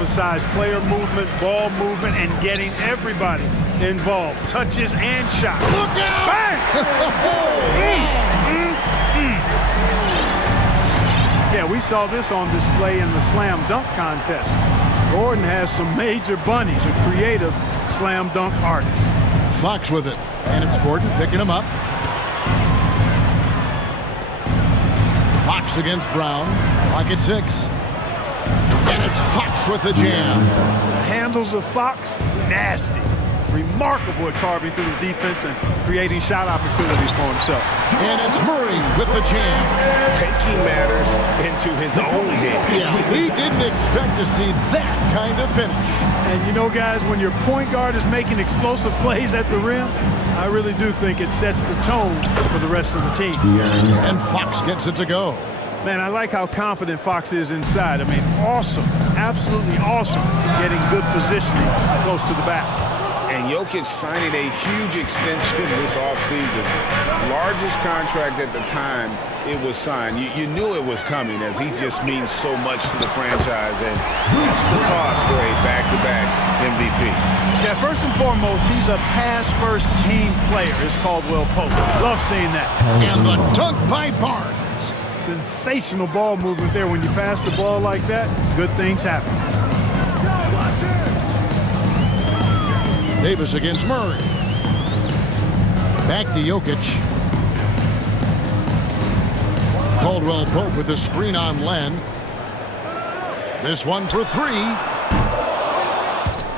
emphasize player movement, ball movement, and getting everybody involved. Touches and shots. Look out! Bang! Yeah, we saw this on display in the slam dunk contest. Gordon has some major bunnies, a creative slam dunk artist. Fox with it, and it's Gordon picking him up. Fox against Brown, Rocket 6. And it's Fox with the jam. Handles of Fox, nasty. Remarkable at carving through the defense and creating shot opportunities for himself. And it's Murray with the jam. Taking matters into his own hands. Yeah, we didn't expect to see that kind of finish. And you know, guys, when your point guard is making explosive plays at the rim, I really do think it sets the tone for the rest of the team. And Fox gets it to go. Man, I like how confident Fox is inside. I mean, awesome, absolutely awesome, getting good positioning close to the basket. And Jokic signing a huge extension this offseason. Largest contract at the time it was signed. You knew it was coming, as he just means so much to the franchise, and that's the cost for a back-to-back MVP. Yeah, first and foremost, he's a pass-first team player, is Caldwell Pope. Love seeing that. And the dunk by Barnes. Sensational ball movement there. When you pass the ball like that, good things happen. Davis against Murray. Back to Jokic. Caldwell Pope with the screen on Len. This one for three.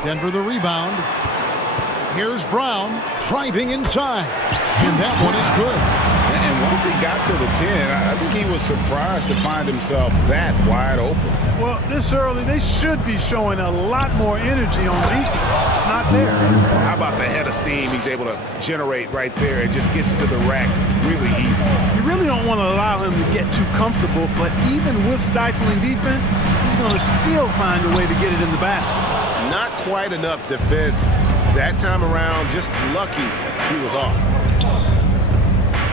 Denver the rebound. Here's Brown driving inside. And that one is good. And once he got to the 10, I think he was surprised to find himself that wide open. Well, this early, they should be showing a lot more energy on defense. It's not there. How about the head of steam he's able to generate right there? It just gets to the rack really easy. You really don't want to allow him to get too comfortable, but even with stifling defense, he's going to still find a way to get it in the basket. Not quite enough defense that time around. Just lucky he was off.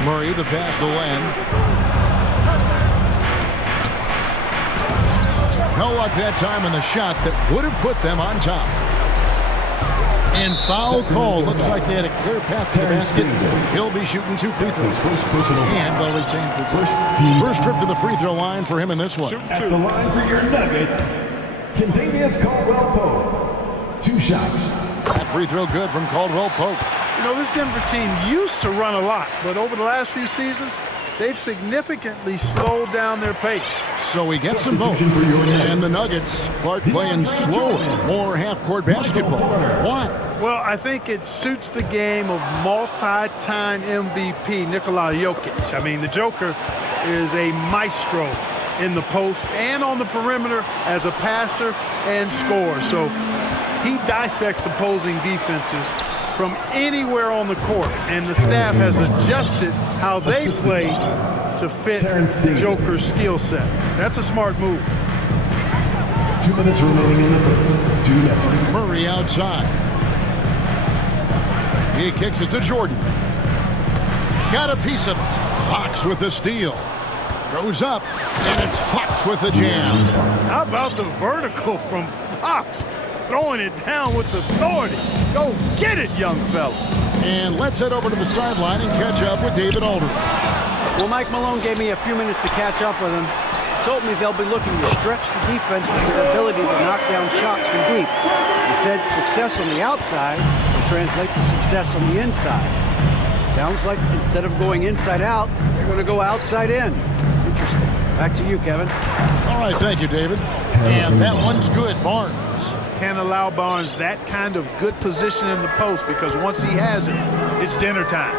Murray, the pass to Len. No luck that time in the shot that would have put them on top. And foul call. Looks like they had a clear path to the basket. He'll be shooting 2 free throws. And they'll retain possession. First trip to the free throw line for him in this one. At the line for your Nuggets, Kentavious Caldwell-Pope. 2 shots. That free throw good from Caldwell Pope. You know, this Denver team used to run a lot, but over the last few seasons, they've significantly slowed down their pace. So he gets them both. And the Nuggets, Clark playing slower, more half-court basketball. Why? Well, I think it suits the game of multi-time MVP Nikola Jokic. I mean, the Joker is a maestro in the post and on the perimeter as a passer and scorer. So he dissects opposing defenses from anywhere on the court, and the staff has adjusted how they play to fit Joker's skill set. That's a smart move. 2 minutes remaining in the first. 2 minutes. Murray outside. He kicks it to Jordan. Got a piece of it. Fox with the steal. Goes up, and it's Fox with the jam. How about the vertical from Fox? Throwing it down with authority. Go get it, young fella. And let's head over to the sideline and catch up with David Aldridge. Well, Mike Malone gave me a few minutes to catch up with him. Told me they'll be looking to stretch the defense with their ability to knock down shots from deep. He said success on the outside will translate to success on the inside. Sounds like instead of going inside out, they're going to go outside in. Interesting. Back to you, Kevin. All right, thank you, David. And that one's good, Barnes. Can't allow Barnes that kind of good position in the post, because once he has it, it's dinner time.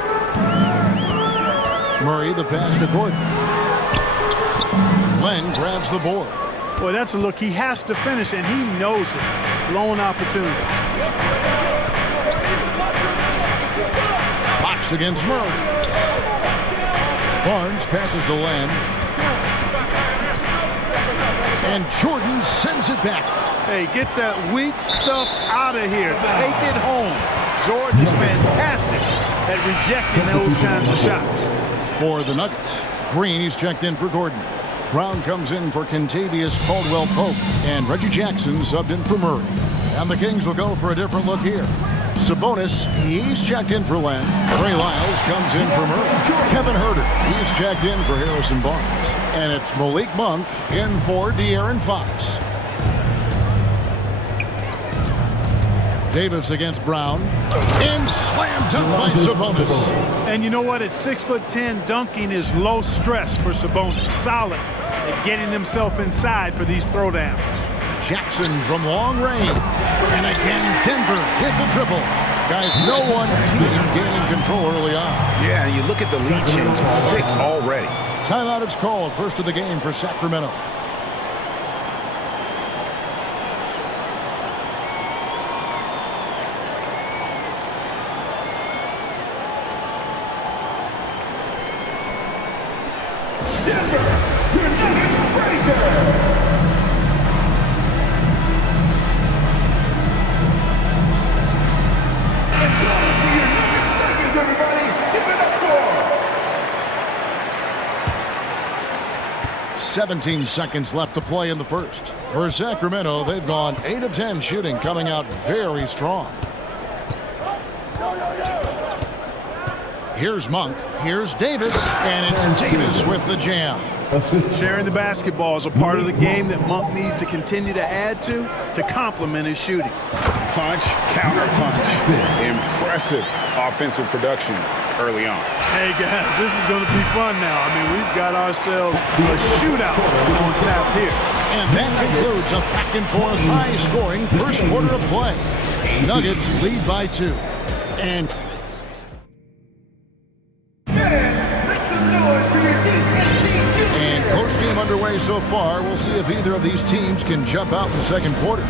Murray, the pass to Gordon. Len grabs the board. Boy, that's a look he has to finish, and he knows it. Blown opportunity. Fox against Murray. Barnes passes to Len. And Jordan sends it back. Hey, get that weak stuff out of here. Take it home. Jordan is fantastic at rejecting those kinds of shots. For the Nuggets, Green is checked in for Gordon. Brown comes in for Kentavious Caldwell-Pope, and Reggie Jackson subbed in for Murray. And the Kings will go for a different look here. Sabonis, he's checked in for Len. Trey Lyles comes in for Murray. Kevin Huerter, he's checked in for Harrison Barnes. And it's Malik Monk in for De'Aaron Fox. Davis against Brown. And slam dunk by Sabonis. And you know what? At 6'10", dunking is low stress for Sabonis. Solid at getting himself inside for these throwdowns. Jackson from long range. And again, Denver with the triple. Guys, no one team gaining control early on. Yeah, and you look at the lead change. It's 6 already. Timeout is called. First of the game for Sacramento. Seventeen seconds left to play in the first. For Sacramento, they've gone 8 of 10 shooting, coming out very strong. Here's Monk, here's Davis, and it's Davis with the jam. Sharing the basketball is a part of the game that Monk needs to continue to add to complement his shooting. Punch, counter punch. Impressive offensive production early on. Hey guys, this is going to be fun now. I mean, we've got ourselves a shootout on tap here. And that concludes a back and forth high-scoring first quarter of play. Nuggets lead by 2. And close game underway so far. We'll see if either of these teams can jump out in the second quarter.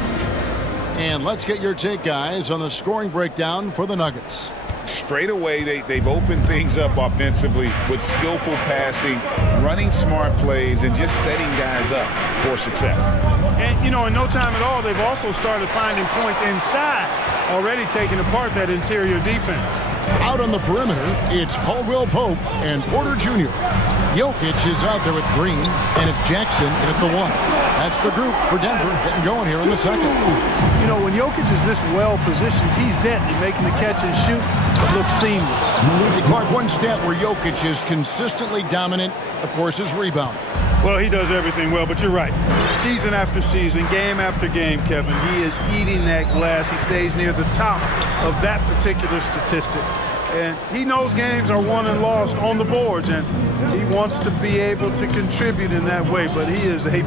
And let's get your take, guys, on the scoring breakdown for the Nuggets. Straight away, they've opened things up offensively with skillful passing, running smart plays, and just setting guys up for success. And, you know, in no time at all, they've also started finding points inside, already taking apart that interior defense. Out on the perimeter, it's Caldwell-Pope and Porter Jr. Jokic is out there with Green, and it's Jackson in at the 1. That's the group for Denver getting going here in the second. You know, when Jokic is this well-positioned, he's deadly, making the catch and shoot look seamless. Hey, Clark, one stat where Jokic is consistently dominant, of course, is rebounding. Well, he does everything well, but you're right. Season after season, game after game, Kevin, he is eating that glass. He stays near the top of that particular statistic. And he knows games are won and lost on the boards, and he wants to be able to contribute in that way. But he is a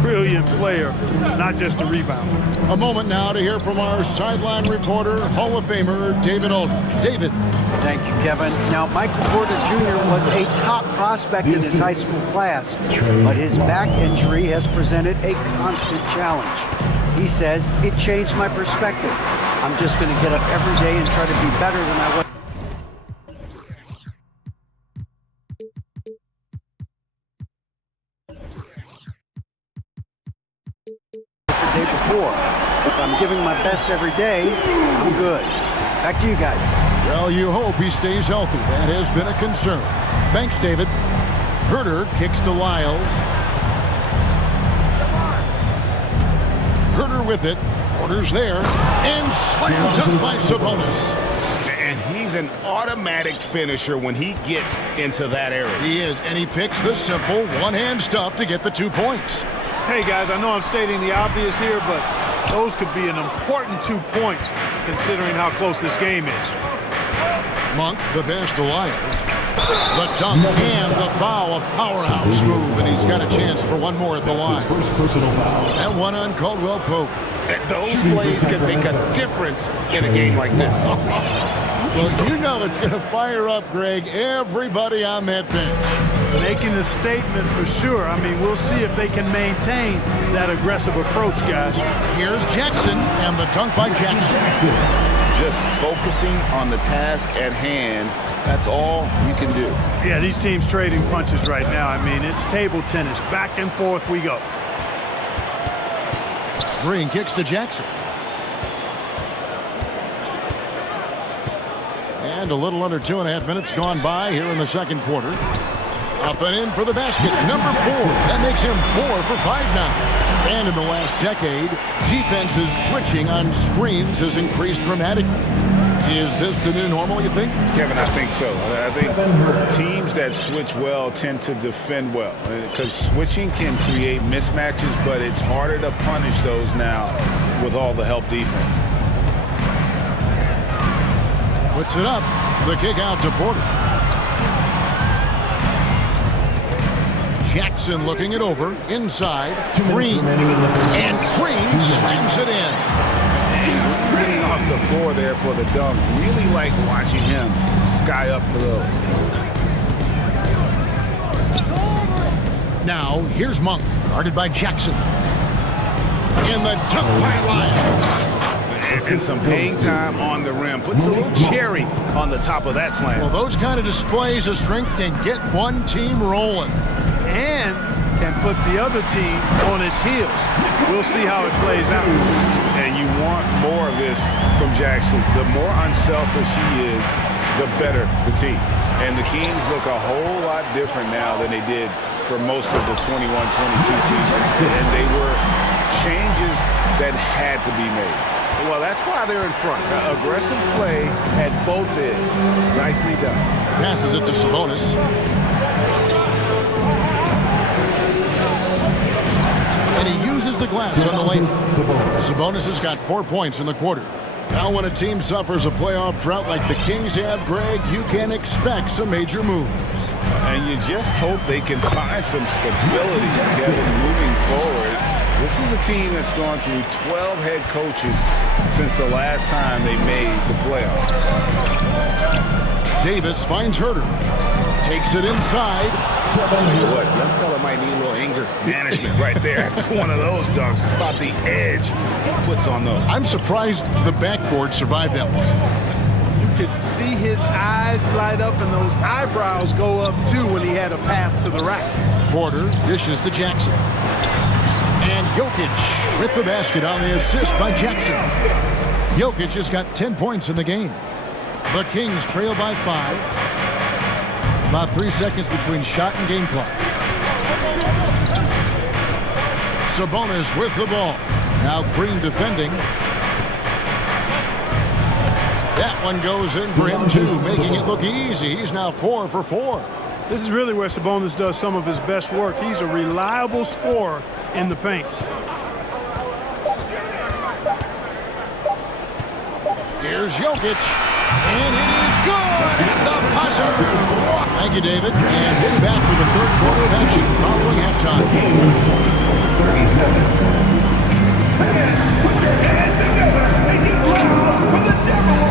brilliant player, not just a rebounder. A moment now to hear from our sideline reporter, Hall of Famer David Aldridge. David. Thank you, Kevin. Now, Michael Porter Jr. was a top prospect in his high school class, but his back injury has presented a constant challenge. He says, it changed my perspective. I'm just going to get up every day and try to be better than I was the day before. If I'm giving my best every day, I'm good. Back to you guys. Well, you hope he stays healthy. That has been a concern. Thanks, David. Huerter kicks to Lyles. Huerter with it. Porter's there. And slam dunk by Sabonis. And he's an automatic finisher when he gets into that area. He is, and he picks the simple one-hand stuff to get the 2 points. Hey, guys, I know I'm stating the obvious here, but those could be an important 2 points considering how close this game is. Monk, the pass to Lyles. The dunk and the foul, a powerhouse move, and he's got a chance for one more at the line. First personal foul. And one on Caldwell-Pope. Those plays can make a difference in a game like this. Well, you know it's going to fire up, Greg, everybody on that bench. Making a statement for sure. I mean, we'll see if they can maintain that aggressive approach, guys. Here's Jackson, and the dunk by Jackson. Just focusing on the task at hand, that's all you can do. Yeah, these teams trading punches right now. I mean, it's table tennis. Back and forth we go. Green kicks to Jackson. And a little under 2.5 minutes gone by here in the second quarter. Up and in for the basket, number 4. That makes him 4 for 5 now. And in the last decade, defenses switching on screens has increased dramatically. Is this the new normal, you think? Kevin, I think so. I think teams that switch well tend to defend well, because switching can create mismatches, but it's harder to punish those now with all the help defense. Puts it up. The kick out to Porter. Jackson looking it over. Inside. Green. And Green slams it in. Getting off the floor there for the dunk. Really like watching him sky up for those. Now, here's Monk. Guarded by Jackson. In the dunk by Lyons. And some hang time on the rim. Puts a little cherry on the top of that slam. Well, those kind of displays of strength can get one team rolling. And can put the other team on its heels. We'll see how it plays out. And you want more of this from Jackson. The more unselfish he is, the better the team. And the Kings look a whole lot different now than they did for most of the 21-22 season. And they were changes that had to be made. Well, that's why they're in front. Aggressive play at both ends. Nicely done. Passes it to Sabonis. And he uses the glass on the lane. Sabonis has got 4 points in the quarter. Now when a team suffers a playoff drought like the Kings have, Greg, you can expect some major moves. And you just hope they can find some stability, Kevin, moving forward. This is a team that's gone through 12 head coaches since the last time they made the playoffs. Davis finds Herter. Takes it inside. I'll tell you what, young fella might need a little anger management right there after one of those dunks. How about the edge he puts on those? I'm surprised the backboard survived that one. You could see his eyes light up and those eyebrows go up too when he had a path to the rack. Porter dishes to Jackson. And Jokic with the basket on the assist by Jackson. Jokic has got 10 points in the game. The Kings trail by 5. About 3 seconds between shot and game clock. Sabonis with the ball. Now Green defending. That one goes in for him too, making it look easy. He's now 4 for 4. This is really where Sabonis does some of his best work. He's a reliable scorer in the paint. Here's Jokic, and it is good at the buzzer. Thank you, David. And we're back for the third quarter of action following halftime. 37. Put your hands together. Make it loud for the Devil.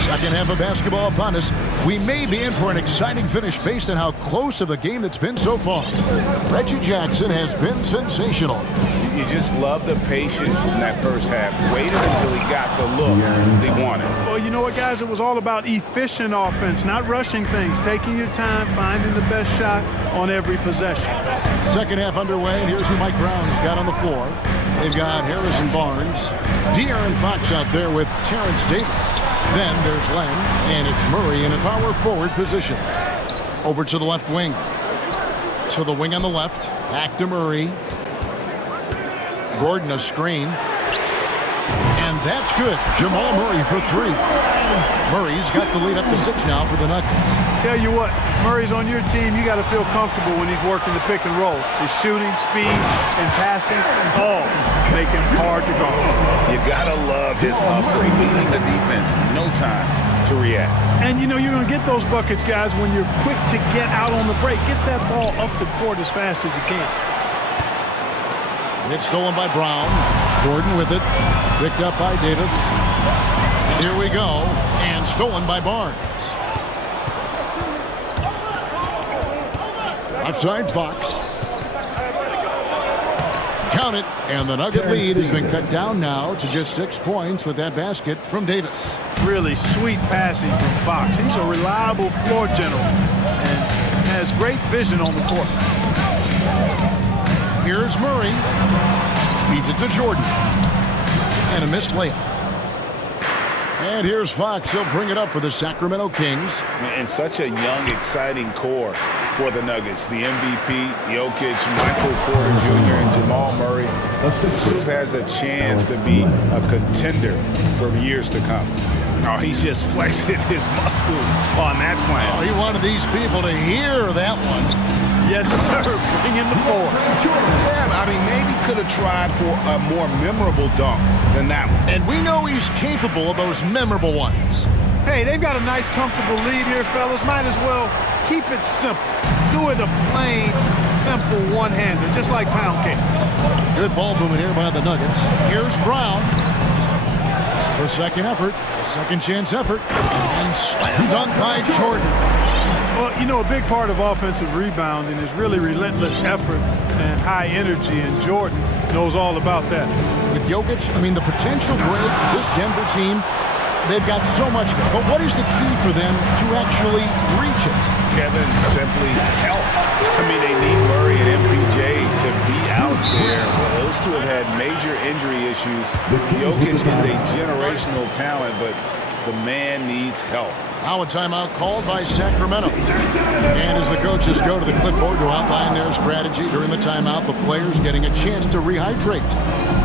Second half of basketball upon us. We may be in for an exciting finish based on how close of a game that's been so far. Reggie Jackson has been sensational. You just love the patience in that first half. Waited until he got the look they wanted. Well, you know what, guys? It was all about efficient offense, not rushing things, taking your time, finding the best shot on every possession. Second half underway, and here's who Mike Brown's got on the floor. They've got Harrison Barnes, De'Aaron Fox out there with Terrence Davis. Then there's Len, and it's Murray in a power forward position. Over to the left wing. To the wing on the left. Back to Murray. Gordon a screen. And that's good. Jamal Murray for 3. Murray's got the lead up to 6 now for the Nuggets. Tell you what, Murray's on your team. You got to feel comfortable when he's working the pick and roll. His shooting, speed, and passing all make him hard to guard. You got to love his hustle, leading the defense. No time to react. And, you know, you're going to get those buckets, guys, when you're quick to get out on the break. Get that ball up the court as fast as you can. It's stolen by Brown. Gordon with it. Picked up by Davis. And here we go. And stolen by Barnes. Offside Fox. Count it, and the Nugget lead has been cut down now to just 6 points with that basket from Davis. Really sweet passing from Fox. He's a reliable floor general and has great vision on the court. Here's Murray. Feeds it to Jordan. And a missed layup. And here's Fox. He'll bring it up for the Sacramento Kings. And such a young, exciting core for the Nuggets. The MVP, Jokic, Michael Porter Jr., and Jamal Murray. This group has a chance to be a contender for years to come. Oh, he's just flexing his muscles on that slam. Oh, he wanted these people to hear that one. Yes, sir. Bring in the four. Yeah, I mean, maybe could have tried for a more memorable dunk than that one. And we know he's capable of those memorable ones. Hey, they've got a nice, comfortable lead here, fellas. Might as well keep it simple. Do it a plain, simple one-hander, just like pound cake. Good ball movement here by the Nuggets. Here's Brown. The second effort, a second chance effort, and slam dunk by Jordan. Well, you know, a big part of offensive rebounding is really relentless effort and high energy, and Jordan knows all about that. With Jokic, I mean, the potential break, this Denver team, they've got so much, but what is the key for them to actually reach it? Kevin, simply help. I mean, they need Murray and MPJ to be out there. Well, those two have had major injury issues. Jokic is a generational talent, but the man needs help. Now a timeout called by Sacramento. And as the coaches go to the clipboard to outline their strategy during the timeout, the players getting a chance to rehydrate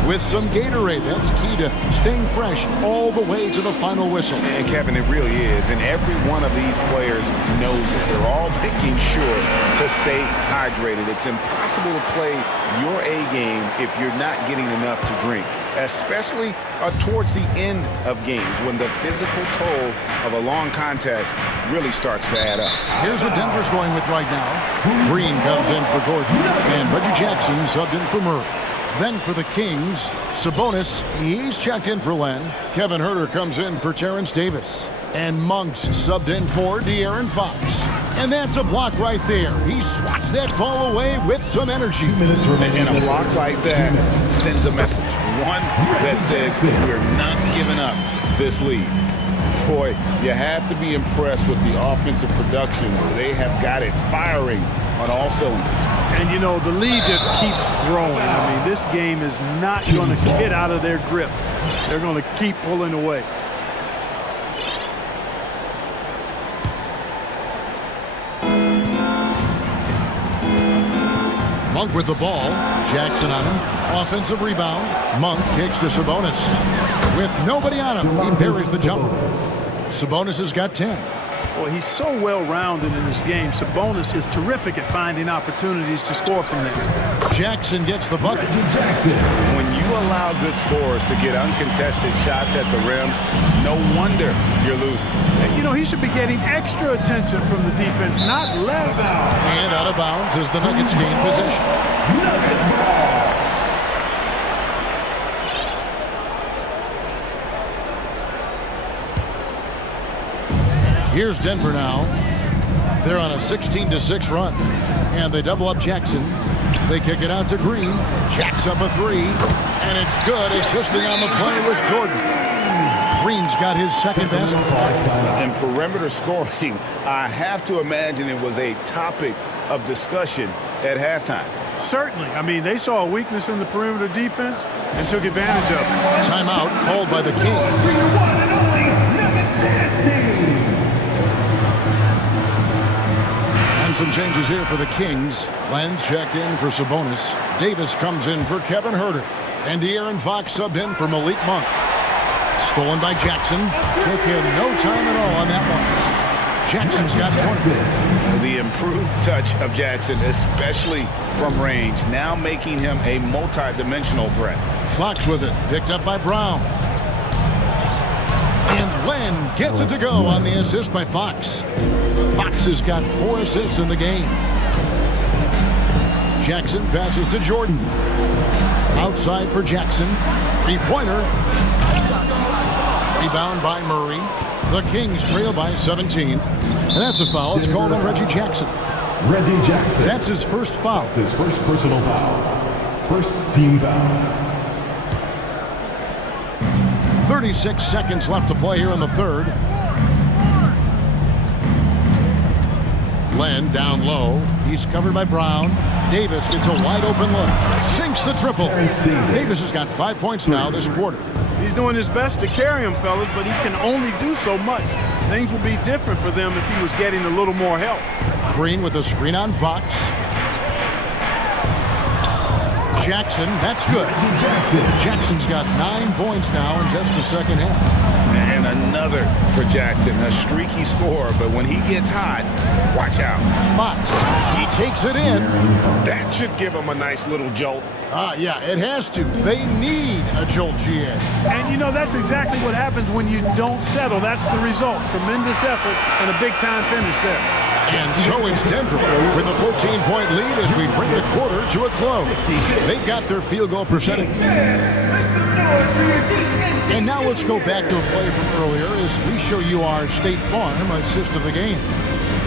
with some Gatorade. That's key to staying fresh all the way to the final whistle. And Kevin, it really is. And every one of these players knows it. They're all making sure to stay hydrated. It's impossible to play your A game if you're not getting enough to drink, especially towards the end of games when the physical toll of a long contest really starts to add up. Here's what Denver's going with right now. Green comes in for Gordon, and Reggie Jackson subbed in for Murray. Then for the Kings, Sabonis, he's checked in for Len. Kevin Huerter comes in for Terrence Davis. And Monk's subbed in for De'Aaron Fox. And that's a block right there. He swats that ball away with some energy. 2 minutes remaining. And a block like that sends a message. One that says we're not giving up this lead. Boy, you have to be impressed with the offensive production. They have got it firing on all cylinders. And, you know, the lead just keeps growing. I mean, this game is not going to get out of their grip. They're going to keep pulling away. Monk with the ball. Jackson on him. Offensive rebound. Monk kicks to Sabonis. With nobody on him, he parries the jumper. Sabonis has got 10. Well, he's so well-rounded in his game. Sabonis is terrific at finding opportunities to score from there. Jackson gets the bucket. When you allow good scorers to get uncontested shots at the rim, no wonder you're losing. And, you know, he should be getting extra attention from the defense, not less. And out of bounds as the Nuggets gain possession. Here's Denver now. They're on a 16-6 run. And they double up Jackson. They kick it out to Green. Jacks up a three. And it's good. Assisting on the play was Jordan. Green's got his second basket. And perimeter scoring, I have to imagine it was a topic of discussion at halftime. Certainly. I mean, they saw a weakness in the perimeter defense and took advantage of it. Timeout called by the Kings. Some changes here for the Kings. Len's checked in for Sabonis. Davis comes in for Kevin Huerter. And De'Aaron Fox subbed in for Malik Monk. Stolen by Jackson. Took him no time at all on that one. Jackson's got 20. The improved touch of Jackson, especially from range, now making him a multi-dimensional threat. Fox with it. Picked up by Brown. And Len gets it to go on the assist by Fox. Fox has got 4 assists in the game. Jackson passes to Jordan. Outside for Jackson. Three-pointer. Rebound by Murray. The Kings trail by 17. And that's a foul. It's called on Reggie Jackson. Reggie Jackson. That's his first foul. That's his first personal foul. First team foul. 36 seconds left to play here in the third. Len down low. He's covered by Brown. Davis gets a wide open look. Sinks the triple. Davis has got 5 points now this quarter. He's doing his best to carry him, fellas, but he can only do so much. Things would be different for them if he was getting a little more help. Green with a screen on Fox. Jackson, that's good. Jackson's got 9 points now in just the second half. And another for Jackson, a streaky score, but when he gets hot, watch out. Fox, he takes it in. That should give him a nice little jolt. Yeah, it has to. They need a jolt, GA. And you know, that's exactly what happens when you don't settle. That's the result. Tremendous effort and a big-time finish there. And so it's Denver with a 14-point lead as we bring the quarter to a close. They've got their field goal percentage. And now let's go back to a play from earlier as we show you our State Farm assist of the game.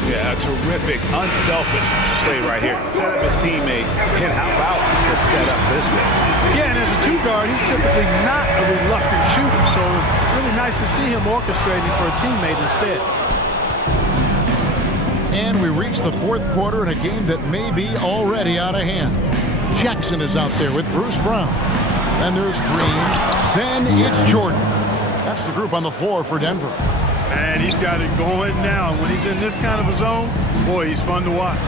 Yeah, a terrific, unselfish play right here. Set up his teammate, and how about the setup this way? Yeah, and as a two-guard, he's typically not a reluctant shooter, so it's really nice to see him orchestrating for a teammate instead. And we reach the fourth quarter in a game that may be already out of hand. Jackson is out there with Bruce Brown. Then there's Green. Then it's Jordan. That's the group on the floor for Denver. And he's got it going now. When he's in this kind of a zone, boy, he's fun to watch.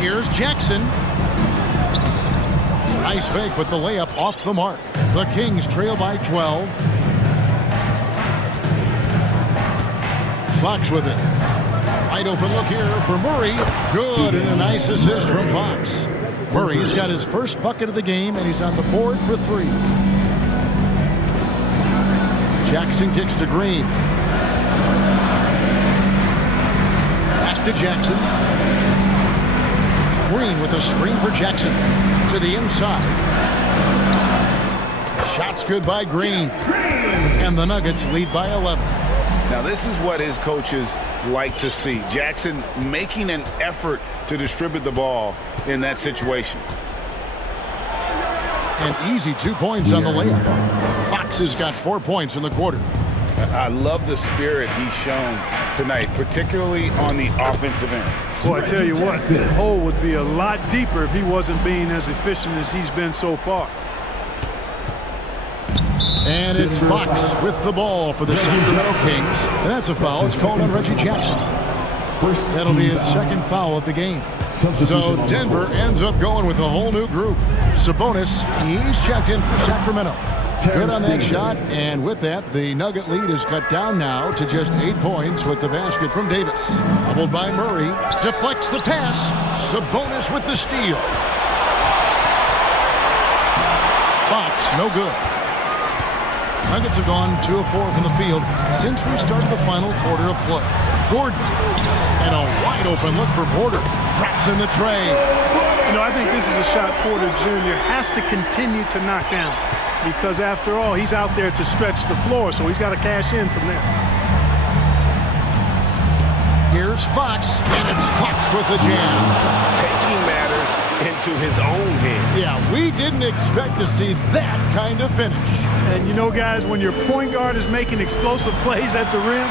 Here's Jackson. Nice fake, but the layup off the mark. The Kings trail by 12. Fox with it. Wide open look here for Murray. Good, and a nice assist from Fox. Murray's got his first bucket of the game, and he's on the board for 3. Jackson kicks to Green. Back to Jackson. Green with a screen for Jackson. To the inside. Shots good by Green. And the Nuggets lead by 11. Now this is what his coaches like to see. Jackson making an effort to distribute the ball in that situation. An easy 2 points on the layup. Fox has got 4 points in the quarter. I love the spirit he's shown tonight, particularly on the offensive end. Boy, I tell you what, the hole would be a lot deeper if he wasn't being as efficient as he's been so far. And it's Fox with the ball for the Sacramento Kings. And that's a foul. It's called on Reggie Jackson. That'll be his second foul of the game. So Denver ends up going with a whole new group. Sabonis, he's checked in for Sacramento. Good on that shot, and with that, the Nugget lead is cut down now to just 8 points with the basket from Davis. Doubled by Murray, deflects the pass. Sabonis with the steal. Fox, no good. Nuggets have gone 2 of 4 from the field since we started the final quarter of play. Gordon, and a wide open look for Porter. Traps in the tray. You know, I think this is a shot Porter Jr. has to continue to knock down because, after all, he's out there to stretch the floor, so he's got to cash in from there. Here's Fox, and it's Fox with the jam. Taking matters into his own hands. Yeah, we didn't expect to see that kind of finish. And you know, guys, when your point guard is making explosive plays at the rim,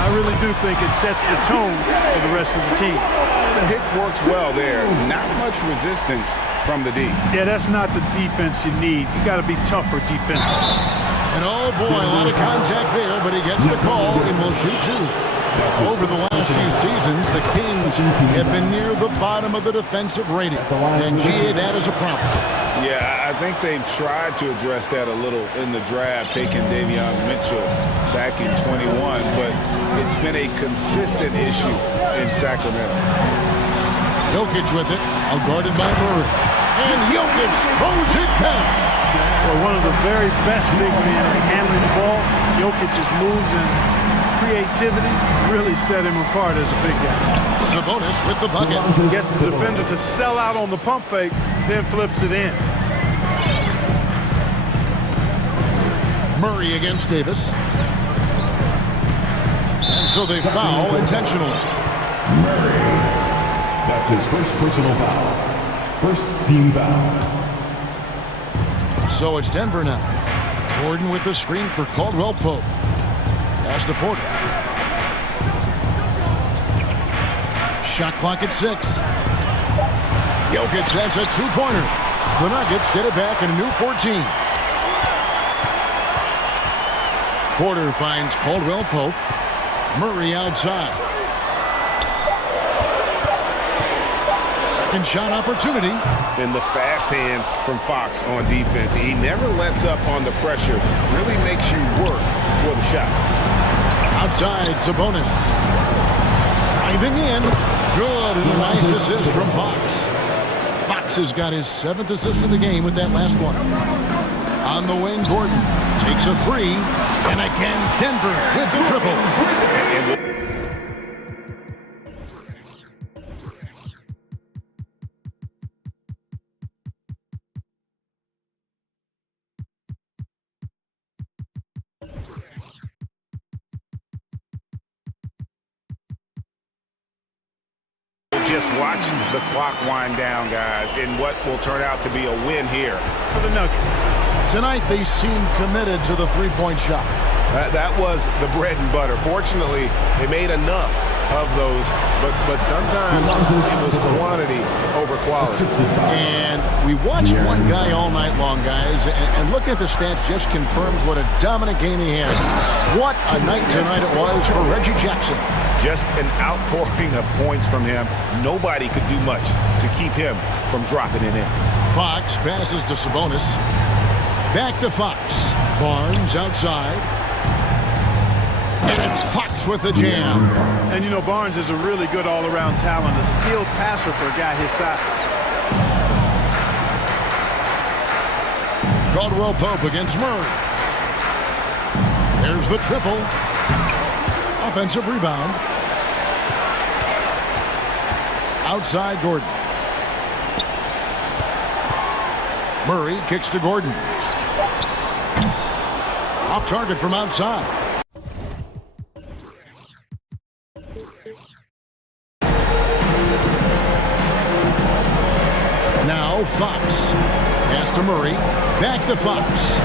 I really do think it sets the tone for the rest of the team. The hit works well there. Not much resistance from the D. Yeah, that's not the defense you need. You got to be tougher defensively. And oh boy, a lot of contact there, but he gets the call and will shoot 2. Over the last few seasons, the Kings have been near the bottom of the defensive rating. And GA, that is a problem. Yeah, I think they've tried to address that a little in the draft, taking Davion Mitchell back in 21, but it's been a consistent issue in Sacramento. Jokic with it, guarded by Murray. And Jokic throws it down. Well, one of the very best big men at handling the ball. Jokic's moves and creativity really set him apart as a big guy. Sabonis with the bucket. Gets the defender to sell out on the pump fake, then flips it in. Murray against Davis. And so they foul intentionally. Murray. That's his first personal foul. First team foul. So it's Denver now. Gordon with the screen for Caldwell Pope. Pass to Porter. Shot clock at 6. Jokic, that's a two-pointer. The Nuggets get it back in a new 14. Porter finds Caldwell Pope. Murray outside. Second shot opportunity. And the fast hands from Fox on defense. He never lets up on the pressure. Really makes you work for the shot. Outside, Sabonis. Driving in. Good, and a nice assist from Fox. Fox has got his 7th assist of the game with that last one. On the wing, Gordon takes a 3. And again, Denver with the triple. Just watch the clock wind down, guys, in what will turn out to be a win here for the Nuggets. Tonight, they seem committed to the three-point shot. That was the bread and butter. Fortunately, they made enough of those, but sometimes it was quantity over quality. And we watched one guy all night long, guys, and looking at the stats just confirms what a dominant game he had. What a night tonight it was for Reggie Jackson. Just an outpouring of points from him. Nobody could do much to keep him from dropping it in. Fox passes to Sabonis. Back to Fox. Barnes outside. And it's Fox with the jam. And, you know, Barnes is a really good all-around talent, a skilled passer for a guy his size. Caldwell Pope against Murray. There's the triple. Offensive rebound. Outside Gordon. Murray kicks to Gordon. Off target from outside. Now Fox. Pass to Murray. Back to Fox.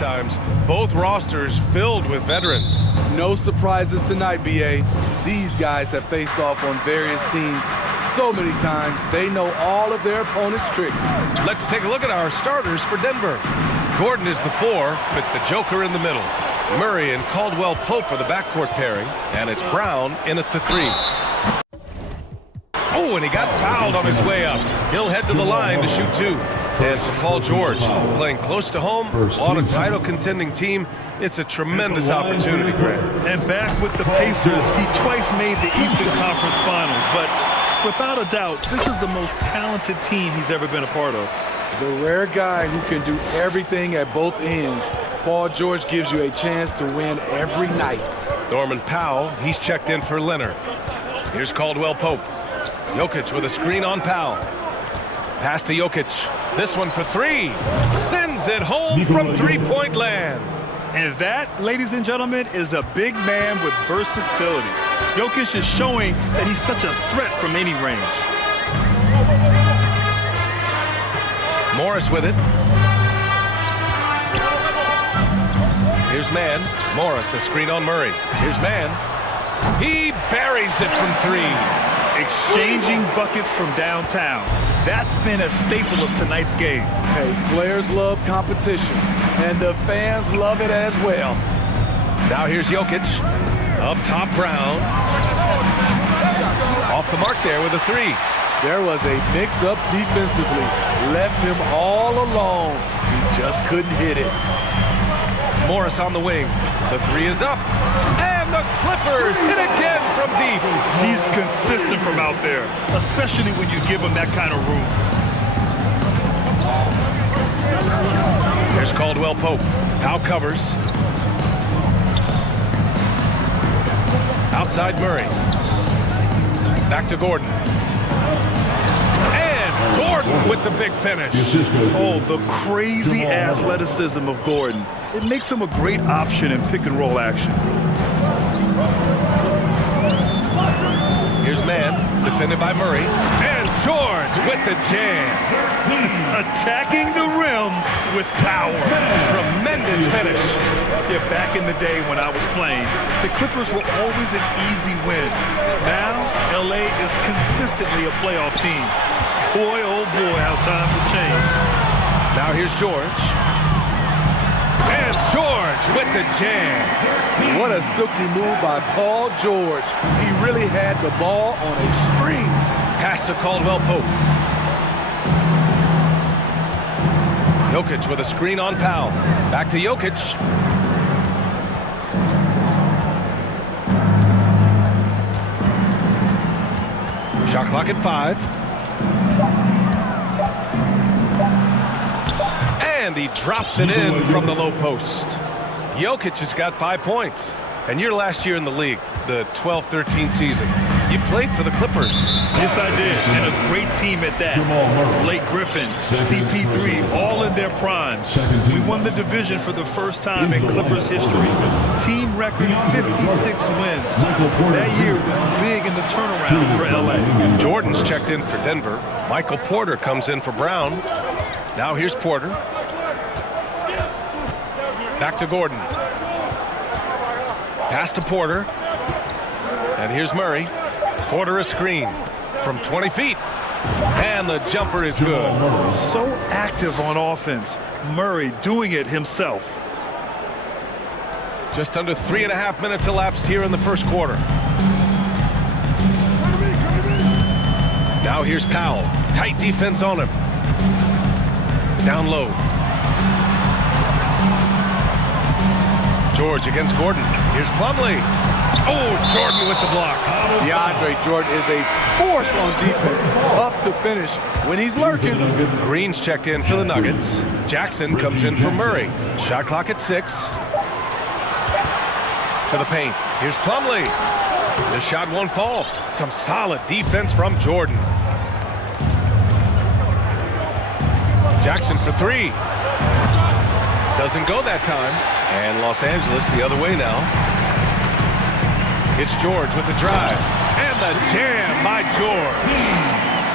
halftimes. Both rosters filled with veterans. No surprises tonight, BA. These guys have faced off on various teams so many times, they know all of their opponent's tricks. Let's take a look at our starters for Denver. Gordon is the 4, with the Joker in the middle. Murray and Caldwell Pope are the backcourt pairing, and it's Brown in at the 3. Oh, and he got fouled on his way up. He'll head to the line to shoot 2. And for Paul George, playing close to home on a title-contending team, it's a tremendous opportunity, Grant. And back with the Pacers, he twice made the Eastern Conference Finals, but without a doubt, this is the most talented team he's ever been a part of. The rare guy who can do everything at both ends. Paul George gives you a chance to win every night. Norman Powell, he's checked in for Leonard. Here's Caldwell Pope. Jokic with a screen on Powell. Pass to Jokic. This one for 3. Sends it home from three-point land. And that, ladies and gentlemen, is a big man with versatility. Jokic is showing that he's such a threat from any range. Morris with it. Here's man. Morris, a screen on Murray. Here's man. He buries it from 3. Exchanging buckets from downtown. That's been a staple of tonight's game. Hey, players love competition, and the fans love it as well. Now here's Jokic. Up top, Brown. Off the mark there with a 3. There was a mix-up defensively. Left him all alone. He just couldn't hit it. Morris on the wing. The 3 is up. And the Clippers hit again from deep. He's consistent from out there, especially when you give him that kind of room. Here's Caldwell Pope. Powell covers. Outside Murray. Back to Gordon. And Gordon with the big finish. Oh, the crazy athleticism of Gordon. It makes him a great option in pick-and-roll action. Here's man, defended by Murray. And George with the jam. Attacking the rim with power. Tremendous finish. Yeah, back in the day when I was playing, the Clippers were always an easy win. Now, LA is consistently a playoff team. Boy, oh boy, how times have changed. Now here's George. And George with the jam. What a silky move by Paul George. He really had the ball on a string. Pass to Caldwell Pope. Jokic with a screen on Powell. Back to Jokic. Shot clock at 5. And he drops it in from the low post. Jokic has got 5 points. And your last year in the league, the 12-13 season, you played for the Clippers. Yes, I did. And a great team at that. Blake Griffin, CP3, all in their primes. We won the division for the first time in Clippers history. Team record 56 wins. That year was big in the turnaround for LA. Jordan's checked in for Denver. Michael Porter comes in for Brown. Now here's Porter. Back to Gordon. Pass to Porter. And here's Murray. Porter a screen from 20 feet. And the jumper is good. So active on offense. Murray doing it himself. Just under 3.5 minutes elapsed here in the first quarter. Now here's Powell. Tight defense on him. Down low. George against Gordon. Here's Plumlee. Oh, Jordan with the block. DeAndre Jordan is a force on defense. Tough to finish when he's lurking. Green's checked in for the Nuggets. Jackson comes in for Murray. Shot clock at 6. To the paint. Here's Plumlee. The shot won't fall. Some solid defense from Jordan. Jackson for 3. Doesn't go that time. And Los Angeles the other way now. It's George with the drive. And the jam by George.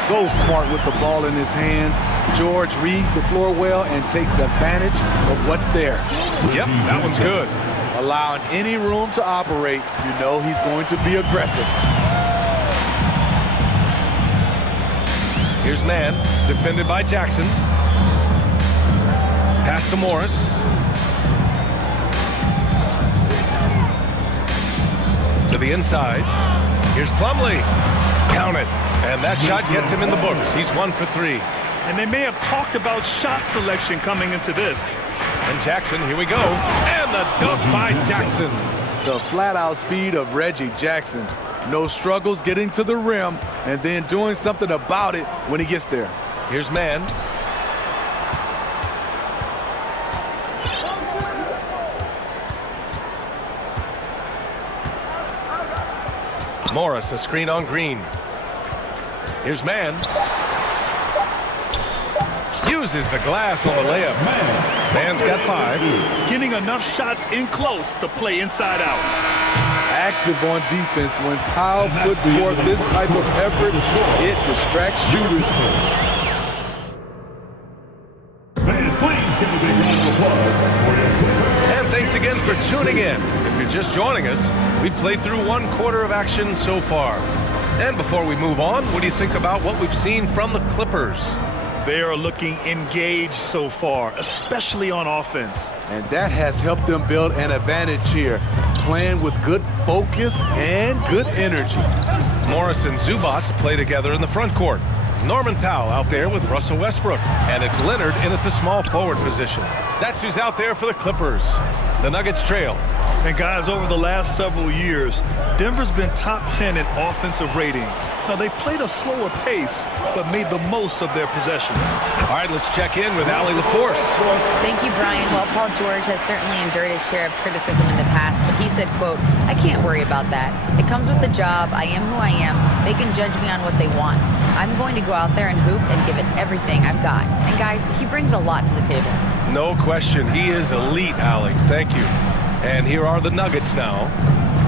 so smart with the ball in his hands. George reads the floor well and takes advantage of what's there. Yep, that one's good. Allowing any room to operate, you know he's going to be aggressive. Here's man, defended by Jackson. Pass to Morris. To the inside. Here's Plumlee. Count it. And that shot gets him in the books. He's 1 for 3. And they may have talked about shot selection coming into this. And Jackson, here we go. And the dunk by Jackson. The flat-out speed of Reggie Jackson. No struggles getting to the rim and then doing something about it when he gets there. Here's man. Morris, a screen on Green. Here's man. Uses the glass on the layup. Man's got 5. Getting enough shots in close to play inside out. Active on defense. When Powell puts forth this type of effort, it distracts shooters. And thanks again for tuning in. If you're just joining us, we've played through 1 quarter of action so far. And before we move on, what do you think about what we've seen from the Clippers? They are looking engaged so far, especially on offense. And that has helped them build an advantage here, playing with good focus and good energy. Morris and Zubats play together in the front court. Norman Powell out there with Russell Westbrook. And it's Leonard in at the small forward position. That's who's out there for the Clippers. The Nuggets trail. And guys, over the last several years, Denver's been top 10 in offensive rating. Now, they played a slower pace, but made the most of their possessions. All right, let's check in with Allie LaForce. Thank you, Brian. Well, Paul George has certainly endured his share of criticism in the past, but he said, quote, "I can't worry about that. It comes with the job. I am who I am. They can judge me on what they want. I'm going to go out there and hoop and give it everything I've got." And guys, he brings a lot to the table. No question. He is elite, Allie. Thank you. And here are the Nuggets now.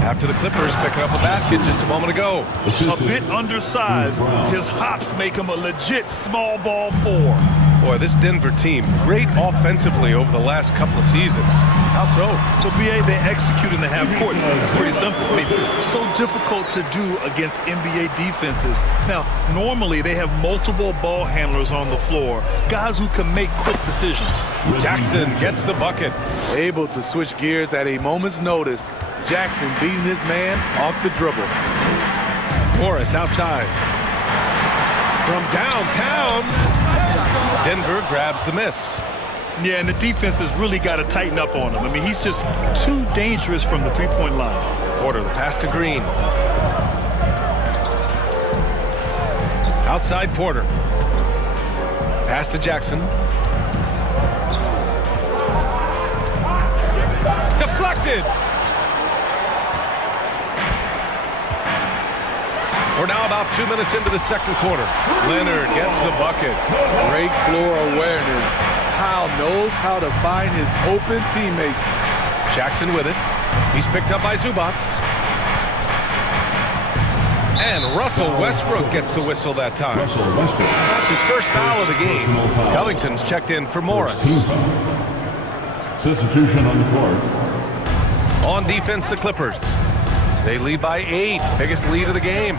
After the Clippers picking up a basket just a moment ago. A bit undersized. His hops make him a legit small ball 4. Boy, this Denver team, great offensively over the last couple of seasons. How so? So, BA, they execute in the half court. So it's pretty simple. I mean, so difficult to do against NBA defenses. Now, normally they have multiple ball handlers on the floor, guys who can make quick decisions. Jackson gets the bucket. Able to switch gears at a moment's notice. Jackson beating his man off the dribble. Morris outside. From downtown. Denver grabs the miss. Yeah, and the defense has really got to tighten up on him. I mean, he's just too dangerous from the three-point line. Porter, the pass to Green. Outside Porter. Pass to Jackson. Deflected. We're now about 2 minutes into the second quarter. Leonard gets the bucket. Great floor awareness. Powell knows how to find his open teammates. Jackson with it. He's picked up by Zubats. And Russell Westbrook gets the whistle that time. That's his first foul of the game. Covington's checked in for Morris. Substitution on the court. On defense, the Clippers. They lead by 8. Biggest lead of the game.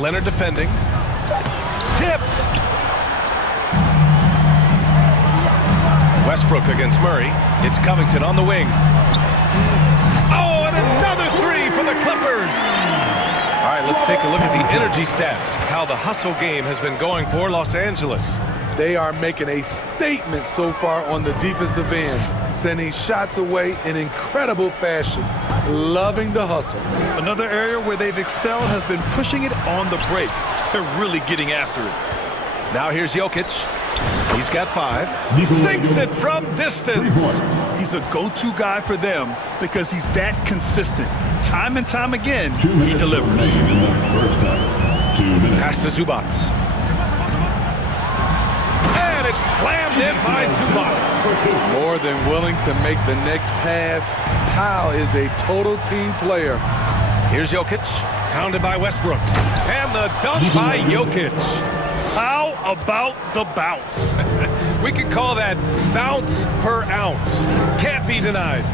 Leonard defending. Tipped. Westbrook against Murray. It's Covington on the wing. Oh, and another 3 for the Clippers. All right, let's take a look at the energy stats. How the hustle game has been going for Los Angeles. They are making a statement so far on the defensive end, sending shots away in incredible fashion. Loving the hustle. Another area where they've excelled has been pushing it on the break. They're really getting after it. Now here's Jokic. He's got 5. Sinks it from distance. He's a go-to guy for them because he's that consistent. Time and time again, he delivers. Pass to Zubats. And it's slammed in by Zubats. More than willing to make the next pass. Powell is a total team player. Here's Jokic. Pounded by Westbrook. And the dunk by Jokic. How about the bounce? We could call that bounce per ounce. Can't be denied.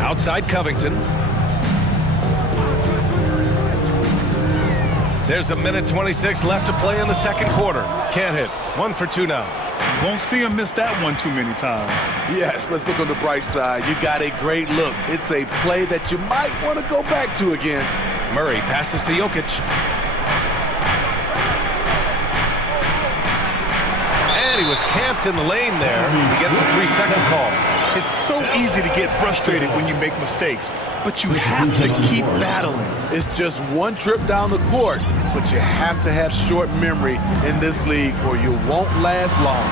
Outside Covington. There's a minute 26 left to play in the second quarter. Can't hit. 1 for 2 now. Won't see him miss that one too many times. Yes, let's look on the bright side. You got a great look. It's a play that you might want to go back to again. Murray passes to Jokic. And he was camped in the lane there. He gets a 3-second call. It's so easy to get frustrated when you make mistakes, but you have to keep battling. It's just one trip down the court, but you have to have short memory in this league or you won't last long.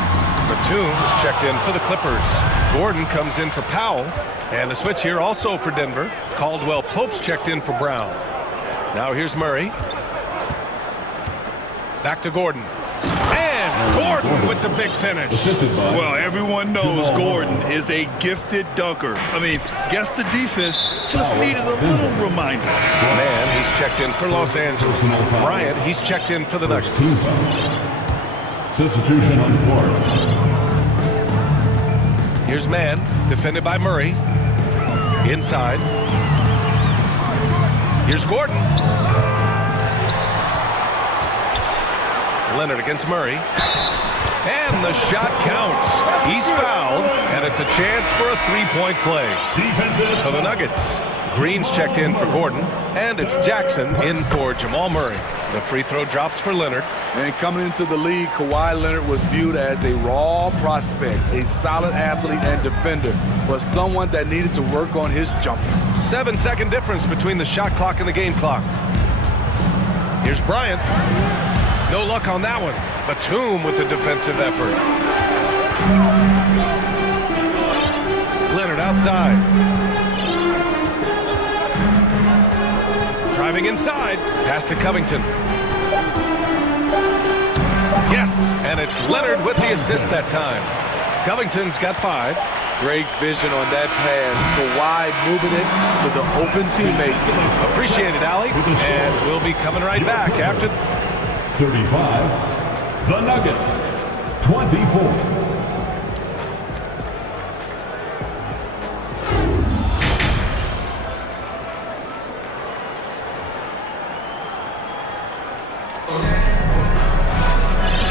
Batum is checked in for the Clippers. Gordon comes in for Powell. And the switch here also for Denver. Caldwell Pope's checked in for Brown. Now here's Murray. Back to Gordon. And Gordon with the big finish. Well, everyone knows Gordon is a gifted dunker. I mean, guess the defense just needed a little reminder. Man, he's checked in for Los Angeles. Bryant, he's checked in for the Nuggets. Substitution on the court. Here's Man, defended by Murray. Inside. Here's Gordon. Leonard against Murray. And the shot counts. He's fouled, and it's a chance for a three-point play for the Nuggets. Green's checked in for Gordon, and it's Jackson in for Jamal Murray. The free throw drops for Leonard. And coming into the league, Kawhi Leonard was viewed as a raw prospect, a solid athlete and defender, but someone that needed to work on his jumper. 7-second difference between the shot clock and the game clock. Here's Bryant. No luck on that one. Batum with the defensive effort. Leonard outside. Driving inside. Pass to Covington. Yes, and it's Leonard with the assist that time. Covington's got 5. Great vision on that pass. Kawhi moving it to the open teammate. Appreciate it, Allie. And we'll be coming right back after... 35, the Nuggets, 24.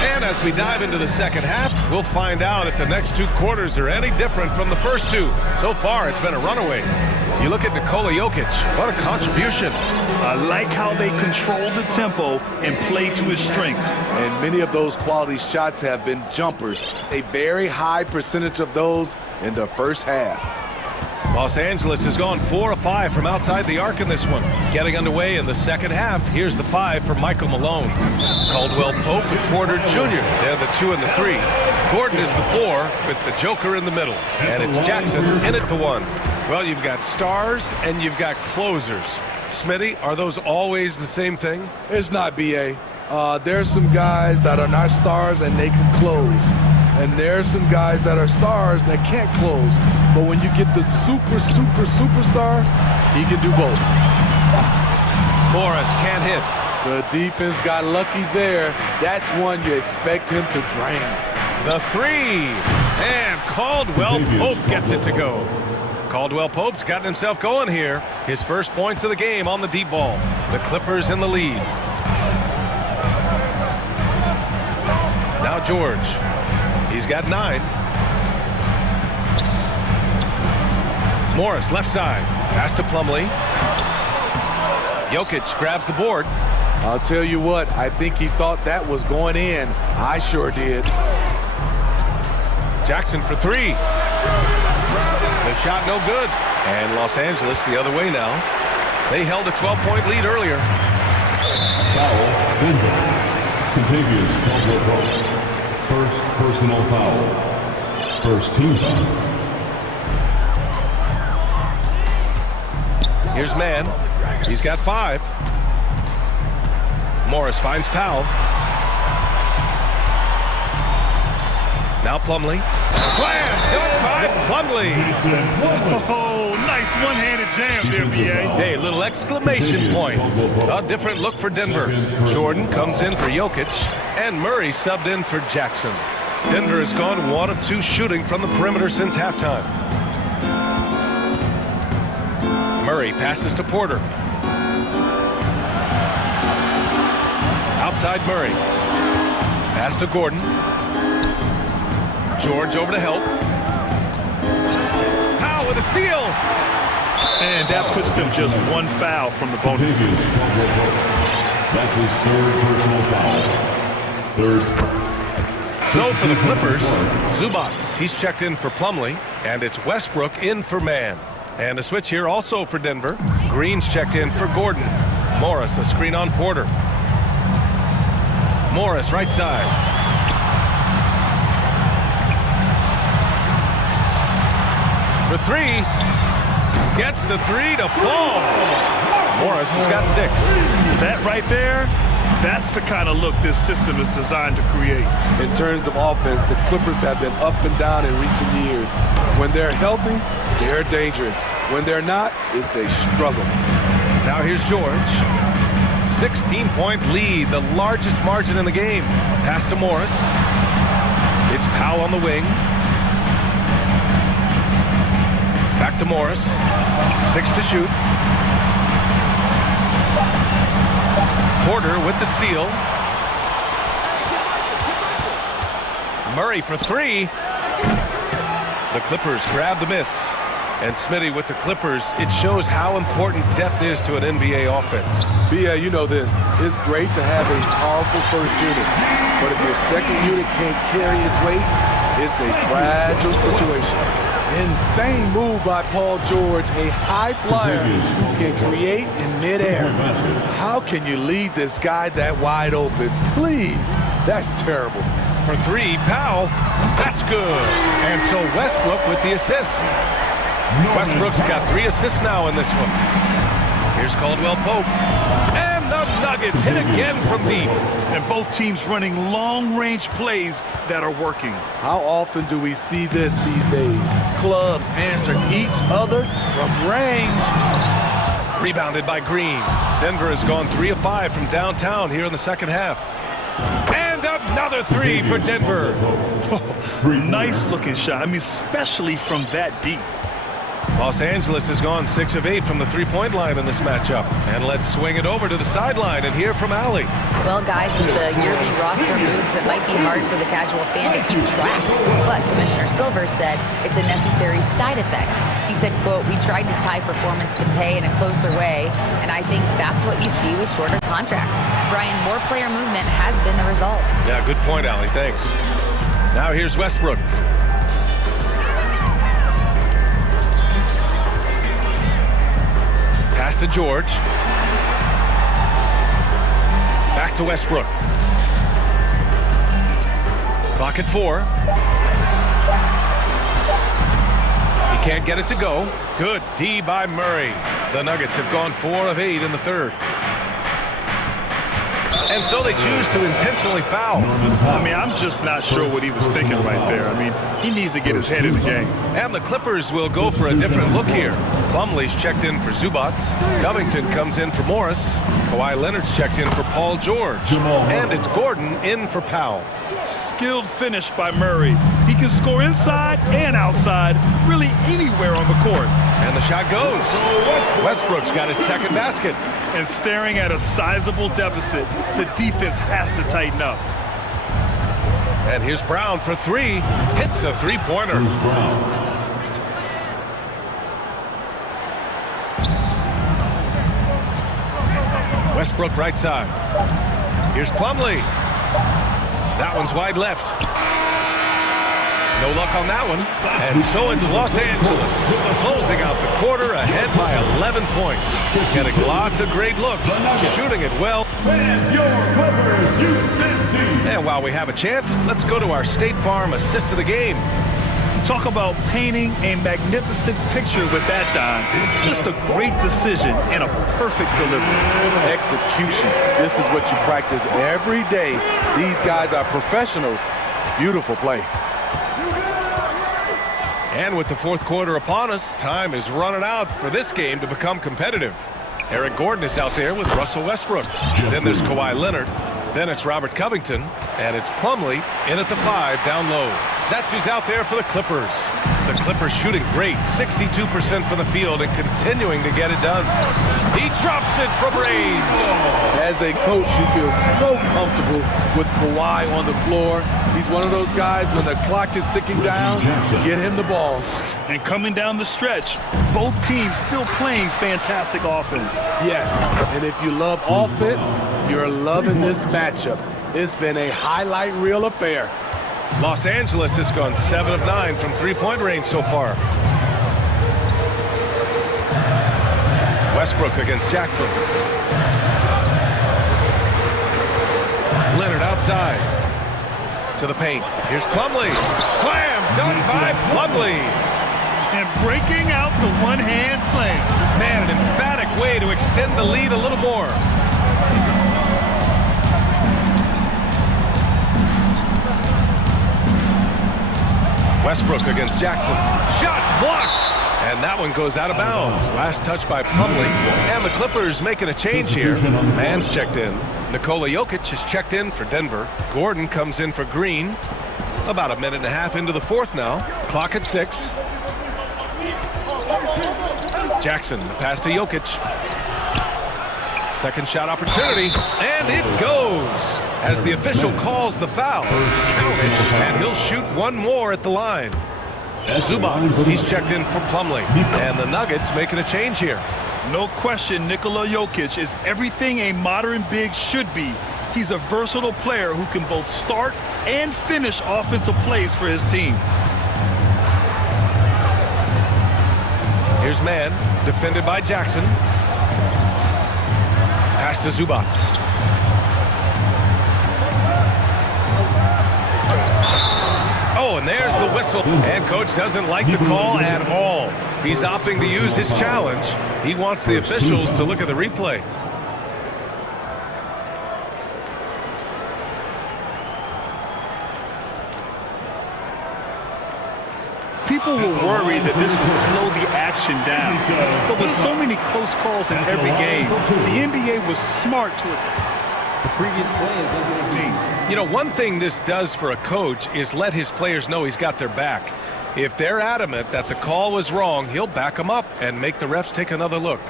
And as we dive into the second half, we'll find out if the next 2 quarters are any different from the first 2. So far, it's been a runaway. You look at Nikola Jokic, what a contribution. I like how they control the tempo and play to his strengths. And many of those quality shots have been jumpers. A very high percentage of those in the first half. Los Angeles has gone 4 of 5 from outside the arc in this one. Getting underway in the second half, here's the 5 for Michael Malone. Caldwell Pope and Porter Jr. They're the 2 and the 3. Gordon is the 4 with the Joker in the middle. And it's Jackson in at the 1. Well, you've got stars and you've got closers. Smitty, are those always the same thing? It's not, B.A. There's some guys that are not stars and they can close. And there's some guys that are stars that can't close. But when you get the superstar, he can do both. Morris can't hit. The defense got lucky there. That's one you expect him to drain. The 3. And Caldwell Pope gets it to go. Caldwell Pope's gotten himself going here. His first points of the game on the deep ball. The Clippers in the lead. Now George. He's got 9. Morris left side. Pass to Plumlee. Jokic grabs the board. I'll tell you what, I think he thought that was going in. I sure did. Jackson for 3. The shot no good. And Los Angeles the other way now. They held a 12-point lead earlier. Foul, Denver. Contiguous Caldwell. First personal foul. First team foul. Here's Man. He's got 5. Morris finds Powell. Now Plumlee. Slam dunk by Plumlee. Oh, nice one-handed jam there, B.A. Hey, little exclamation point. A different look for Denver. Jordan comes in for Jokic, and Murray subbed in for Jackson. Denver has gone 1 of 2 shooting from the perimeter since halftime. Murray passes to Porter. Outside Murray. Pass to Gordon. George over to help. Powell with a steal. And that puts them just 1 foul from the bonus. That's his 3rd personal foul. 3rd. So for the Clippers, Zubats, he's checked in for Plumlee, and it's Westbrook in for Mann. And a switch here also for Denver. Green's checked in for Gordon. Morris, a screen on Porter. Morris, right side. For 3. Gets the 3 to fall. Morris has got 6. That right there, that's the kind of look this system is designed to create. In terms of offense, the Clippers have been up and down in recent years. When they're healthy, they're dangerous. When they're not, it's a struggle. Now here's George. 16-point lead, the largest margin in the game. Pass to Morris. It's Powell on the wing. Back to Morris. 6 to shoot. Porter with the steal. Murray for 3. The Clippers grab the miss. And Smitty with the Clippers, it shows how important depth is to an NBA offense. B.A., you know this. It's great to have a powerful first unit. But if your second unit can't carry its weight, it's a fragile situation. Insane move by Paul George, a high flyer who can create in midair. How can you leave this guy that wide open? Please, that's terrible. For 3, Powell, that's good. And so Westbrook with the assist. Westbrook's got 3 assists now in this one. Here's Caldwell Pope. And the Nuggets hit again from deep. And both teams running long-range plays that are working. How often do we see this these days? Clubs answering each other from range. Rebounded by Green. Denver has gone 3 of 5 from downtown here in the second half. And another 3 for Denver. Nice looking shot. I mean, especially from that deep. Los Angeles has gone 6 of 8 from the three-point line in this matchup. And let's swing it over to the sideline and hear from Allie. Well, guys, with the yearly roster moves, it might be hard for the casual fan to keep track. But Commissioner Silver said it's a necessary side effect. He said, quote, "We tried to tie performance to pay in a closer way, and I think that's what you see with shorter contracts." Brian, more player movement has been the result. Yeah, good point, Allie. Thanks. Now here's Westbrook. Pass to George. Back to Westbrook. Clock at 4. He can't get it to go. Good D by Murray. The Nuggets have gone 4 of 8 in the third. And so they choose to intentionally foul. I mean, I'm just not sure what he was thinking right there. I mean, he needs to get his head in the game. And the Clippers will go for a different look here. Plumlee's checked in for Zubats. Covington comes in for Morris. Kawhi Leonard's checked in for Paul George. And it's Gordon in for Powell. Skilled finish by Murray. He can score inside and outside, really anywhere on the court. And the shot goes. Westbrook's got his second basket. And staring at a sizable deficit, the defense has to tighten up. And here's Brown for 3. Hits the three-pointer. Westbrook right side. Here's Plumlee. That one's wide left. No luck on that one. And so it's Los Angeles closing out the quarter ahead by 11 points. Getting lots of great looks, shooting it well. And while we have a chance, let's go to our State Farm assist of the game. Talk about painting a magnificent picture with that dime. Just a great decision and a perfect delivery. Execution. This is what you practice every day. These guys are professionals. Beautiful play. And with the fourth quarter upon us, time is running out for this game to become competitive. Eric Gordon is out there with Russell Westbrook. Then there's Kawhi Leonard. Then it's Robert Covington. And it's Plumlee in at the 5 down low. That's who's out there for the Clippers. The Clippers shooting great, 62% from the field and continuing to get it done. He drops it from range. As a coach, you feel so comfortable with Kawhi on the floor. He's one of those guys, when the clock is ticking down, get him the ball. And coming down the stretch, both teams still playing fantastic offense. Yes, and if you love offense, you're loving this matchup. It's been a highlight reel affair. Los Angeles has gone 7 of 9 from three-point range so far. Westbrook against Jackson. Leonard outside. To the paint. Here's Plumlee. Slam! Done by Plumlee. And breaking out the one-hand slam. Man, an emphatic way to extend the lead a little more. Westbrook against Jackson. Shots blocked! And that one goes out of bounds. Last touch by Plumlee. And the Clippers making a change here. Mann's checked in. Nikola Jokic is checked in for Denver. Gordon comes in for Green. About a minute and a half into the fourth now. Clock at 6. Jackson, the pass to Jokic. Second shot opportunity, and it goes as the official calls the foul. Count it, and he'll shoot one more at the line. Zubac, he's checked in for Plumlee, and the Nuggets making a change here. No question, Nikola Jokic is everything a modern big should be. He's a versatile player who can both start and finish offensive plays for his team. Here's Mann, defended by Jackson. Pass to Zubac. Oh, and there's the whistle. And coach doesn't like the call at all. He's opting to use his challenge. He wants the officials to look at the replay. People were worried that this would slow the action down. But with so many close calls in every game, the NBA was smart to it. The previous play is over the team. You know, one thing this does for a coach is let his players know he's got their back. If they're adamant that the call was wrong, he'll back them up and make the refs take another look.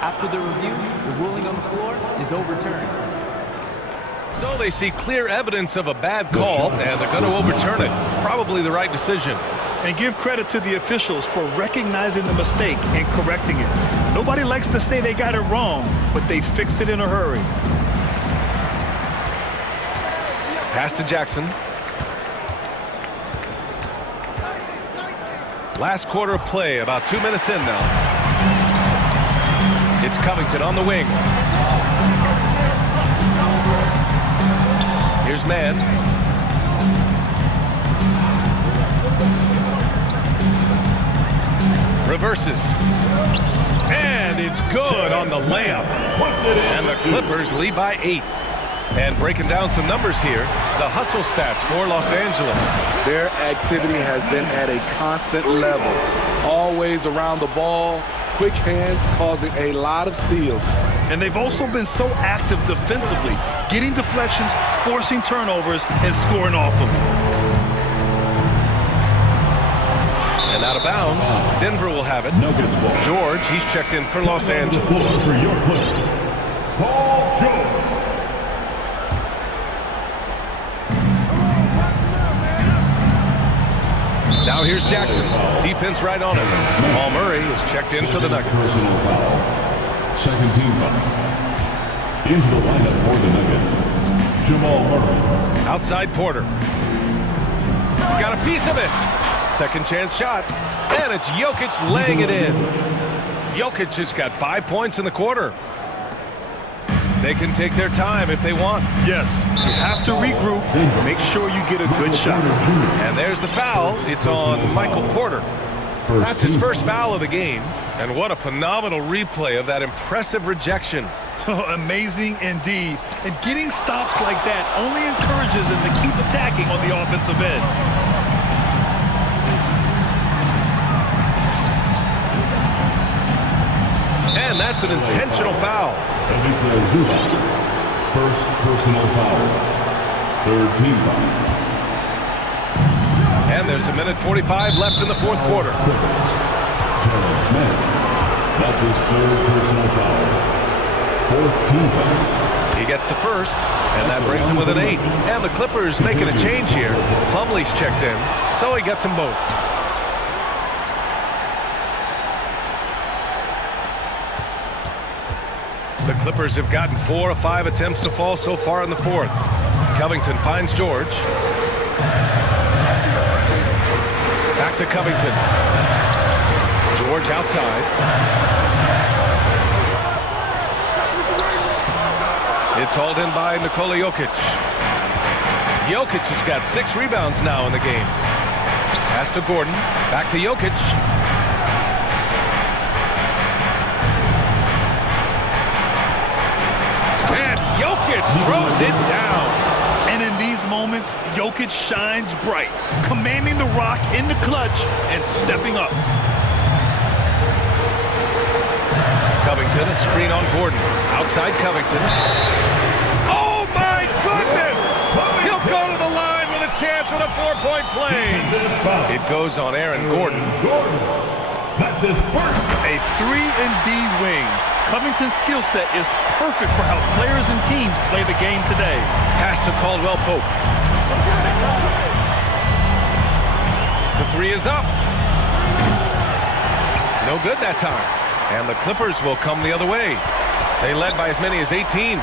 After the review, the ruling on the floor is overturned. So they see clear evidence of a bad call, and they're going to overturn it. Probably the right decision. And give credit to the officials for recognizing the mistake and correcting it. Nobody likes to say they got it wrong, but they fixed it in a hurry. Pass to Jackson. Last quarter of play, about 2 minutes in now. It's Covington on the wing. Here's Mann. Reverses. And it's good on the layup. And the Clippers lead by 8. And breaking down some numbers here, the hustle stats for Los Angeles. Their activity has been at a constant level. Always around the ball, quick hands causing a lot of steals. And they've also been so active defensively, getting deflections, forcing turnovers, and scoring off of them. And out of bounds, Denver will have it. George, he's checked in for Los Angeles. Now here's Jackson. Defense right on him. Paul Murray is checked in for the Nuggets. Second team foul. Into the lineup for the Nuggets, Jamal Murray. Outside Porter. Got a piece of it. Second chance shot. And it's Jokic laying it in. Jokic has got 5 points in the quarter. They can take their time if they want. Yes, you have to regroup. Make sure you get a good shot. And there's the foul. It's on Michael Porter. That's his first foul of the game. And what a phenomenal replay of that impressive rejection. Amazing indeed. And getting stops like that only encourages them to keep attacking on the offensive end. And that's an intentional foul. First personal foul. Third team foul. And there's a minute 45 left in the fourth quarter. Terrence Mann. That's his third personal foul. Fourth team foul. He gets the first, and that brings him with an 8. And the Clippers making a change here. Plumlee's checked in, so he gets them both. The Clippers have gotten 4 of 5 attempts to fall so far in the fourth. Covington finds George. Back to Covington. George outside. It's hauled in by Nikola Jokic. Jokic has got 6 rebounds now in the game. Pass to Gordon. Back to Jokic. And Jokic throws it down. And in these moments, Jokic shines bright, commanding the rock in the clutch and stepping up. Covington, a screen on Gordon. Outside Covington. Oh my goodness! He'll go to the line with a chance at a 4-point play. It goes on Aaron Gordon. That's his first. A 3-and-D wing. Covington's skill set is perfect for how players and teams play the game today. Pass to Caldwell Pope. The 3 is up. No good that time. And the Clippers will come the other way. They led by as many as 18.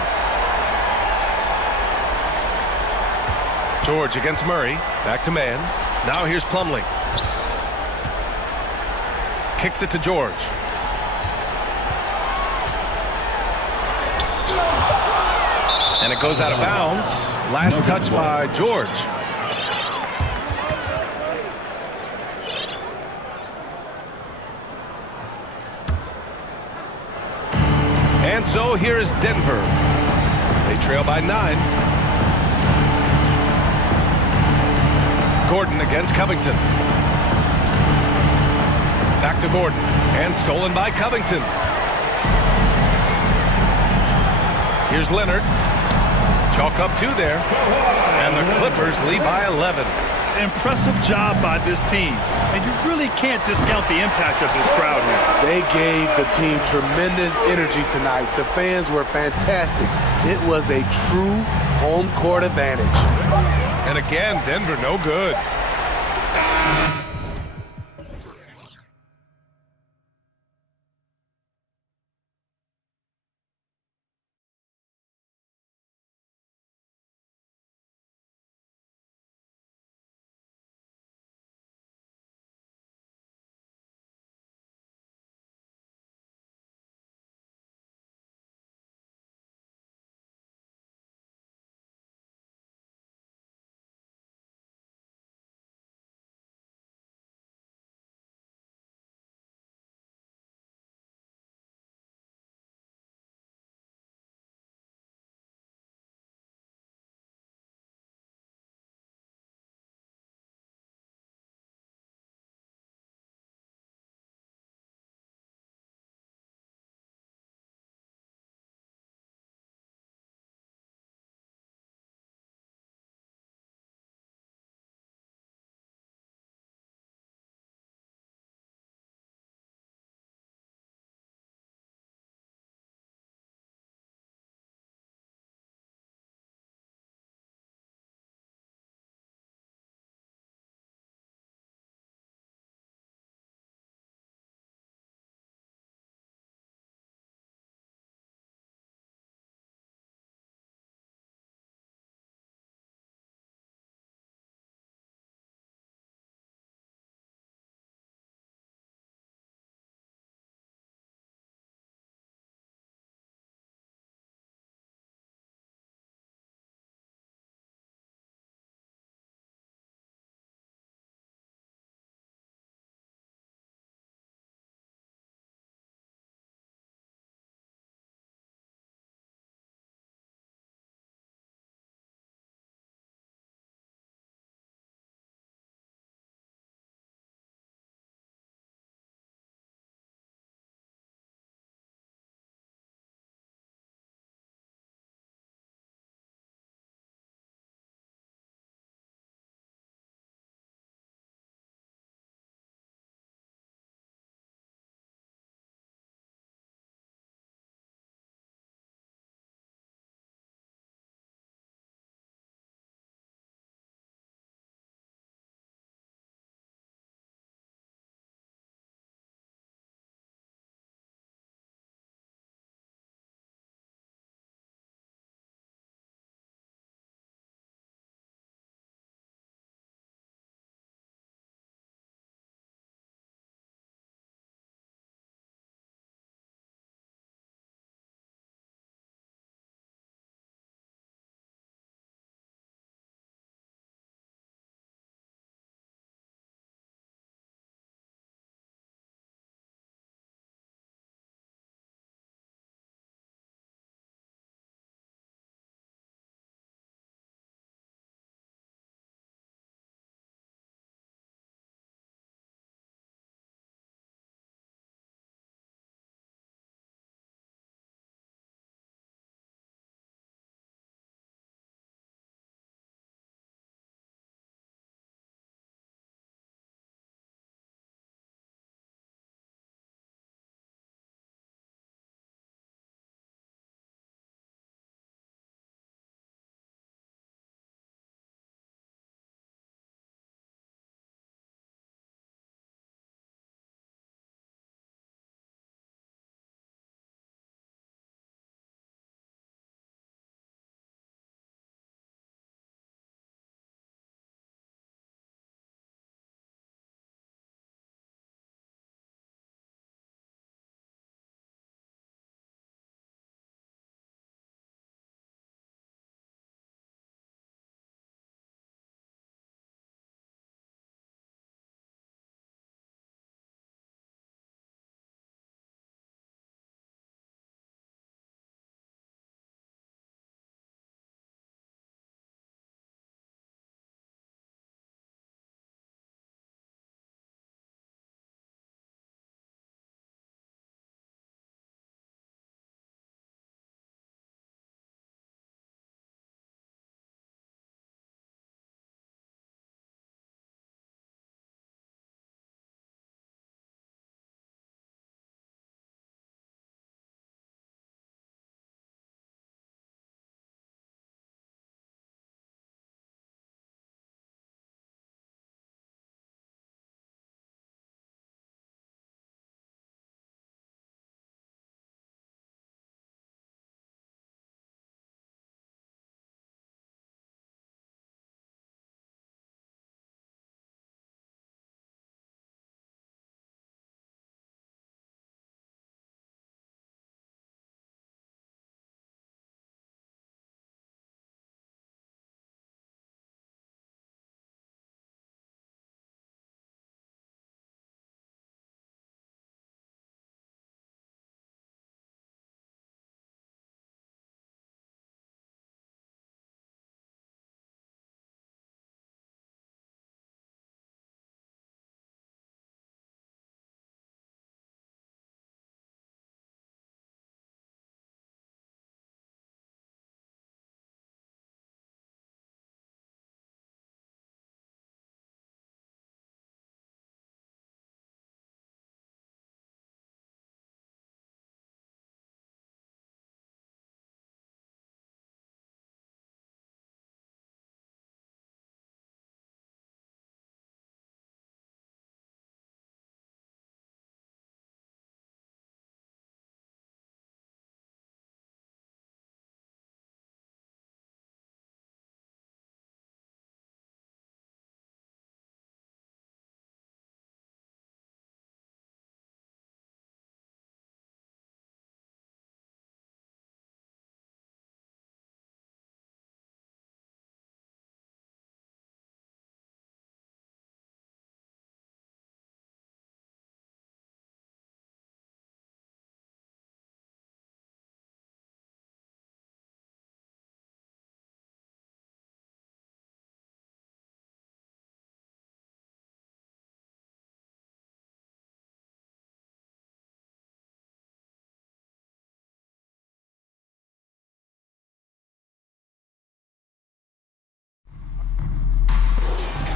George against Murray. Back to Mann. Now here's Plumlee. Kicks it to George. And it goes out of bounds. Last touch by George. And so here is Denver. They trail by 9. Gordon against Covington. Back to Gordon. And stolen by Covington. Here's Leonard. Chalk up 2 there. And the Clippers lead by 11. Impressive job by this team. And you really can't discount the impact of this crowd here. They gave the team tremendous energy tonight. The fans were fantastic. It was a true home court advantage. And again, Denver no good.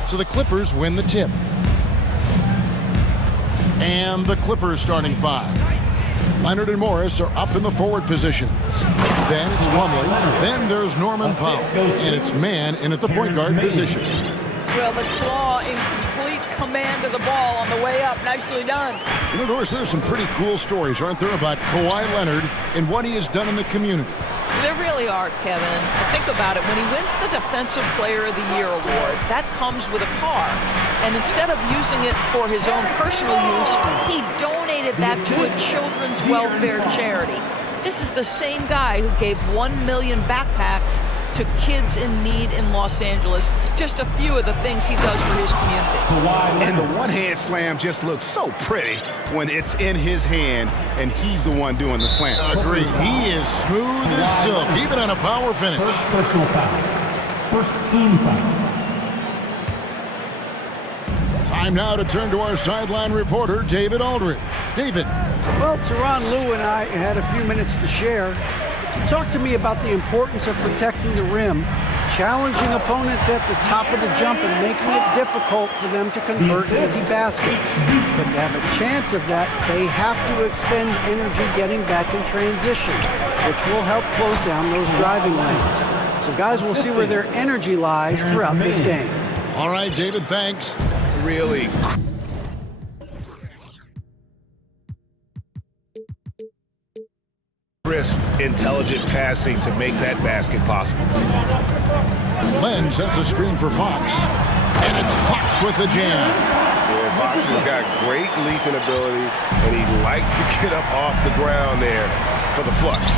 So the Clippers win the tip. And the Clippers starting 5. Leonard and Morris are up in the forward positions. Then it's Plumlee. Then there's Norman Powell. And it's man in at the point guard position. Well, the Claw in complete command of the ball on the way up. Nicely done. You know, Doris, there's some pretty cool stories, aren't there, about Kawhi Leonard and what he has done in the community? There really are, Kevin. Think about it. When he wins the Defensive Player of the Year award, that comes with a car. And instead of using it for his own personal use, he donated that to a children's welfare charity. This is the same guy who gave 1 million backpacks to kids in need in Los Angeles. Just a few of the things he does for his community. And the one-hand slam just looks so pretty when it's in his hand and he's the one doing the slam. Agreed. He is smooth as silk, even on a power finish. First personal foul. First team foul. Time now to turn to our sideline reporter, David Aldridge. David. Well, Tyronn Lue and I had a few minutes to share. Talk to me about the importance of protecting the rim, challenging opponents at the top of the jump and making it difficult for them to convert easy baskets. But to have a chance of that, they have to expend energy getting back in transition, which will help close down those driving lanes. So guys will see where their energy lies throughout this game. All right, David, thanks. Really crisp, intelligent passing to make that basket possible. Len sets a screen for Fox. And it's Fox with the jam. Yeah, Fox has got great leaping ability, and he likes to get up off the ground there for the flush.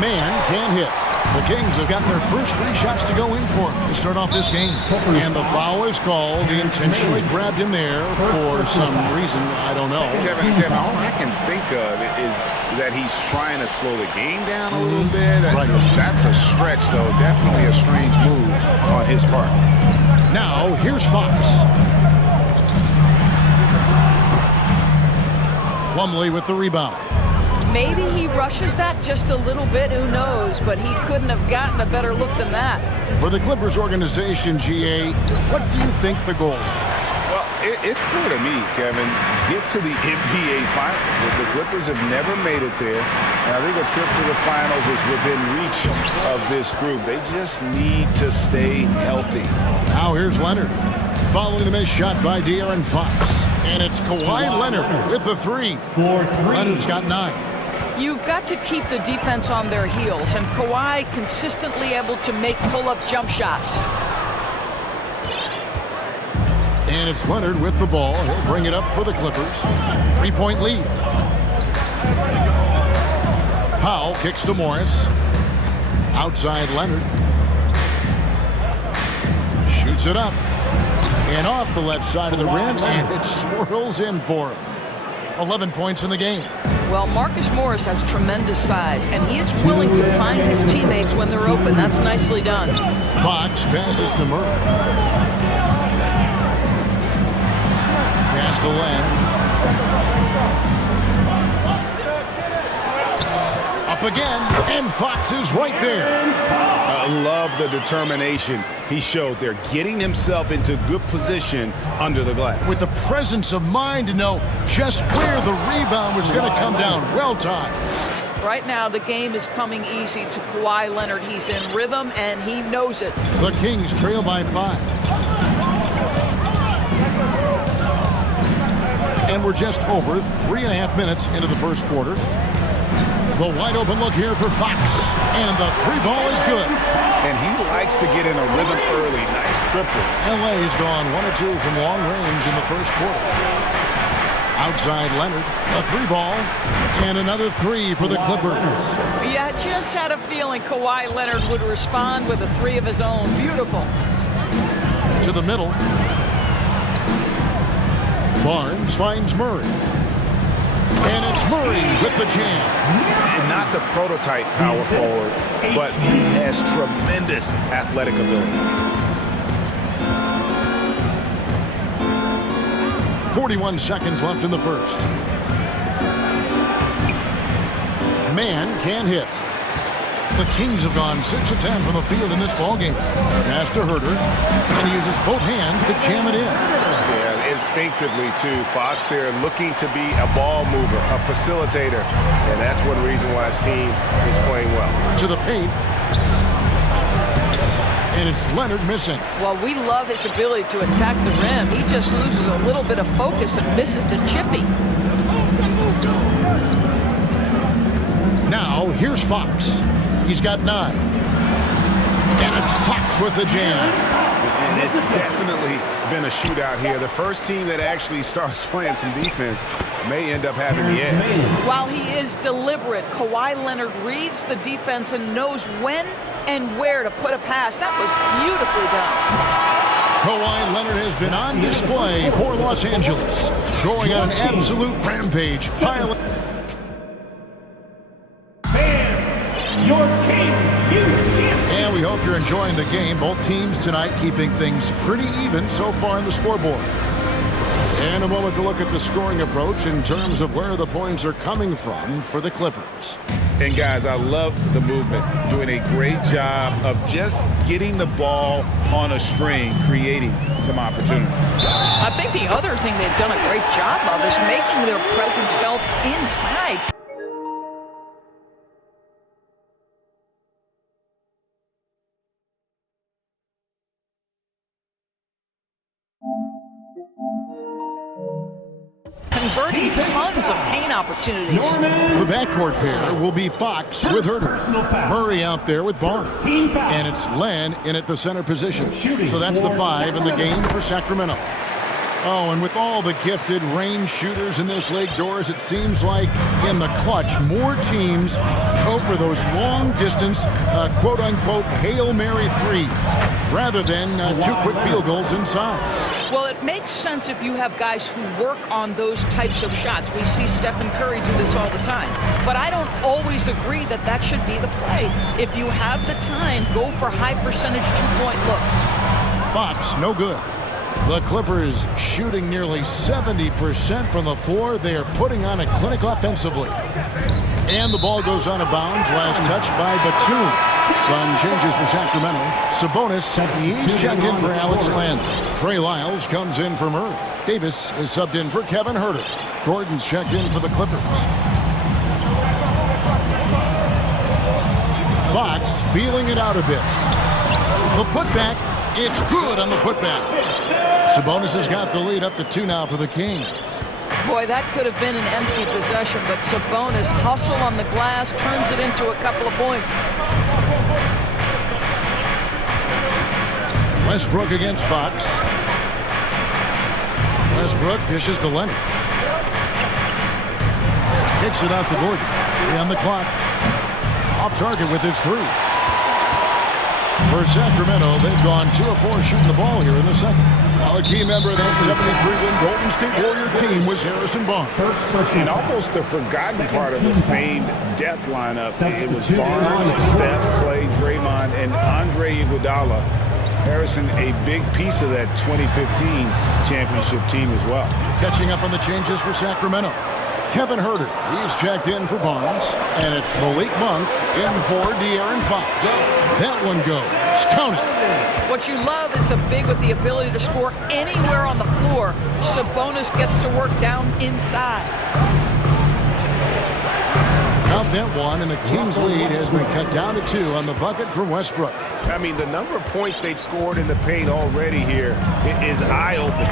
Man can't hit. The Kings have gotten their first 3 shots to go in for him to start off this game. And the foul is called. He intentionally grabbed him there for some reason. I don't know. Kevin, all I can think of is that he's trying to slow the game down a little bit. Right. That's a stretch, though. Definitely a strange move on his part. Now, here's Fox. Plumlee with the rebound. Maybe he rushes that just a little bit, who knows, but he couldn't have gotten a better look than that. For the Clippers organization, GA, what do you think the goal is? Well, it's clear to me, Kevin. Get to the NBA Finals. The Clippers have never made it there. And I think a trip to the Finals is within reach of this group. They just need to stay healthy. Now here's Leonard. Following the missed shot by De'Aaron Fox. And it's Kawhi Leonard with the 3. Leonard's got 9. You've got to keep the defense on their heels, and Kawhi consistently able to make pull-up jump shots. And it's Leonard with the ball. He'll bring it up for the Clippers. 3-point lead. Powell kicks to Morris. Outside Leonard. Shoots it up. And off the left side of the rim, and it swirls in for him. 11 points in the game. Well, Marcus Morris has tremendous size, and he is willing to find his teammates when they're open. That's nicely done. Fox passes to Murray. Pass to Len. Up again, and Fox is right there. I love the determination he showed there, getting himself into good position under the glass. With the presence of mind to know just where the rebound was going to come down. Well timed. Right now, the game is coming easy to Kawhi Leonard. He's in rhythm, and he knows it. The Kings trail by 5. And we're just over 3.5 minutes into the first quarter. The wide open look here for Fox. And the 3 ball is good. And he likes to get in a rhythm early. Nice triple. LA's gone 1 or 2 from long range in the first quarter. Outside Leonard, a 3 ball, and another 3 for the Clippers. Yeah, I just had a feeling Kawhi Leonard would respond with a 3 of his own. Beautiful. To the middle. Barnes finds Murray. And it's Murray with the jam. And not the prototype power forward, but he has tremendous athletic ability. 41 seconds left in the first. Man can hit. The Kings have gone 6 of 10 from the field in this ballgame. Pass to Herter, and he uses both hands to jam it in. Yeah, instinctively, too. Fox there looking to be a ball mover, a facilitator, and that's one reason why his team is playing well. To the paint. And it's Leonard missing. Well, we love his ability to attack the rim. He just loses a little bit of focus and misses the chippy. Now, here's Fox. He's got 9. And it's Fox with the jam. And it's definitely been a shootout here. The first team that actually starts playing some defense may end up having the edge. While he is deliberate, Kawhi Leonard reads the defense and knows when and where to put a pass. That was beautifully done. Kawhi Leonard has been on display for Los Angeles, going on an absolute rampage. Your Kings, and we hope you're enjoying the game. Both teams tonight keeping things pretty even so far on the scoreboard. And a moment to look at the scoring approach in terms of where the points are coming from for the Clippers. And guys, I love the movement, doing a great job of just getting the ball on a string, creating some opportunities. I think the other thing they've done a great job of is making their presence felt inside. Converting tons of paint opportunities. The backcourt pair will be Fox with Herter. Murray out there with Barnes. And it's Len in at the center position. So that's the 5 in the game for Sacramento. Oh, and with all the gifted range shooters in this league, Doris, it seems like in the clutch, more teams go for those long-distance, quote-unquote, Hail Mary threes, rather than 2 quick field goals inside. Well, it makes sense if you have guys who work on those types of shots. We see Stephen Curry do this all the time. But I don't always agree that that should be the play. If you have the time, go for high-percentage 2-point looks. Fox, no good. The Clippers shooting nearly 70% from the floor. They are putting on a clinic offensively. And the ball goes out of bounds. Last touch by Batum. Sun changes for Sacramento. Sabonis, he's checked in for Alex Len. Trey Lyles comes in for Murray. Davis is subbed in for Kevin Herter. Gordon's checked in for the Clippers. Fox feeling it out a bit. The putback, it's good on the putback. Sabonis has got the lead up to 2 now for the Kings. Boy, that could have been an empty possession, but Sabonis hustle on the glass, turns it into a couple of points. Westbrook against Fox. Westbrook dishes to Leonard. Kicks it out to Gordon. 3 on the clock. Off target with his 3. For Sacramento, they've gone 2 of 4 shooting the ball here in the second. Now, a key member of that 73-win Golden State Warrior team was Harrison Barnes. And almost the forgotten part of the famed death lineup. It was Barnes, Steph, Clay, Draymond, and Andre Iguodala. Harrison, a big piece of that 2015 championship team as well. Catching up on the changes for Sacramento. Kevin Herter, he's checked in for Barnes, and it's Malik Monk in for De'Aaron Fox. That one goes. Count it. What you love is a big with the ability to score anywhere on the floor. Sabonis gets to work down inside. Count that one, and the Kings' lead has been cut down to 2 on the bucket from Westbrook. I mean, the number of points they've scored in the paint already here is eye-opening.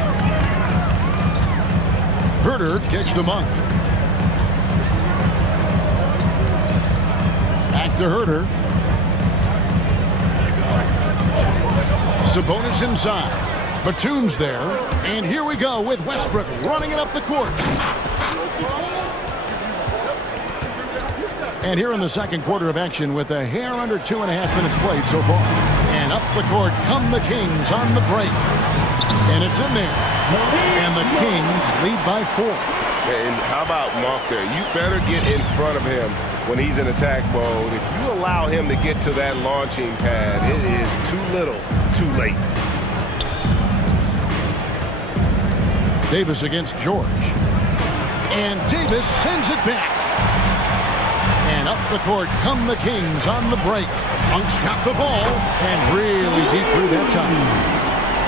Herter kicks to Monk. Back to Herter. Sabonis inside. Batum's there. And here we go with Westbrook running it up the court. And here in the second quarter of action with a hair under 2.5 minutes played so far. And up the court come the Kings on the break. And it's in there. And the Kings lead by 4. And how about Monk there? You better get in front of him when he's in attack mode. If you allow him to get to that launching pad, it is too little, too late. Davis against George. And Davis sends it back. And Up the court come the Kings on the break. Monk's got the ball and really deep through that time.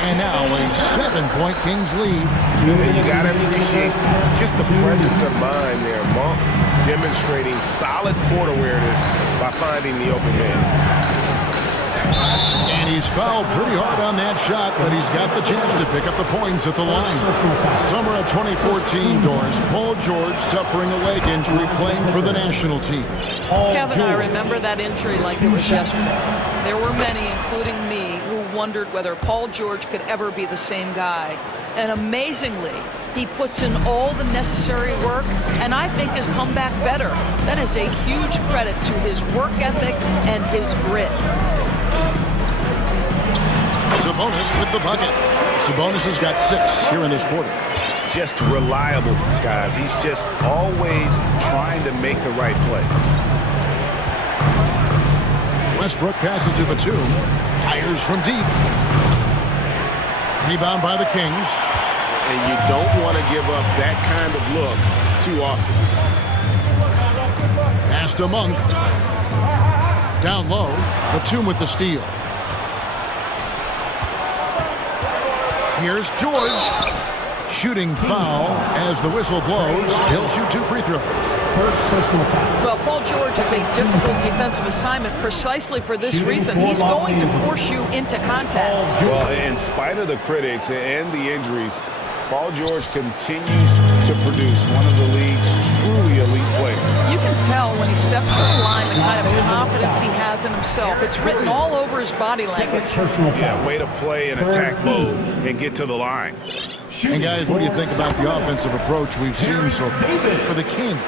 And now a 7-point Kings lead. And you got to appreciate just the presence of mind there. Monk demonstrating solid court awareness by finding the open man. And he's fouled pretty hard on that shot, but he's got the chance to pick up the points at the line. Summer of 2014, Doris. Paul George suffering a leg injury playing for the national team. Kevin, I remember that injury like it was yesterday. There were many, including me, who wondered whether Paul George could ever be the same guy. And amazingly, he puts in all the necessary work and I think has come back better. That is a huge credit to his work ethic and his grit. Sabonis with the bucket. Sabonis has got 6 here in this quarter. Just reliable, guys. He's just always trying to make the right play. Westbrook passes to Batum. Fires from deep. Rebound by the Kings. And you don't want to give up that kind of look too often. Pass to Monk. Down low. Batum with the steal. Here's George. Shooting foul as the whistle blows. He'll shoot 2 free throws. First personal foul. Well, Paul George is a difficult defensive assignment precisely for this reason. He's going to force you into contact. Well, in spite of the critics and the injuries, Paul George continues to produce one of the league's truly elite players. You can tell when he steps to the line the kind of confidence he has in himself. It's written all over his body language. Yeah, way to play in attack mode and get to the line. And guys, what do you think about the offensive approach we've seen so far for the Kings?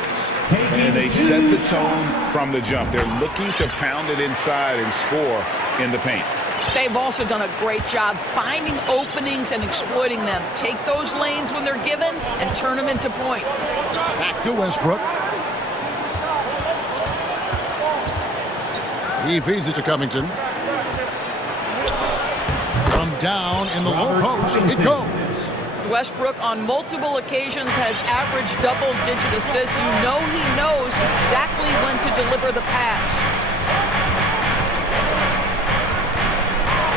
And they set the tone from the jump. They're looking to pound it inside and score in the paint. They've also done a great job finding openings and exploiting them. Take those lanes when they're given and turn them into points. Back to Westbrook. He feeds it to Covington. From down in the low post, it goes. Westbrook on multiple occasions has averaged double-digit assists. You know he knows exactly when to deliver the pass.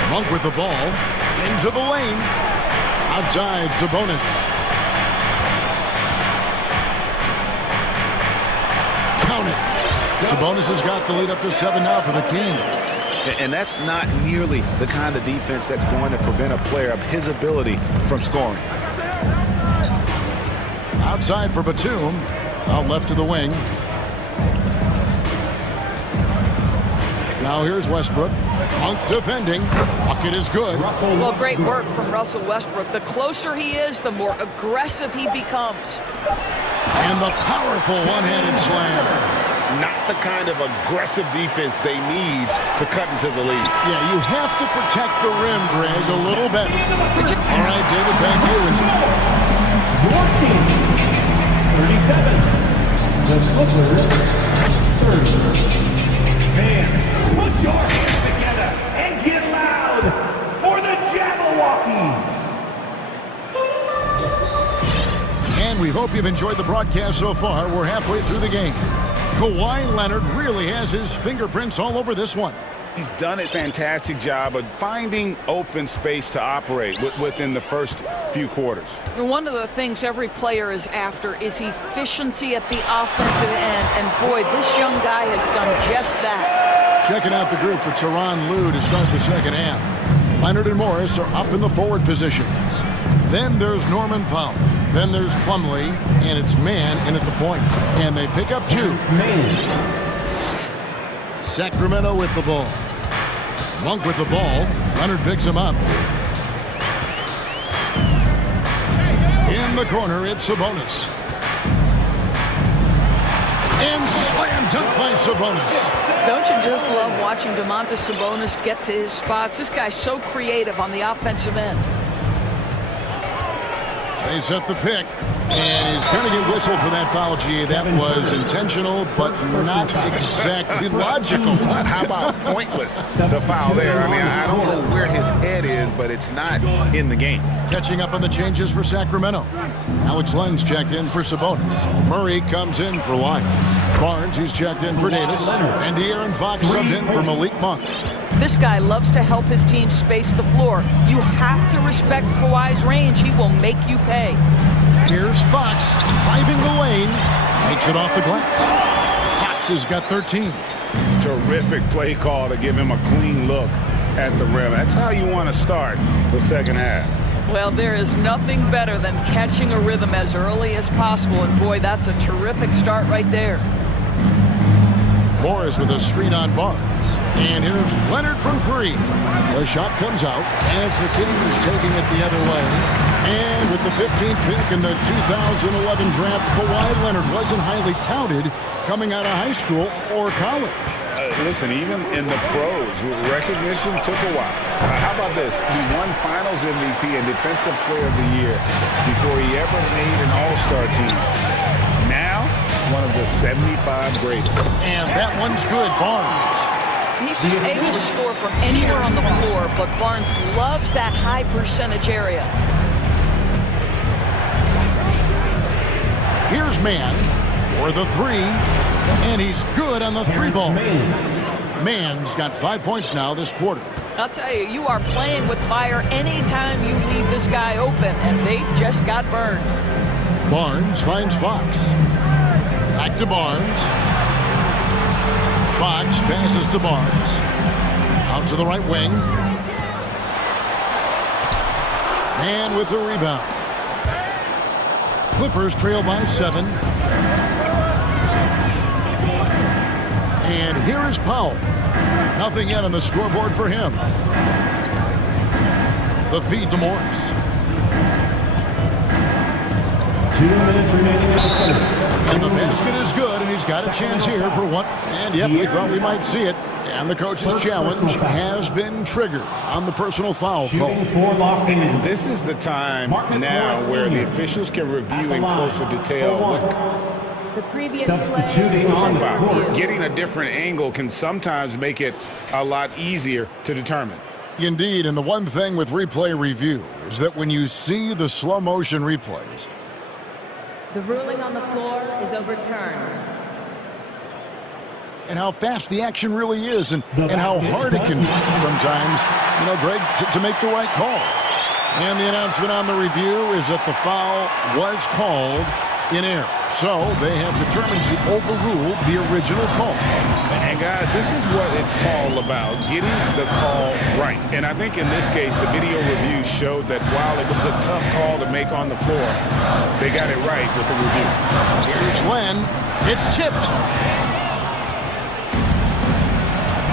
Monk with the ball. Into the lane. Outside, Sabonis. Count it. Sabonis has got the lead up to 7 now for the Kings. And that's not nearly the kind of defense that's going to prevent a player of his ability from scoring. Outside for Batum. Out left to the wing. Now here's Westbrook. Monk defending. Bucket is good. Well, great work from Russell Westbrook. The closer he is, the more aggressive he becomes. And the powerful one-handed slam. Not the kind of aggressive defense they need to cut into the lead. Yeah, you have to protect the rim, Greg, a little bit. All right, David, thank you. Your Kings, 37. The Clippers, 30. Fans, put your hands together and get loud for the Jabberwockies. And we hope you've enjoyed the broadcast so far. We're halfway through the game. Kawhi Leonard really has his fingerprints all over this one. He's done a fantastic job of finding open space to operate within the first few quarters. One of the things every player is after is efficiency at the offensive end. And boy, this young guy has done just that. Checking out the group for Tyronn Lue to start the second half. Leonard and Morris are up in the forward positions. Then there's Norman Powell. Then there's Plumlee, and it's man in at the point. And they pick up 2. Sacramento with the ball. Monk with the ball. Leonard picks him up. In the corner, it's Sabonis. And slam dunk by Sabonis. Don't you just love watching Domantas Sabonis get to his spots? This guy's so creative on the offensive end. They set the pick. And he's going to get whistled for that foul, G. That was intentional, but not exactly logical. How about pointless to foul there? I mean, I don't know where his head is, but it's not in the game. Catching up on the changes for Sacramento. Alex Len's checked in for Sabonis. Murray comes in for Lyons. Barnes, he's checked in for Davis. And De'Aaron Fox subbed in for Malik Monk. This guy loves to help his team space the floor. You have to respect Kawhi's range. He will make you pay. Here's Fox driving the lane. Makes it off the glass. Fox has got 13. Terrific play call to give him a clean look at the rim. That's how you want to start the second half. Well, there is nothing better than catching a rhythm as early as possible. And boy, that's a terrific start right there. Morris with a screen on Barnes. And here's Leonard from three. The shot comes out, and it's the Kings taking it the other way. And with the 15th pick in the 2011 draft, Kawhi Leonard wasn't highly touted coming out of high school or college. Listen, even in the pros, recognition took a while. How about this? He won Finals MVP and Defensive Player of the Year before he ever made an All-Star team. Now, one of the 75 greatest. And that one's good, Barnes. He's just able to score from anywhere on the floor, but Barnes loves that high percentage area. Here's Mann for the three, and he's good on the three ball. Mann's got 5 points now this quarter. I'll tell you, you are playing with fire anytime you leave this guy open, and they just got burned. Barnes finds Fox. Back to Barnes. Fox passes to Barnes. Out to the right wing. And with the rebound. Clippers trail by 7. And here is Powell. Nothing yet on the scoreboard for him. The feed to Morris. 2 minutes remaining in the quarter. And the basket is good, and he's got a chance here for one. And yep, we thought we might see it. And the coach's challenge has been triggered on the personal foul call. And this is the time now where the officials can review in closer detail. The previous Substituting on the court. Getting a different angle can sometimes make it a lot easier to determine. Indeed, and the one thing with replay review is that when you see the slow motion replays, The ruling on the floor is overturned. And how fast the action really is, and how hard it can be sometimes, Greg, to make the right call. And the announcement on the review is that the foul was called in error. So they have determined to overrule the original call. And guys, this is what it's all about, getting the call right. And I think in this case, the video review showed that while it was a tough call to make on the floor, they got it right with the review. Here's Len. It's tipped.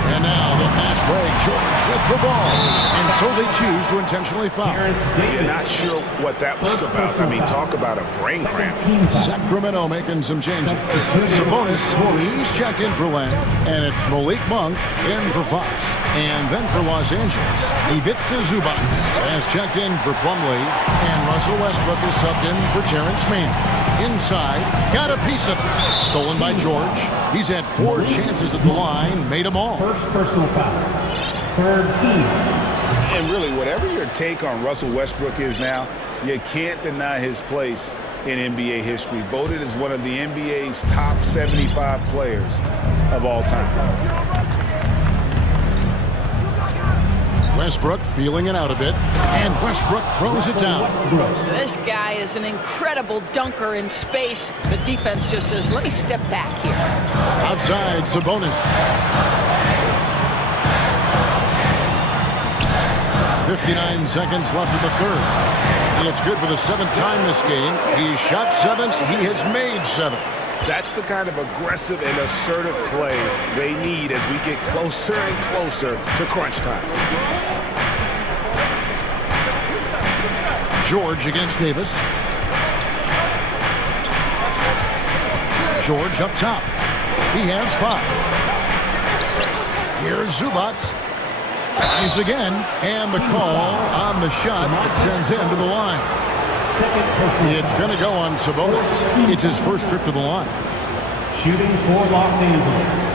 And now the fast break, George with the ball. And so they choose to intentionally foul. Not sure what that was about. I mean, talk about a brain cramp. Sacramento making some changes. Sabonis, he's checked in for Len. And it's Malik Monk in for Fox. And then for Los Angeles, Ivica Zubac has checked in for Plumlee. And Russell Westbrook is subbed in for Terrence Mann. Inside, got a piece of it. Stolen by George. He's had 4 chances at the line, made them all. First personal foul. Third team. And really, whatever your take on Russell Westbrook is now, you can't deny his place in NBA history. Voted as one of the NBA's top 75 players of all time. Westbrook feeling it out a bit, and Westbrook throws it down. This guy is an incredible dunker in space. The defense just says, let me step back here. Outside, Sabonis. 59 seconds left in the third. It's good for the 7th time this game. He's shot 7. He has made 7. That's the kind of aggressive and assertive play they need as we get closer and closer to crunch time. George against Davis. George up top. He has 5. Here's Zubac. Tries again, and the call on the shot that sends him to the line. It's going to go on Sabonis. It's his first trip to the line. Shooting for Los Angeles.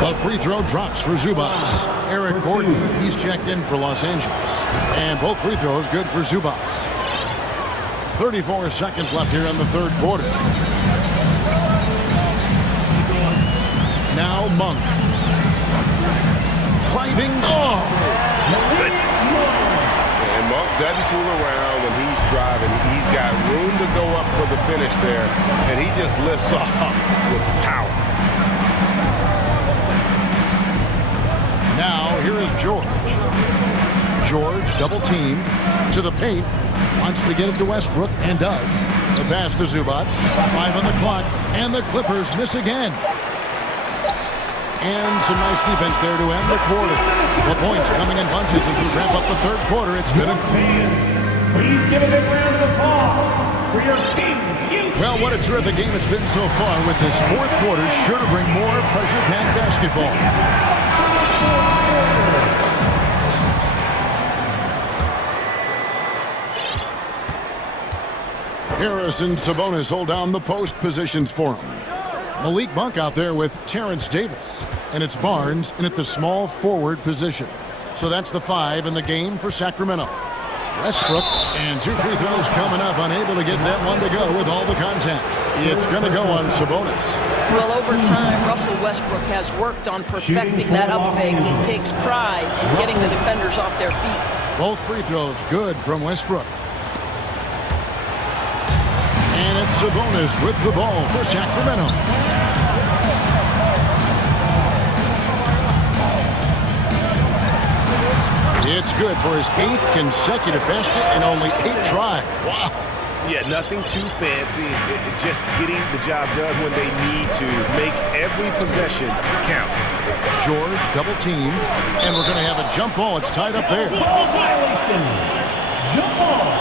The free throw drops for Zubats. Eric Gordon, he's checked in for Los Angeles. And both free throws good for Zubats. 34 seconds left here in the third quarter. Now Monk. Driving. Oh! And Monk doesn't fool around when he's driving. He's got room to go up for the finish there. And he just lifts off with power. Now, here is George. George, double team to the paint. Wants to get it to Westbrook, and does. The pass to Zubats. 5 on the clock, and the Clippers miss again. And some nice defense there to end the quarter. The points coming in bunches as we wrap up the third quarter. It's been a... Please give a big round of applause for your teams. Well, what a terrific game it's been so far, with this fourth quarter sure to bring more pressure-packed basketball. Harris and Sabonis hold down the post positions for him. Malik Monk out there with Terrence Davis. And it's Barnes in at the small forward position. So that's the 5 in the game for Sacramento. Westbrook, and 2 free throws coming up, unable to get that one to go with all the contact. It's going to go on Sabonis. Well, over time, Russell Westbrook has worked on perfecting that up fake. He takes pride in getting the defenders off their feet. Both free throws good from Westbrook. And it's Sabonis with the ball for Sacramento. It's good for his 8th consecutive basket in only 8 tries. Wow. Yeah, nothing too fancy. Just getting the job done when they need to. Make every possession count. George double team, and we're going to have a jump ball. It's tied up there. Ball violation. Jump ball.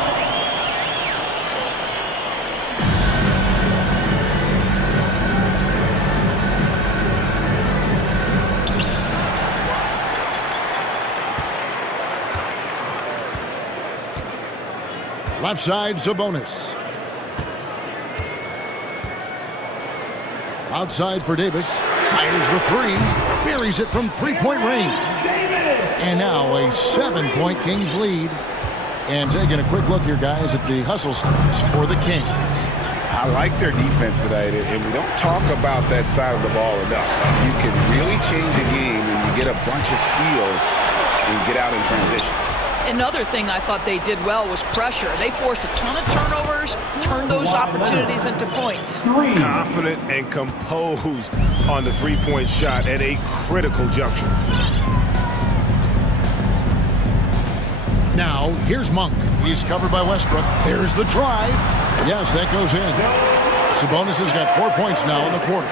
Left side, Sabonis. Outside for Davis. Fires the 3. Buries it from 3-point range. And now a 7-point Kings lead. And taking a quick look here, guys, at the hustle stats for the Kings. I like their defense today, and we don't talk about that side of the ball enough. You can really change a game when you get a bunch of steals and get out in transition. Another thing I thought they did well was pressure. They forced a ton of turnovers, turned those opportunities into points. Confident and composed on the 3-point shot at a critical juncture. Now, here's Monk. He's covered by Westbrook. There's the drive. Yes, that goes in. Sabonis has got 4 points now in the quarter.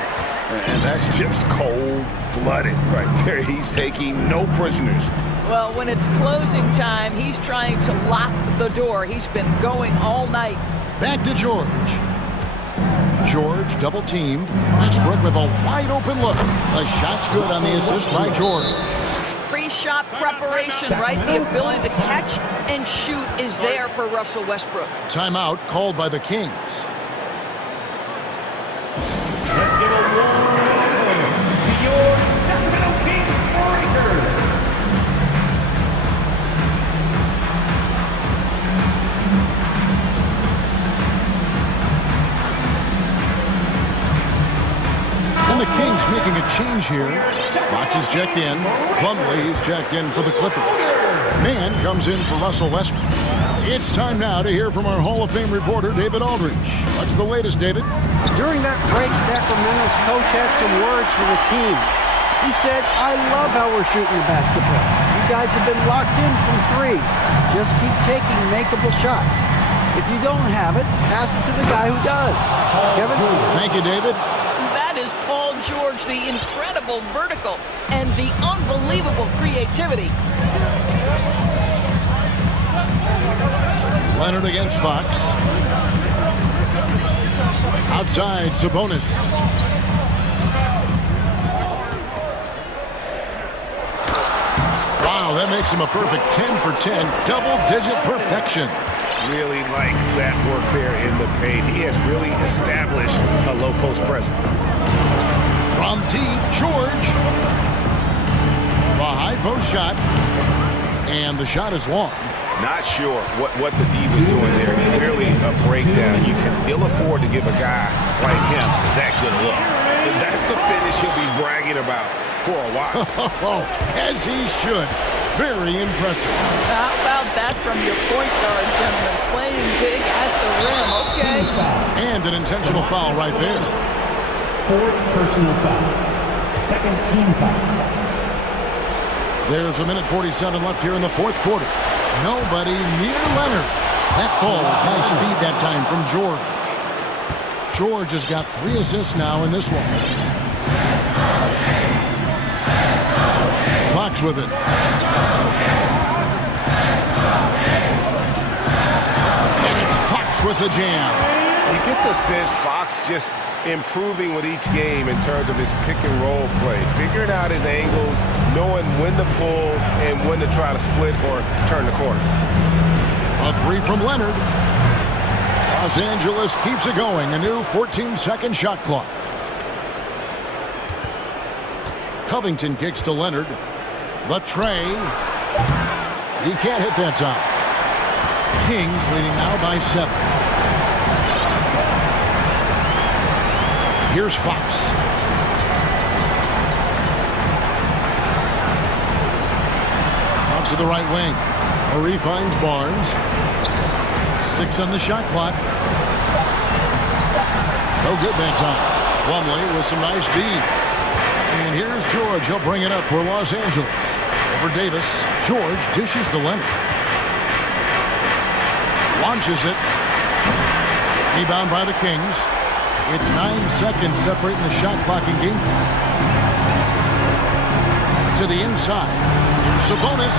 And that's just cold-blooded right there. He's taking no prisoners. Well, when it's closing time, he's trying to lock the door. He's been going all night. Back to George. George double teamed. Westbrook with a wide open look. The shot's good on the assist by George. Pre-shot preparation, right? The ability to catch and shoot is there for Russell Westbrook. Timeout called by the Kings. Let's give a warm welcome to your Sacramento Kings Breakers. And the Kings making a change here. Fox is checked in. Plumlee is checked in for the Clippers. Mann comes in for Russell Westbrook. It's time now to hear from our Hall of Fame reporter, David Aldridge. What's the latest, David? During that break, Sacramento's coach had some words for the team. He said, "I love how we're shooting the basketball. You guys have been locked in from 3. Just keep taking makeable shots. If you don't have it, pass it to the guy who does." Kevin? Thank you, David. That is Paul George, the incredible vertical and the unbelievable creativity. Leonard against Fox. Outside, Sabonis. Wow, that makes him a perfect 10 for 10. Double-digit perfection. really like that work there in the paint. He has really established a low post presence. From deep, George. The high post shot. And the shot is long. Not sure what the D was doing there. Clearly a breakdown. You can ill afford to give a guy like him that good a look. That's a finish he'll be bragging about for a while. As he should. Very impressive. How about that from your point guard, gentlemen? Playing big at the rim, okay? And an intentional foul right there. Fourth personal foul. Second team foul. There's a minute 47 left here in the fourth quarter. Nobody near Leonard. That falls. Nice feed that time from George. George has got 3 assists now in this one. Fox with it. And it's Fox with the jam. You get the sense Fox just improving with each game in terms of his pick and roll play, figuring out his angles, knowing when to pull and when to try to split or turn the corner. A 3 from Leonard. Los Angeles keeps it going. A new 14-second shot clock. Covington kicks to Leonard. The tray. He can't hit that time. Kings leading now by 7. Here's Fox. Out to the right wing. Murray finds Barnes. 6 on the shot clock. No good that time. Plumlee with some nice D. And here's George. He'll bring it up for Los Angeles. Over Davis. George dishes to Leonard. Launches it. Rebound by the Kings. It's 9 seconds separating the shot clock and game clock. To the inside. Here's Sabonis.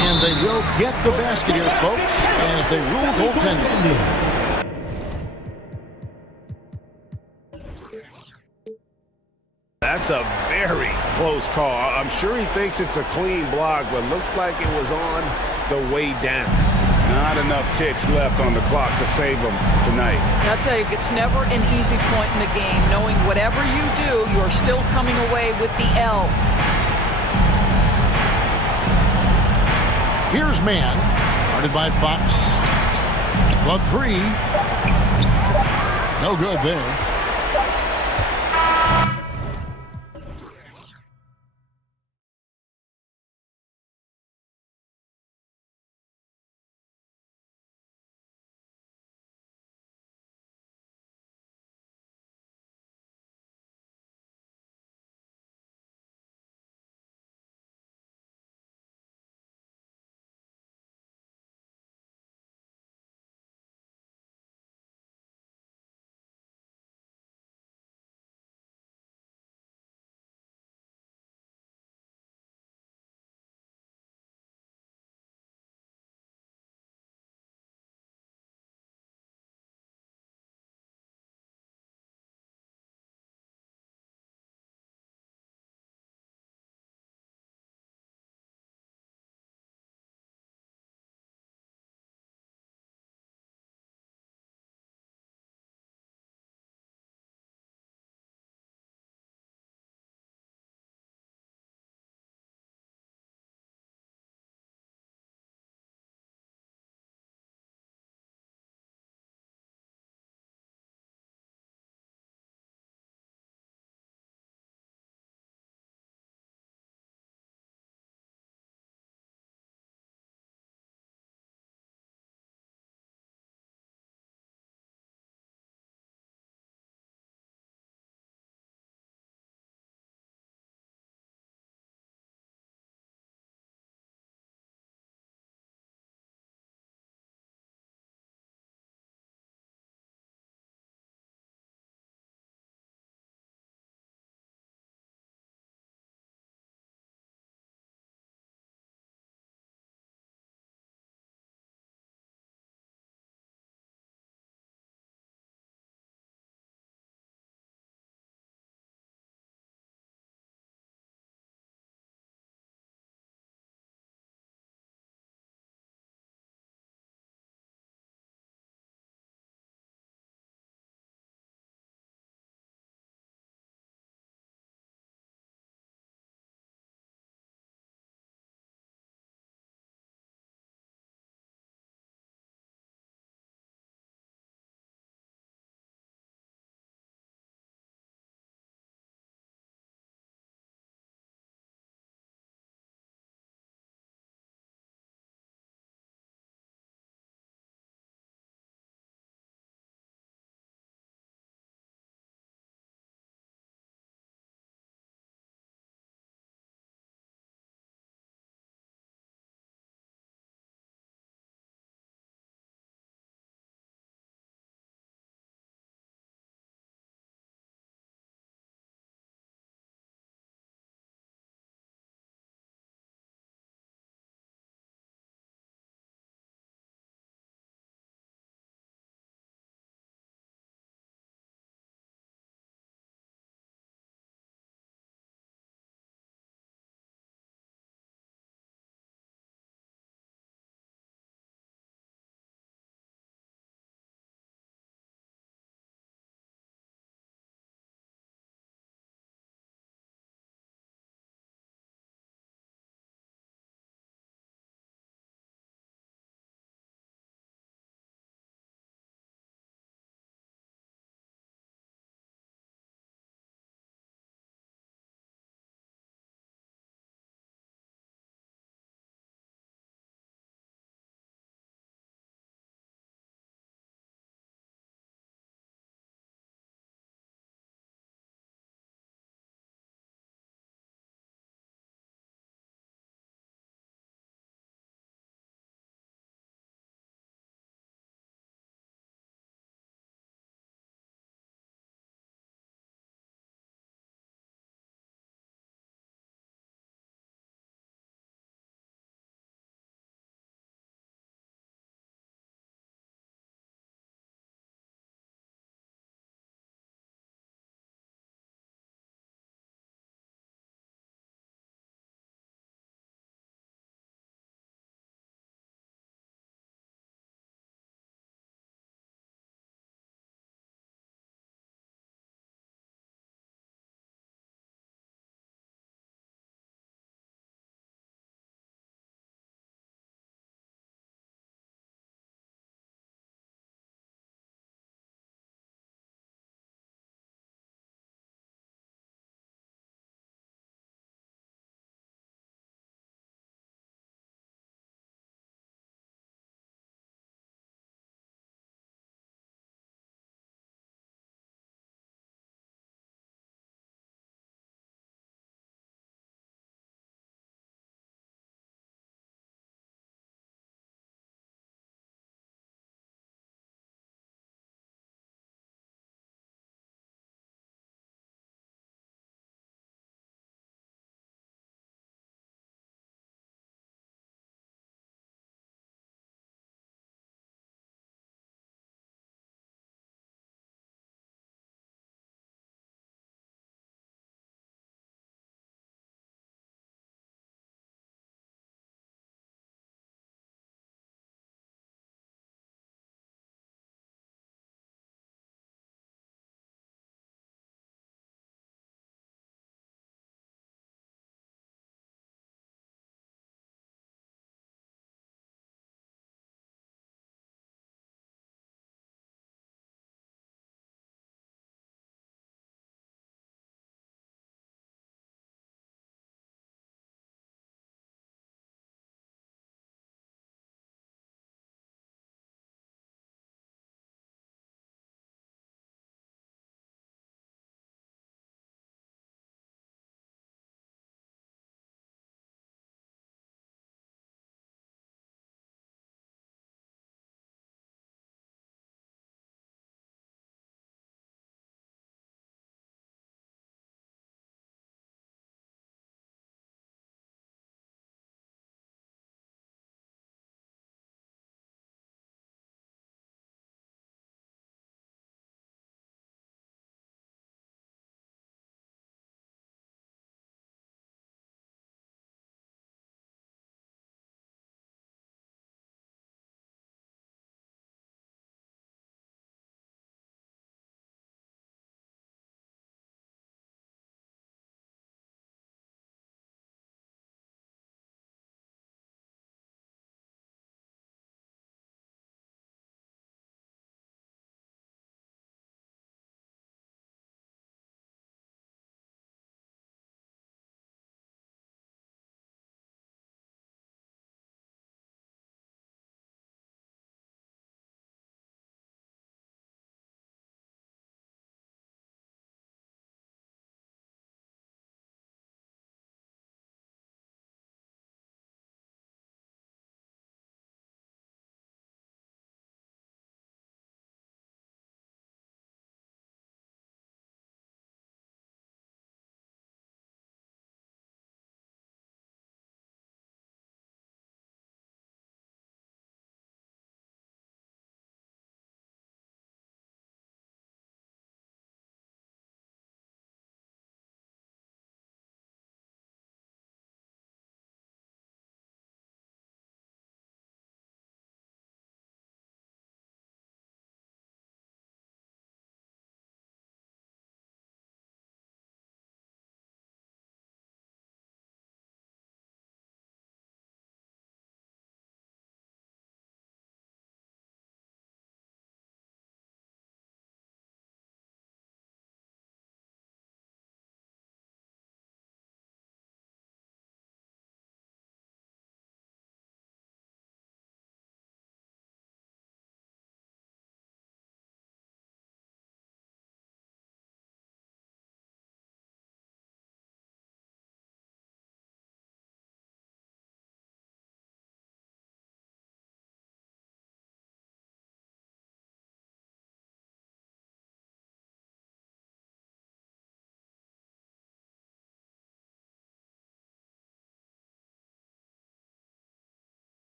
And they will get the basket here, folks, as they rule goaltending. That's a very close call. I'm sure he thinks it's a clean block, but looks like it was on the way down. Not enough ticks left on the clock to save them tonight. I'll tell you, it's never an easy point in the game, knowing whatever you do, you're still coming away with the L. Here's Man, guarded by Fox. The 3. No good there.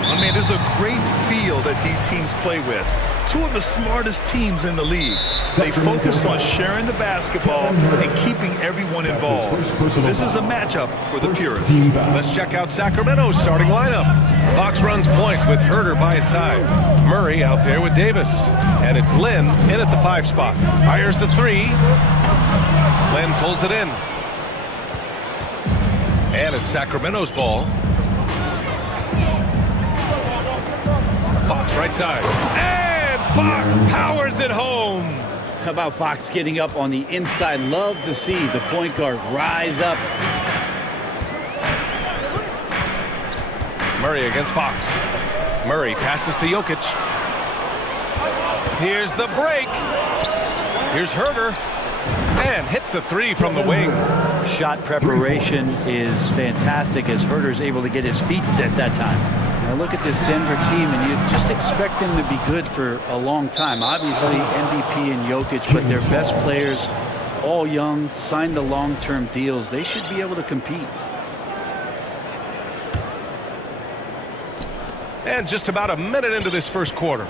I mean, there's a great feel that these teams play with. Two of the smartest teams in the league. They focus on sharing the basketball and keeping everyone involved. This is a matchup for the purists. Let's check out Sacramento's starting lineup. Fox runs point with Herder by his side. Murray out there with Davis. And it's Lynn in at the 5 spot. Fires the 3. Lynn pulls it in. And it's Sacramento's ball. Fox right side. And Fox powers it home. How about Fox getting up on the inside? Love to see the point guard rise up. Murray against Fox. Murray passes to Jokic. Here's the break. Here's Herder. And hits a 3 from the wing. Shot preparation is fantastic as Herder's able to get his feet set that time. Now look at this Denver team, and you just expect them to be good for a long time. Obviously, MVP and Jokic, but their best players, all young, signed the long-term deals. They should be able to compete. And just about a minute into this first quarter.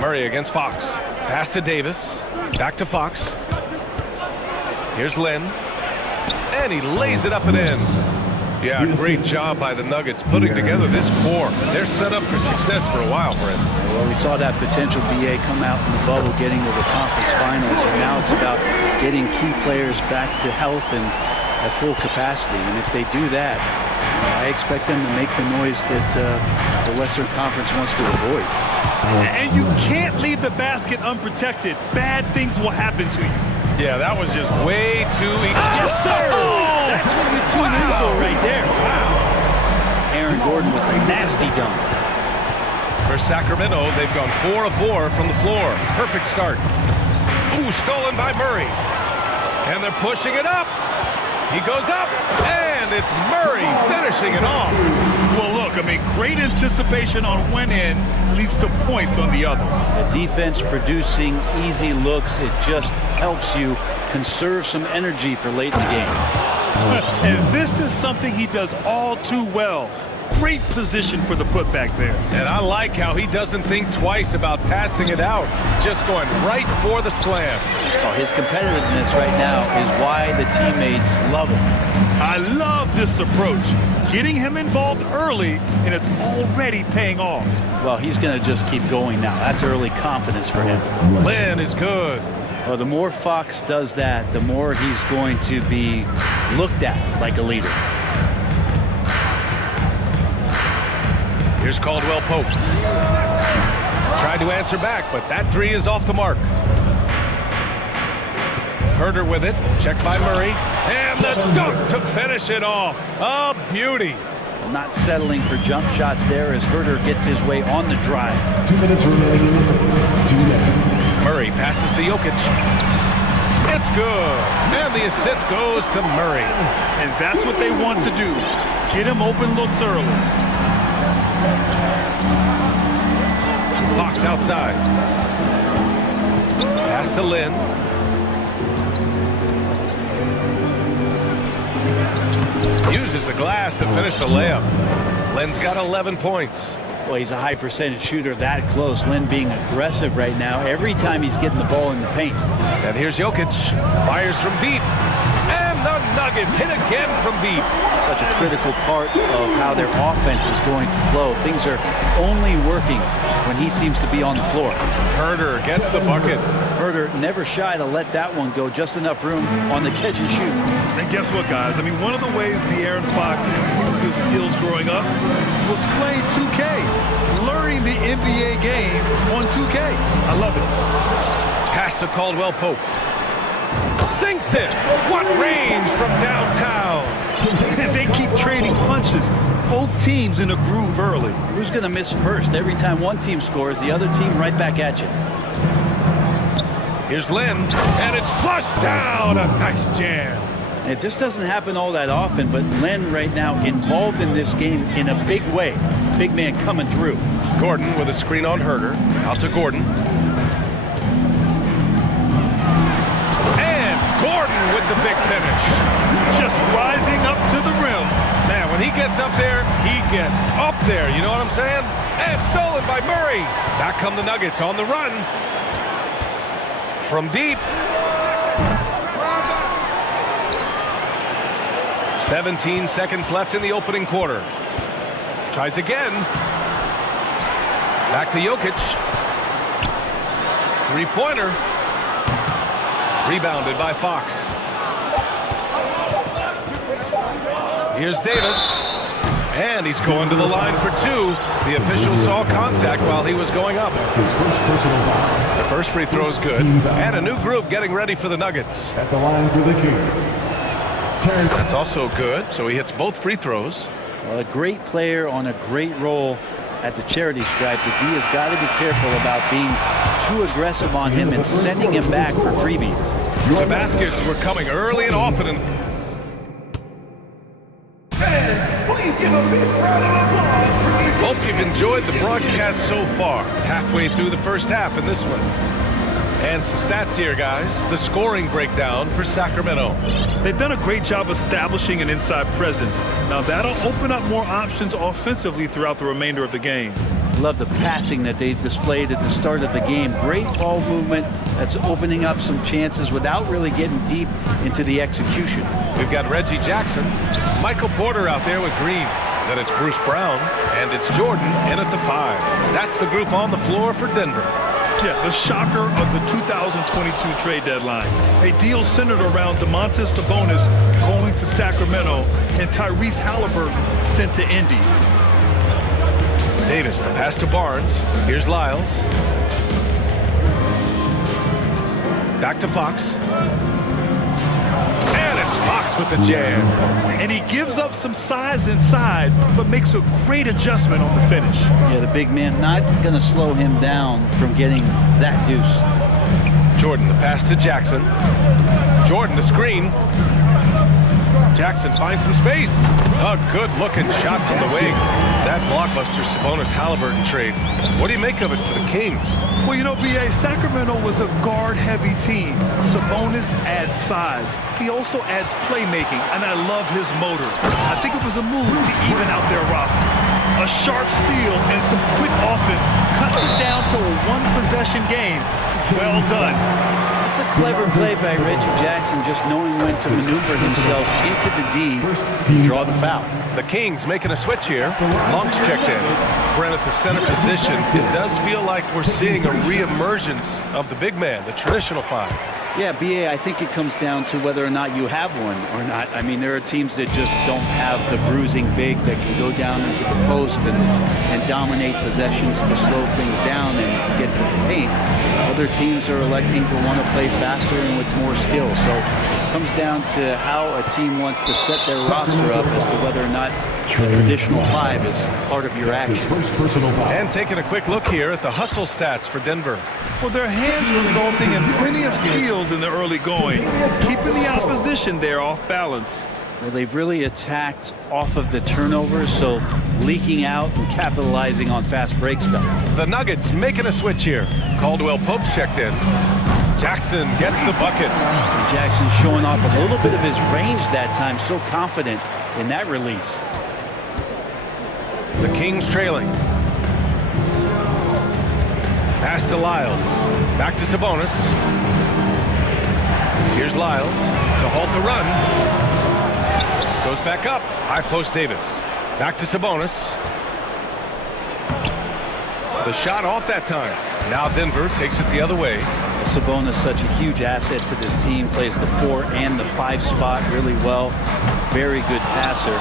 Murray against Fox. Pass to Davis. Back to Fox. Here's Lynn. And he lays it up and in. Yeah, great job by the Nuggets putting together this core. They're set up for success for a while, Brent. Well, we saw that potential BA come out in the bubble, getting to the conference finals, and now it's about getting key players back to health and at full capacity. And if they do that, I expect them to make the noise that the Western Conference wants to avoid. And you can't leave the basket unprotected. Bad things will happen to you. Yeah, that was just way too easy. Yes, sir! That's what you tune in for right there. Wow. Aaron Gordon with a nasty dunk. For Sacramento, they've gone 4 of 4 from the floor. Perfect start. Ooh, stolen by Murray. And they're pushing it up. He goes up, and it's Murray finishing it off. Well, look, I mean, great anticipation on one end leads to points on the other. The defense producing easy looks. It just helps you conserve some energy for late in the game. And this is something he does all too well. Great position for the putback there. And I like how he doesn't think twice about passing it out, just going right for the slam. Oh, his competitiveness right now is why the teammates love him. I love this approach. Getting him involved early, and it's already paying off. Well, he's going to just keep going now. That's early confidence for him. Lynn is good. Well, the more Fox does that, the more he's going to be looked at like a leader. Here's Caldwell Pope. Tried to answer back, but that 3 is off the mark. Herder with it. Checked by Murray. And the dunk to finish it off. A beauty. Not settling for jump shots there as Herder gets his way on the drive. 2 minutes remaining in the first. 2 minutes. Murray passes to Jokic. It's good. And the assist goes to Murray. And that's what they want to do. Get him open looks early. Fox outside. Pass to Lynn. Uses the glass to finish the layup. Lynn's got 11 points. Well, he's a high percentage shooter that close. Lynn being aggressive right now every time he's getting the ball in the paint. And here's Jokic. Fires from deep. And the Nuggets hit again from deep. Such a critical part of how their offense is going to flow. Things are only working when he seems to be on the floor. Herder gets the bucket. Herder never shy to let that one go. Just enough room on the catch and shoot. And guess what, guys? I mean, one of the ways De'Aaron Fox improved his skills growing up was playing 2K, learning the NBA game on 2K. I love it. Pass to Caldwell Pope. Sinks it. What range from downtown. They keep trading punches. Both teams in a groove early. Who's going to miss first? Every time one team scores, the other team right back at you. Here's Lynn, and it's flushed down. A nice jam. It just doesn't happen all that often, but Lynn right now involved in this game in a big way. Big man coming through. Gordon with a screen on Herder. Out to Gordon. And Gordon with the big finish. Just rising up to the rim. Man, when he gets up there, he gets up there. You know what I'm saying? And stolen by Murray. Back come the Nuggets on the run. From deep. 17 seconds left in the opening quarter. Tries again. Back to Jokic. Three-pointer. Rebounded by Fox. Here's Davis. And he's going to the line for two. The official saw contact while he was going up. The first free throw is good. And a new group getting ready for the Nuggets. At the line for the Kings. That's also good, so he hits both free throws. Well, a great player on a great role at the charity stripe. The D has got to be careful about being too aggressive on him and sending him back for freebies. The baskets were coming early and often. Please give a big round of applause for Hope you've enjoyed the broadcast so far. Halfway through the first half in this one. And some stats here, guys. The scoring breakdown for Sacramento. They've done a great job establishing an inside presence. Now that'll open up more options offensively throughout the remainder of the game. Love the passing that they displayed at the start of the game. Great ball movement that's opening up some chances without really getting deep into the execution. We've got Reggie Jackson, Michael Porter out there with Green. Then it's Bruce Brown, and it's Jordan in at the 5. That's the group on the floor for Denver. Yeah, the shocker of the 2022 trade deadline. A deal centered around Domantas Sabonis going to Sacramento and Tyrese Halliburton sent to Indy. Davis, the pass to Barnes. Here's Lyles. Back to Fox. And it's Fox with the jam. And he gives up some size inside, but makes a great adjustment on the finish. Yeah, the big man not going to slow him down from getting that deuce. Jordan, the pass to Jackson. Jordan, the screen. Jackson finds some space. A good-looking shot from the wing. That blockbuster Sabonis-Halliburton trade. What do you make of it for the Kings? Well, you know, B.A., Sacramento was a guard-heavy team. Sabonis adds size. He also adds playmaking, and I love his motor. I think it was a move to even out their roster. A sharp steal and some quick offense cuts it down to a one-possession game. Well done. It's a clever play by Reggie Jackson, just knowing when to maneuver himself into the D to draw the foul. The Kings making a switch here. Monk's checked in. Brent at the center position. It does feel like we're seeing a re-emergence of the big man, the traditional 5. Yeah, BA, I think it comes down to whether or not you have one or not. I mean, there are teams that just don't have the bruising big that can go down into the post and dominate possessions to slow things down and get to the paint. Other teams are electing to want to play faster and with more skill. So it comes down to how a team wants to set their roster up as to whether or not the traditional 5 is part of your action. And taking a quick look here at the hustle stats for Denver. Well, their hands resulting in plenty of steals in the early going, keeping the opposition there off balance. Well, they've really attacked off of the turnovers, so leaking out and capitalizing on fast break stuff. The Nuggets making a switch here. Caldwell Pope's checked in. Jackson gets the bucket. And Jackson showing off a little bit of his range that time, so confident in that release. The Kings trailing. Pass to Lyles. Back to Sabonis. Here's Lyles to halt the run. Goes back up. High post Davis. Back to Sabonis. The shot off that time. Now Denver takes it the other way. Sabonis such a huge asset to this team. Plays the 4 and the 5 spot really well. Very good passer.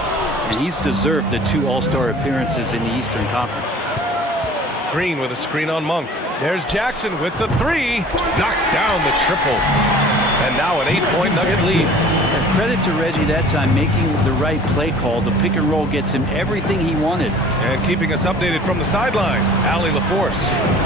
And he's deserved the 2 All-Star appearances in the Eastern Conference. Green with a screen on Monk. There's Jackson with the 3. Knocks down the triple. And now an 8-point Nugget lead. credit to Reggie that time, making the right play call. The pick and roll gets him everything he wanted. And keeping us updated from the sideline, Allie LaForce.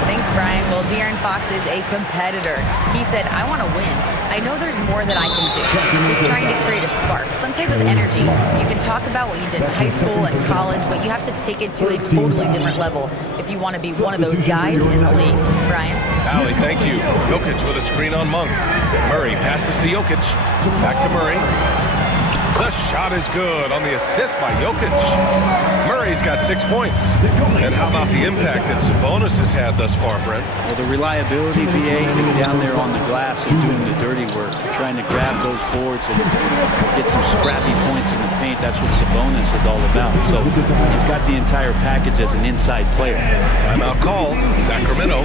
Thanks, Brian. Well, De'Aaron Fox is a competitor. He said, I want to win. I know there's more that I can do. Just trying to create a spark, some type of energy. You can talk about what you did in high school and college, but you have to take it to a totally different level if you want to be one of those guys in the league. Brian? Allie, thank you. Jokic with a screen on Monk. Murray passes to Jokic. Back to Murray. The shot is good on the assist by Jokic. Murray's got 6 points. And how about the impact that Sabonis has had thus far, Brent? Well, the reliability, BA, is down there on the glass and doing the dirty work, trying to grab those boards and get some scrappy points in the paint. That's what Sabonis is all about. So he's got the entire package as an inside player. Timeout call, Sacramento.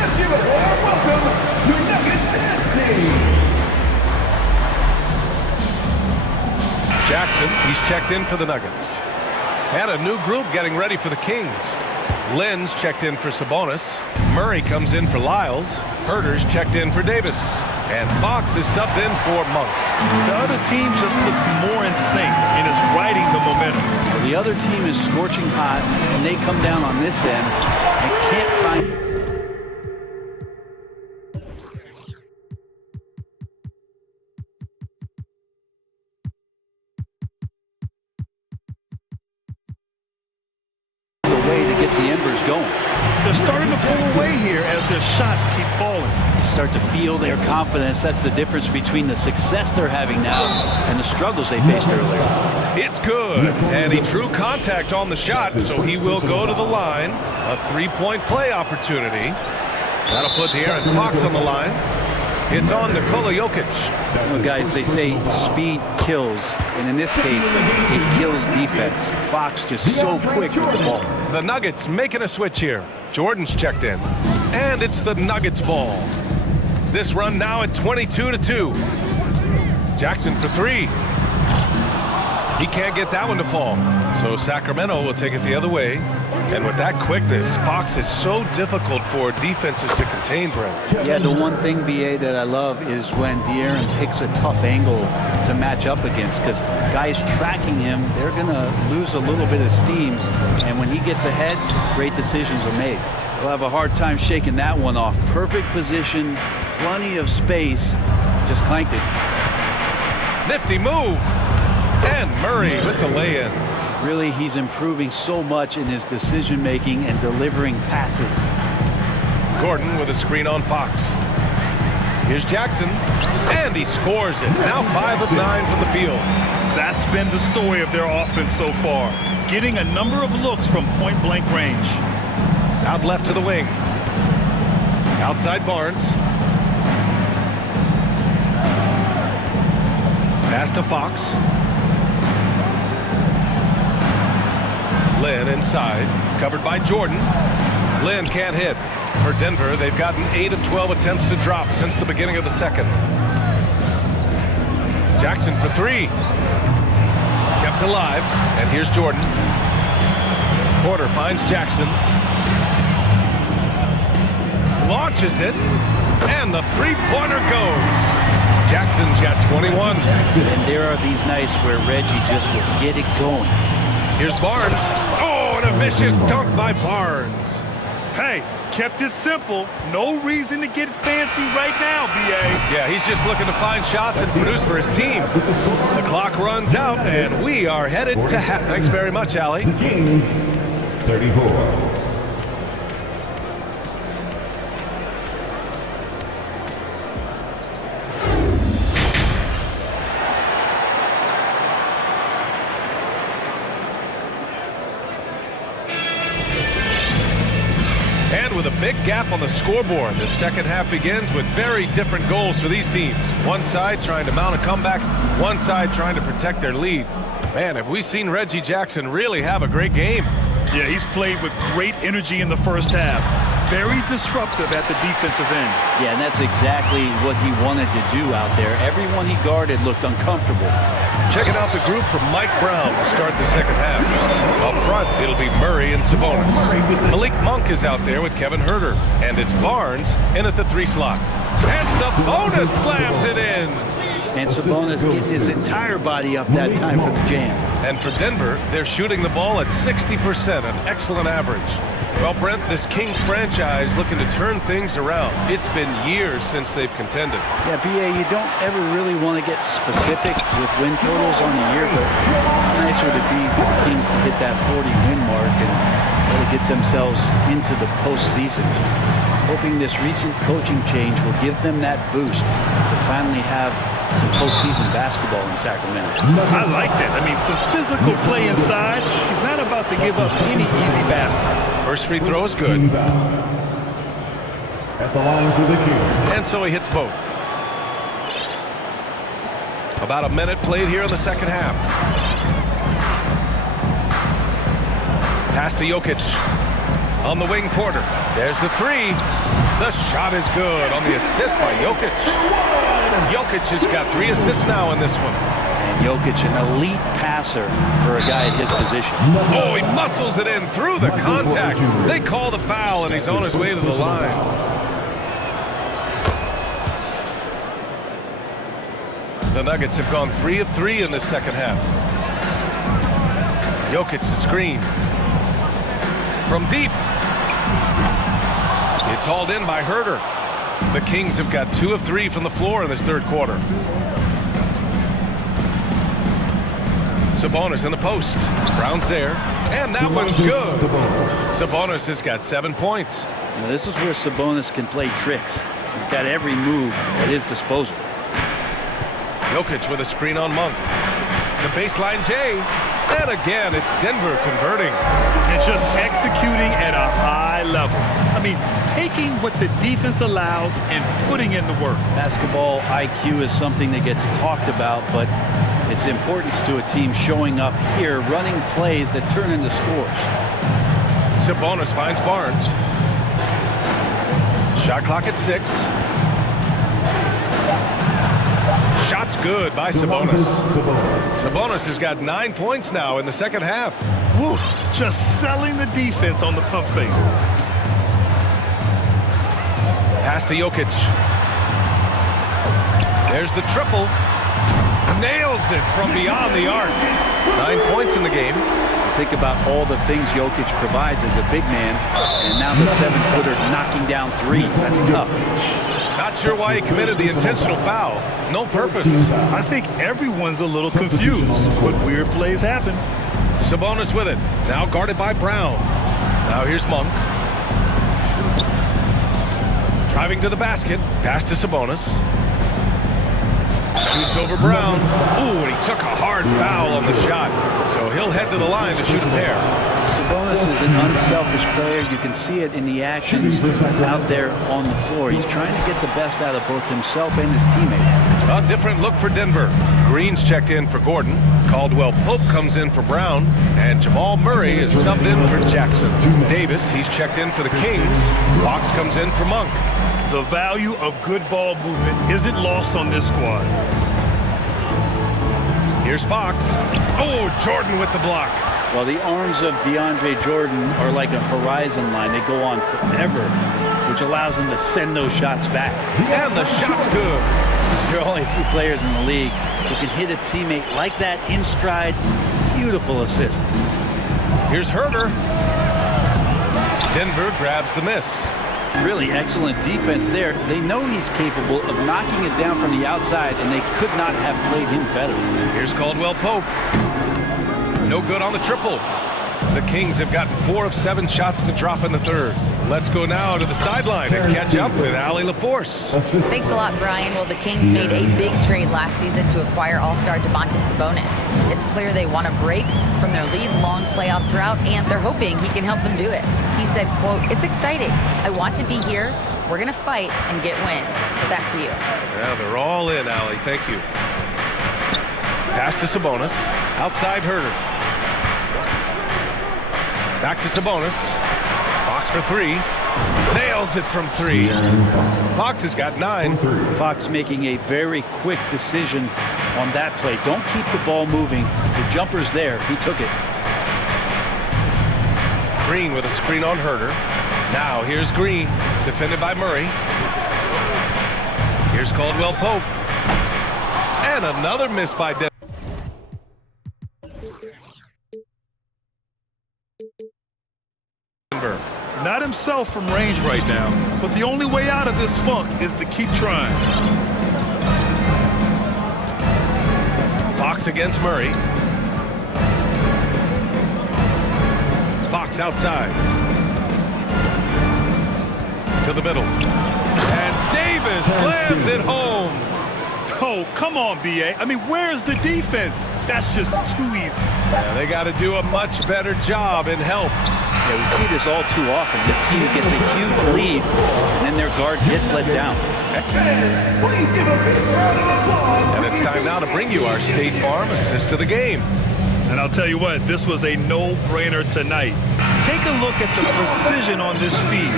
Let's give a warm welcome to Nuggets team. Jackson, he's checked in for the Nuggets. And a new group getting ready for the Kings. Lynn's checked in for Sabonis. Murray comes in for Lyles. Herter's checked in for Davis. And Fox is subbed in for Monk. The other team just looks more in sync and is riding the momentum. The other team is scorching hot, and they come down on this end and can't find... They're starting to pull away here as their shots keep falling. Start to feel their confidence. That's the difference between the success they're having now and the struggles they faced earlier. It's good. And he drew contact on the shot, so he will go to the line. A three-point play opportunity. That'll put De'Aaron Fox on the line. It's on Nikola Jokic. Well, guys, they say speed kills, and in this case, it kills defense. Fox just so quick with the ball. The Nuggets making a switch here. Jordan's checked in, and it's the Nuggets ball. This run now at 22-2. Jackson for three. He can't get that one to fall, so Sacramento will take it the other way. And with that quickness, Fox is so difficult for defenses to contain, Brent. Yeah, the one thing, BA, that I love is when De'Aaron picks a tough angle to match up against, because guys tracking him, they're going to lose a little bit of steam. And when he gets ahead, great decisions are made. We'll have a hard time shaking that one off. Perfect position, plenty of space, just clanked it. Nifty move. And Murray with the lay-in. Really, he's improving so much in his decision-making and delivering passes. Gordon with a screen on Fox. Here's Jackson, and he scores it. Now 5 of 9 from the field. That's been the story of their offense so far, getting a number of looks from point-blank range. Out left to the wing. Outside Barnes. Pass to Fox. Lynn inside, covered by Jordan. Lynn can't hit. For Denver, they've gotten 8 of 12 attempts to drop since the beginning of the second. Jackson for three. Kept alive, and here's Jordan. Porter finds Jackson. Launches it, and the three-pointer goes. Jackson's got 21. And there are these nights where Reggie just will get it going. Here's Barnes. Oh, and a vicious dunk by Barnes. Hey, kept it simple. No reason to get fancy right now, B.A. Yeah, he's just looking to find shots and produce for his team. The clock runs out, and we are headed to half. Thanks very much, Allie. Kings, 34. With a big gap on the scoreboard, the second half begins with very different goals for these teams. One side trying to mount a comeback, one side trying to protect their lead. Man, have we seen Reggie Jackson really have a great game? Yeah, he's played with great energy in the first half. very disruptive at the defensive end. Yeah, and that's exactly what he wanted to do out there. Everyone he guarded looked uncomfortable. Checking out the group from Mike Brown to start the second half. Up front, it'll be Murray and Sabonis. Malik Monk is out there with Kevin Huerter. And it's Barnes in at the 3 slot. And Sabonis slams it in. And Sabonis getting his entire body up that time for the jam. And for Denver, they're shooting the ball at 60%, an excellent average. Well, Brent, this Kings franchise looking to turn things around. It's been years since they've contended. Yeah, B.A., you don't ever really want to get specific with win totals on the year, but how nice would it be for the Kings to hit that 40-win mark and really get themselves into the postseason? Just hoping this recent coaching change will give them that boost to finally have some postseason basketball in Sacramento. I like that. I mean, some physical play inside. He's not about to give up any easy baskets. First free throw is good. At the line for the Kings. And so he hits both. About a minute played here in the second half. Pass to Jokic. On the wing, Porter. There's the 3. The shot is good on the assist by Jokic. Jokic has got 3 assists now in this one. And Jokic, an elite passer for a guy at his position. Oh, he muscles it in through the contact. They call the foul, and he's on his way to the line. The Nuggets have gone 3 of 3 in this second half. Jokic the screen. From deep. It's hauled in by Huerter. The Kings have got 2 of 3 from the floor in this third quarter. Sabonis in the post. Brown's there. And that one's good. Sabonis has got 7 points. Now, this is where Sabonis can play tricks. He's got every move at his disposal. Jokic with a screen on Monk. The baseline J. And again, it's Denver converting. And just executing at a high level. I mean, taking what the defense allows and putting in the work. Basketball IQ is something that gets talked about, but its importance to a team showing up here, running plays that turn into scores. Sabonis finds Barnes. Shot clock at 6. Shot's good by Sabonis. Sabonis has got 9 points now in the second half. Woo, just selling the defense on the pump fake. Pass to Jokic. There's the triple. Nails it from beyond the arc. 9 points in the game. Think about all the things Jokic provides as a big man, and now the 7-footer knocking down threes. That's tough. Not sure why he committed the intentional foul. No purpose. I think everyone's a little confused, but weird plays happen. Sabonis with it. Now guarded by Brown. Now here's Monk. Driving to the basket. Pass to Sabonis. Shoots over Brown. Ooh, and he took a hard foul on the shot. So he'll head to the line to shoot a pair. Sabonis is an unselfish player. You can see it in the actions out there on the floor. He's trying to get the best out of both himself and his teammates. A different look for Denver. Green's checked in for Gordon. Caldwell Pope comes in for Brown. And Jamal Murray is subbed in for Jackson. Davis, he's checked in for the Kings. Fox comes in for Monk. The value of good ball movement isn't lost on this squad. Here's Fox. Oh, Jordan with the block. Well, the arms of DeAndre Jordan are like a horizon line. They go on forever, which allows him to send those shots back. And the shot's good. There are only a few players in the league who can hit a teammate like that in stride. Beautiful assist. Here's Huerter. Denver grabs the miss. Really excellent defense there. They know he's capable of knocking it down from the outside, and they could not have played him better. Here's Caldwell Pope. No good on the triple. The Kings have gotten 4 of 7 shots to drop in the third. Let's go now to the sideline and catch up with Allie LaForce. Thanks a lot, Brian. Well, the Kings made a big trade last season to acquire all-star Domantas Sabonis. It's clear they want to break from their lead-long playoff drought, and they're hoping he can help them do it. He said, quote, "It's exciting. I want to be here. We're going to fight and get wins." Back to you. Yeah, they're all in, Allie. Thank you. Pass to Sabonis. Outside Huerter. Back to Sabonis. Fox for three. Nails it from three. Fox has got 9. Fox making a very quick decision on that play. Don't keep the ball moving. The jumper's there. He took it. Green with a screen on Herder. Now here's Green, defended by Murray. Here's Caldwell Pope. And another miss by Denver. Not himself from range right now, but the only way out of this funk is to keep trying. Fox against Murray. Fox outside. To the middle. And Davis slams it home. Oh, come on, B.A. I mean, where's the defense? That's just too easy. Yeah, they got to do a much better job in help. Yeah, we see this all too often. The team gets a huge lead, and then their guard gets let down. Please give a big round of applause. And it's time now to bring you our State Farm assist to the game. And I'll tell you what, this was a no-brainer tonight. Take a look at the precision on this feed.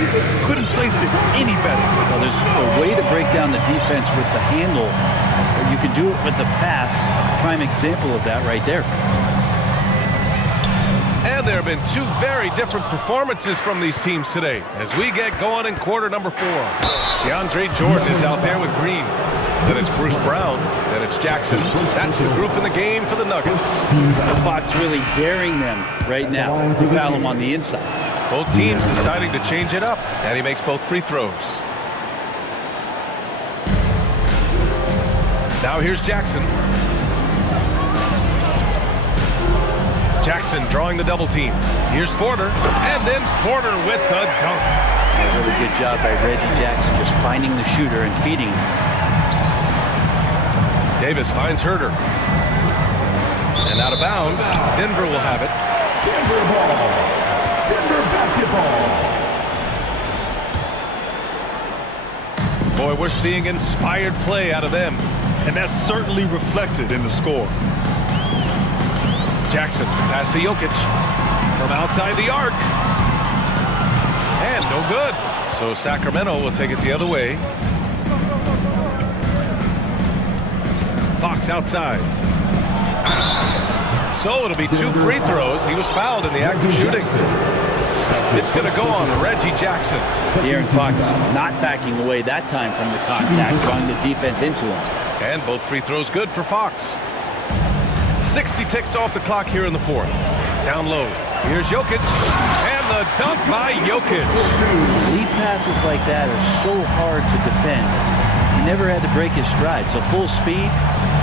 Couldn't place it any better. Well, there's a way to break down the defense with the handle. Or you can do it with the pass. Prime example of that right there. And there have been 2 very different performances from these teams today as we get going in quarter number 4. DeAndre Jordan is out there with Green. Then it's Bruce Brown. Then it's Jackson. That's the group in the game for the Nuggets. Fox really daring them right now to foul him on the inside. Both teams deciding to change it up. And he makes both free throws. Now here's Jackson. Jackson drawing the double team. Here's Porter. And then Porter with the dunk. A really good job by Reggie Jackson just finding the shooter and feeding him. Davis finds Herder. And out of bounds. Denver will have it. Denver ball. Denver basketball. Boy, we're seeing inspired play out of them. And that's certainly reflected in the score. Jackson, pass to Jokic. From outside the arc. And no good. So Sacramento will take it the other way. Fox outside. So it'll be 2 free throws. He was fouled in the act of shooting. It's going to go on Reggie Jackson. De'Aaron Fox not backing away that time from the contact, drawing the defense into him. And both free throws good for Fox. 60 ticks off the clock here in the 4th. Down low. Here's Jokic. And the dunk by Jokic. Lead passes like that are so hard to defend. He never had to break his stride. So full speed,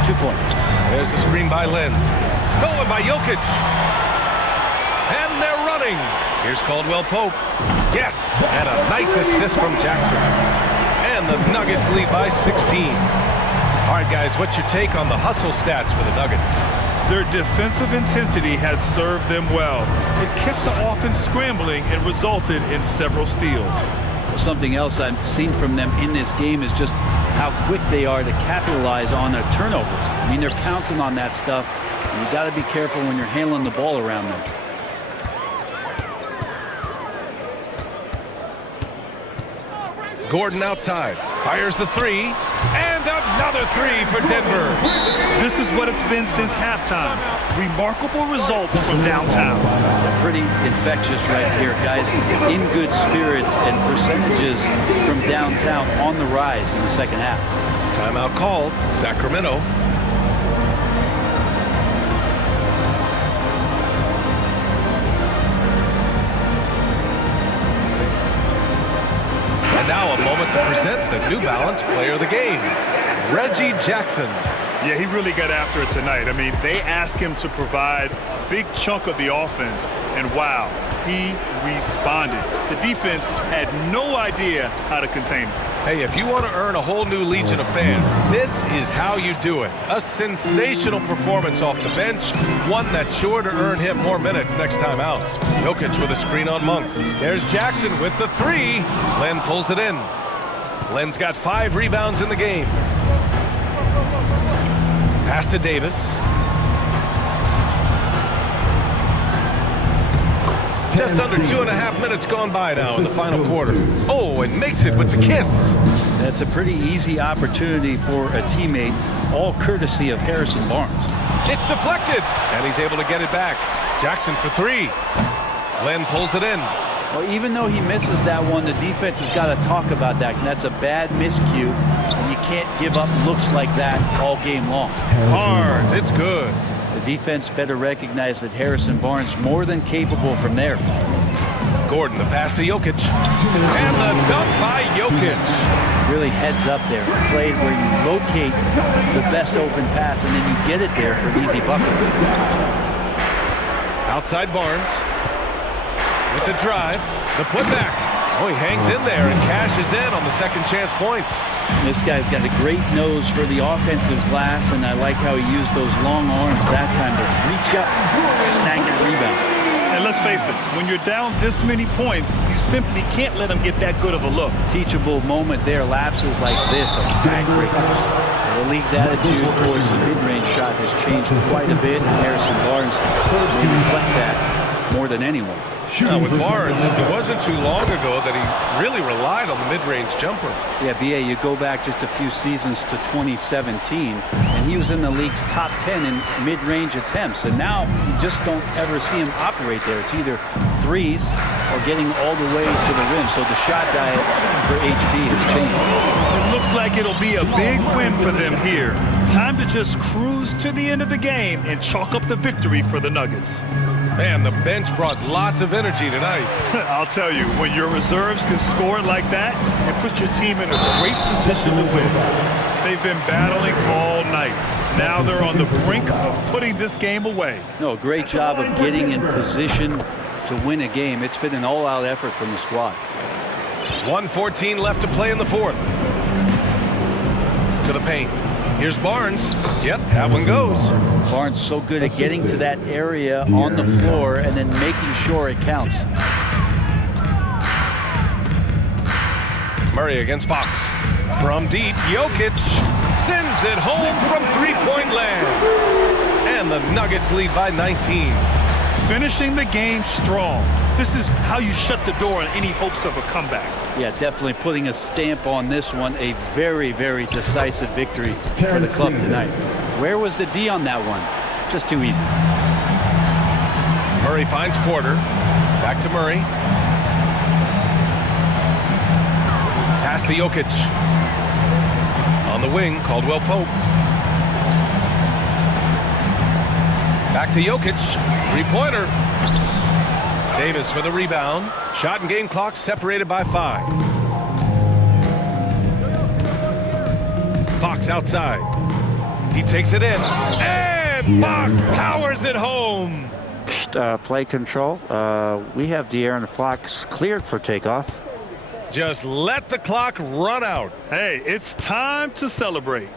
2 points. There's a screen by Len. Stolen by Jokic. And they're running. Here's Caldwell Pope. Yes. And a nice assist from Jackson. And the Nuggets lead by 16. All right, guys, what's your take on the hustle stats for the Nuggets? Their defensive intensity has served them well. It kept the offense scrambling and resulted in several steals. Well, something else I've seen from them in this game is just how quick they are to capitalize on a turnover. I mean, they're pouncing on that stuff, and you got to be careful when you're handling the ball around them. Gordon outside, fires the 3, and another 3 for Denver. This is what it's been since halftime. Remarkable results from downtown. Pretty infectious right here, guys. In good spirits and percentages from downtown on the rise in the second half. Timeout called, Sacramento. And now a moment to present the New Balance Player of the Game, Reggie Jackson. Yeah, he really got after it tonight. I mean, they asked him to provide a big chunk of the offense, and wow, he responded. The defense had no idea how to contain him. Hey, if you want to earn a whole new legion of fans, this is how you do it. A sensational performance off the bench, one that's sure to earn him more minutes next time out. Jokic with a screen on Monk. There's Jackson with the 3. Len pulls it in. Len's got 5 rebounds in the game. Pass to Davis. Just under 2.5 minutes gone by now in the final quarter. Oh, and makes it with the kiss. That's a pretty easy opportunity for a teammate, all courtesy of Harrison Barnes. It's deflected, and he's able to get it back. Jackson for three. Glenn pulls it in. Well, even though he misses that one, the defense has got to talk about that. And that's a bad miscue, and you can't give up looks like that all game long. Barnes, it's good. The defense better recognize that Harrison Barnes more than capable from there. Gordon, the pass to Jokic. And the dunk by Jokic. Really heads up there. Played where you locate the best open pass, and then you get it there for an easy bucket. Outside Barnes. With the drive, the putback. Oh, he hangs in there and cashes in on the second chance points. This guy's got a great nose for the offensive glass, and I like how he used those long arms that time to reach up and snag that rebound. And let's face it, when you're down this many points, you simply can't let them get that good of a look. Teachable moment there, lapses like this are backbreakers. The league's attitude towards the mid-range shot has changed quite a bit, and Harrison Barnes may reflect that more than anyone. Now with Barnes, it wasn't too long ago that he really relied on the mid-range jumper. Yeah, B.A., you go back just a few seasons to 2017, and he was in the league's top 10 in mid-range attempts, and now you just don't ever see him operate there. It's either threes or getting all the way to the rim, so the shot diet for HP has changed. It looks like it'll be a big win for them here. Time to just cruise to the end of the game and chalk up the victory for the Nuggets. Man, the bench brought lots of energy tonight. I'll tell you, when your reserves can score like that, it puts your team in a great position to win. They've been battling all night. Now they're on the brink of putting this game away. No, great job of getting in position to win a game. It's been an all-out effort from the squad. 1:14 left to play in the fourth. To the paint. Here's Barnes. Yep, that one goes. Barnes so good at getting to that area on the floor and then making sure it counts. Murray against Fox. From deep, Jokic sends it home from three-point land. And the Nuggets lead by 19. Finishing the game strong. This is how you shut the door on any hopes of a comeback. Yeah, definitely putting a stamp on this one. A very, very decisive victory for the club tonight. Where was the D on that one? Just too easy. Murray finds Porter. Back to Murray. Pass to Jokic. On the wing, Caldwell Pope. Back to Jokic. Three-pointer. Davis for the rebound. Shot and game clock separated by 5. Fox outside. He takes it in. And Fox powers it home. Play control. We have De'Aaron Fox cleared for takeoff. Just let the clock run out. Hey, it's time to celebrate.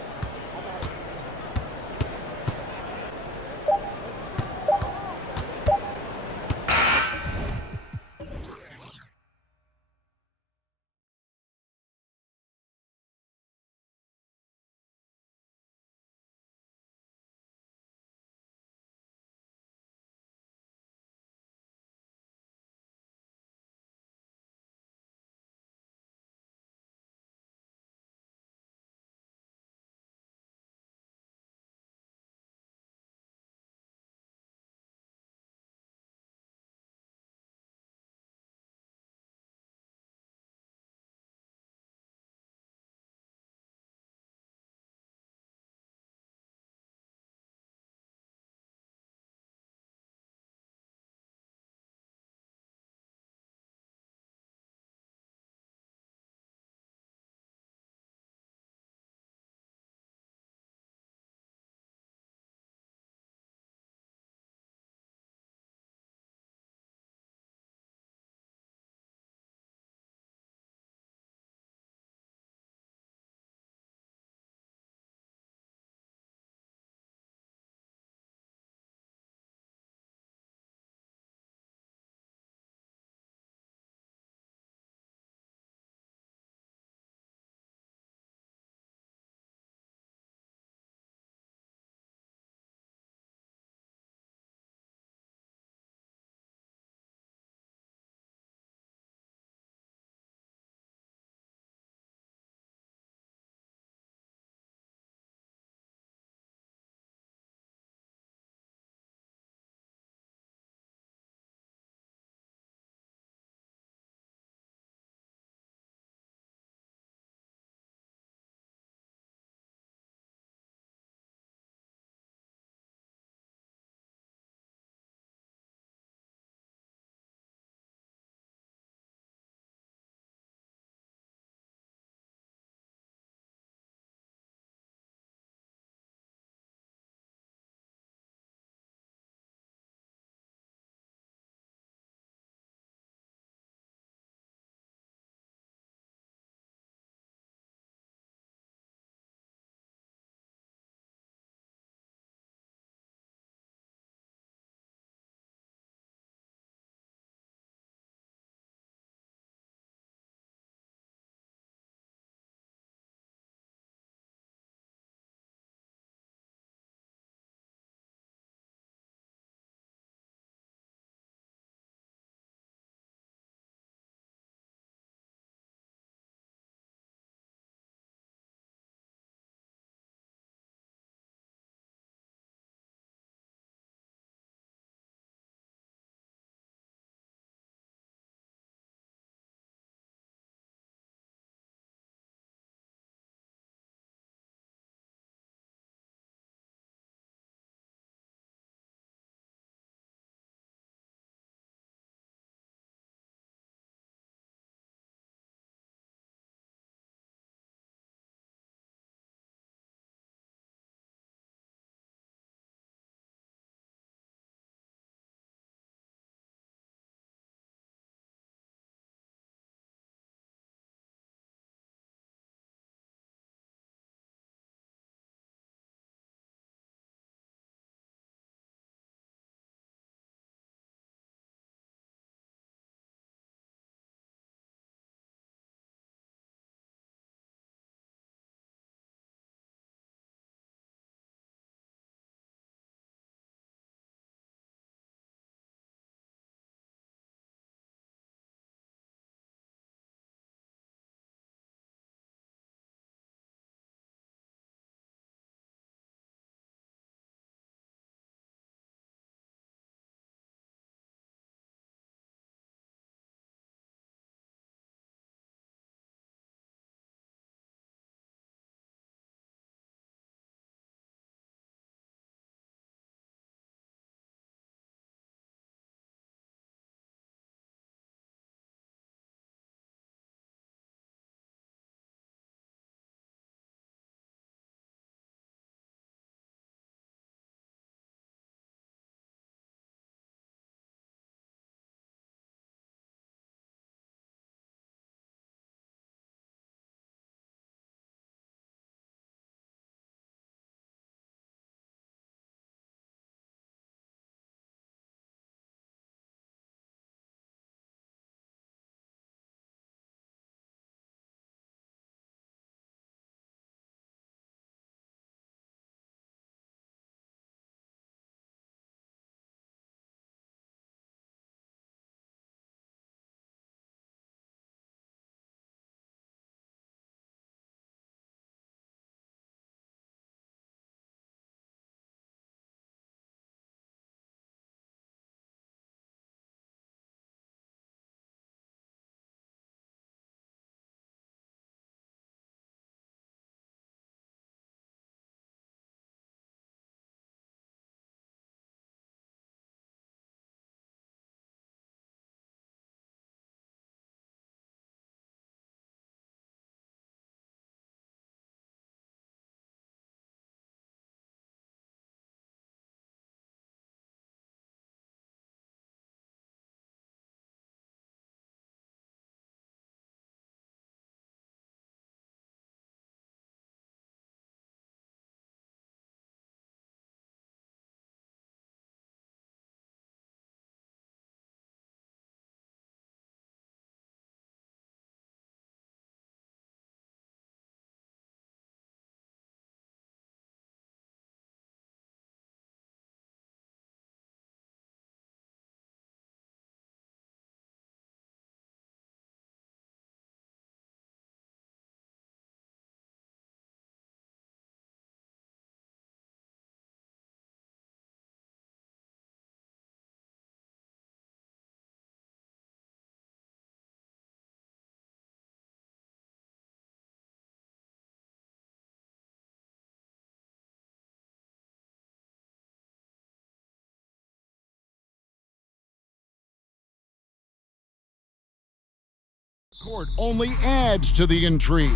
court only adds to the intrigue.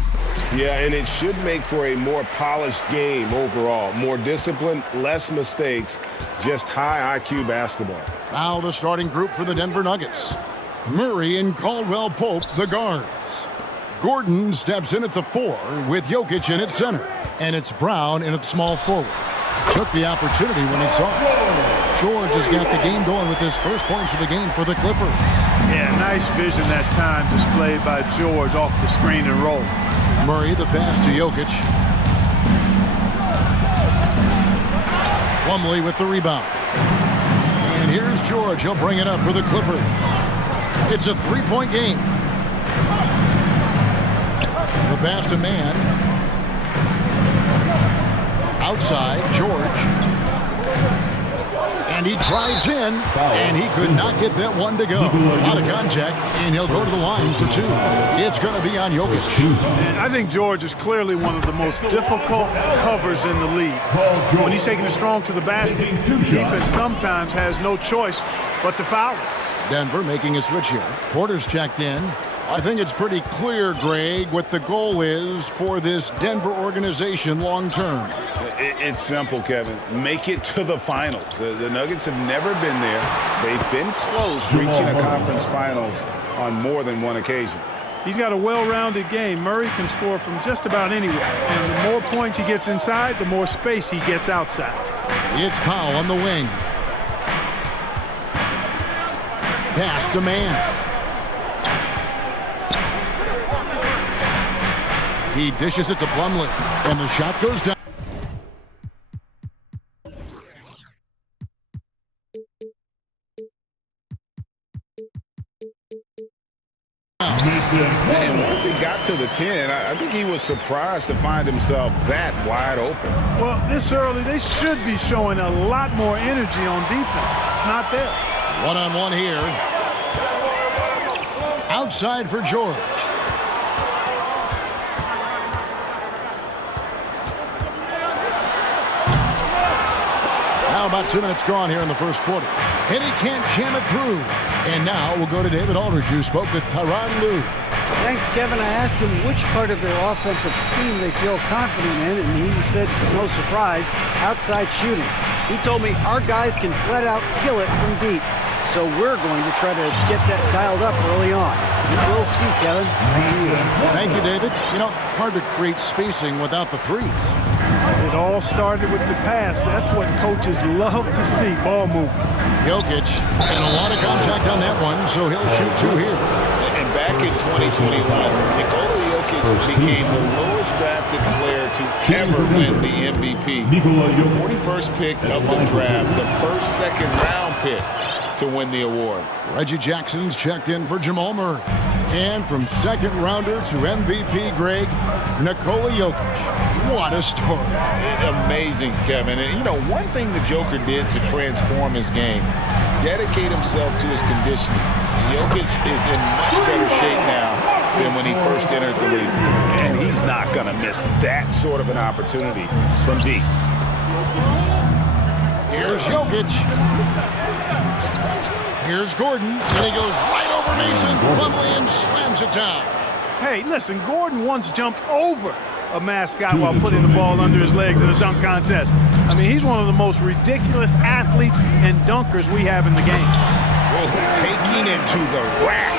Yeah, and it should make for a more polished game overall. More discipline, less mistakes, just high IQ basketball. Now the starting group for the Denver Nuggets. Murray and Caldwell Pope, the guards. Gordon steps in at the 4 with Jokic in at center. And it's Brown in at small forward. Took the opportunity when he saw it. George has got the game going with his first points of the game for the Clippers. Yeah, nice vision that time displayed by George off the screen and roll. Murray, the pass to Jokic. Plumlee with the rebound. And here's George. He'll bring it up for the Clippers. It's a 3-point game. The pass to man. Outside, George. And he drives in, and he could not get that one to go. Out of contact, and he'll go to the line for 2. It's going to be on Jokic. And I think George is clearly one of the most difficult covers in the league. When he's taking it strong to the basket, defense sometimes has no choice but to foul it. Denver making a switch here. Porter's checked in. I think it's pretty clear, Greg, what the goal is for this Denver organization long term. It's simple, Kevin. Make it to the finals. The Nuggets have never been there. They've been close reaching a conference finals on more than one occasion. He's got a well-rounded game. Murray can score from just about anywhere. And the more points he gets inside, the more space he gets outside. It's Powell on the wing. Pass to man. He dishes it to Plumlee, and the shot goes down. And once he got to the 10, I think he was surprised to find himself that wide open. Well, this early, they should be showing a lot more energy on defense. It's not there. One-on-one here. Outside for George. Now about 2 minutes gone here in the first quarter. And he can't jam it through. And now we'll go to David Aldridge, who spoke with Tyronn Lue. Thanks, Kevin. I asked him which part of their offensive scheme they feel confident in, and he said, no surprise, outside shooting. He told me our guys can flat out kill it from deep. So we're going to try to get that dialed up early on. We'll see, Kevin. Back to you. Thank you, David. You know, hard to create spacing without the threes. It all started with the pass. That's what coaches love to see, ball movement. Jokic, and a lot of contact on that one, so he'll shoot 2 here. And back in 2021, Nikola Jokic became the lowest drafted player to ever win the MVP. The 41st pick of the draft, the first second-round pick to win the award. Reggie Jackson's checked in for Jamal Murray. And from second rounder to MVP, Greg, Nikola Jokic. What a story. Amazing, Kevin. And, you know, one thing the Joker did to transform his game, dedicate himself to his conditioning. Jokic is in much better shape now than when he first entered the league. And he's not going to miss that sort of an opportunity from deep. Here's Jokic. Here's Gordon, and he goes right over Mason Plumlee and slams it down. Hey, listen, Gordon once jumped over a mascot while putting the ball under his legs in a dunk contest. I mean, he's one of the most ridiculous athletes and dunkers we have in the game. Taking it to the rack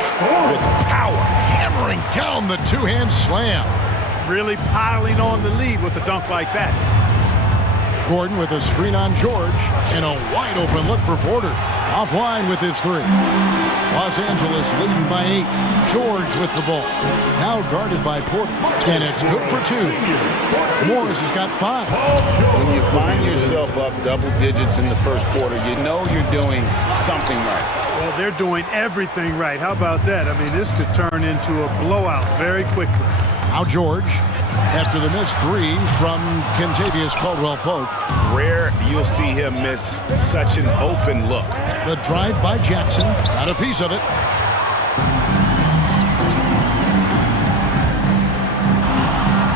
with power, hammering down the two-hand slam. Really piling on the lead with a dunk like that. Gordon with a screen on George, and a wide-open look for Porter. Offline with his 3. Los Angeles leading by 8. George with the ball. Now guarded by Porter. And it's good for 2. Morris has got 5. When you find yourself up double digits in the first quarter, you know you're doing something right. Well, they're doing everything right. How about that? I mean, this could turn into a blowout very quickly. Now George, after the missed 3 from Kentavious Caldwell-Pope. Rare you'll see him miss such an open look. The drive by Jackson, got a piece of it.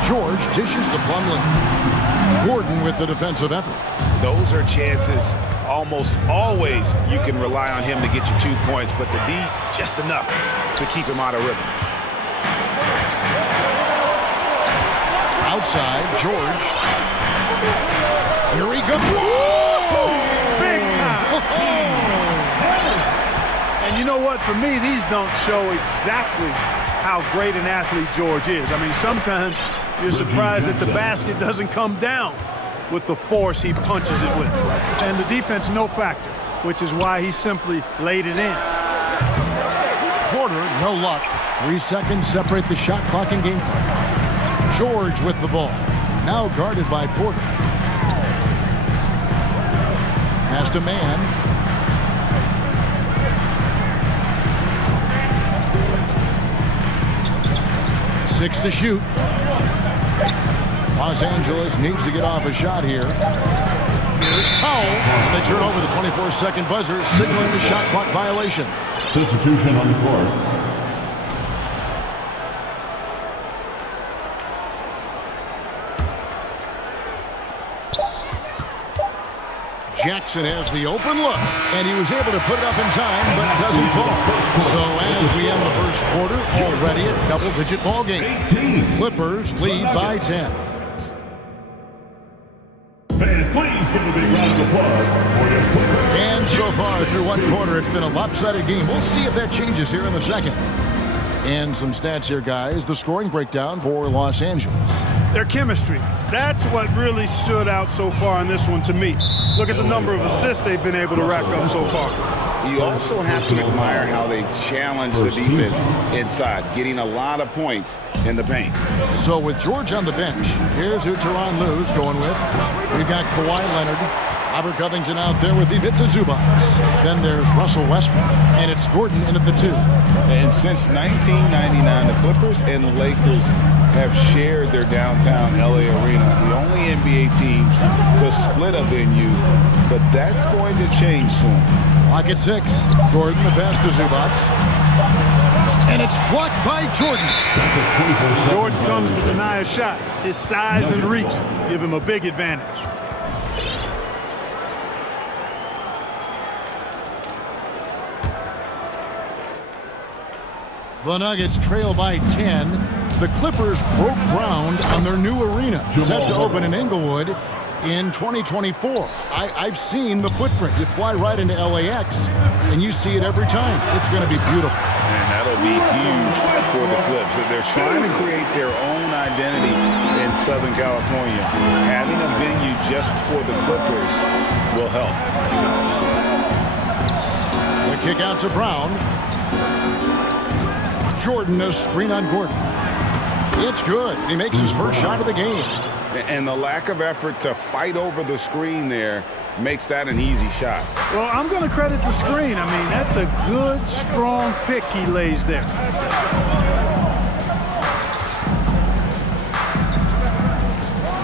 George dishes to Plumlee. Gordon with the defensive effort. Those are chances almost always you can rely on him to get you 2 points, but the D just enough to keep him out of rhythm. Outside, George. Here he goes. Whoa! Big time. And you know what? For me, these don't show exactly how great an athlete George is. I mean, sometimes you're surprised that the basket doesn't come down with the force he punches it with. And the defense, no factor, which is why he simply laid it in. Porter, no luck. 3 seconds separate the shot clock and game clock. George with the ball. Now guarded by Porter. Pass to man. 6 to shoot. Los Angeles needs to get off a shot here. Here's Powell. And they turn over the 24-second buzzer, signaling the shot clock violation. Substitution on the court. Jackson has the open look, and he was able to put it up in time, but it doesn't fall. So as we end the first quarter, already a double-digit ball game. Clippers lead by 10. Fans, please give a big round of applause for the Clippers. And so far through one quarter, it's been a lopsided game. We'll see if that changes here in the second. And some stats here, guys. The scoring breakdown for Los Angeles. Their chemistry. That's what really stood out so far in this one to me. Look at the number of assists they've been able to rack up so far. You also have to admire how they've challenged the defense inside, getting a lot of points in the paint. So with George on the bench, here's who Tyronn Lue's going with. We've got Kawhi Leonard, Robert Covington out there with Ivica Zubac. Then there's Russell Westbrook, and it's Gordon in at the 2. And since 1999, the Clippers and the Lakers have shared their downtown LA arena, the only NBA teams to split a venue, but that's going to change soon. Clock at 6. Gordon, the pass to Zubac. And it's blocked by Jordan. Jordan comes to deny a shot. His size and reach give him a big advantage. The Nuggets trail by 10. The Clippers broke ground on their new arena, set to open in Inglewood in 2024. I've seen the footprint. You fly right into LAX, and you see it every time. It's going to be beautiful. And that'll be huge for the Clips. They're trying to create their own identity in Southern California. Having a venue just for the Clippers will help. The kick out to Brown. Jordan, a screen on Gordon. It's good. He makes his first shot of the game. And the lack of effort to fight over the screen there makes that an easy shot. Well, I'm going to credit the screen. I mean, that's a good, strong pick he lays there.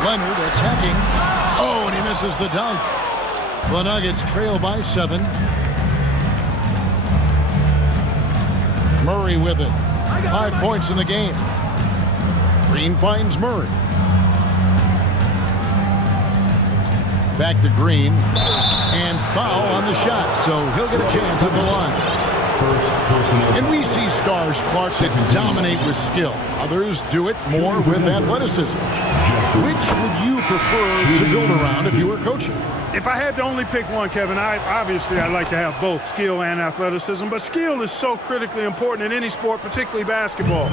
Leonard attacking. Oh, and he misses the dunk. The Nuggets trail by 7. Murray with it. 5 points in the game. Green finds Murray. Back to Green. And foul on the shot, so he'll get a chance at the line. And we see stars, Clark, that dominate with skill. Others do it more with athleticism. Which would you prefer to build around if you were coaching? If I had to only pick one, Kevin, I'd like to have both skill and athleticism, but skill is so critically important in any sport, particularly basketball.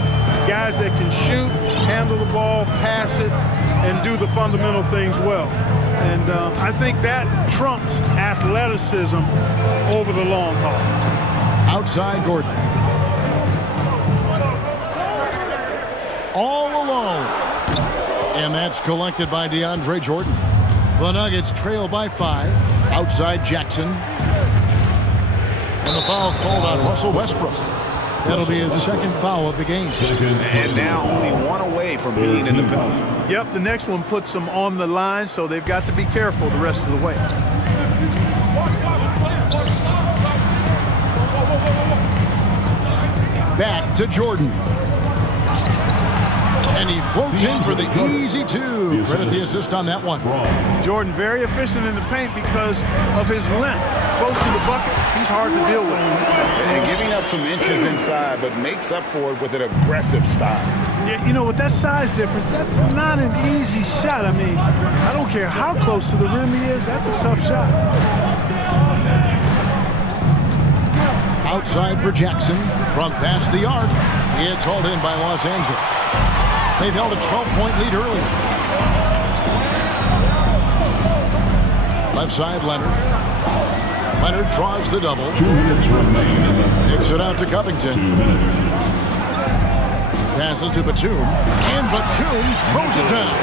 Guys that can shoot, handle the ball, pass it, and do the fundamental things well. And I think that trumps athleticism over the long haul. Outside Gordon. All alone. And that's collected by DeAndre Jordan. The Nuggets trail by 5. Outside Jackson. And the foul called on Russell Westbrook. That'll be his second foul of the game. And now only one away from being in the penalty. Yep, the next one puts them on the line, so they've got to be careful the rest of the way. Back to Jordan. And he floats in for the easy 2. Credit the assist on that one. Jordan very efficient in the paint because of his length. Close to the bucket, he's hard to deal with. And giving up some inches inside, but makes up for it with an aggressive style. Yeah, you know, with that size difference, that's not an easy shot. I mean, I don't care how close to the rim he is, that's a tough shot. Outside for Jackson from past the arc. It's hauled in by Los Angeles. They've held a 12-point lead early. Left side, Leonard. Leonard draws the double. 2 minutes remain. Kicks it out to Covington. Passes to Batum. And Batum throws it down.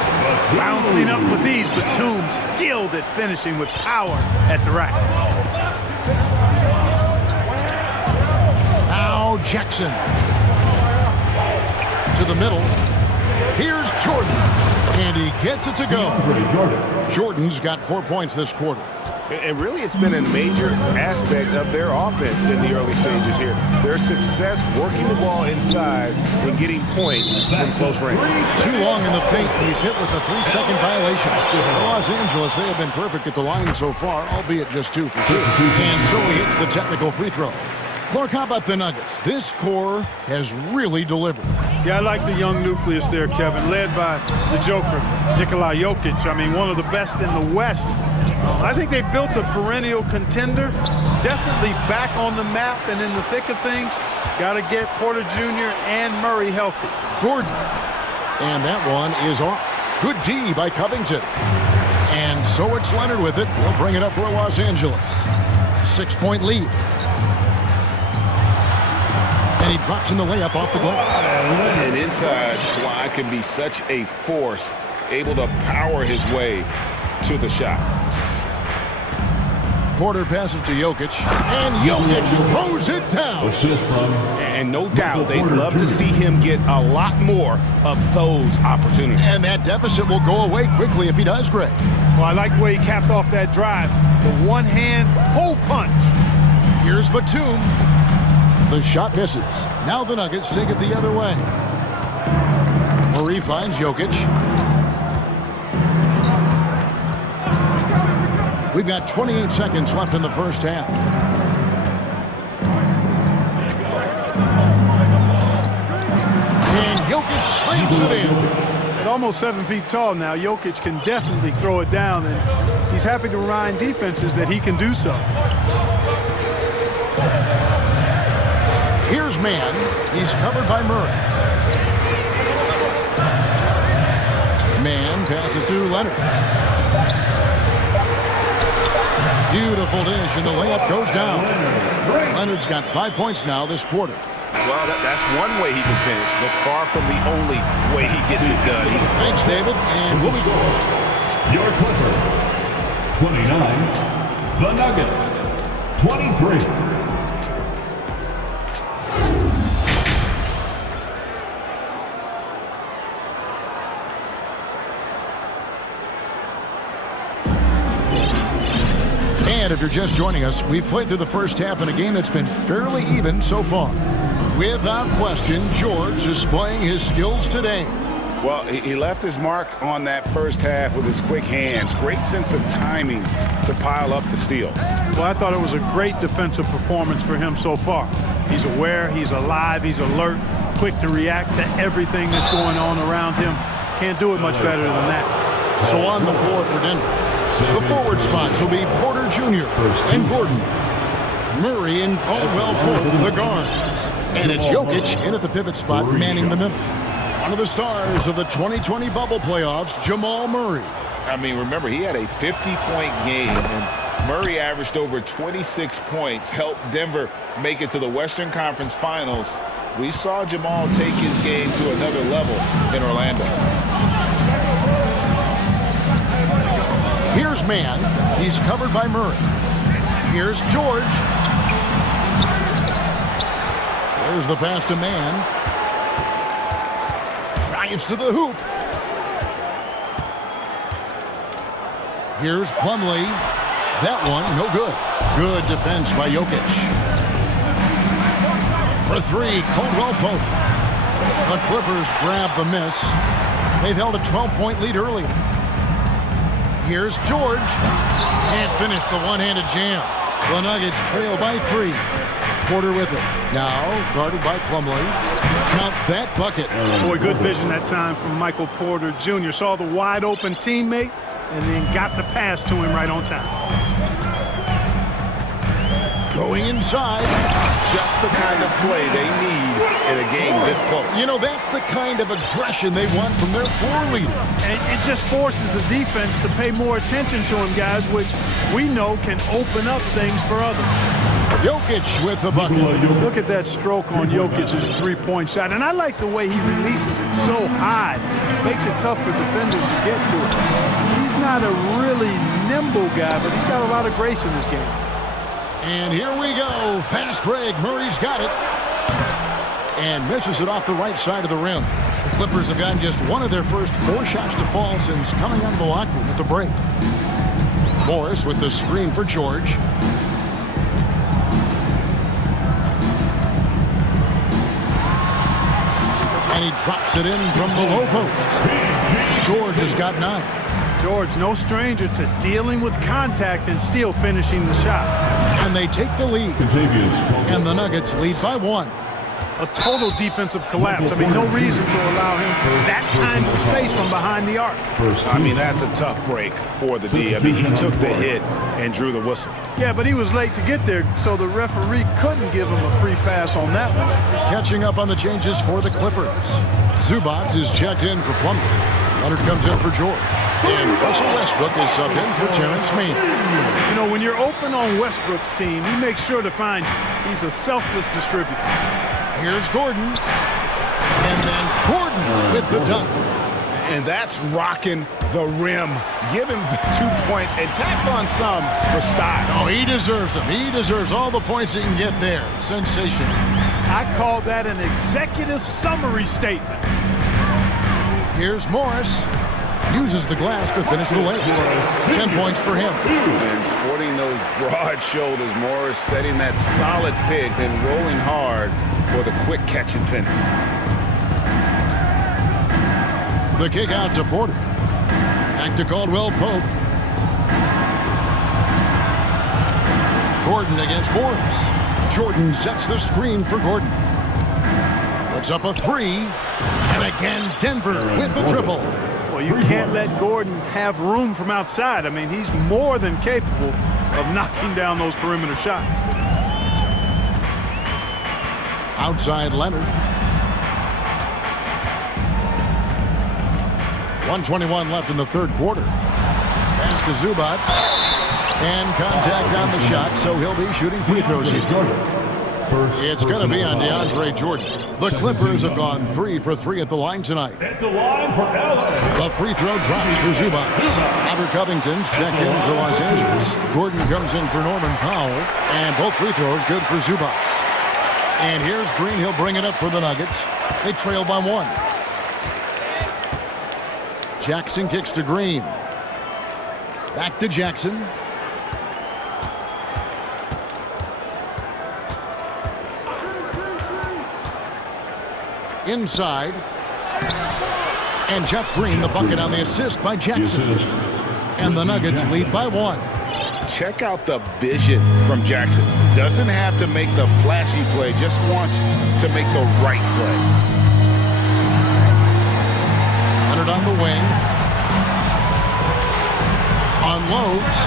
Bouncing up with ease, Batum skilled at finishing with power at the rack. Now Jackson. To the middle. Here's Jordan. And he gets it to go. Jordan's got 4 points this quarter. And really, it's been a major aspect of their offense in the early stages here. Their success working the ball inside and getting points from close range. Too long in the paint. He's hit with a 3-second violation. Los Angeles, they have been perfect at the line so far, albeit just 2 for 2. And so he hits the technical free throw. Clark, how about the Nuggets? This core has really delivered. Yeah, I like the young nucleus there, Kevin, led by the Joker, Nikola Jokic. I mean, one of the best in the West. I think they've built a perennial contender, definitely back on the map and in the thick of things. Got to get Porter Jr. and Murray healthy. Gordon. And that one is off. Good D by Covington. And so it's Leonard with it. He'll bring it up for Los Angeles. 6-point lead. And he drops in the layup off the glass. And inside, Kawhi can be such a force, able to power his way to the shot. Porter passes to Jokic, and Jokic throws it down. And no doubt, they'd love to see him get a lot more of those opportunities. And that deficit will go away quickly if he does, Greg. Well, I like the way he capped off that drive. The one-hand hole punch. Here's Batum. The shot misses. Now the Nuggets take it the other way. Murray finds Jokic. We've got 28 seconds left in the first half. And Jokic slams it in. At almost 7 feet tall now, Jokic can definitely throw it down, and he's happy to remind defenses that he can do so. Here's Mann. He's covered by Murray. Mann passes to Leonard. Beautiful dish, and the layup goes down. Leonard's got 5 points now this quarter. Well, that's one way he can finish, but far from the only way he gets it done. Thanks, David, and we'll be going. Your Clippers, 29. The Nuggets, 23. And if you're just joining us, we've played through the first half in a game that's been fairly even so far. Without question, George is displaying his skills today. Well, he left his mark on that first half with his quick hands. Great sense of timing to pile up the steals. Well, I thought it was a great defensive performance for him so far. He's aware, he's alive, he's alert, quick to react to everything that's going on around him. Can't do it much better than that. So on the floor for Denver, the forward spots will be Porter Jr. and Gordon. Murray and Caldwell-Pope, the guards. And it's Jokic in at the pivot spot, manning the middle. One of the stars of the 2020 bubble playoffs, Jamal Murray. I mean, remember, he had a 50-point game, and Murray averaged over 26 points, helped Denver make it to the Western Conference Finals. We saw Jamal take his game to another level in Orlando. Here's Mann. He's covered by Murray. Here's George. There's the pass to Mann. Drives to the hoop. Here's Plumlee. That one, no good. Good defense by Jokic. For three, Caldwell-Pope. The Clippers grab the miss. They've held a 12-point lead earlier. Here's George. Can't finish the one-handed jam. The Nuggets trail by 3. Porter with it. Now guarded by Plumlee. Count that bucket. Boy, good vision that time from Michael Porter Jr. Saw the wide open teammate and then got the pass to him right on time. Going inside. Just the kind of play they need in a game this close. You know, that's the kind of aggression they want from their floor leader. And it just forces the defense to pay more attention to him, guys, which we know can open up things for others. Jokic with the bucket. Look at that stroke on Jokic's three-point shot. And I like the way he releases it so high. Makes it tough for defenders to get to it. He's not a really nimble guy, but he's got a lot of grace in this game. And here we go. Fast break. Murray's got it. And misses it off the right side of the rim. The Clippers have gotten just one of their first 4 shots to fall since coming out of the locker room at the break. Morris with the screen for George. And he drops it in from the low post. George has got 9. George, no stranger to dealing with contact and still finishing the shot. And they take the lead. And the Nuggets lead by 1. A total defensive collapse. I mean, no reason to allow him that kind of space from behind the arc. I mean, that's a tough break for the D. I mean, he took the hit and drew the whistle. Yeah, but he was late to get there, so the referee couldn't give him a free pass on that one. Catching up on the changes for the Clippers. Zubac is checked in for Plumlee. Leonard comes in for George. And Russell Westbrook is subbed in for Terrence Mann. You know, when you're open on Westbrook's team, he makes sure to find he's a selfless distributor. Here's Gordon. And then Gordon with the dunk. And that's rocking the rim. Give him the 2 points and tack on some for style. Oh, he deserves them. He deserves all the points he can get there. Sensational. I call that an executive summary statement. Here's Morris. Uses the glass to finish the layup. 10 points for him. And sporting those broad shoulders, Morris setting that solid pick and rolling hard for the quick catch and finish. The kick out to Porter. Back to Caldwell Pope. Gordon against Morris. Jordan sets the screen for Gordon. Puts up a 3. And again, Denver with the triple. Well, you can't let Gordon have room from outside. I mean, he's more than capable of knocking down those perimeter shots. Outside Leonard. 1:21 left in the third quarter. Pass to Zubac. And contact on the shot, so he'll be shooting free throws here. It's going to be on DeAndre Jordan. The Clippers have gone 3 for 3 at the line tonight. At the line for LA. The free throw drops for Zubac. Robert Covington's checked in for Los Angeles. Gordon comes in for Norman Powell. And both free throws good for Zubac. And here's Green. He'll bring it up for the Nuggets. They trail by 1. Jackson kicks to Green. Back to Jackson. Inside. And Jeff Green, the bucket on the assist by Jackson. And the Nuggets lead by 1. Check out the vision from Jackson. Doesn't have to make the flashy play, just wants to make the right play. Leonard on the wing. Unloads.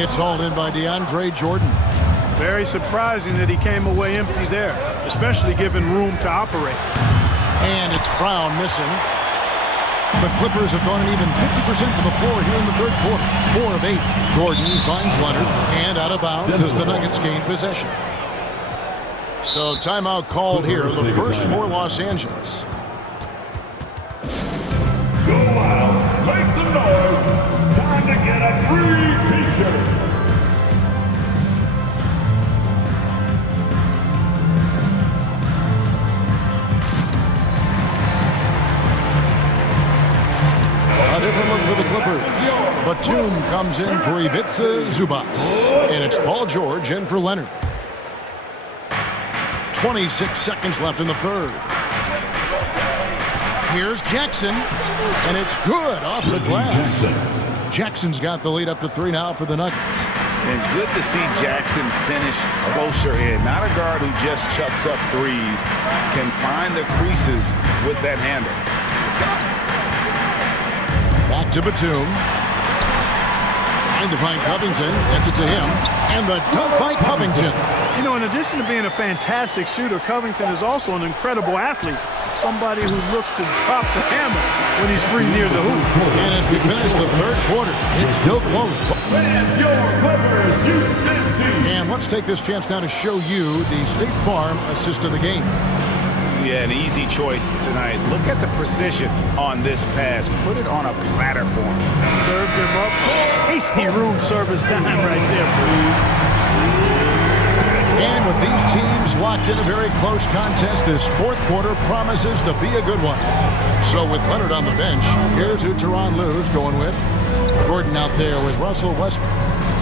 It's hauled in by DeAndre Jordan. Very surprising that he came away empty there, especially given room to operate. And it's Brown missing. The Clippers have gone an even 50% to the floor here in the third quarter. 4 of 8. Gordon finds Leonard and out of bounds as the Nuggets gain possession. So timeout called here, the first for Los Angeles. Go out, make some noise. Time to get a free t-shirt. A different look for the Clippers. Batum comes in for Ivica Zubac. And it's Paul George in for Leonard. 26 seconds left in the third. Here's Jackson. And it's good off the glass. Jackson's got the lead up to 3 now for the Nuggets. And good to see Jackson finish closer in. Not a guard who just chucks up threes. Can find the creases with that handle. Back to Batum. Trying to find Covington. Gets it to him. And the dunk by Covington. You know, in addition to being a fantastic shooter, Covington is also an incredible athlete. Somebody who looks to drop the hammer when he's free near the hoop. And as we finish the third quarter, it's still close. And let's take this chance now to show you the State Farm assist of the game. Yeah, an easy choice tonight. Look at the precision on this pass. Put it on a platter for him. Served him up. Tasty room service dime right there. And with these teams locked in a very close contest, this fourth quarter promises to be a good one. So with Leonard on the bench, here's who Tyronn Lue's going with. Gordon out there with Russell Westbrook.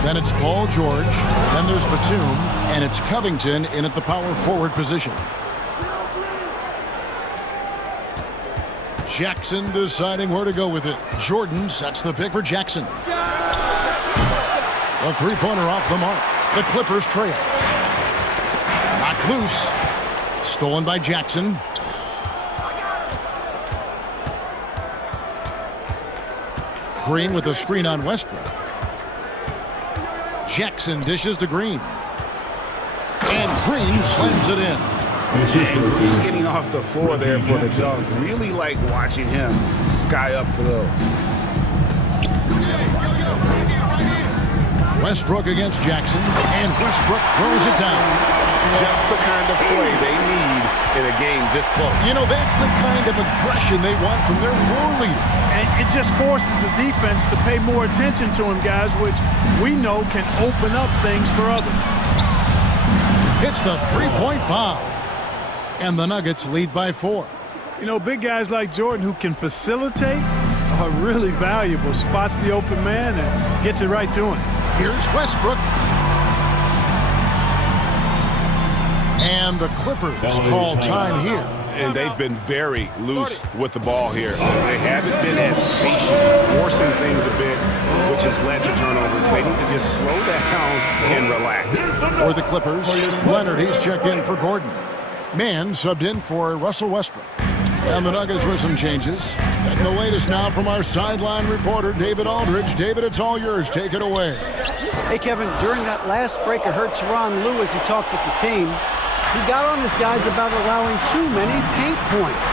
Then it's Paul George. Then there's Batum. And it's Covington in at the power forward position. Jackson deciding where to go with it. Jordan sets the pick for Jackson. A three-pointer off the mark. The Clippers trail. Knocked loose. Stolen by Jackson. Green with a screen on Westbrook. Jackson dishes to Green. And Green slams it in. And Green getting off the floor there for the dunk. Really like watching him sky up for those. Westbrook against Jackson, and Westbrook throws it down. Just the kind of play they need in a game this close. You know, that's the kind of aggression they want from their floor leader. And it just forces the defense to pay more attention to him, guys, which we know can open up things for others. It's the three-point bomb. And the Nuggets lead by 4. You know, big guys like Jordan who can facilitate are really valuable. Spots the open man and gets it right to him. Here's Westbrook. And the Clippers call time here. And they've been very loose with the ball here. They haven't been as patient, forcing things a bit, which has led to turnovers. They need to just slow down and relax. For the Clippers, Leonard, he's checked in for Gordon. Mann subbed in for Russell Westbrook. And the Nuggets with some changes. Getting the latest now from our sideline reporter, David Aldridge. David, it's all yours. Take it away. Hey, Kevin, during that last break, I heard Tyronn Lue as he talked with the team. He got on his guys about allowing too many paint points.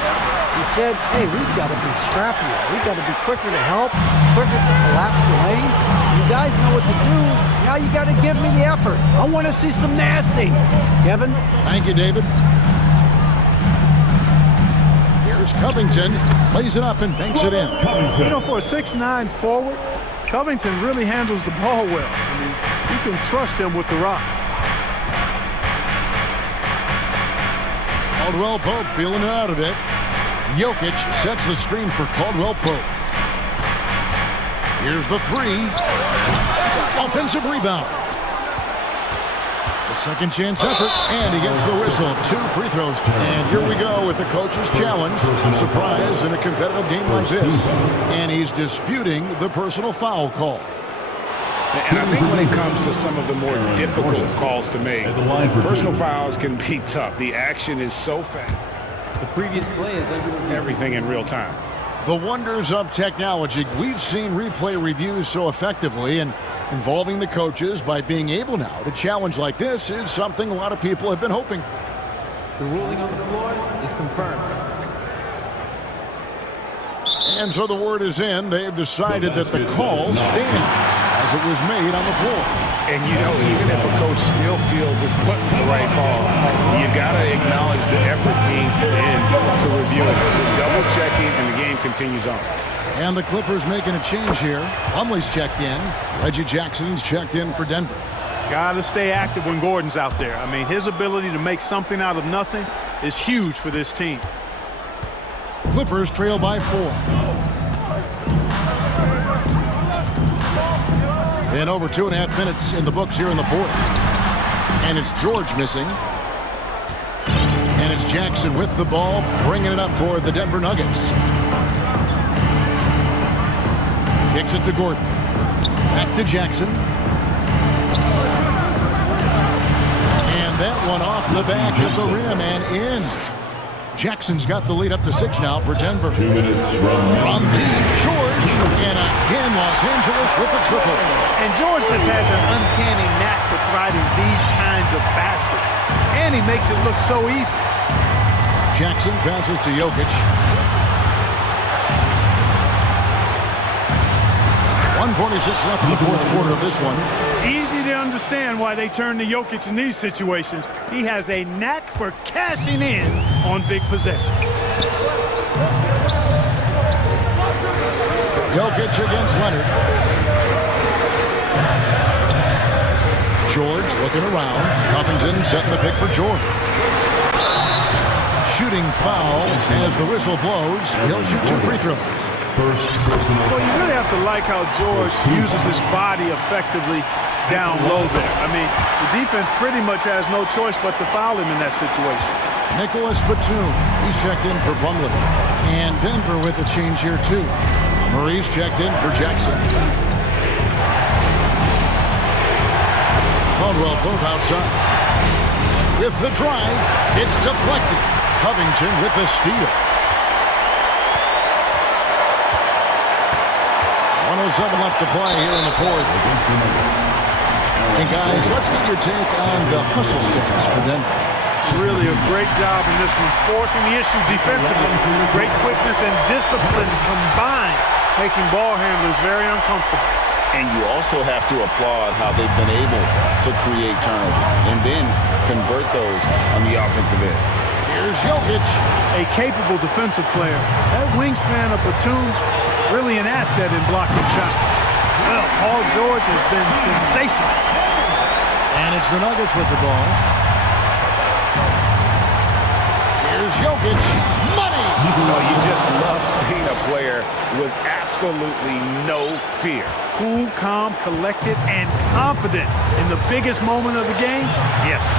He said, hey, we've got to be scrappier. We've got to be quicker to help, quicker to collapse the lane. You guys know what to do. Now you got to give me the effort. I want to see some nasty. Kevin? Thank you, David. Here's Covington. Lays it up and banks it in. You know, for a 6'9" forward, Covington really handles the ball well. I mean, you can trust him with the rock. Caldwell Pope feeling it out a bit. Jokic sets the screen for Caldwell Pope. Here's the three. Offensive rebound. A second chance effort, and he gets the whistle. 2 free throws. And here we go with the coach's challenge. Surprise in a competitive game like this. And he's disputing the personal foul call. And I think when it comes to some of the more difficult calls to make, personal fouls can be tough. The action is so fast. The previous play is everything in real time. The wonders of technology. We've seen replay reviews so effectively, and involving the coaches by being able now to challenge like this is something a lot of people have been hoping for. The ruling on the floor is confirmed. And so the word is in. They've decided that the call stands as it was made on the floor. And you know, even if a coach still feels this wasn't the right call, you got to acknowledge the effort being put in to review it. Double checking, and the game continues on. And the Clippers making a change here. Plumlee's checked in. Reggie Jackson's checked in for Denver. Got to stay active when Gordon's out there. I mean, his ability to make something out of nothing is huge for this team. Clippers trail by 4. And over 2.5 minutes in the books here in the fourth. And it's George missing. And it's Jackson with the ball, bringing it up for the Denver Nuggets. Kicks it to Gordon. Back to Jackson. And that one off the back of the rim and in. Jackson's got the lead up to 6 now for Denver. 2 minutes From deep, George, and again Los Angeles with a triple. And George just has an uncanny knack for providing these kinds of baskets. And he makes it look so easy. Jackson passes to Jokic. 1:46 left in the fourth quarter of this one. Easy to understand why they turn to Jokic in these situations. He has a knack for cashing in on big possessions. Jokic against Leonard. George looking around. Covington setting the pick for George. Shooting foul as the whistle blows. He'll shoot 2 free throws. Well, you really have to like how George uses his body effectively down low there. I mean, the defense pretty much has no choice but to foul him in that situation. Nicholas Batum, he's checked in for Plumlee. And Denver with a change here too. Murray's checked in for Jackson. Caldwell Pope outside. With the drive, it's deflected. Covington with the steal. 1:07 left to play here in the fourth. And guys, let's get your take on the hustle stance for Denver. Really a great job in this one, forcing the issue defensively. Great quickness and discipline combined, making ball handlers very uncomfortable. And you also have to applaud how they've been able to create turnovers and then convert those on the offensive end. Here's Jokic. A capable defensive player. That wingspan of Batum, really an asset in blocking shots. Well, Paul George has been sensational. And it's the Nuggets with the ball. Here's Jokic. Money! Oh, you just love seeing a player with absolutely no fear. Cool, calm, collected, and confident in the biggest moment of the game? Yes.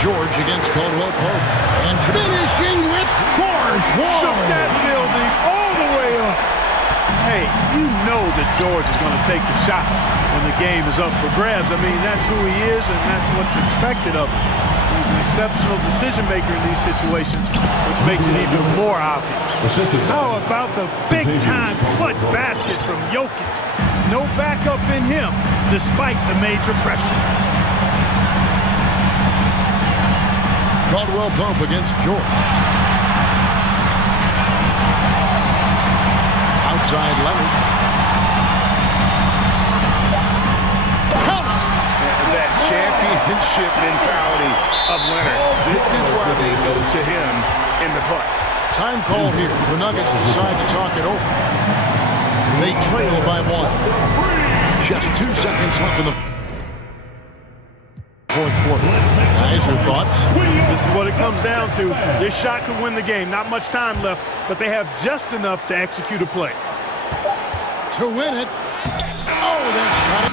George against Caldwell Pope. And finishing with force. Shook that building all the way up. Hey, you know that George is going to take the shot when the game is up for grabs. I mean, that's who he is, and that's what's expected of him. He's an exceptional decision maker in these situations, which makes it even more obvious. How about the big-time clutch basket from Jokic? No backup in him, despite the major pressure. Caldwell Pope against George. Outside Leonard. And that championship mentality of Leonard. This is why they go to him in the clutch. Time call here. The Nuggets decide to talk it over. They trail by 1. Just 2 seconds left in the fourth quarter. Guys, your thoughts? This is what it comes down to. This shot could win the game. Not much time left, but they have just enough to execute a play. To win it. Oh, that shot.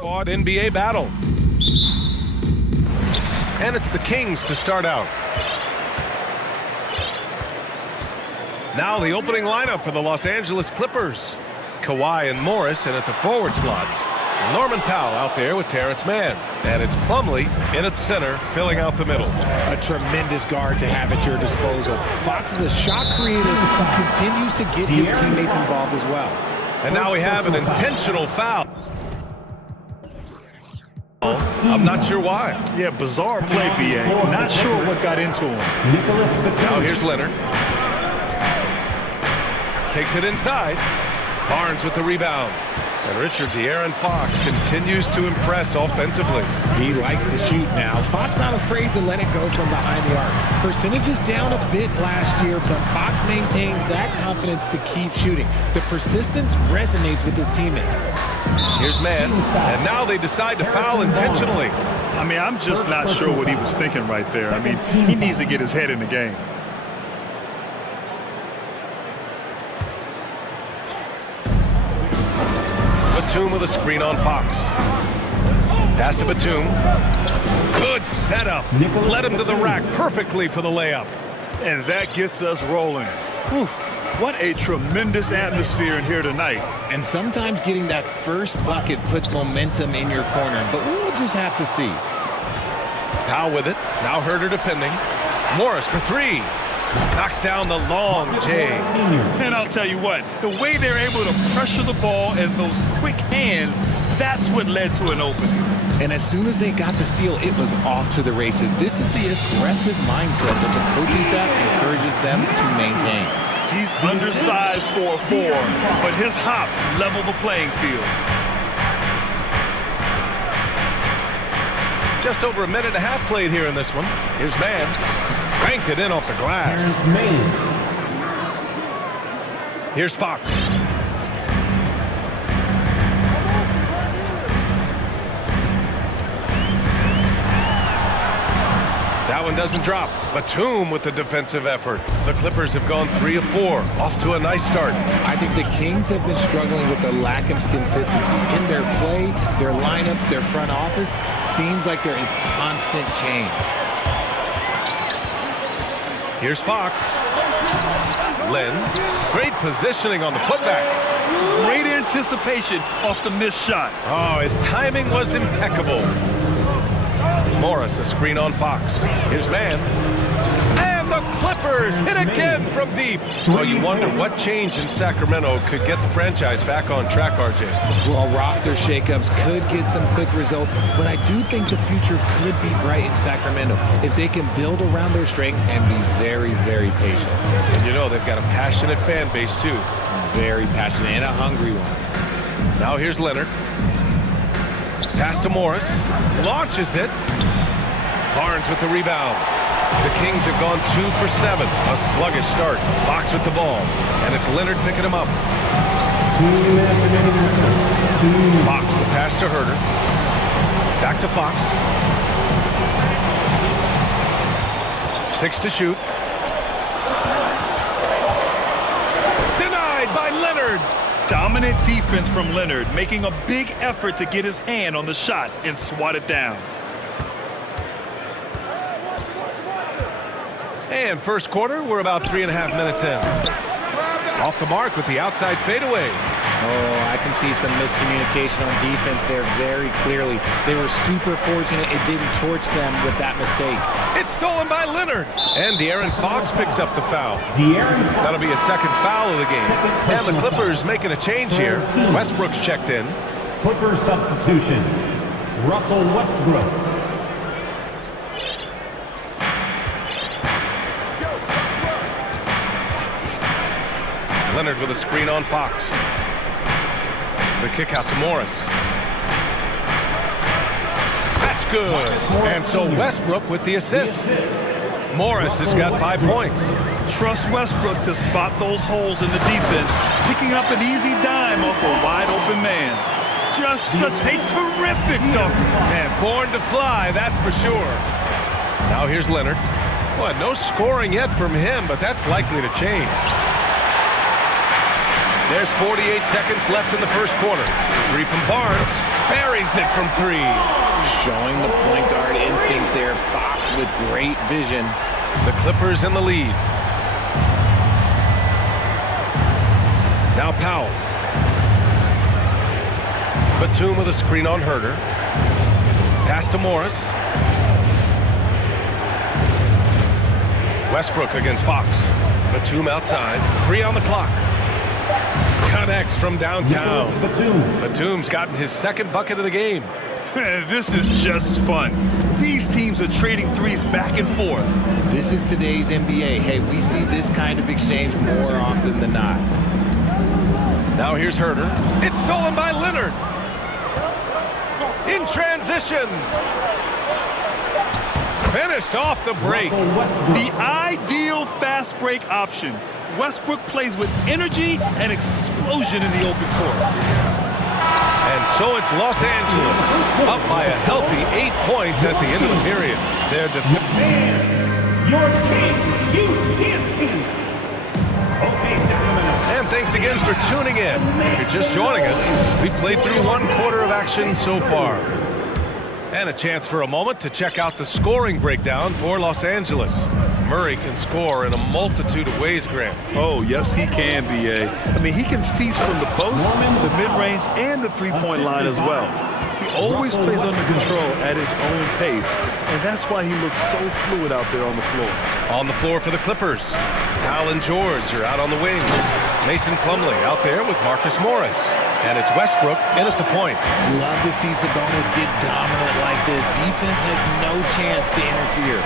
Hard-fought NBA battle. And it's the Kings to start out. Now the opening lineup for the Los Angeles Clippers. Kawhi and Morris in at the forward slots. Norman Powell out there with Terrence Mann. And it's Plumlee in at center, filling out the middle. A tremendous guard to have at your disposal. Fox is a shot creator who continues to get his teammates involved as well. And now we have an intentional foul. I'm not sure why. Yeah, bizarre play, B.A. Not sure what got into him. Now here's Leonard. Takes it inside. Barnes with the rebound. And Richard De'Aaron Fox continues to impress offensively. He likes to shoot now. Fox not afraid to let it go from behind the arc. Percentage is down a bit last year, but Fox maintains that confidence to keep shooting. The persistence resonates with his teammates. Here's Mann, and now they decide to foul intentionally. I mean, I'm just not sure what he was thinking right there. I mean, he needs to get his head in the game. Batum with a screen on Fox. Pass to Batum. Good setup. Led him to the rack perfectly for the layup. And that gets us rolling. Whew. What a tremendous atmosphere in here tonight. And sometimes getting that first bucket puts momentum in your corner, but we'll just have to see. Powell with it. Now Herter defending. Morris for three. Knocks down the long J. And I'll tell you what, the way they're able to pressure the ball and those quick hands, that's what led to an opening. And as soon as they got the steal, it was off to the races. This is the aggressive mindset that the coaching staff encourages them to maintain. He's undersized for a 4, but his hops level the playing field. Just over a minute and a half played here in this one. Here's Mann. Cranked it in off the glass. Here's Fox. That one doesn't drop. Batum with the defensive effort. The Clippers have gone 3 of 4. Off to a nice start. I think the Kings have been struggling with the lack of consistency in their play, their lineups, their front office. Seems like there is constant change. Here's Fox. Len. Great positioning on the putback. Great anticipation off the missed shot. Oh, his timing was impeccable. Morris, a screen on Fox. Here's Mann. And the Clippers hit again from deep. So you wonder what change in Sacramento could get the franchise back on track, RJ. Well, roster shakeups could get some quick results, but I do think the future could be bright in Sacramento if they can build around their strengths and be very, very patient. And you know they've got a passionate fan base too. Very passionate and a hungry one. Now here's Leonard. Pass to Morris. Launches it. Barnes with the rebound. The Kings have gone 2 for 7. A sluggish start. Fox with the ball. And it's Leonard picking him up. Fox, the pass to Herter. Back to Fox. 6 to shoot. Denied by Leonard. Dominant defense from Leonard, making a big effort to get his hand on the shot and swat it down. And first quarter, we're about 3.5 minutes in. Off the mark with the outside fadeaway. Oh, I can see some miscommunication on defense there very clearly. They were super fortunate it didn't torch them with that mistake. It's stolen by Leonard. And De'Aaron Fox picks up the foul. That'll be a second foul of the game. And the Clippers making a change here. Westbrook's checked in. Clippers substitution. Russell Westbrook. Leonard with a screen on Fox. The kick out to Morris. That's good. And so Westbrook with the assist. Morris has got 5 points. Trust Westbrook to spot those holes in the defense, picking up an easy dime off a wide open man. Just such a terrific dunk. Man, born to fly, that's for sure. Now here's Leonard. Well, no scoring yet from him, but that's likely to change. There's 48 seconds left in the first quarter. Three from Barnes. Buries it from three. Showing the point guard instincts there. Fox with great vision. The Clippers in the lead. Now Powell. Batum with a screen on Herder. Pass to Morris. Westbrook against Fox. Batum outside. 3 on the clock. Connects from downtown. Batum's gotten his second bucket of the game. This is just fun. These teams are trading threes back and forth. This is today's NBA. Hey, we see this kind of exchange more often than not. Now here's Herder. It's stolen by Leonard. In transition. Finished off the break. The ideal fast break option. Westbrook plays with energy and explosion in the open court. And so it's Los Angeles up by a healthy 8 points at the end of the period. Their Your Kings youth team. Okay, Sacramento. And thanks again for tuning in. If you're just joining us, we played through 1 quarter of action so far. And a chance for a moment to check out the scoring breakdown for Los Angeles. Murray can score in a multitude of ways, Grant. Oh, yes, he can, B.A. I mean, he can feast from the post, the mid-range, and the three-point line as well. He always plays under control at his own pace, and that's why he looks so fluid out there on the floor. On the floor for the Clippers, Powell and George are out on the wings. Mason Plumlee out there with Marcus Morris. And it's Westbrook in at the point. Love to see Sabonis get dominant like this. Defense has no chance to interfere.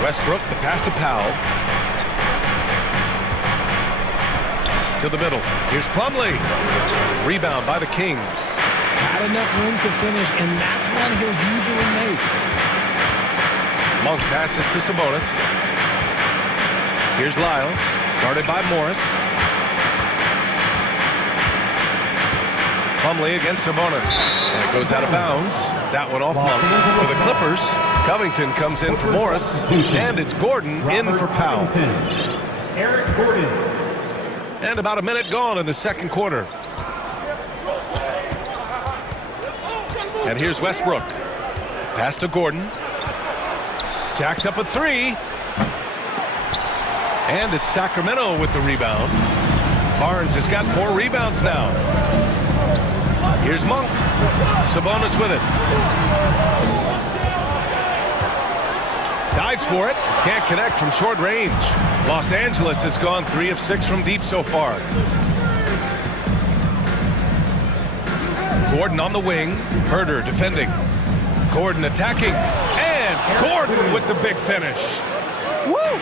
Westbrook, the pass to Powell. To the middle. Here's Plumlee. Rebound by the Kings. Had enough room to finish, and that's one he'll usually make. Monk passes to Sabonis. Here's Lyles, guarded by Morris. Plumlee against Sabonis. And it goes out of bounds. That one off Monk. For the Clippers, Covington comes in for Morris. And it's Gordon in for Powell. Eric Gordon. And about a minute gone in the second quarter. And here's Westbrook. Pass to Gordon. Jacks up a three. And it's Sacramento with the rebound. Barnes has got 4 rebounds now. Here's Monk. Sabonis with it. Dives for it. Can't connect from short range. Los Angeles has gone 3 of 6 from deep so far. Gordon on the wing. Herder defending. Gordon attacking. And Gordon with the big finish. Woo!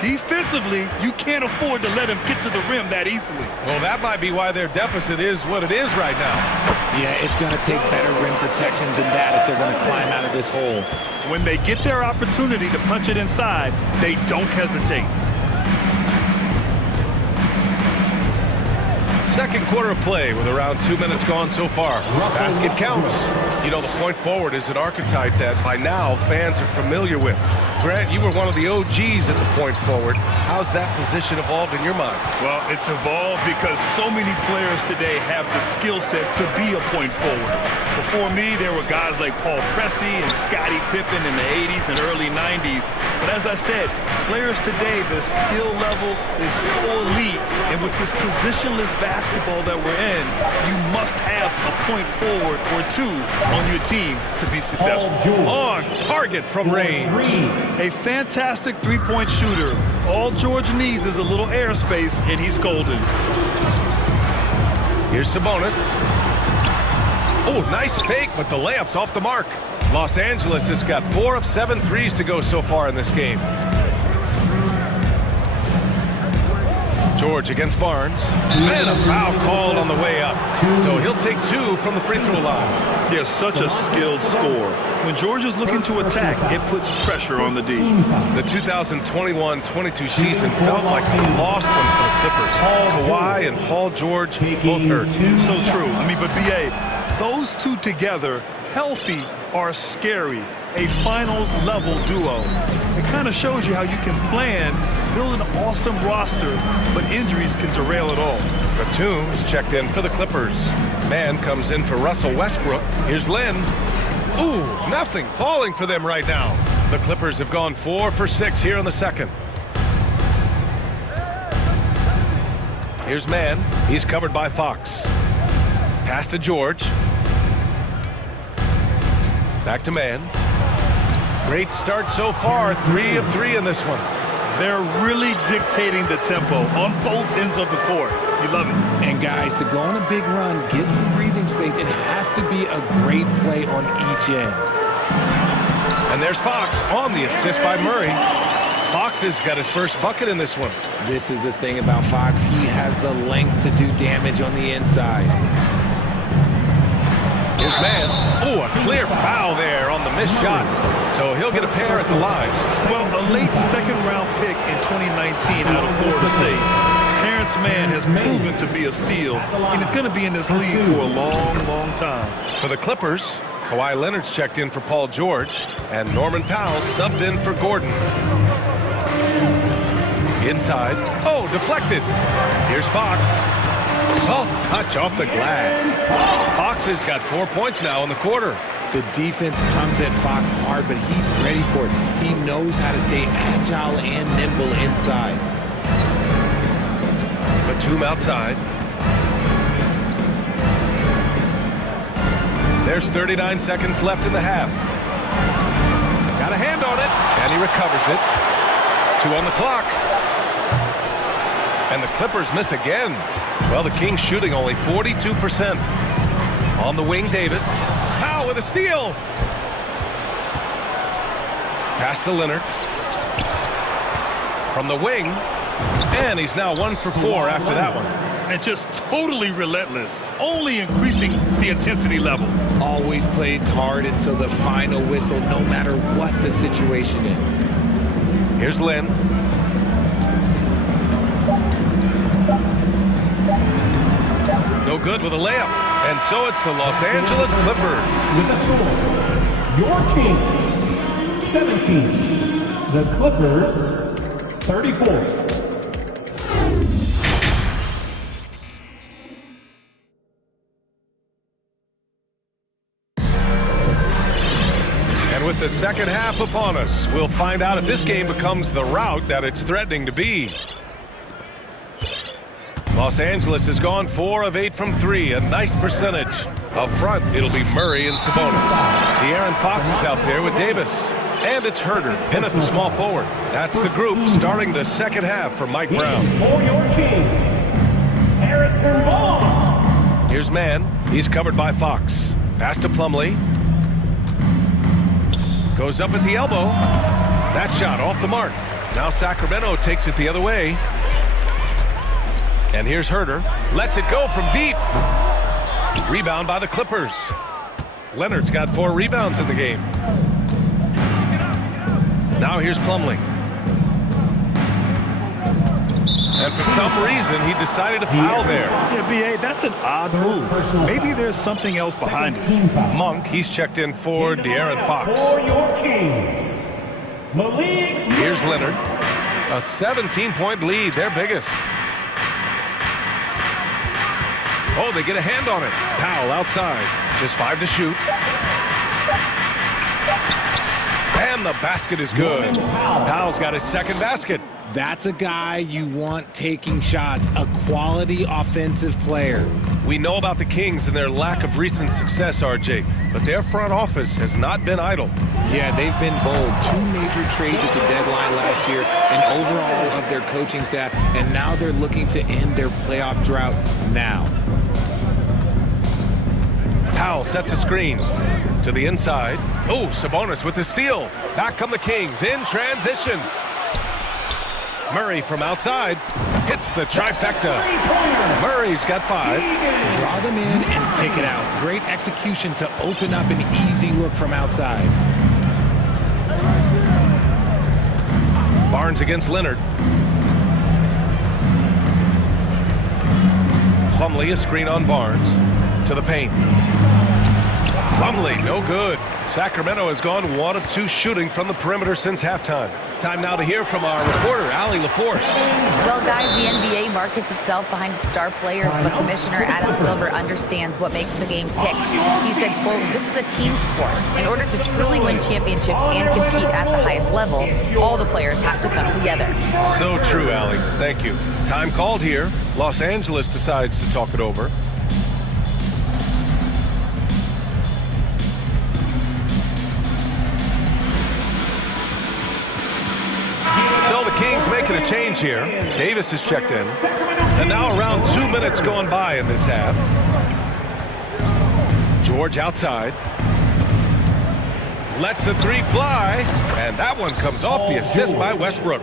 Defensively, you can't afford to let him get to the rim that easily. Well, that might be why their deficit is what it is right now. Yeah, it's going to take better rim protection than that if they're going to climb out of this hole. When they get their opportunity to punch it inside, they don't hesitate. Second quarter of play with around 2 minutes gone so far. Basket counts. You know, the point forward is an archetype that by now fans are familiar with. Grant, you were one of the OGs at the point forward. How's that position evolved in your mind? Well, it's evolved because so many players today have the skill set to be a point forward. Before me, there were guys like Paul Pressey and Scottie Pippen in the 80s and early 90s. But as I said, players today, the skill level is so elite. And with this positionless basketball that we're in, you must have a point forward or two on your team to be successful. On target from range. A fantastic three-point shooter. All George needs is a little airspace, and he's golden. Here's Sabonis. Oh, nice fake, but the layup's off the mark. Los Angeles has got 4 of 7 threes to go so far in this game. George against Barnes. And a foul called on the way up. So he'll take 2 from the free throw line. They're such a skilled scorer. When George is looking to attack, it puts pressure on the D. The 2021-22 season felt like a lost one for the Clippers. Kawhi and Paul George both hurt. So true. I mean, but B.A., those two together, healthy, are scary. A finals-level duo. It kind of shows you how you can plan build an awesome roster, but injuries can derail it all. Batum is checked in for the Clippers. Man comes in for Russell Westbrook. Here's Lynn. Ooh, nothing falling for them right now. The Clippers have gone 4 for 6 here in the second. Here's Man. He's covered by Fox. Pass to George. Back to Man. Great start so far. 3 of 3 in this one. They're really dictating the tempo on both ends of the court. You love it. And guys, to go on a big run, get some breathing space, it has to be a great play on each end. And there's Fox on the assist by Murray. Fox has got his first bucket in this one. This is the thing about Fox. He has the length to do damage on the inside. Here's Man. Oh, a clear foul there on the missed shot. So he'll get a pair at the line. Well, a late second-round pick in 2019 out of Florida State. Terrence Mann has proven to be a steal, and he's going to be in this league for a long, long time. For the Clippers, Kawhi Leonard's checked in for Paul George, and Norman Powell subbed in for Gordon. Inside. Oh, deflected. Here's Fox. Soft touch off the glass. Fox has got 4 points now in the quarter. The defense comes at Fox hard, but he's ready for it. He knows how to stay agile and nimble inside. Batum outside. There's 39 seconds left in the half. Got a hand on it, and he recovers it. 2 on the clock. And the Clippers miss again. Well, the Kings shooting only 42%. On the wing, Davis. Powell with a steal. Pass to Leonard. From the wing. And he's now 1 for 4 after that one. And just totally relentless, only increasing the intensity level. Always plays hard until the final whistle, no matter what the situation is. Here's Lynn. No good with a layup. And so it's the Los Angeles Clippers. With the score, your Kings, 17. The Clippers, 34. And with the second half upon us, we'll find out if this game becomes the rout that it's threatening to be. Los Angeles has gone 4 of 8 from 3, a nice percentage. Up front, it'll be Murray and Sabonis. De'Aaron Fox is out there with Davis. And it's Herter in at the small forward. That's the group starting the second half for Mike Brown. For your Kings, Harrison Barnes. Here's Man. He's covered by Fox. Pass to Plumlee. Goes up at the elbow. That shot off the mark. Now Sacramento takes it the other way. And here's Herter. Lets it go from deep. Rebound by the Clippers. Leonard's got 4 rebounds in the game. Now here's Plumlee. And for some reason, he decided to foul there. Yeah, B.A., that's an odd move. Maybe there's something else behind it. Monk, he's checked in for De'Aaron Fox. For your Kings, Malik. Here's Leonard. A 17-point lead, their biggest. Oh, they get a hand on it. Powell outside. Just 5 to shoot. And the basket is good. Powell's got his second basket. That's a guy you want taking shots, a quality offensive player. We know about the Kings and their lack of recent success, RJ, but their front office has not been idle. Yeah, they've been bold. 2 major trades at the deadline last year, and overall of their coaching staff, and now they're looking to end their playoff drought now. Powell sets a screen to the inside. Oh, Sabonis with the steal. Back come the Kings in transition. Murray from outside hits the trifecta. Murray's got 5. Draw them in and kick it out. Great execution to open up an easy look from outside. Barnes against Leonard. Plumlee a screen on Barnes to the paint. Plumlee, no good. Sacramento has gone 1 of 2 shooting from the perimeter since halftime. Time now to hear from our reporter, Allie LaForce. Well, guys, the NBA markets itself behind its star players, but Commissioner Adam Silver understands what makes the game tick. He said, quote, "This is a team sport. In order to truly win championships and compete at the highest level, all the players have to come together." So true, Allie. Thank you. Time called here. Los Angeles decides to talk it over. So the Kings making a change here. Davis is checked in. And now around 2 minutes gone by in this half. George outside. Lets the 3 fly. And that one comes off the assist by Westbrook.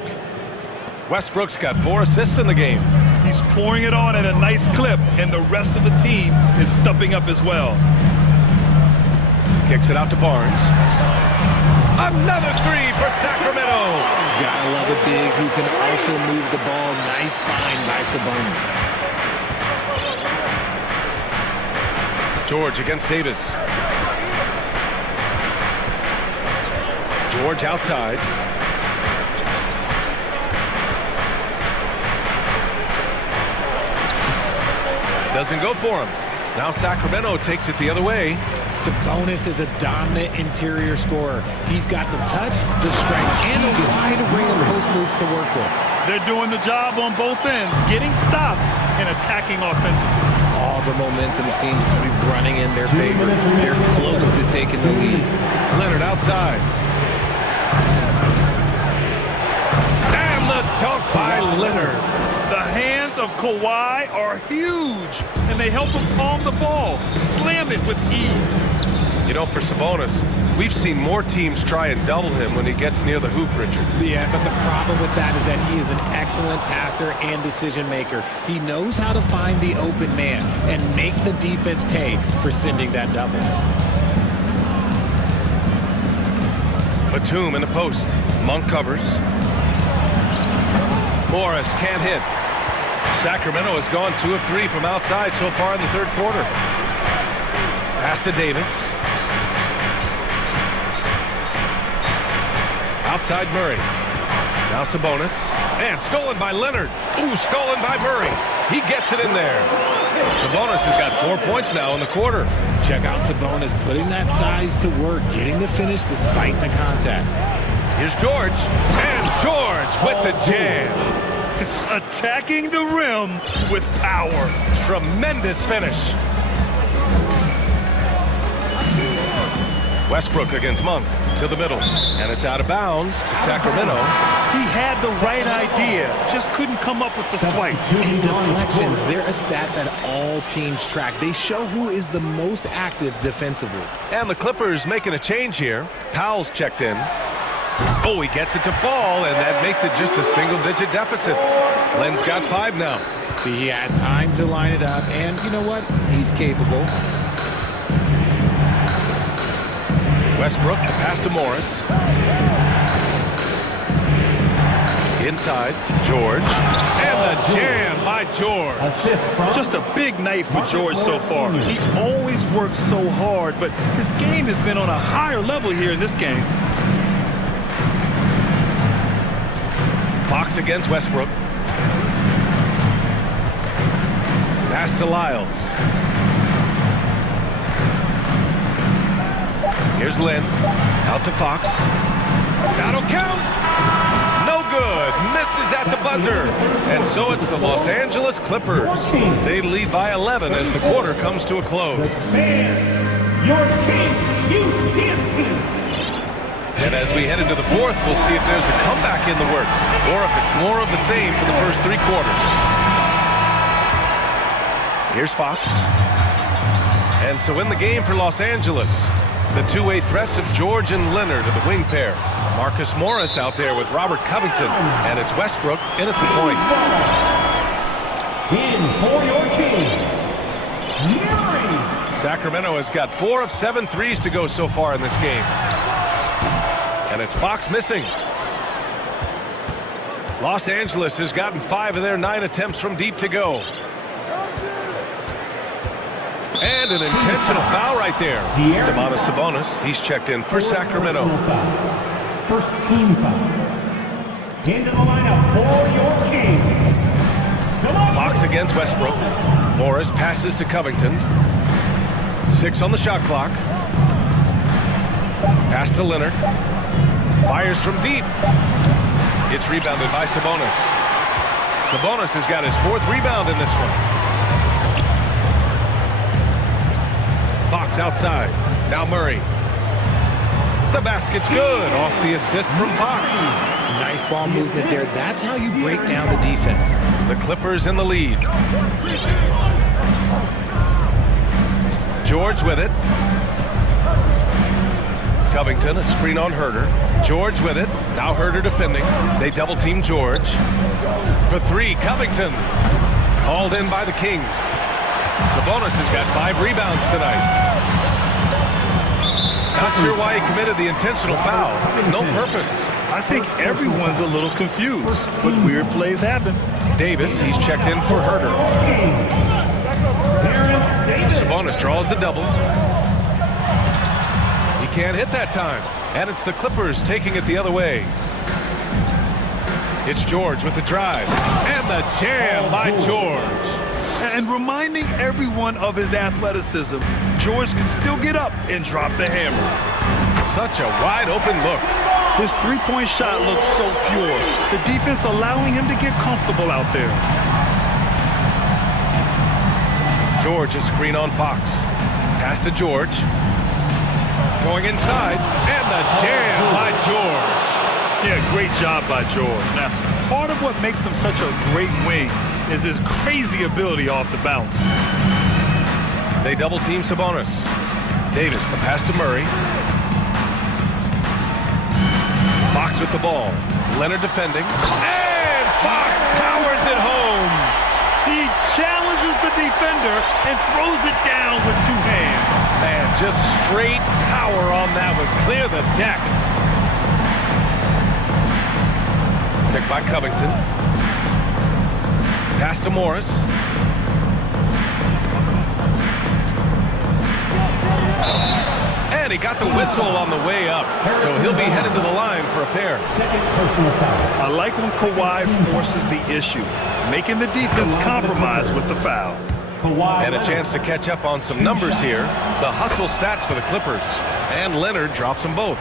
Westbrook's got 4 assists in the game. He's pouring it on at a nice clip, and the rest of the team is stepping up as well. Kicks it out to Barnes. Another 3 for Sacramento. Gotta love a big who can also move the ball. Nice find by Sabonis. George against Davis. George outside. Doesn't go for him. Now Sacramento takes it the other way. Sabonis is a dominant interior scorer. He's got the touch, the strength, and a wide array of post moves to work with. They're doing the job on both ends, getting stops and attacking offensively. All the momentum seems to be running in their favor. They're close to taking the lead. Leonard outside. And the dunk by Leonard. The hands of Kawhi are huge, and they help him palm the ball, slam it with ease. You know, for Sabonis, we've seen more teams try and double him when he gets near the hoop, Richard. Yeah, but the problem with that is that he is an excellent passer and decision maker. He knows how to find the open man and make the defense pay for sending that double. Batum in the post. Monk covers. Morris can't hit. Sacramento has gone 2 of 3 from outside so far in the third quarter. Pass to Davis. Outside Murray. Now Sabonis. And stolen by Leonard. Ooh, stolen by Murray. He gets it in there. Sabonis has got 4 points now in the quarter. Check out Sabonis putting that size to work, getting the finish despite the contact. Here's George. And George with the jam. Attacking the rim with power. Tremendous finish. Westbrook against Monk to the middle. And it's out of bounds to Sacramento. He had the right idea, just couldn't come up with the swipe. In deflections, they're a stat that all teams track. They show who is the most active defensively. And the Clippers making a change here. Powell's checked in. Oh, he gets it to fall, and that makes it just a single-digit deficit. Len's got 5 now. See, he had time to line it up, and you know what? He's capable. Westbrook, the pass to Morris. Inside, George. And the jam by George. Just a big night for George so far. He always works so hard, but his game has been on a higher level here in this game. Fox against Westbrook. Pass to Lyles. Here's Lynn. Out to Fox. That'll count. No good. Misses at the buzzer. And so it's the Los Angeles Clippers. They lead by 11 as the quarter comes to a close. Fans, your king, you can't. And as we head into the fourth, we'll see if there's a comeback in the works or if it's more of the same for the first 3 quarters. Here's Fox. And so in the game for Los Angeles, the two-way threats of George and Leonard are the wing pair. Marcus Morris out there with Robert Covington, and it's Westbrook in at the point. In for your Kings, Murray. Sacramento has got 4 of 7 threes to go so far in this game. And it's Fox missing. Los Angeles has gotten 5 of their 9 attempts from deep to go. And an intentional foul right there. Domantas Sabonis, he's checked in for Sacramento. First team foul. Into the lineup for your Kings. Fox against Westbrook. Morris passes to Covington. 6 on the shot clock. Pass to Leonard. Fires from deep. It's rebounded by Sabonis. Sabonis has got his 4th rebound in this one. Fox outside. Now Murray. The basket's good. Off the assist from Fox. Nice ball movement there. That's how you break down the defense. The Clippers in the lead. George with it. Covington, a screen on Herter. George with it. Now Herter defending. They double team George. For 3, Covington. Hauled in by the Kings. Sabonis has got 5 rebounds tonight. Not sure why he committed the intentional foul. No purpose. I think everyone's a little confused, but weird plays happen. Davis, he's checked in for Herter. Sabonis draws the double. He can't hit that time. And it's the Clippers taking it the other way. It's George with the drive. And the jam by George. And reminding everyone of his athleticism, George can still get up and drop the hammer. Such a wide open look. His three-point shot looks so pure. The defense allowing him to get comfortable out there. George is screen on Fox. Pass to George. Going inside. And the jam by George. Yeah, great job by George. Now, part of what makes him such a great wing is his crazy ability off the bounce. They double team Sabonis. Davis, the pass to Murray. Fox with the ball. Leonard defending. And Fox powers it home. He challenges the defender and throws it down with 2 hands. Man, just straight power on that would clear the deck. Picked by Covington. Pass to Morris. And he got the whistle on the way up, so he'll be headed to the line for a pair. I like when Kawhi forces the issue, making the defense compromise with the foul. And a chance to catch up on some numbers here. The hustle stats for the Clippers. And Leonard drops them both.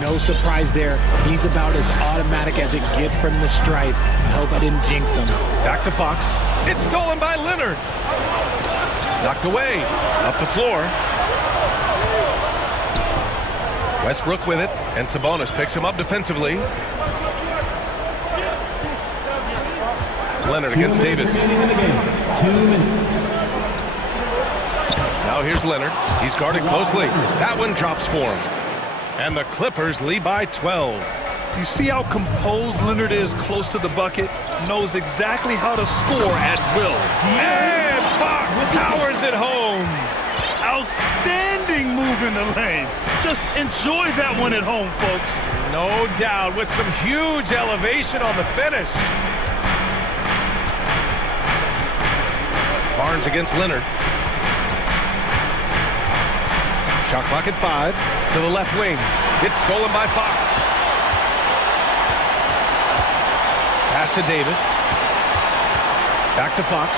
No surprise there. He's about as automatic as it gets from the stripe. I hope I didn't jinx him. Back to Fox. It's stolen by Leonard. Knocked away. Up the floor. Westbrook with it, and Sabonis picks him up defensively. Leonard against Davis. 2 minutes. Now here's Leonard. He's guarded closely. That one drops for him. And the Clippers lead by 12. You see how composed Leonard is close to the bucket? Knows exactly how to score at will. And Fox powers it home. Outstanding move in the lane. Just enjoy that one at home, folks. No doubt, with some huge elevation on the finish. Barnes against Leonard. Shot clock at 5. To the left wing. It's stolen by Fox. Pass to Davis. Back to Fox.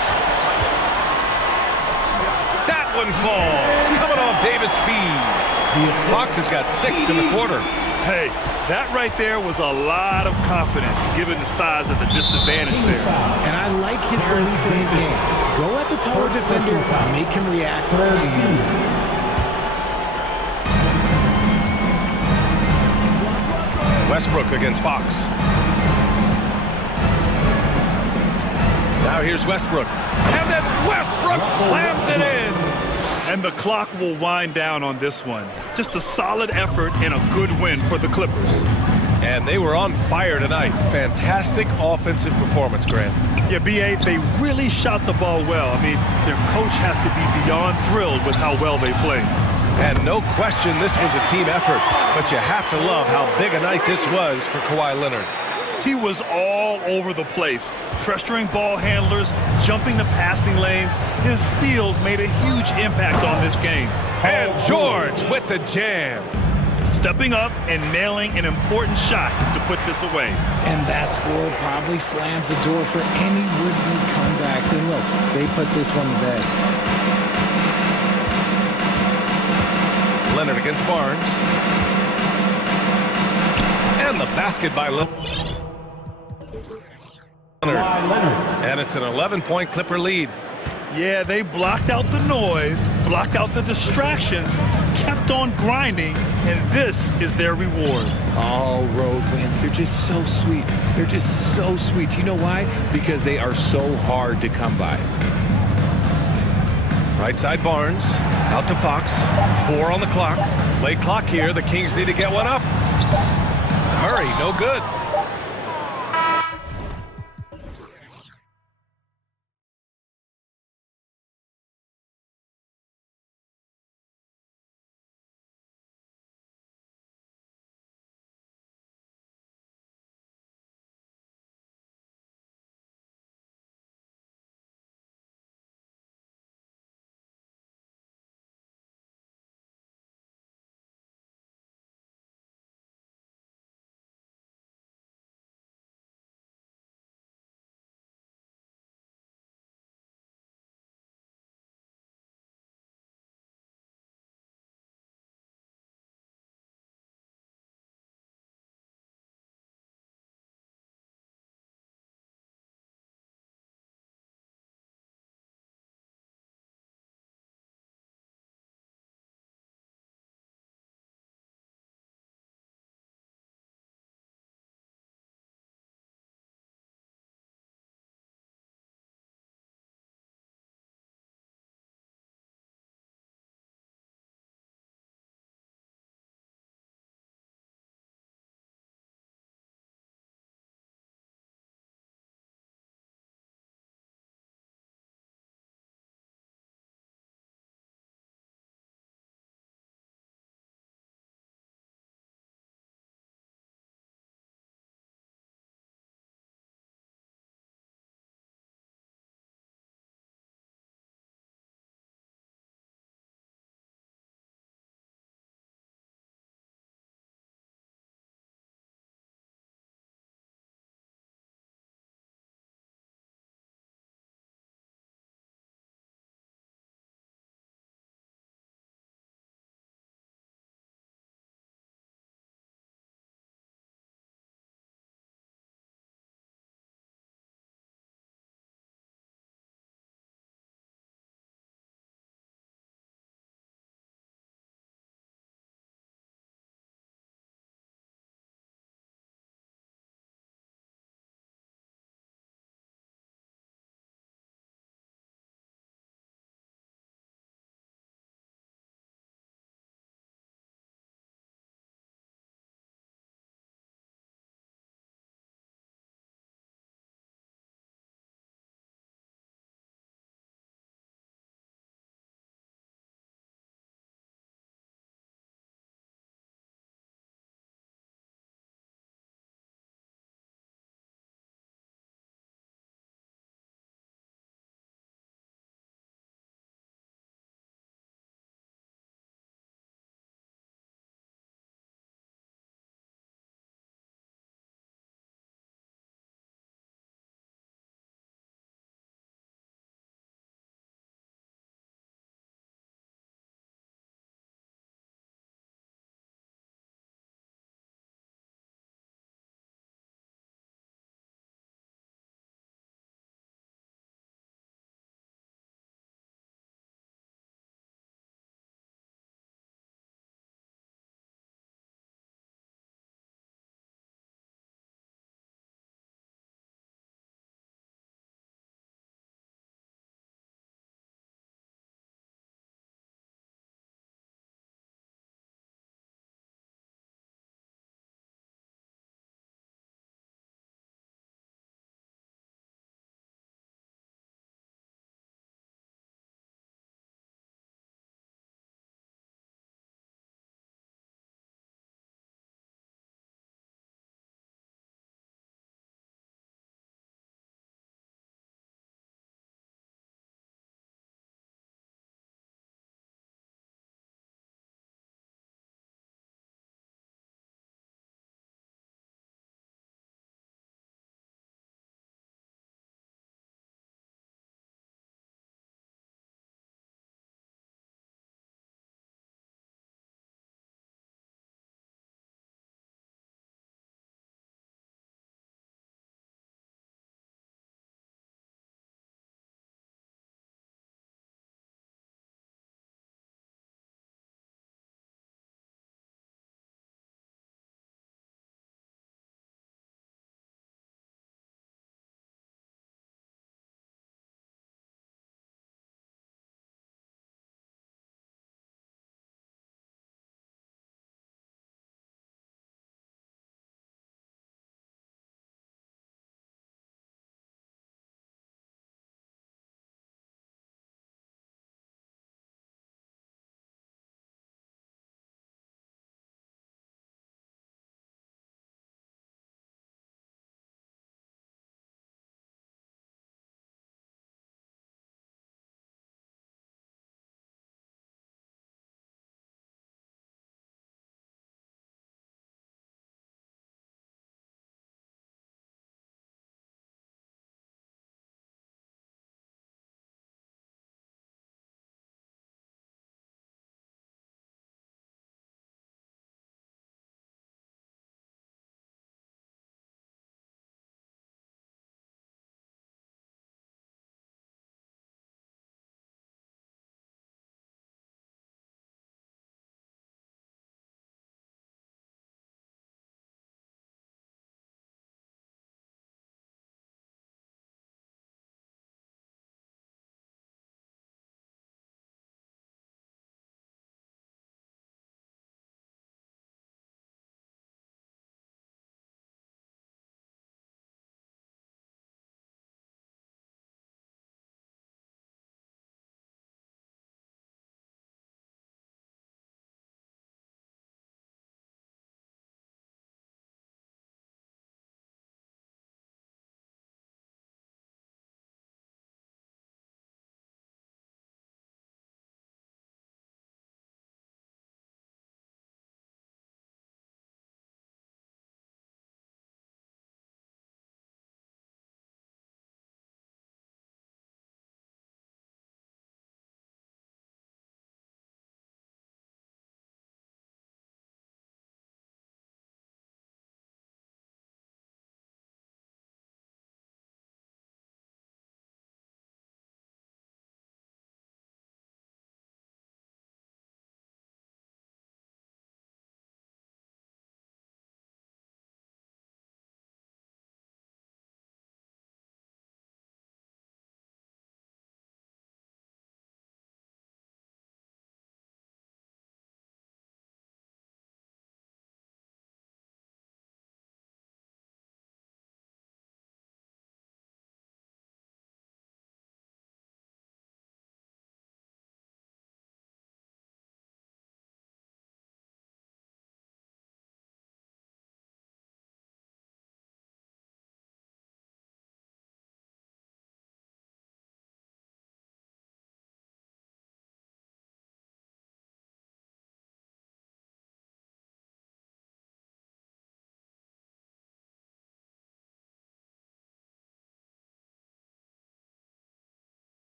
That one falls. Coming off Davis' feed. Fox has got 6 in the quarter. Hey, that right there was a lot of confidence given the size of the disadvantage there. And I like his belief in his game. Go at the taller defender, make him react to you. Westbrook against Fox. Now here's Westbrook. And then Westbrook slams it in. And the clock will wind down on this one. Just a solid effort and a good win for the Clippers. And they were on fire tonight. Fantastic offensive performance, Grant. Yeah, B.A., they really shot the ball well. I mean, their coach has to be beyond thrilled with how well they played. And no question this was a team effort, but you have to love how big a night this was for Kawhi Leonard. He was all over the place, pressuring ball handlers, jumping the passing lanes. His steals made a huge impact on this game. And George with the jam. Stepping up and nailing an important shot to put this away. And that score probably slams the door for any would-be comebacks. And look, they put this one to bed. Leonard against Barnes. And the basket by Leonard. And it's an 11-point Clipper lead. Yeah, they blocked out the noise, blocked out the distractions, kept on grinding, and this is their reward. All road wins. They're just so sweet. They're just so sweet. You know why? Because they are so hard to come by. Right side Barnes, out to Fox. 4 on the clock. Late clock here. The Kings need to get one up. Murray, no good.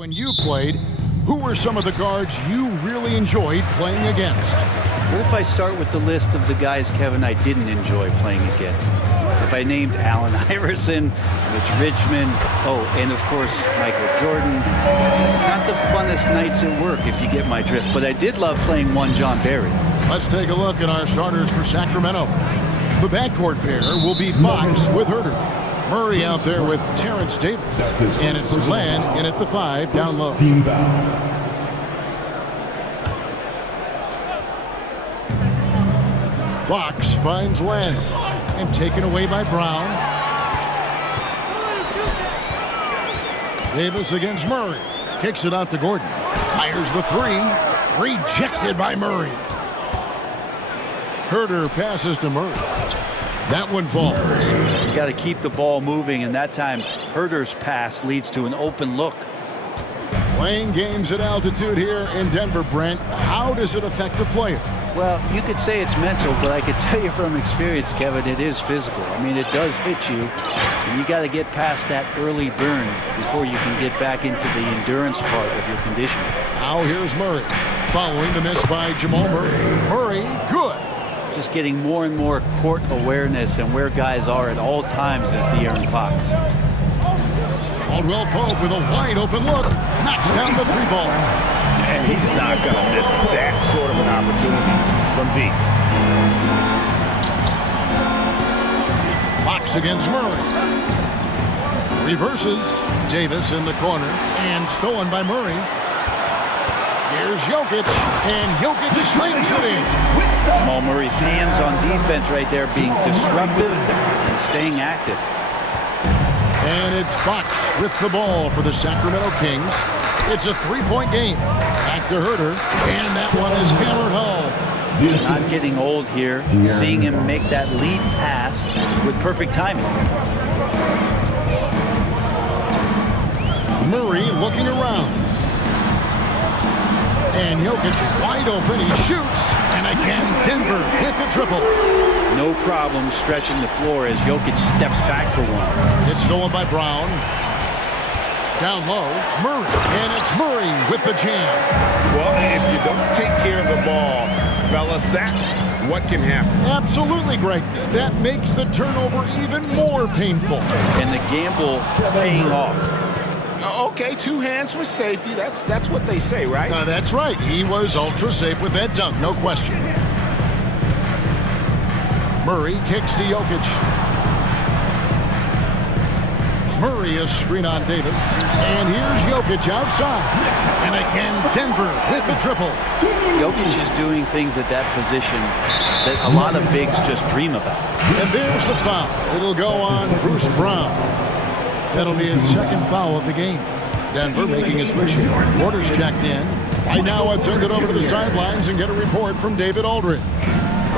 When you played, who were some of the guards you really enjoyed playing against? What if I start with the list of the guys, Kevin, I didn't enjoy playing against? If I named Allen Iverson, Mitch Richmond, and of course, Michael Jordan. Not the funnest nights at work, if you get my drift, but I did love playing one John Barry. Let's take a look at our starters for Sacramento. The backcourt pair will be Fox with Herter. Murray out there with Terrence Davis. And it's Len in at the 5 down low. Team foul. Fox finds Len and taken away by Brown. Davis against Murray. Kicks it out to Gordon. Fires the 3. Rejected by Murray. Herter passes to Murray. That one falls. You got to keep the ball moving, and that time Herter's pass leads to an open look. Playing games at altitude here in Denver, Brent. How does it affect the player? Well, you could say it's mental, but I could tell you from experience, Kevin, it is physical. I mean, it does hit you, and you got to get past that early burn before you can get back into the endurance part of your conditioning. Now here's Murray, following the miss by Jamal Murray. Murray, good. Just getting more and more court awareness and where guys are at all times is De'Aaron Fox. Caldwell Pope with a wide open look, knocks down the 3 ball. And he's not going to miss that sort of an opportunity from deep. Fox against Murray. Reverses. Davis in the corner and stolen by Murray. Here's Jokic, and Jokic slams it in. Jamal Murray's hands on defense right there, being disruptive and staying active. And it's Fox with the ball for the Sacramento Kings. It's a 3-point game. Back to Herter, and that one is hammered home. Not getting old here. Seeing him make that lead pass with perfect timing. Murray looking around. And Jokic wide open. He shoots. And again, Denver with the triple. No problem stretching the floor as Jokic steps back for one. It's stolen by Brown. Down low, Murray. And it's Murray with the jam. Well, if you don't take care of the ball, fellas, that's what can happen. Absolutely, Greg. That makes the turnover even more painful. And the gamble paying off. Okay, 2 hands for safety. That's what they say, right? That's right. He was ultra safe with that dunk, no question. Murray kicks to Jokic. Murray is screen on Davis. And here's Jokic outside. And again, Denver with the triple. Jokic is doing things at that position that a lot of bigs just dream about. And there's the foul. It'll go on Bruce Brown. That'll be his 2nd foul of the game. Denver making a switch here. Porter's checked in. Right now, let's send it over to the sidelines and get a report from David Aldridge.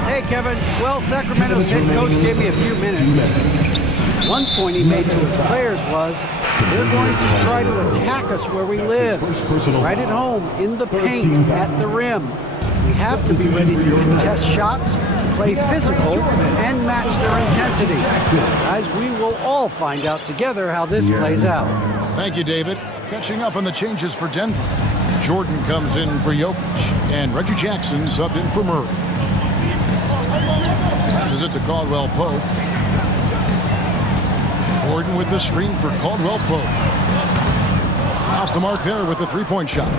Hey, Kevin. Well, Sacramento's head coach gave me a few minutes. One point he made to his players was, they're going to try to attack us where we live, right at home, in the paint, at the rim. We have to be ready to contest shots, play physical, and match their intensity. Guys, we will all find out together how this plays out. Thank you, David. Catching up on the changes for Denver. Jordan comes in for Jokic, and Reggie Jackson subbed in for Murray. Passes it to Caldwell Pope. Gordon with the screen for Caldwell Pope. Off the mark there with the 3-point shot.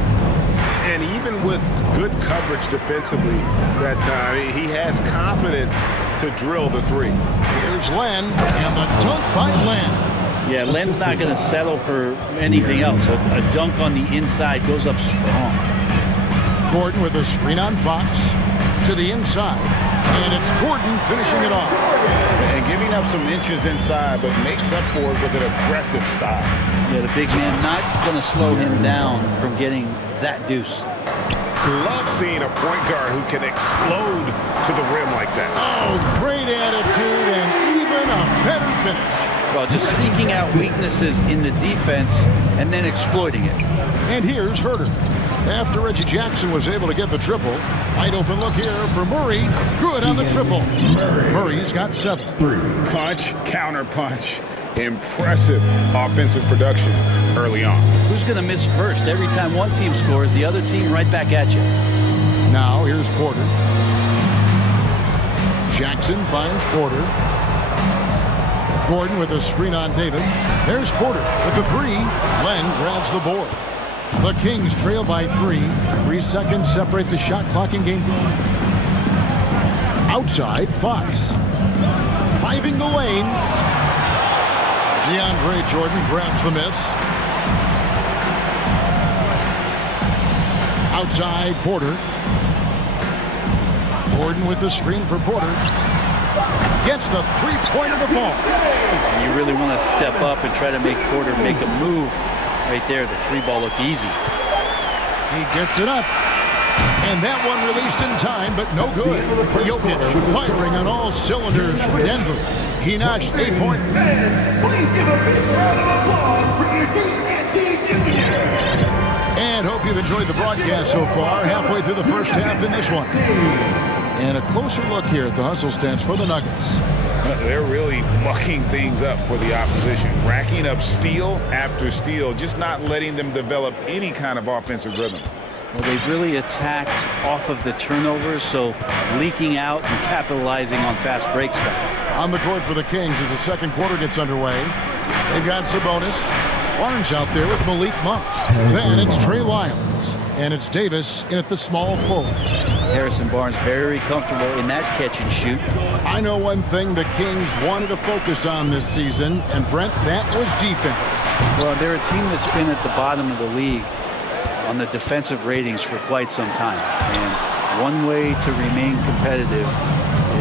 And even with good coverage defensively that time, he has confidence to drill the 3. Here's Len, and the dunk by Len. Yeah, Len's not going to settle for anything else. A dunk on the inside goes up strong. Gordon with a screen on Fox to the inside. And it's Gordon finishing it off. And giving up some inches inside, but makes up for it with an aggressive style. Yeah, the big man not going to slow him down from getting that deuce. Love seeing a point guard who can explode to the rim like that. Oh, great attitude and even a better finish. Well, just seeking out weaknesses in the defense and then exploiting it. And here's Herter. After Reggie Jackson was able to get the triple, wide open look here for Murray. Good on the triple. Murray's got 7. Punch, counter punch. Impressive offensive production early on. Who's going to miss first? Every time one team scores, the other team right back at you. Now here's Porter. Jackson finds Porter. Gordon with a screen on Davis. There's Porter with the three. Len grabs the board. The Kings trail by 3. 3 seconds separate the shot clock and game clock. Outside, Fox. Driving the lane. DeAndre Jordan grabs the miss. Outside, Porter. Gordon with the screen for Porter. Gets the three-pointer to fall. And you really want to step up and try to make Porter make a move. Right there, the three ball looked easy. He gets it up. And that one released in time, but no good. Jokic firing on all cylinders for Denver. He notched 8 points. Please give a big round of applause for your Jr. And hope you've enjoyed the broadcast so far. Halfway through the first half in this one. And a closer look here at the hustle stance for the Nuggets. They're really mucking things up for the opposition, racking up steal after steal, just not letting them develop any kind of offensive rhythm. Well, they've really attacked off of the turnovers, so leaking out and capitalizing on fast break stuff. On the court for the Kings as the second quarter gets underway. They've got Sabonis. Barnes out there with Malik Monk. Then it's Trey Lyles. And it's Davis in at the small forward. Harrison Barnes very comfortable in that catch and shoot. I know one thing the Kings wanted to focus on this season, and Brent, that was defense. Well, they're a team that's been at the bottom of the league on the defensive ratings for quite some time. And one way to remain competitive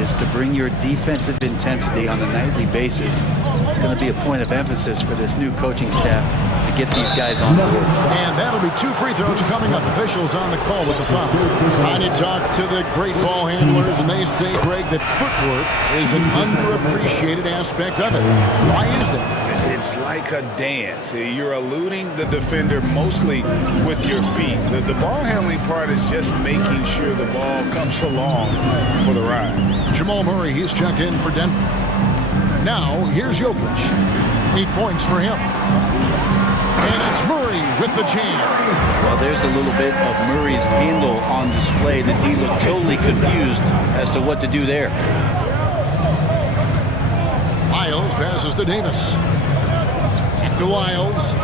is to bring your defensive intensity on a nightly basis. It's going to be a point of emphasis for this new coaching staff to get these guys on board. And that'll be 2 free throws coming up. Officials on the call with the foul. I need to talk to the great ball handlers, and they say, Greg, that footwork is an underappreciated aspect of it. Why is that? It's like a dance. You're eluding the defender mostly with your feet. The ball handling part is just making sure the ball comes along for the ride. Jamal Murray, he's checked in for Denver. Now, here's Jokic. 8 points for him. And it's Murray with the jam. Well, there's a little bit of Murray's handle on display. The D looked totally confused as to what to do there. Lyles passes to Davis. Back to Lyles.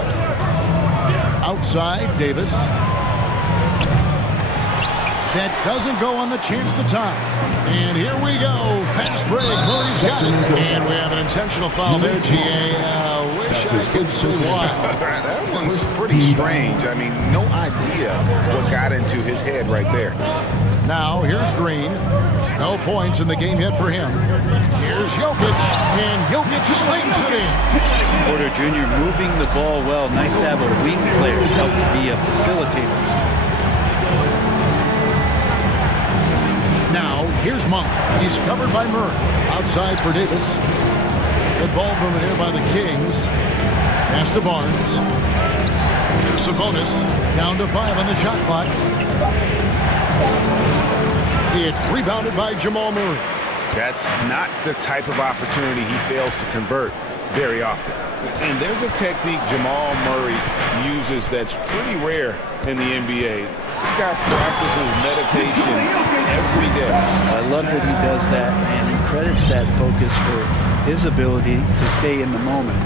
Outside, Davis. That doesn't go on the chance to tie. And here we go. Fast break. Murray's got it. And we have an intentional foul there, G.A. Wish I could say why. That one's pretty strange. I mean, no idea what got into his head right there. Now, here's Green. No points in the game yet for him. Here's Jokic. And Jokic slams it in. Porter Jr. moving the ball well. Nice to have a wing player help to be a facilitator. Now, here's Monk. He's covered by Murray. Outside for Davis. Good ball movement here by the Kings. Pass to Barnes. Here's Sabonis. Down to 5 on the shot clock. It's rebounded by Jamal Murray. That's not the type of opportunity he fails to convert very often. And there's a technique Jamal Murray uses that's pretty rare in the NBA. This guy practices meditation every day. I love that he does that, and he credits that focus for his ability to stay in the moment.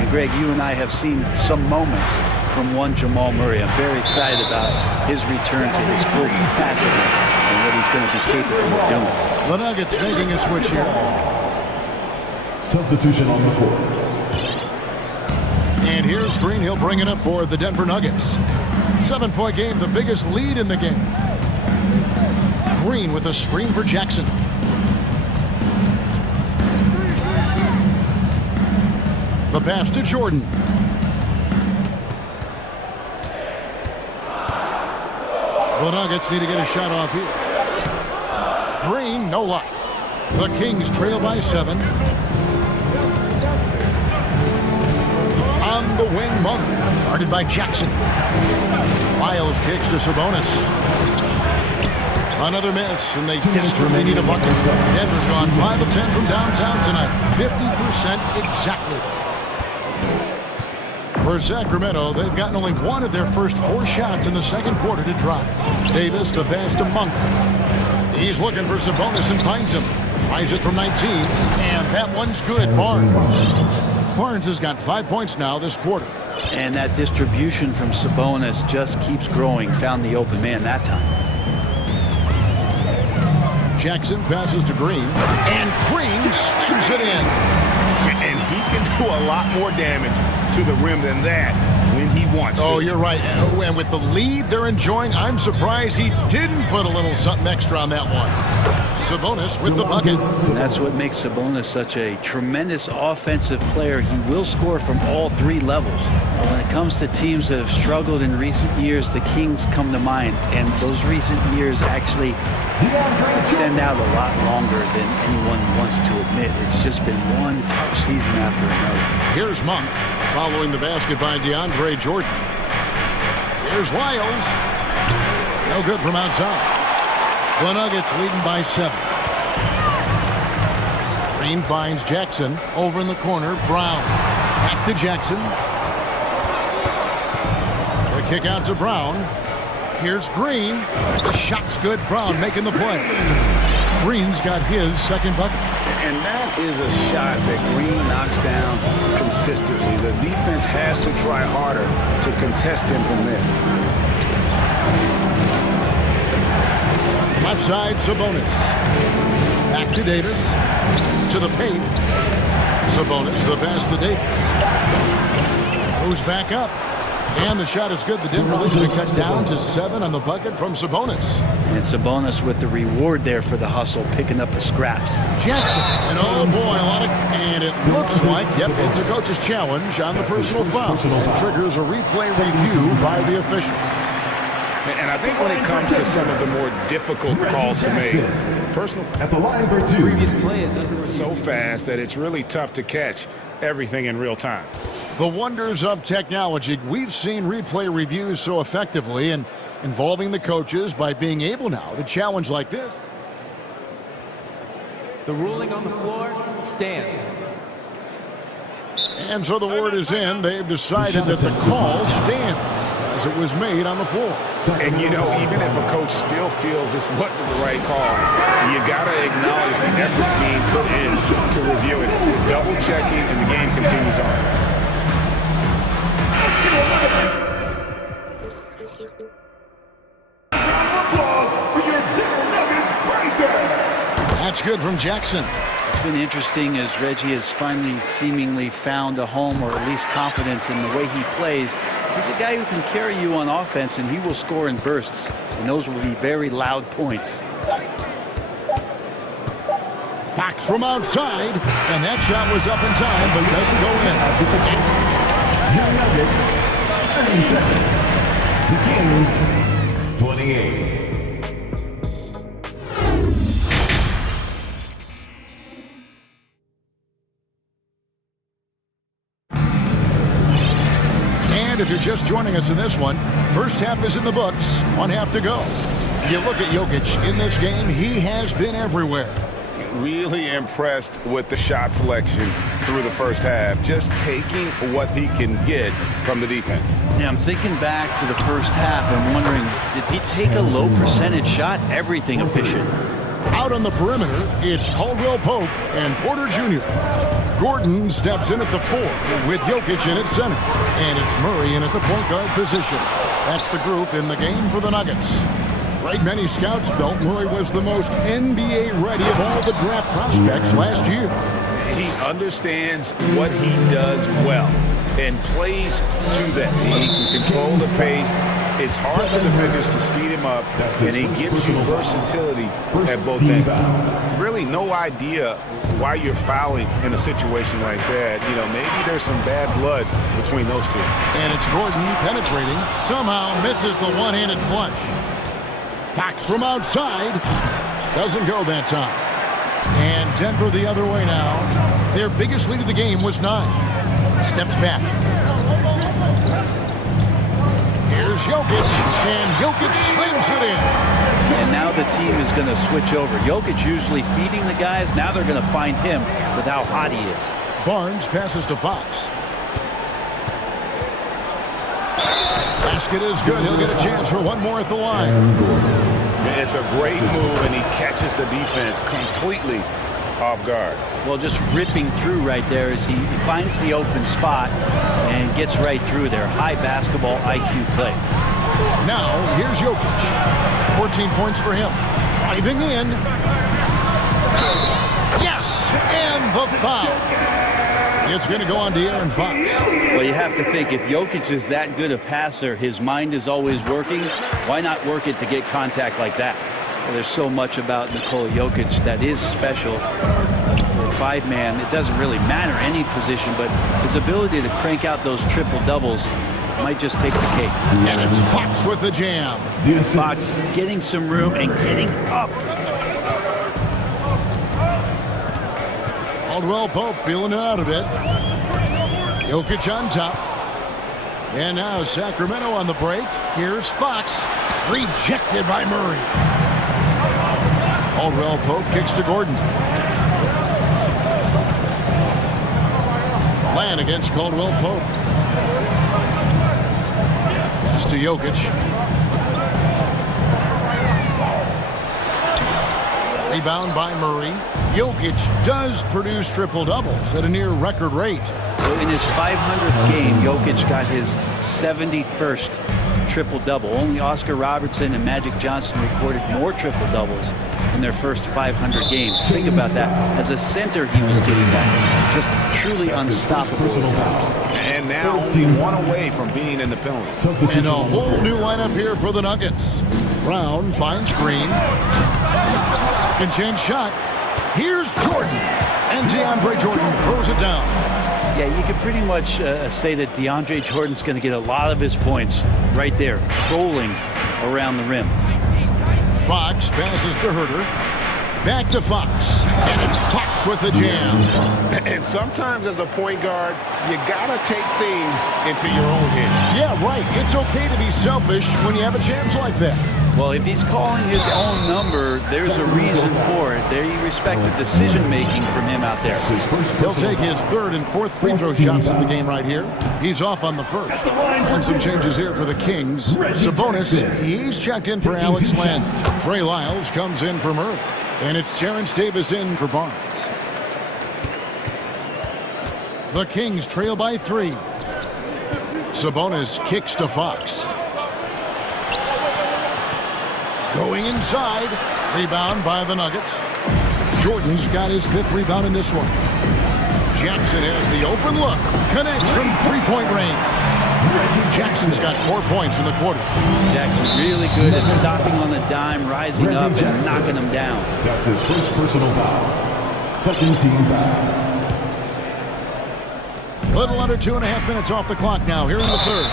And Greg, you and I have seen some moments from one Jamal Murray. I'm very excited about his return to his full capacity and what he's going to be capable of doing. The Nuggets making a switch here. Substitution on the court. And here's Green. He'll bring it up for the Denver Nuggets. 7-point game, the biggest lead in the game. Green with a screen for Jackson. The pass to Jordan. The Nuggets need to get a shot off here. Green, no luck. The Kings trail by 7. On the wing, Monk. Guarded by Jackson. Lyles kicks to Sabonis. Another miss, and they desperately need a bucket. Denver's gone 5 of 10 from downtown tonight. 50% exactly. For Sacramento, they've gotten only one of their first 4 shots in the second quarter to drop. Davis, the pass to Monk. He's looking for Sabonis and finds him. Tries it from 19, and that one's good. Barnes has got 5 points now this quarter. And that distribution from Sabonis just keeps growing. Found the open man that time. Jackson passes to Green, and Green slams it in. And he can do a lot more damage to the rim than that when he wants to. Oh, you're right. And with the lead they're enjoying, I'm surprised he didn't put a little something extra on that one. Sabonis with the bucket. And that's what makes Sabonis such a tremendous offensive player. He will score from all 3 levels. When it comes to teams that have struggled in recent years, the Kings come to mind. And those recent years actually extend out a lot longer than anyone wants to admit. It's just been one tough season after another. Here's Monk following the basket by DeAndre Jordan. Here's Lyles. No good from outside. The Nuggets leading by 7. Green finds Jackson over in the corner. Brown back to Jackson. The kick out to Brown. Here's Green. The shot's good. Brown making the play. Green's got his second bucket. And that is a shot that Green knocks down consistently. The defense has to try harder to contest him from there. Left side, Sabonis. Back to Davis. To the paint. Sabonis, the pass to Davis. Moves back up. And the shot is good. The Denver Legion cut down to 7 on the bucket from Sabonis. And Sabonis with the reward there for the hustle, picking up the scraps. Jackson. And oh boy, a lot of... And it looks like, yep, it's a coach's challenge on the personal foul. And triggers a replay review by the official. And I think when it comes to some of the more difficult calls to make, personal at the line for 2. Previous play is under so fast that it's really tough to catch everything in real time. The wonders of technology. We've seen replay reviews so effectively and involving the coaches by being able now to challenge like this. The ruling on the floor stands. And so the word is in. They've decided that the call stands as it was made on the floor. And you know, even if a coach still feels this wasn't the right call, you got to acknowledge the effort being put in to review it. Double checking, and the game continues on. That's good from Jackson. It's been interesting as Reggie has finally seemingly found a home, or at least confidence in the way he plays. He's a guy who can carry you on offense, and he will score in bursts. And those will be very loud points. Fox from outside, and that shot was up in time, but doesn't go in. Your Nuggets, 30 seconds. Begins 28. If you're just joining us in this one, first half is in the books, 1 half to go. You look at Jokic in this game, he has been everywhere. Really impressed with the shot selection through the first half, just taking what he can get from the defense. Yeah, I'm thinking back to the first half and wondering, did he take a low percentage shot? Everything efficient. Out on the perimeter, it's Caldwell Pope and Porter Jr. Gordon steps in at the 4 with Jokic in at center. And it's Murray in at the point guard position. That's the group in the game for the Nuggets. Right, many scouts felt Murray was the most NBA ready of all the draft prospects last year. He understands what he does well and plays to that. He can control the pace. It's hard for defenders to speed him up, and he gives you versatility at both ends. Really no idea why you're fouling in a situation like that. You know, maybe there's some bad blood between those two. And it's Gordon penetrating. Somehow misses the one-handed flush. Fox from outside. Doesn't go that time. And Denver the other way now. Their biggest lead of the game was 9. Steps back. Here's Jokic, and Jokic slams it in. And now the team is going to switch over. Jokic usually feeding the guys. Now they're going to find him with how hot he is. Barnes passes to Fox. Basket is good. He'll get a chance for one more at the line. It's a great move, and he catches the defense completely off guard. Well, just ripping through right there as he finds the open spot and gets right through there. High basketball IQ play. Now, here's Jokic. 14 points for him. Driving in. Yes! And the foul. It's going to go on De'Aaron Fox. Well, you have to think, if Jokic is that good a passer, his mind is always working. Why not work it to get contact like that? Well, there's so much about Nikola Jokic that is special. For a five-man, it doesn't really matter any position, but his ability to crank out those triple-doubles might just take the cake. And it's Fox with the jam. Fox getting some room and getting up. Caldwell Pope feeling it out a bit. Jokic on top. And now Sacramento on the break. Here's Fox. Rejected by Murray. Caldwell Pope kicks to Gordon. Land against Caldwell Pope. Pass to Jokic. Rebound by Murray. Jokic does produce triple-doubles at a near record rate. So in his 500th game, Jokic got his 71st triple-double. Only Oscar Robertson and Magic Johnson recorded more triple-doubles in their first 500 games. Think about that. As a center, he was doing that. Just truly unstoppable. And now one away from being in the penalty. And a whole new lineup here for the Nuggets. Brown finds Green. Second chance shot. Here's Jordan. And DeAndre Jordan throws it down. Yeah, you could pretty much say that DeAndre Jordan's going to get a lot of his points right there, trolling around the rim. Fox passes to Herter. Back to Fox. And it's Fox with the jam. And sometimes as a point guard, you got to take things into your own hands. Yeah, right. It's okay to be selfish when you have a chance like that. Well, if he's calling his own number, there's a reason for it. There you respect the decision-making from him out there. He'll take his third and fourth free throw shots of the game right here. He's off on the first. And some changes here for the Kings. Sabonis, he's checked in for Alex Len. Trey Lyles comes in for Murray. And it's Terrence Davis in for Barnes. The Kings trail by 3. Sabonis kicks to Fox. Going inside. Rebound by the Nuggets. Jordan's got his 5th rebound in this one. Jackson has the open look. Connects from three-point range. Jackson's got 4 points in the quarter. Jackson really good at stopping on the dime, rising up, and knocking them down. That's his first personal foul. Second team foul. Little under 2.5 minutes off the clock now here in the third.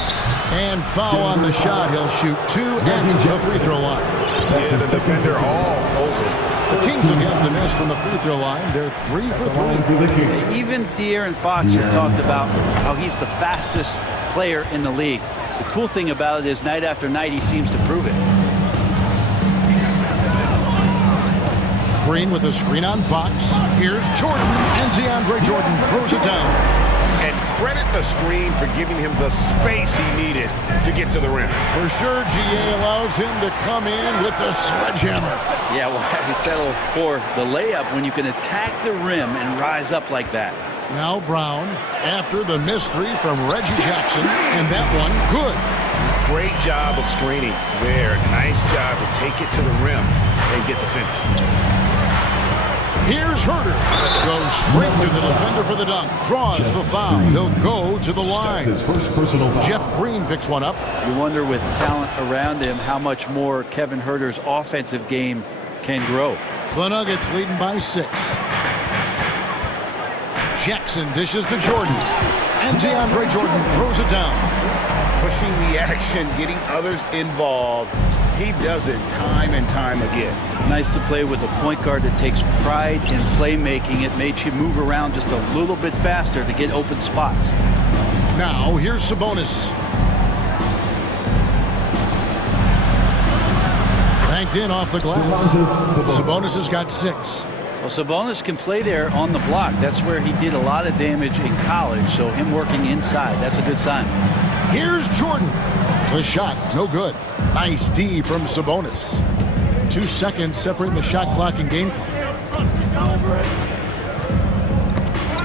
And foul on the shot. He'll shoot 2 at the free throw line. Yeah, the defender all over. The Kings have yet to miss from the free throw line. They're 3 for 3. Even De'Aaron Fox has talked about how he's the fastest player in the league. The cool thing about it is night after night he seems to prove it. Green with a screen on Fox. Here's Jordan, and DeAndre Jordan throws it down. And credit the screen for giving him the space he needed to get to the rim. For sure, GA allows him to come in with the sledgehammer. Yeah, well, he settled for the layup when you can attack the rim and rise up like that. Now Brown after the missed 3 from Reggie Jackson, and that one good. Great job of screening there. Nice job to take it to the rim and get the finish. Here's Herter. Goes straight to the defender for the dunk. Draws the foul. He'll go to the line. His first personal foul. Jeff Green picks one up. You wonder with talent around him how much more Kevin Herter's offensive game can grow. The Nuggets leading by 6. Jackson dishes to Jordan. And DeAndre Jordan throws it down. Pushing the action, getting others involved. He does it time and time again. Nice to play with a point guard that takes pride in playmaking. It makes you move around just a little bit faster to get open spots. Now, here's Sabonis. Banked in off the glass. Sabonis has got 6. Well, Sabonis can play there on the block. That's where he did a lot of damage in college, so him working inside, that's a good sign. Here's Jordan. The shot, no good. Nice D from Sabonis. 2 seconds separating the shot clock and game clock.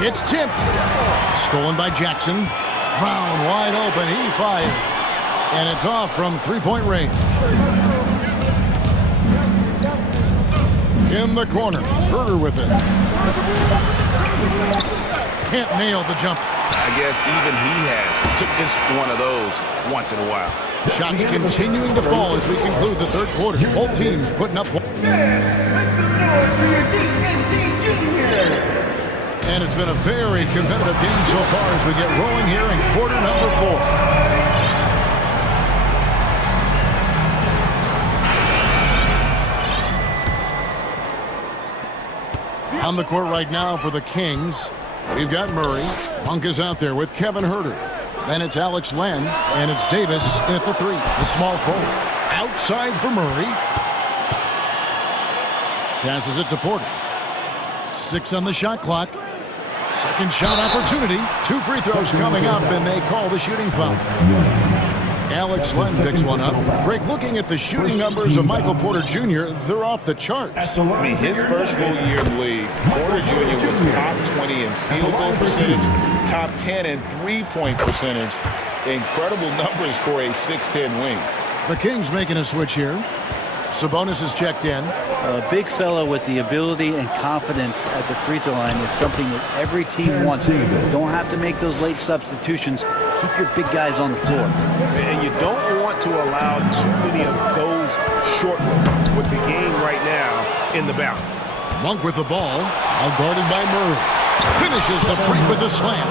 It's tipped. Stolen by Jackson. Brown wide open. He fires. And it's off from three-point range. In the corner. Herder with it. Can't nail the jumper. I guess even he has. It's one of those once in a while. Shots continuing to fall as we conclude the third quarter. Both teams putting up one. And it's been a very competitive game so far as we get rolling here in quarter number 4. On the court right now for the Kings, we've got Murray. Monk is out there with Kevin Herder. Then it's Alex Len, and it's Davis at the 3. The small forward. Outside for Murray. Passes it to Porter. 6 on the shot clock. Second shot opportunity. 2 free throws coming up, and they call the shooting foul. Alex Len picks one up. Greg, looking at the shooting numbers of Michael Porter Jr., they're off the charts. I mean, his first full year in the league, Porter Jr. was top 20 in field goal percentage, top 10 in three-point percentage. Incredible numbers for a 6'10 wing. The Kings making a switch here. Sabonis is checked in. A big fella with the ability and confidence at the free throw line is something that every team wants. You don't have to make those late substitutions. Keep your big guys on the floor. And you don't want to allow too many of those short ones with the game right now in the balance. Monk with the ball, out guarded by Murray. Finishes the break with a slam.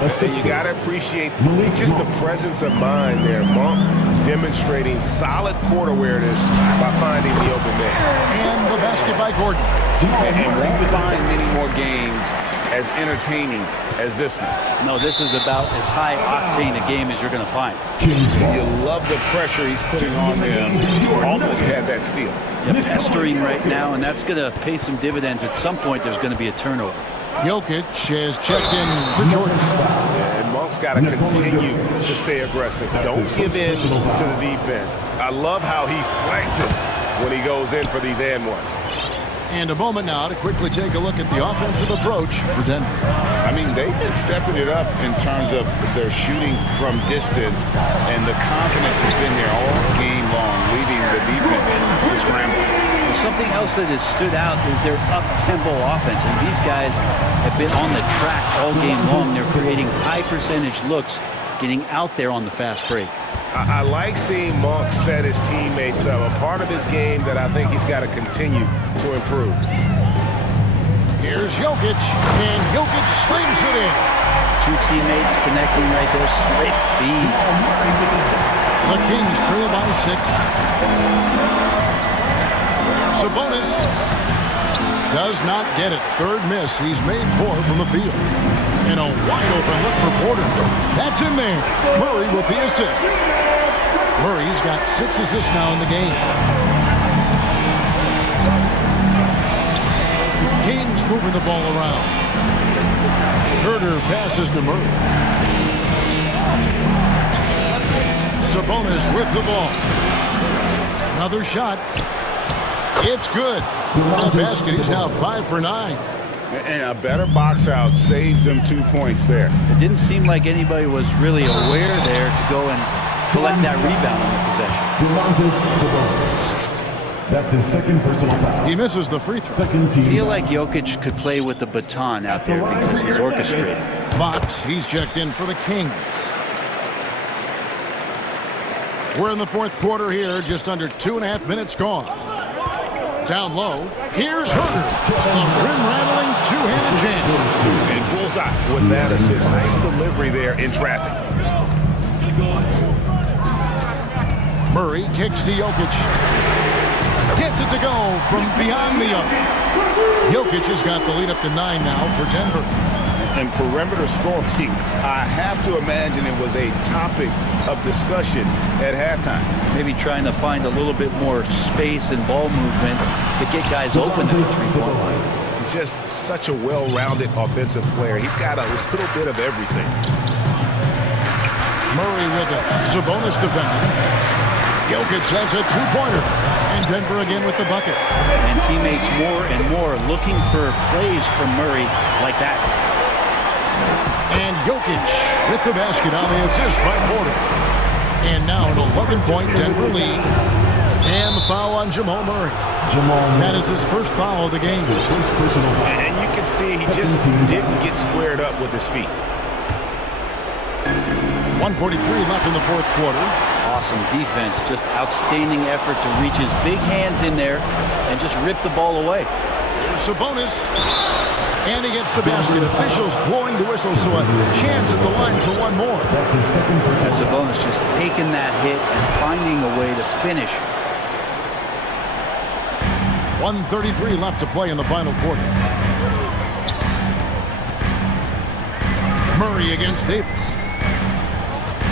And you got to appreciate just the presence of mind there. Monk demonstrating solid court awareness by finding the open man. And the basket by Gordon. And won't find many more games as entertaining as this one. No, this is about as high octane a game as you're going to find. You love the pressure he's putting on them. Almost had that steal. Yeah, pestering right now, and that's going to pay some dividends. At some point, there's going to be a turnover. Jokic has checked in for Jordan. And Monk's got to continue to stay aggressive. Don't give in to the defense. I love how he flexes when he goes in for these and ones. And a moment now to quickly take a look at the offensive approach for Denver. I mean, they've been stepping it up in terms of their shooting from distance, and the confidence has been there all game long, leaving the defense to scramble. Well, something else that has stood out is their up-tempo offense, and these guys have been on the track all game long. They're creating high-percentage looks, getting out there on the fast break. I like seeing Monk set his teammates up. A part of his game that I think he's got to continue to improve. Here's Jokic, and Jokic slings it in. 2 teammates connecting right there. Slick feed. The Kings trail by 6. Sabonis does not get it. Third miss. He's made 4 from the field. And a wide open look for Porter. That's in there. Murray with the assist. Murray's got 6 assists now in the game. Kings moving the ball around. Herder passes to Murray. Sabonis with the ball. Another shot. It's good. The basket, he's now 5 for 9. And a better box out saves them 2 points there. It didn't seem like anybody was really aware there to go and collect that rebound on the possession. That's his second personal foul. He misses the free throw. I feel like Jokic could play with the baton out there because he's orchestrated. Fox, he's checked in for the Kings. We're in the fourth quarter here, just under 2.5 minutes gone. Down low, here's Herder. The rim-rattling two-handed jam. And bullseye with that assist. Nice delivery there in traffic. Murray kicks to Jokic. Gets it to go from beyond the arc. Jokic has got the lead up to 9 now for Denver. And perimeter scoring, I have to imagine it was a topic of discussion at halftime. Maybe trying to find a little bit more space and ball movement to get guys open at the three-point line. Just such a well-rounded offensive player. He's got a little bit of everything. Murray with it. Sabonis defending. Jokic has a two-pointer. And Denver again with the bucket. And teammates more and more looking for plays from Murray like that. And Jokic with the basket on the assist by Porter. And now an 11-point Denver lead. And the foul on Jamal Murray. That is his first foul of the game. And you can see he just didn't get squared up with his feet. 1:43 left in the fourth quarter. Awesome defense, just outstanding effort to reach his big hands in there and just rip the ball away. Here's Sabonis. And he gets the basket. Officials blowing the whistle, so a chance at the line for one more. That's his second personal. Sabonis just taking that hit and finding a way to finish. 1:33 left to play in the final quarter. Murray against Davis.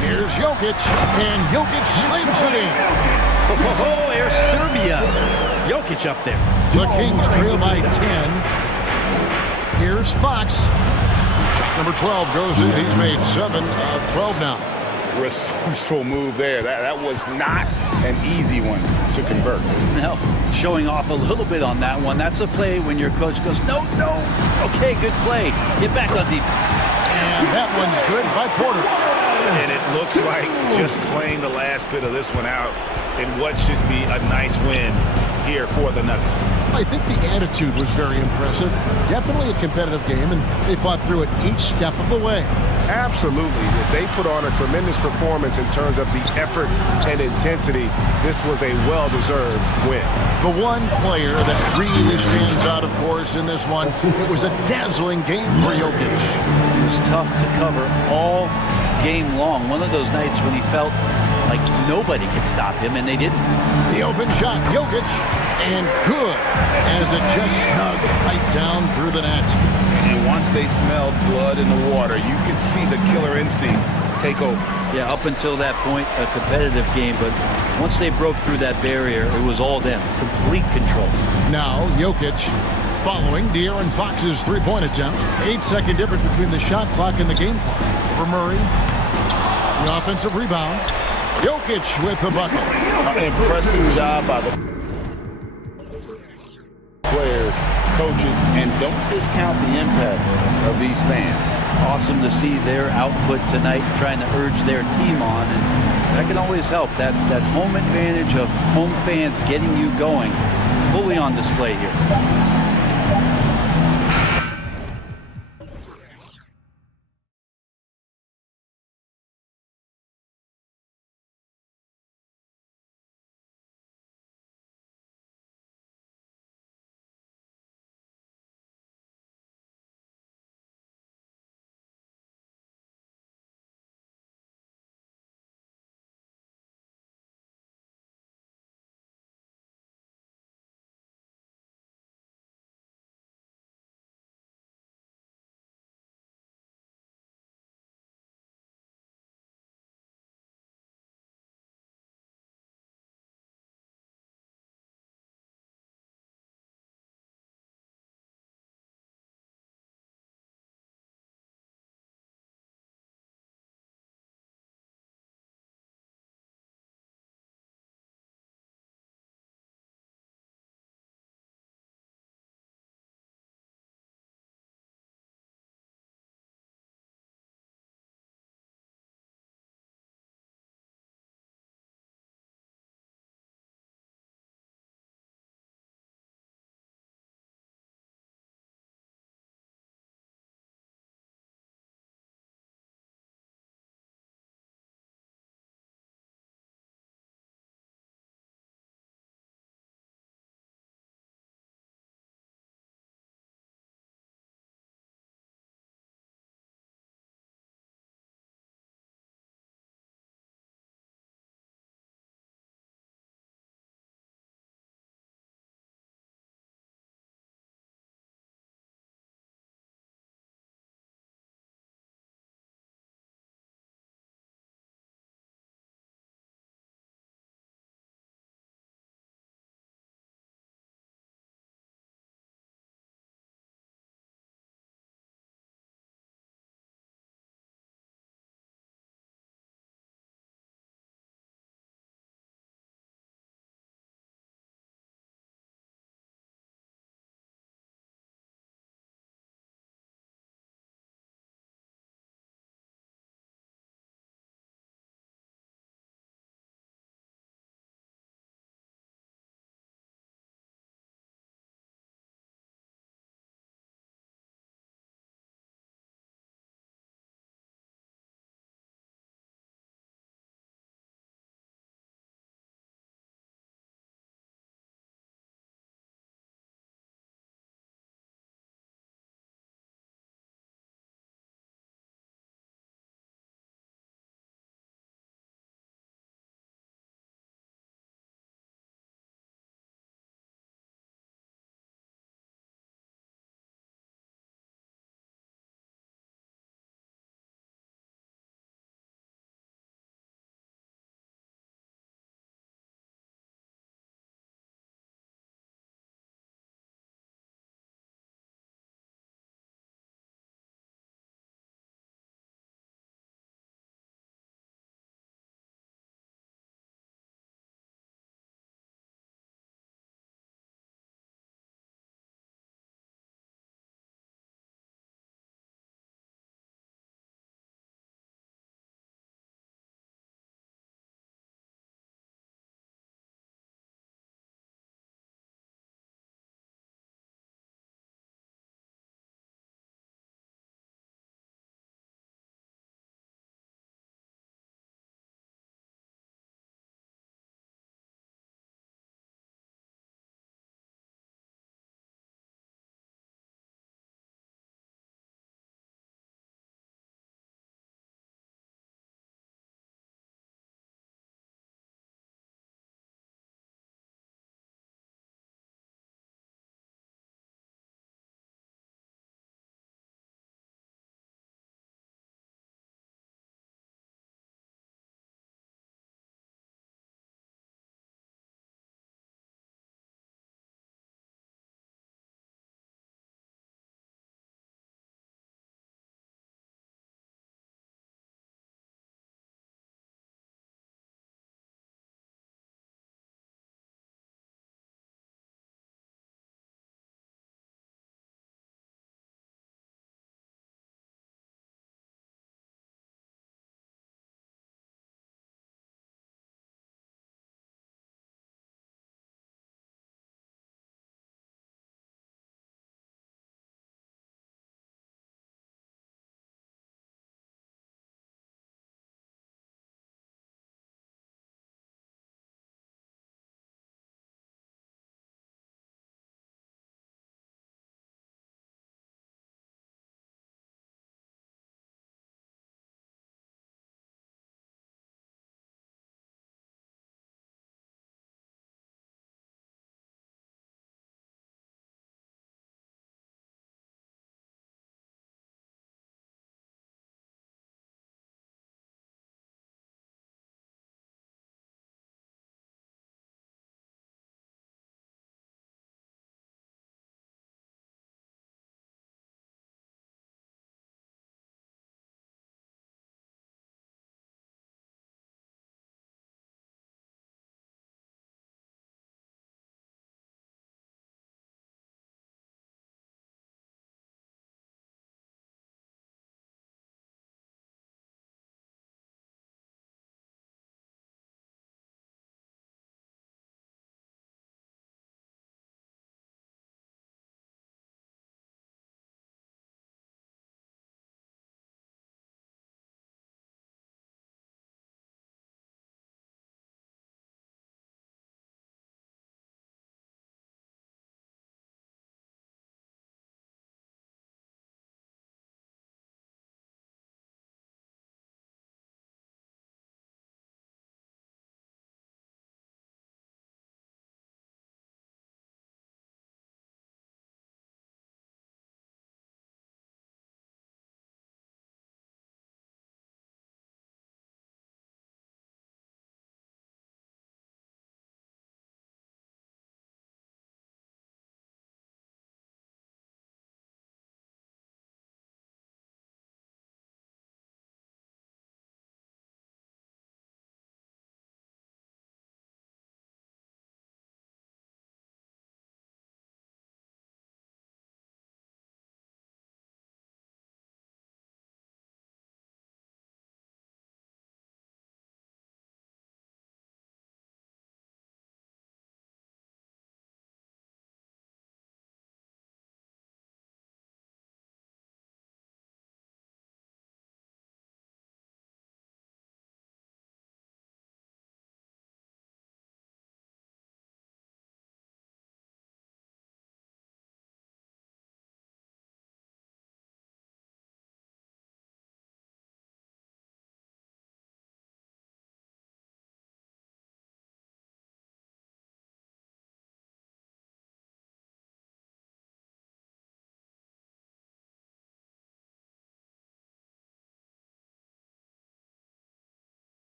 Here's Jokic, and Jokic slams it in. Oh, there's Serbia. Jokic up there. The Kings trail by 10. Here's Fox. Shot number 12 goes in. He's made 7 of 12 now. Resourceful move there. That was not an easy one to convert. No, showing off a little bit on that one. That's a play when your coach goes, no. Okay, good play. Get back on defense. And that one's good by Porter. And it looks like just playing the last bit of this one out in what should be a nice win here for the Nuggets. I think the attitude was very impressive. Definitely a competitive game, and they fought through it each step of the way. Absolutely. They put on a tremendous performance in terms of the effort and intensity. This was a well-deserved win. The one player that really stands out, of course, in this one, it was a dazzling game for Jokic. It was tough to cover all game long. One of those nights when he felt like nobody could stop him, and they didn't. The open shot, Jokic, and good, as it just snugs right down through the net. And once they smelled blood in the water, you could see the killer instinct take over. Yeah, up until that point, a competitive game, but once they broke through that barrier, it was all them. Complete control. Now, Jokic following De'Aaron Fox's three-point attempt. 8-second difference between the shot clock and the game clock. For Murray, the offensive rebound. Jokic with the bucket. Impressive job by the players, coaches, and don't discount the impact of these fans. Awesome to see their output tonight, trying to urge their team on, and that can always help. That home advantage of home fans getting you going, fully on display here.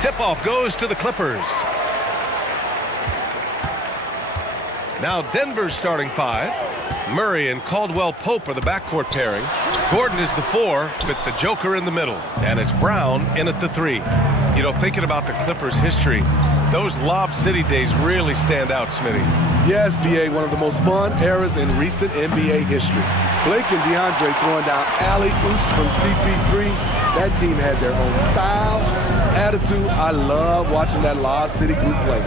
Tip-off goes to the Clippers. Now Denver's starting five. Murray and Caldwell Pope are the backcourt pairing. Gordon is the 4 with the Joker in the middle. And it's Brown in at the 3. You know, thinking about the Clippers' history, those Lob City days really stand out, Smitty. Yes, B.A., one of the most fun eras in recent NBA history. Blake and DeAndre throwing down alley-oops from CP3. That team had their own style, attitude. I love watching that Lob City group play.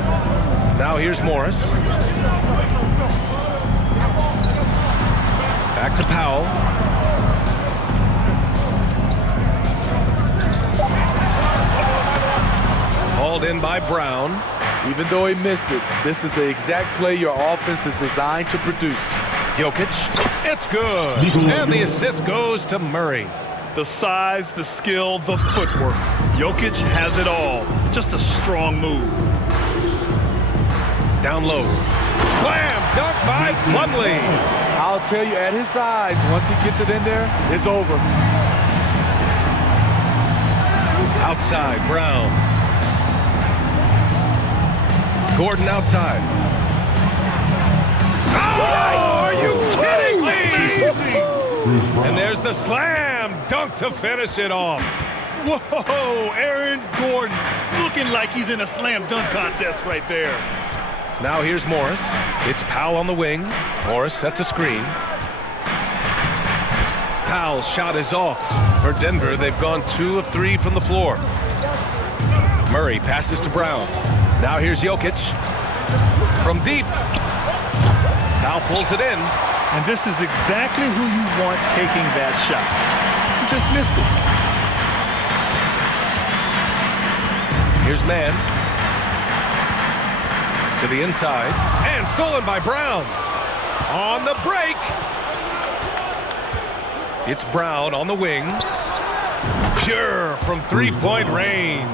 Now here's Morris. Back to Powell. Hauled in by Brown. Even though he missed it, this is the exact play your offense is designed to produce. Jokic, it's good. And the assist goes to Murray. The size, the skill, the footwork. Jokic has it all. Just a strong move. Down low. Slam dunk by Plumlee. I'll tell you, at his size, once he gets it in there, it's over. Outside, Brown. Gordon outside. Oh, are you kidding me? Easy. And there's the slam dunk to finish it off. Whoa, Aaron Gordon looking like he's in a slam dunk contest right there. Now here's Morris. It's Powell on the wing. Morris sets a screen. Powell's shot is off. For Denver, they've gone 2 of 3 from the floor. Murray passes to Brown. Now here's Jokic. From deep. Powell pulls it in. And this is exactly who you want taking that shot. He just missed it. Here's Mann. To the inside. And stolen by Brown. On the break. It's Brown on the wing. Pure from three-point range.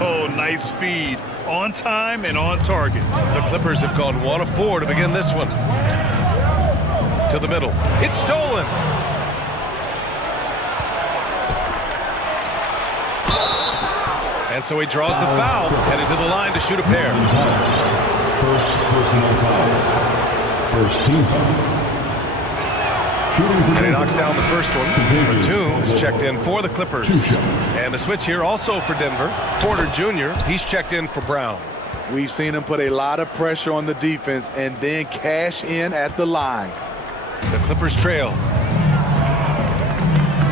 Oh, nice feed. On time and on target. The Clippers have gone 1 of 4 to begin this one. To the middle. It's stolen. And so he draws the foul, headed to the line to shoot a pair. First personal foul. First team foul. And he knocks down the first one. Batum is checked in for the Clippers. And a switch here also for Denver. Porter Jr., he's checked in for Brown. We've seen him put a lot of pressure on the defense and then cash in at the line. The Clippers trail.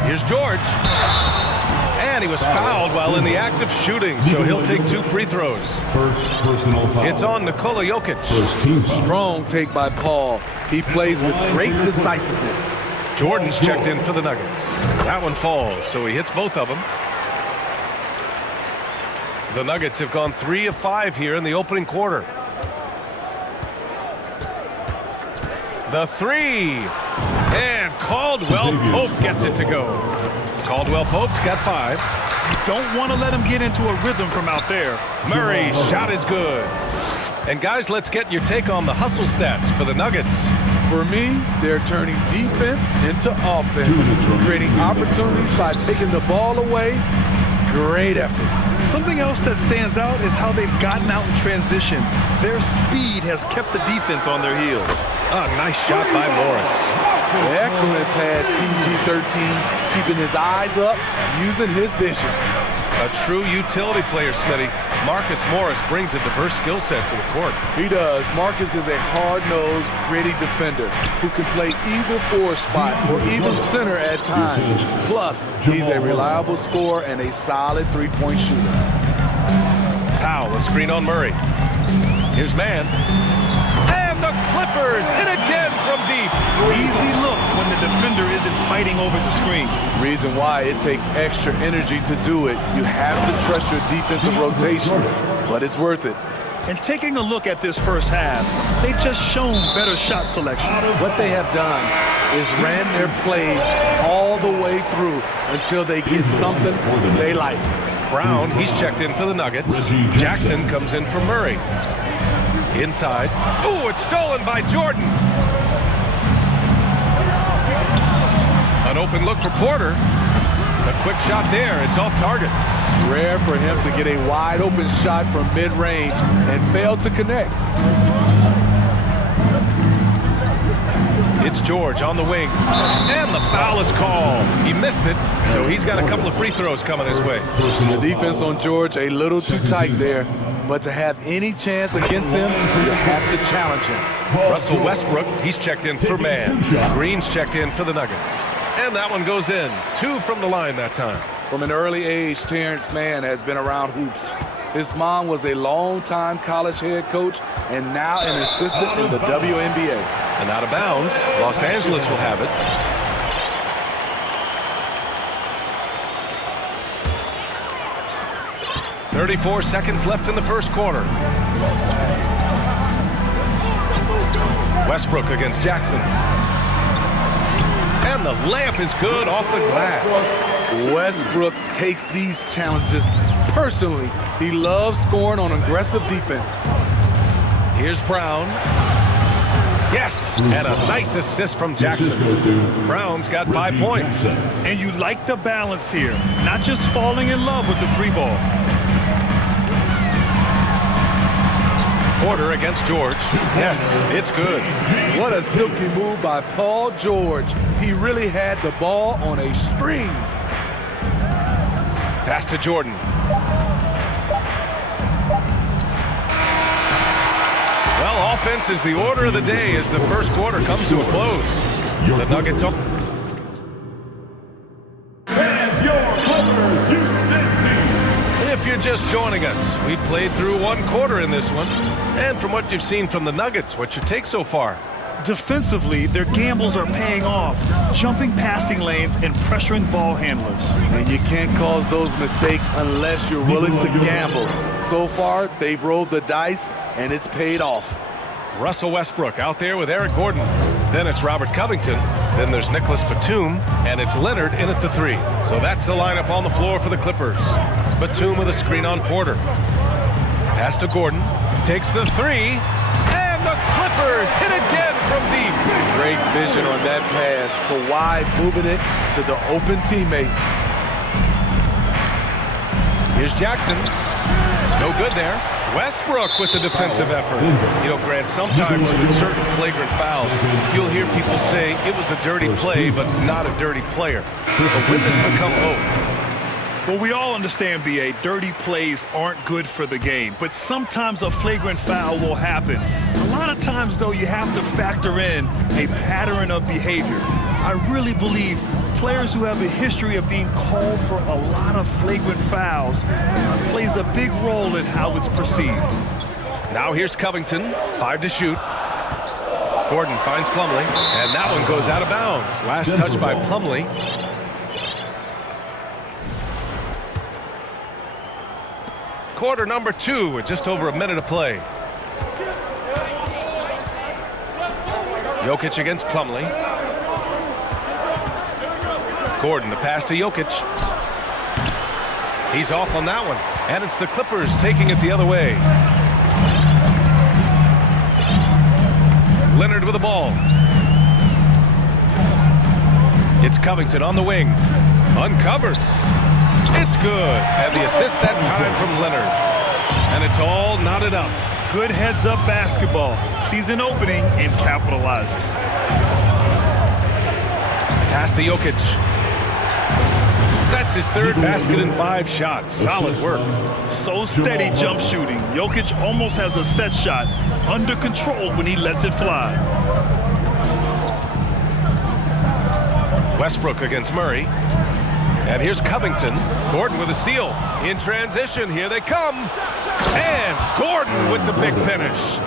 Here's George. And he was fouled while in the act of shooting, so he'll take 2 free throws. First personal foul. It's on Nikola Jokic. First team foul. Strong take by Paul. He plays with great decisiveness. Jordan's checked in for the Nuggets. That one falls, so he hits both of them. The Nuggets have gone 3 of 5 here in the opening quarter. The 3. And Caldwell Pope gets it to go. Caldwell Pope's got 5. You don't want to let him get into a rhythm from out there. Murray's shot is good. And guys, let's get your take on the hustle stats for the Nuggets. For me, they're turning defense into offense, creating opportunities by taking the ball away. Great effort. Something else that stands out is how they've gotten out in transition. Their speed has kept the defense on their heels. A nice shot by Morris. Excellent pass, PG-13, keeping his eyes up, using his vision. A true utility player, Smitty. Marcus Morris brings a diverse skill set to the court. He does. Marcus is a hard-nosed, gritty defender who can play either 4 spot or even center at times. Plus, he's a reliable scorer and a solid 3-point shooter. Powell, a screen on Murray. Here's Mann. And the Clippers hit again from deep. Easy look when the defender isn't fighting over the screen. Reason why it takes extra energy to do it. You have to trust your defensive rotations, but it's worth it. And taking a look at this first half, they've just shown better shot selection. What they have done is ran their plays all the way through until they get something they like. Brown, he's checked in for the Nuggets. Jackson comes in for Murray. Inside. Oh, it's stolen by Jordan. An open look for Porter. A quick shot there. It's off target. Rare for him to get a wide open shot from mid-range and fail to connect. It's George on the wing. And the foul is called. He missed it, so he's got a couple of free throws coming his way. The defense on George a little too tight there, but to have any chance against him, you have to challenge him. Russell Westbrook, he's checked in for man. Green's checked in for the Nuggets. And that one goes in. 2 from the line that time. From an early age, Terrence Mann has been around hoops. His mom was a long-time college head coach and now an assistant in the WNBA. And out of bounds, Los Angeles will have it. .34 seconds left in the first quarter. Westbrook against Jackson. And the layup is good off the glass. Westbrook takes these challenges personally. He loves scoring on aggressive defense. Here's Brown. Yes, and a nice assist from Jackson. Brown's got 5 points. And you like the balance here, not just falling in love with the 3-ball. Porter against George. Yes, it's good. What a silky move by Paul George. He really had the ball on a string. Pass to Jordan. Well, offense is the order of the day as the first quarter comes to a close. The Nuggets up. If you're just joining us, we played through 1 quarter in this one. And from what you've seen from the Nuggets, what's your take so far? Defensively, their gambles are paying off, jumping passing lanes and pressuring ball handlers. And you can't cause those mistakes unless you're willing to gamble. So far, they've rolled the dice, and it's paid off. Russell Westbrook out there with Eric Gordon. Then it's Robert Covington. Then there's Nicholas Batum, and it's Leonard in at the 3. So that's the lineup on the floor for the Clippers. Batum with a screen on Porter. Pass to Gordon. Takes the 3. And the Clippers hit again from deep. Great vision on that pass. Kawhi moving it to the open teammate. Here's Jackson. No good there. Westbrook with the defensive effort. You know, Grant, sometimes with certain flagrant fouls, you'll hear people say it was a dirty play, but not a dirty player. But when does it become both? Well, we all understand, B.A., dirty plays aren't good for the game, but sometimes a flagrant foul will happen. A lot of times, though, you have to factor in a pattern of behavior. I really believe players who have a history of being called for a lot of flagrant fouls plays a big role in how it's perceived. Now here's Covington, 5 to shoot. Gordon finds Plumlee, and that one goes out of bounds. Last touch by Plumlee. Quarter number 2 with just over a minute to play. Jokic against Plumlee. Gordon, the pass to Jokic. He's off on that one. And it's the Clippers taking it the other way. Leonard with the ball. It's Covington on the wing. Uncovered. It's good. And the assist that time from Leonard. And it's all knotted up. Good heads-up basketball. Season opening and capitalizes. Pass to Jokic. That's his 3rd basket in 5 shots. Solid work. So steady jump shooting. Jokic almost has a set shot under control when he lets it fly. Westbrook against Murray. And here's Covington. Gordon with a steal. In transition, here they come. And Gordon with the big finish.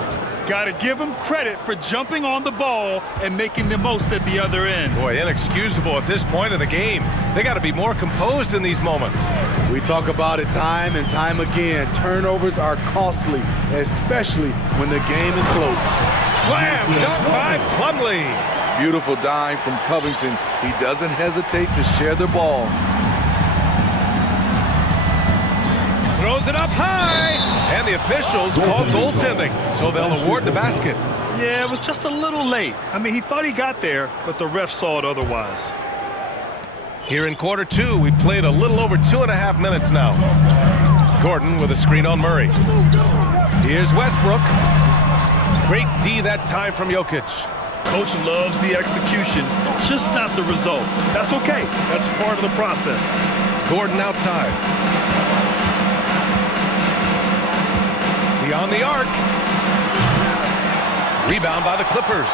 Got to give him credit for jumping on the ball and making the most at the other end. Boy, inexcusable at this point of the game. They got to be more composed in these moments. We talk about it time and time again. Turnovers are costly, especially when the game is close. Slam dunk by Plumlee. Beautiful dime from Covington. He doesn't hesitate to share the ball. Throws it up high, and the officials call goaltending, so they'll award the basket. Yeah, it was just a little late. I mean, he thought he got there, but the ref saw it otherwise. Here in quarter two, we've played a little over 2.5 minutes now. Gordon with a screen on Murray. Here's Westbrook. Great D that time from Jokic. Coach loves the execution, just not the result. That's okay. That's part of the process. Gordon outside. Beyond the arc. Rebound by the Clippers.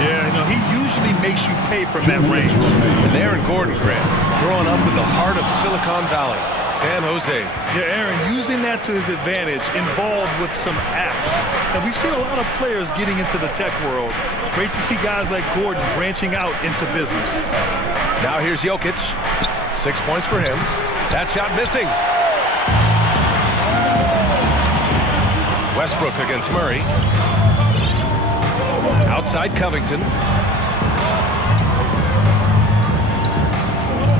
Yeah, you know, he usually makes you pay from that range. And Aaron Gordon, Grant, growing up in the heart of Silicon Valley, San Jose. Yeah, Aaron, using that to his advantage, involved with some apps. Now, we've seen a lot of players getting into the tech world. Great to see guys like Gordon branching out into business. Now here's Jokic. 6 points for him. That shot missing. Westbrook against Murray. Outside Covington.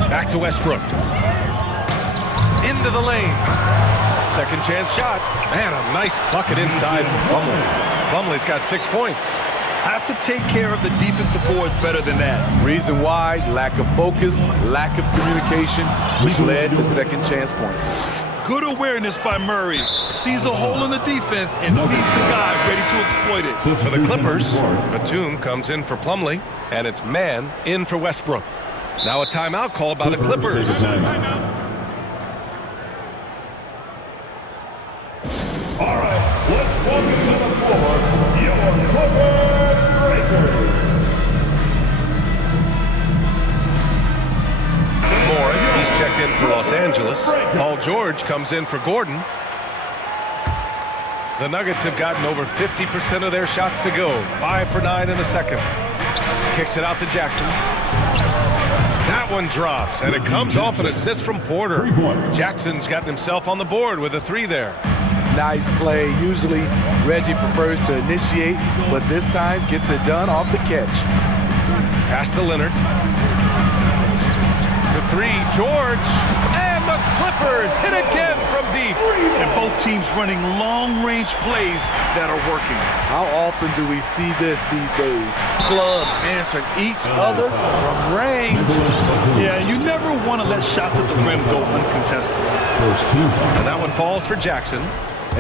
Back to Westbrook. Into the lane. Second chance shot. Man, a nice bucket inside for Plumlee. Plumlee's got 6 points. Have to take care of the defensive boards better than that. Reason why, lack of focus, lack of communication, which led to second chance points. Good awareness by Murray. Sees a hole in the defense and feeds the guy ready to exploit it. For the Clippers, Batum comes in for Plumlee, and it's man in for Westbrook. Now a timeout called by the Clippers. All right, let's welcome to the floor your Clippers Breakers. Morris, he's checked in for Los Angeles. Paul George comes in for Gordon. The Nuggets have gotten over 50% of their shots to go. 5 for 9 in the second. Kicks it out to Jackson. That one drops, and it comes off an assist from Porter. Jackson's got himself on the board with a 3 there. Nice play. Usually Reggie prefers to initiate, but this time gets it done off the catch. Pass to Leonard. For 3, George. And the Clippers hit again from deep. And both teams running long-range plays that are working. How often do we see this these days? Clubs answering each other from range. Yeah, you never want to let shots at the rim go uncontested. And that one falls for Jackson.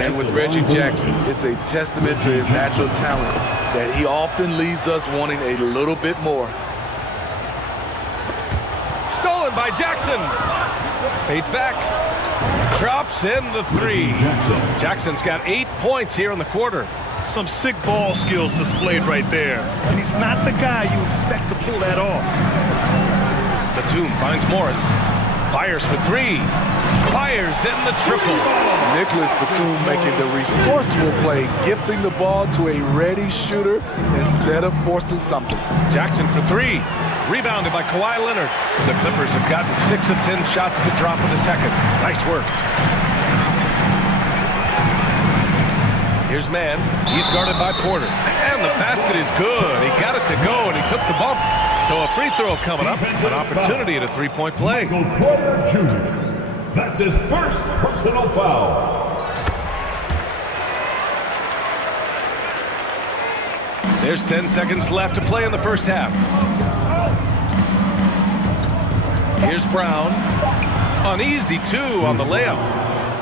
And with Reggie Jackson, it's a testament to his natural talent that he often leaves us wanting a little bit more. Stolen by Jackson. Fades back. Drops in the 3. Jackson's got 8 points here in the quarter. Some sick ball skills displayed right there. And he's not the guy you expect to pull that off. Batum finds Morris. Fires for 3. Fires in the triple. Nicholas Batum making the resourceful play, gifting the ball to a ready shooter instead of forcing something. Jackson for 3. Rebounded by Kawhi Leonard. The Clippers have gotten 6 of 10 shots to drop in the second. Nice work. Here's Man. He's guarded by Porter. And the basket is good. He got it to go, and he took the bump. So a free throw coming up. An opportunity at a 3-point play. Porter Jr. That's his first personal foul. There's 10 seconds left to play in the first half. Here's Brown. An easy 2 on the layup.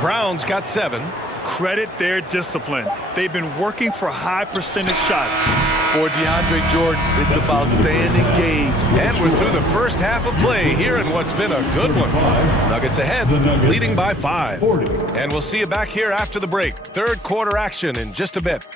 Brown's got 7. Credit their discipline. They've been working for high percentage shots. For DeAndre Jordan, it's about staying engaged. And we're through the first half of play here in what's been a good one. Nuggets ahead, leading by 5. And we'll see you back here after the break. Third quarter action in just a bit.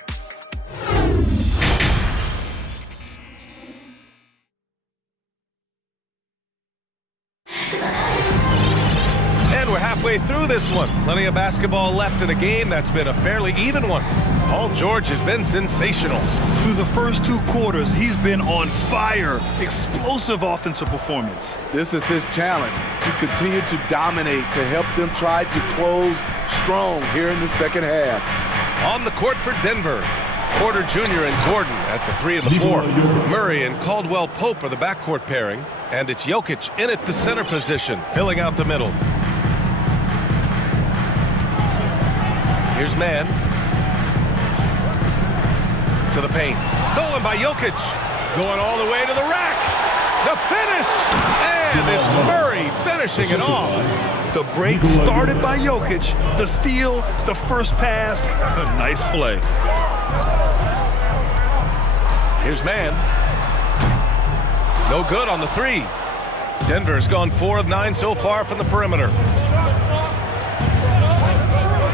We're halfway through this one. Plenty of basketball left in a game that's been a fairly even one. Paul George has been sensational. Through the first 2 quarters, he's been on fire. Explosive offensive performance. This is his challenge, to continue to dominate, to help them try to close strong here in the second half. On the court for Denver, Porter Jr. and Gordon at the 3 and the 4. Murray and Caldwell Pope are the backcourt pairing. And it's Jokic in at the center position, filling out the middle. Here's Man. To the paint. Stolen by Jokic. Going all the way to the rack. The finish! And it's Murray finishing it off. The break started by Jokic. The steal, the first pass. A nice play. Here's man. No good on the three. Denver's gone 4 of 9 so far from the perimeter.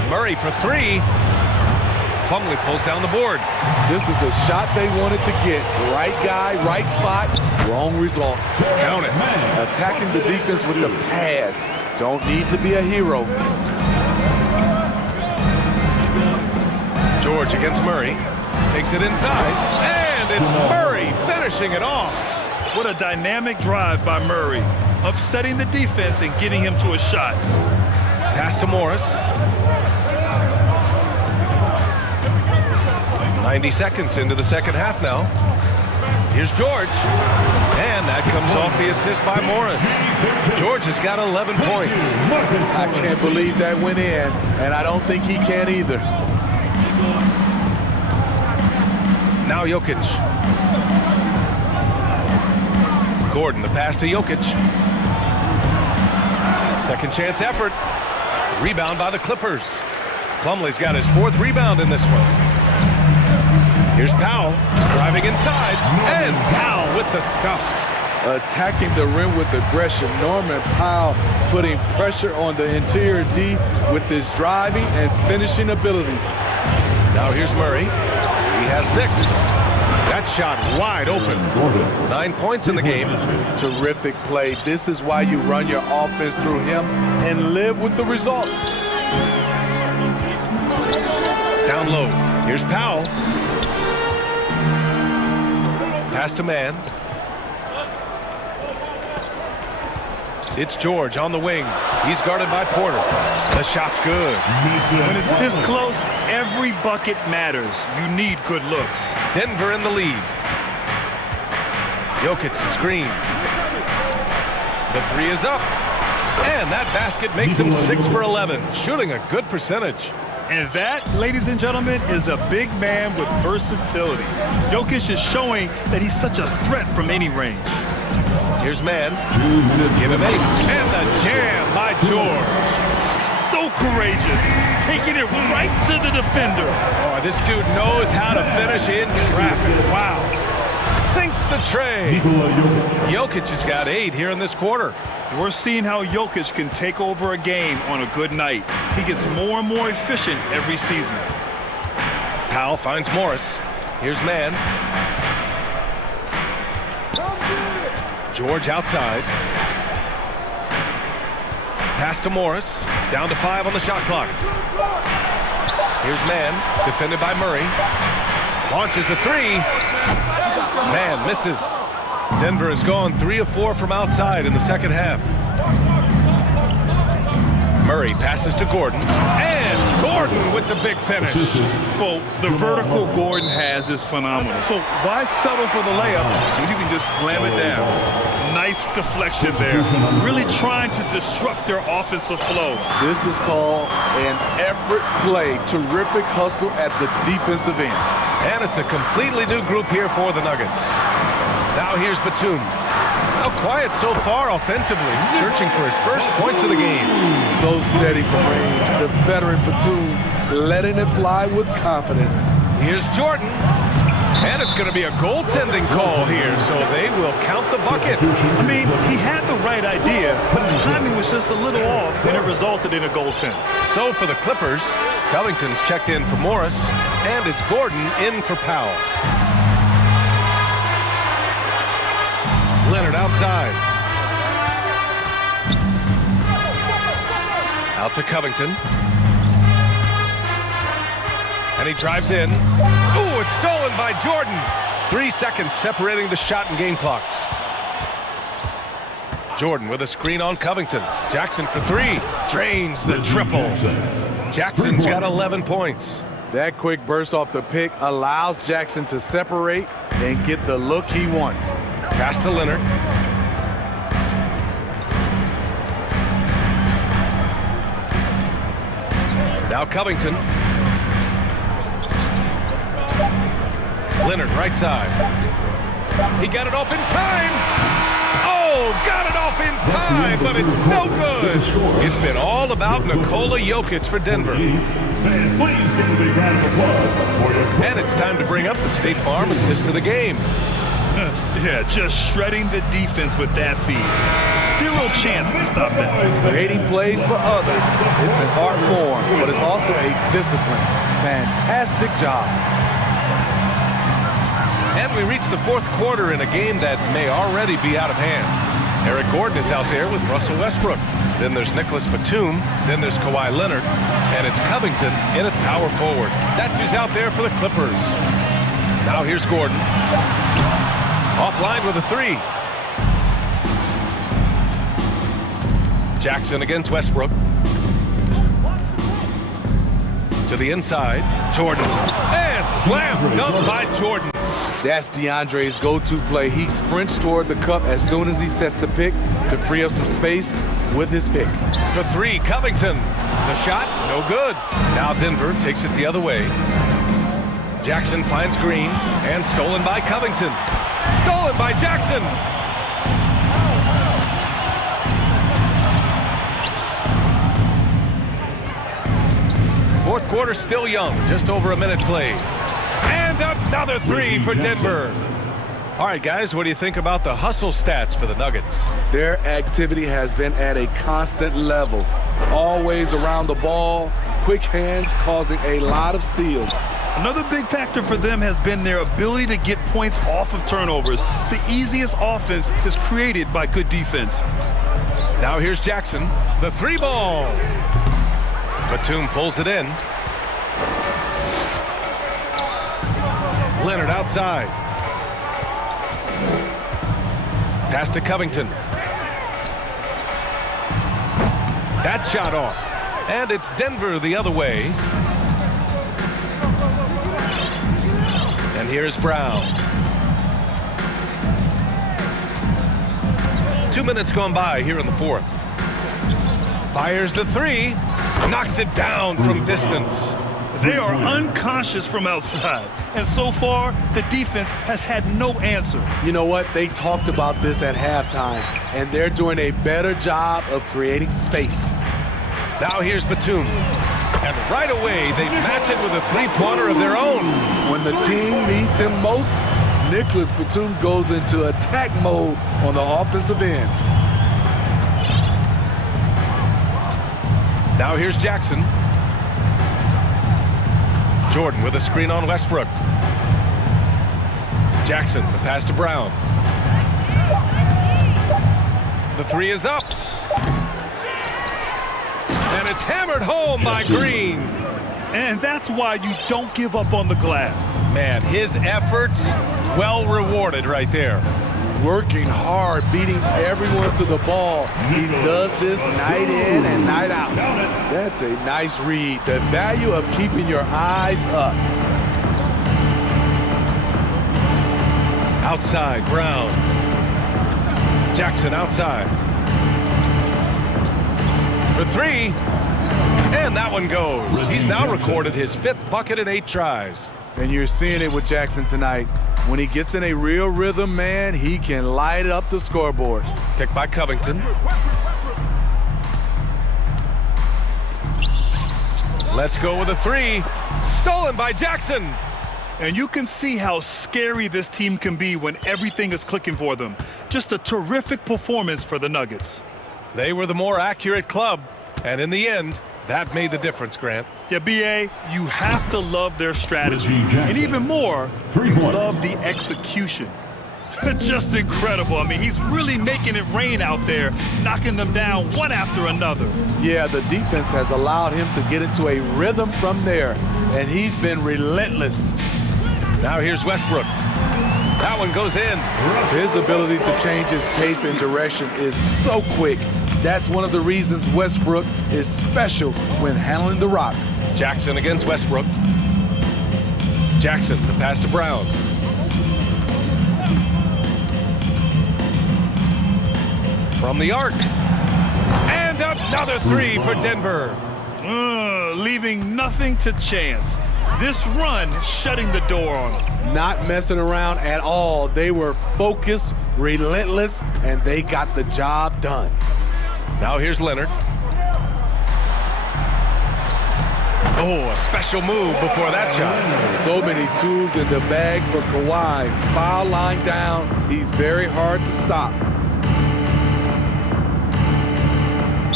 Murray for three. Plumlee pulls down the board. This is the shot they wanted to get. Right guy, right spot, wrong result. Count it. Attacking the defense with the pass. Don't need to be a hero. George against Murray. Takes it inside. And it's Murray finishing it off. What a dynamic drive by Murray. Upsetting the defense and getting him to a shot. Pass to Morris. 90 seconds into the second half now. Here's George. And that comes off the assist by Morris. George has got 11 points. I can't believe that went in, and I don't think he can either. Now Jokic. Gordon, the pass to Jokic. Second chance effort. Rebound by the Clippers. Plumlee's got his 4th rebound in this one. Here's Powell, driving inside, and Powell with the stuffs. Attacking the rim with aggression. Norman Powell putting pressure on the interior D with his driving and finishing abilities. Now here's Murray. He has 6. That shot wide open. 9 points in the game. Terrific play. This is why you run your offense through him and live with the results. Down low. Here's Powell. Pass to man. It's George on the wing. He's guarded by Porter. The shot's good. When it's this close, every bucket matters. You need good looks. Denver in the lead. Jokic the screen. The three is up. And that basket makes him 6 for 11, shooting a good percentage. And that, ladies and gentlemen, is a big man with versatility. Jokic is showing that he's such a threat from any range. Here's man. Give him 8. And the jam by George. So courageous, taking it right to the defender. Oh, this dude knows how to finish in traffic. Wow. Sinks the tray. Jokic has got 8 here in this quarter. We're seeing how Jokic can take over a game on a good night. He gets more and more efficient every season. Powell finds Morris. Here's man. George outside. Pass to Morris. Down to 5 on the shot clock. Here's man. Defended by Murray. Launches a 3. Man misses. Denver has gone 3 of 4 from outside in the second half. Murray passes to Gordon. And Gordon with the big finish. Well, the vertical Gordon has is phenomenal. So why settle for the layup when you can just slam it down? Nice deflection there. Really trying to disrupt their offensive flow. This is called an effort play. Terrific hustle at the defensive end. And it's a completely new group here for the Nuggets. Now here's Batum. How quiet so far offensively, searching for his first points of the game. So steady from range. The veteran Batum letting it fly with confidence. Here's Jordan. And it's going to be a goaltending call here, so they will count the bucket. I mean, he had the right idea, but his timing was just a little off, and it resulted in a goaltend. So for the Clippers, Covington's checked in for Morris, and it's Gordon in for Powell. Leonard outside. Out to Covington. And he drives in. Ooh, it's stolen by Jordan. 3 seconds separating the shot and game clocks. Jordan with a screen on Covington. Jackson for 3. Drains the triple. Jackson's got 11 points. That quick burst off the pick allows Jackson to separate and get the look he wants. Pass to Leonard. Now Covington. Leonard right side. He got it off in time. Oh, got it off in time, but it's no good. It's been all about Nikola Jokic for Denver. Fans, please give a big round of applause for your... And it's time to bring up the State Farm assist of the game. Yeah, just shredding the defense with that feed. Zero chance to stop that. Creating plays for others. It's an art form, but it's also a discipline. Fantastic job. And we reach the fourth quarter in a game that may already be out of hand. Eric Gordon is out there with Russell Westbrook. Then there's Nicholas Batum. Then there's Kawhi Leonard. And it's Covington in at power forward. That's who's out there for the Clippers. Now here's Gordon. Offline with a three. Jackson against Westbrook. To the inside. Jordan. And slam dunk by Jordan. That's DeAndre's go-to play. He sprints toward the cup as soon as he sets the pick to free up some space with his pick. For three, Covington. The shot, no good. Now Denver takes it the other way. Jackson finds Green, and stolen by Covington. Stolen by Jackson. Fourth quarter still young, just over a minute played. And another three for Denver. All right, guys, what do you think about the hustle stats for the Nuggets? Their activity has been at a constant level. Always around the ball, quick hands causing a lot of steals. Another big factor for them has been their ability to get points off of turnovers. The easiest offense is created by good defense. Now here's Jackson, the three ball. Batum pulls it in. Leonard outside. Pass to Covington. That shot off. And it's Denver the other way. And here's Brown. 2 minutes gone by here in the fourth. Fires the three. Knocks it down from distance. They are unconscious from outside. And so far, the defense has had no answer. You know what? They talked about this at halftime, and they're doing a better job of creating space. Now here's Batum. And right away, they match it with a three-pointer of their own. When the team needs him most, Nicholas Batum goes into attack mode on the offensive end. Now here's Jackson. Jordan with a screen on Westbrook. Jackson, the pass to Brown. The three is up. And it's hammered home by Green. And that's why you don't give up on the glass. Man, his efforts well rewarded right there. Working hard, beating everyone to the ball. He does this night in and night out. That's a nice read. The value of keeping your eyes up. Outside, Brown. Jackson outside. For three. And that one goes. He's now recorded his 5th bucket in 8 tries. And you're seeing it with Jackson tonight. When he gets in a real rhythm, man, he can light up the scoreboard. Picked by Covington. Let's go with a three. Stolen by Jackson. And you can see how scary this team can be when everything is clicking for them. Just a terrific performance for the Nuggets. They were the more accurate club. And in the end, that made the difference, Grant. Yeah, B.A., you have to love their strategy. And even more, you love the execution. Just incredible. I mean, he's really making it rain out there, knocking them down one after another. Yeah, the defense has allowed him to get into a rhythm from there, and he's been relentless. Now here's Westbrook. That one goes in. His ability to change his pace and direction is so quick. That's one of the reasons Westbrook is special when handling the rock. Jackson against Westbrook. Jackson, the pass to Brown. From the arc. And another three for Denver. Leaving nothing to chance. This run shutting the door on them. Not messing around at all. They were focused, relentless, and they got the job done. Now here's Leonard. Oh, a special move before that shot. So many tools in the bag for Kawhi. Foul line down. He's very hard to stop.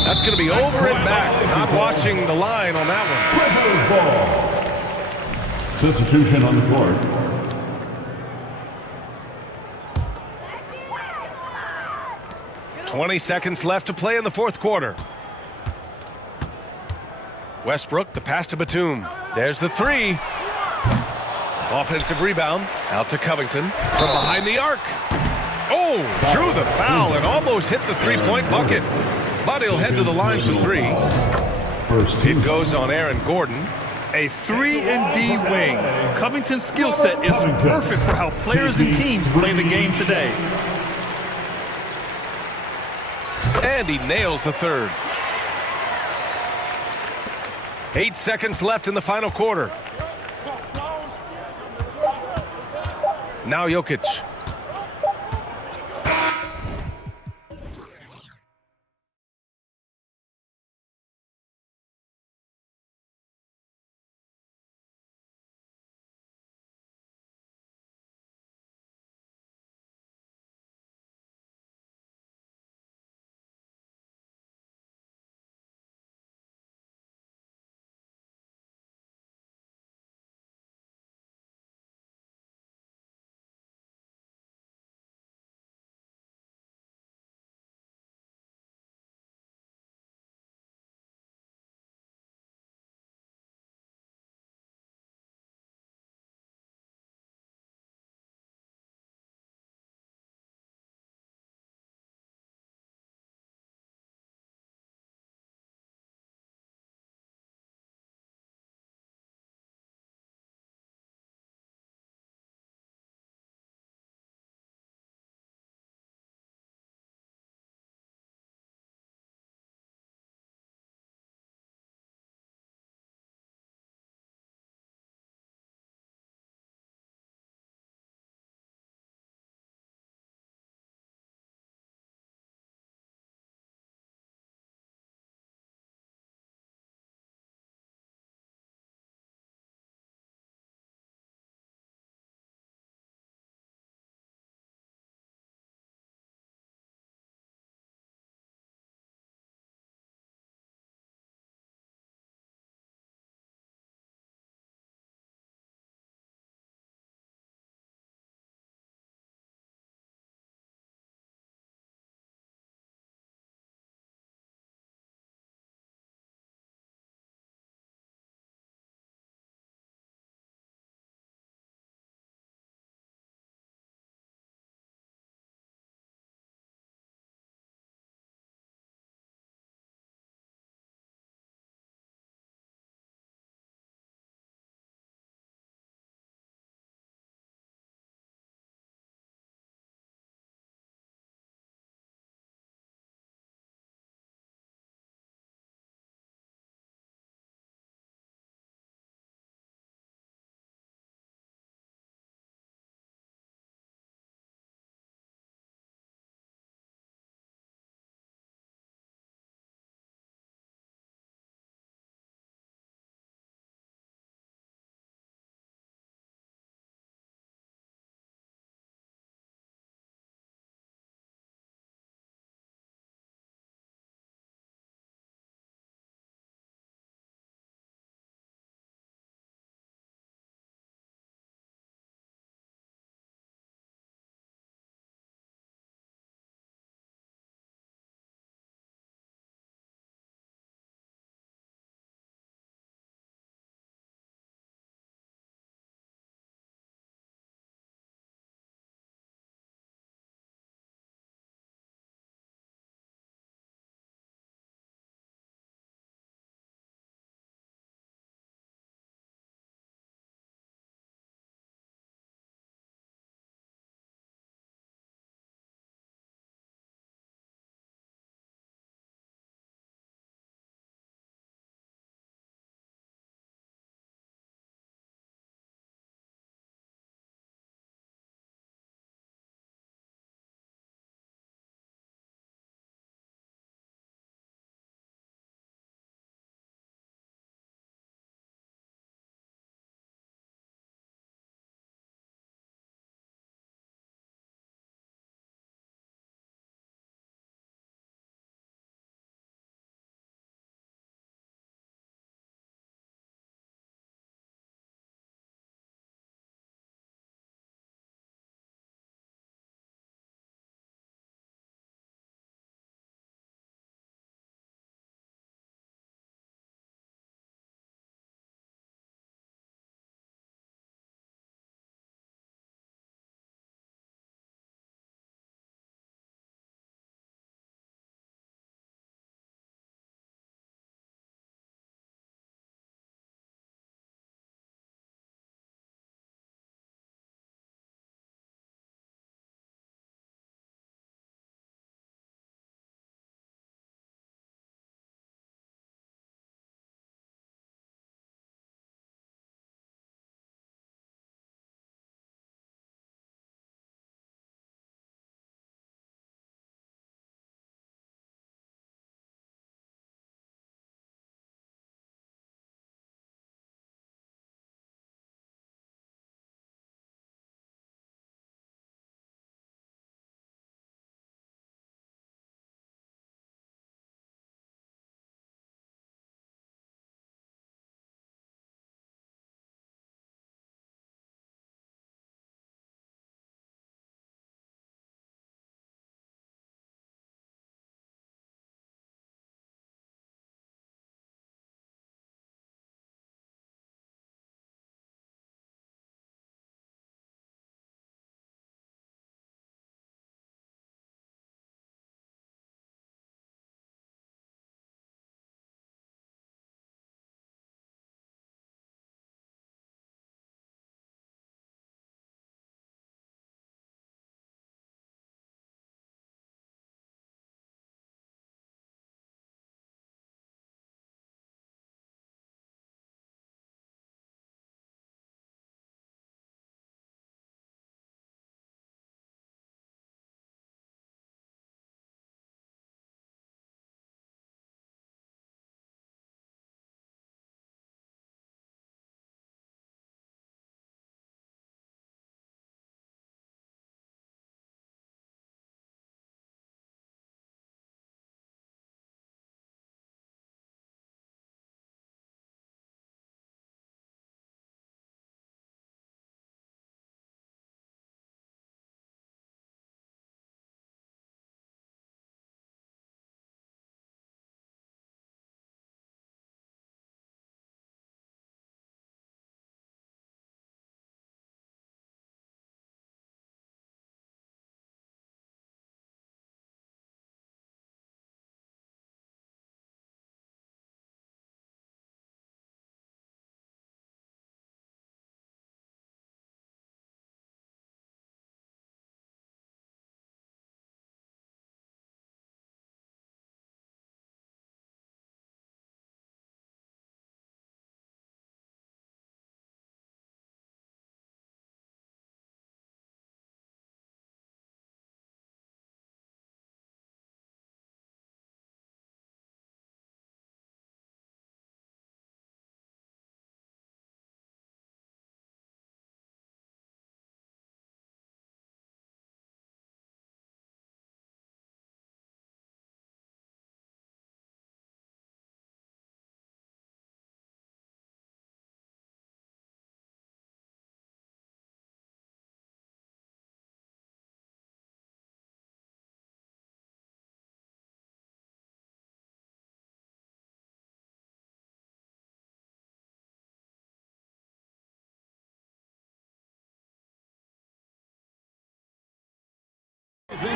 That's going to be over and back. Not watching the line on that one. Substitution on the court. .20 seconds left to play in the fourth quarter. Westbrook, the pass to Batum. There's the three. Offensive rebound. Out to Covington from behind the arc. Oh, drew the foul and almost hit the three-point bucket. But he'll head to the line for three. It goes on Aaron Gordon. A 3-and-D wing. Covington's skill set is perfect for how players and teams play the game today. And he nails the third. 8 seconds left in the final quarter. Now Jokic.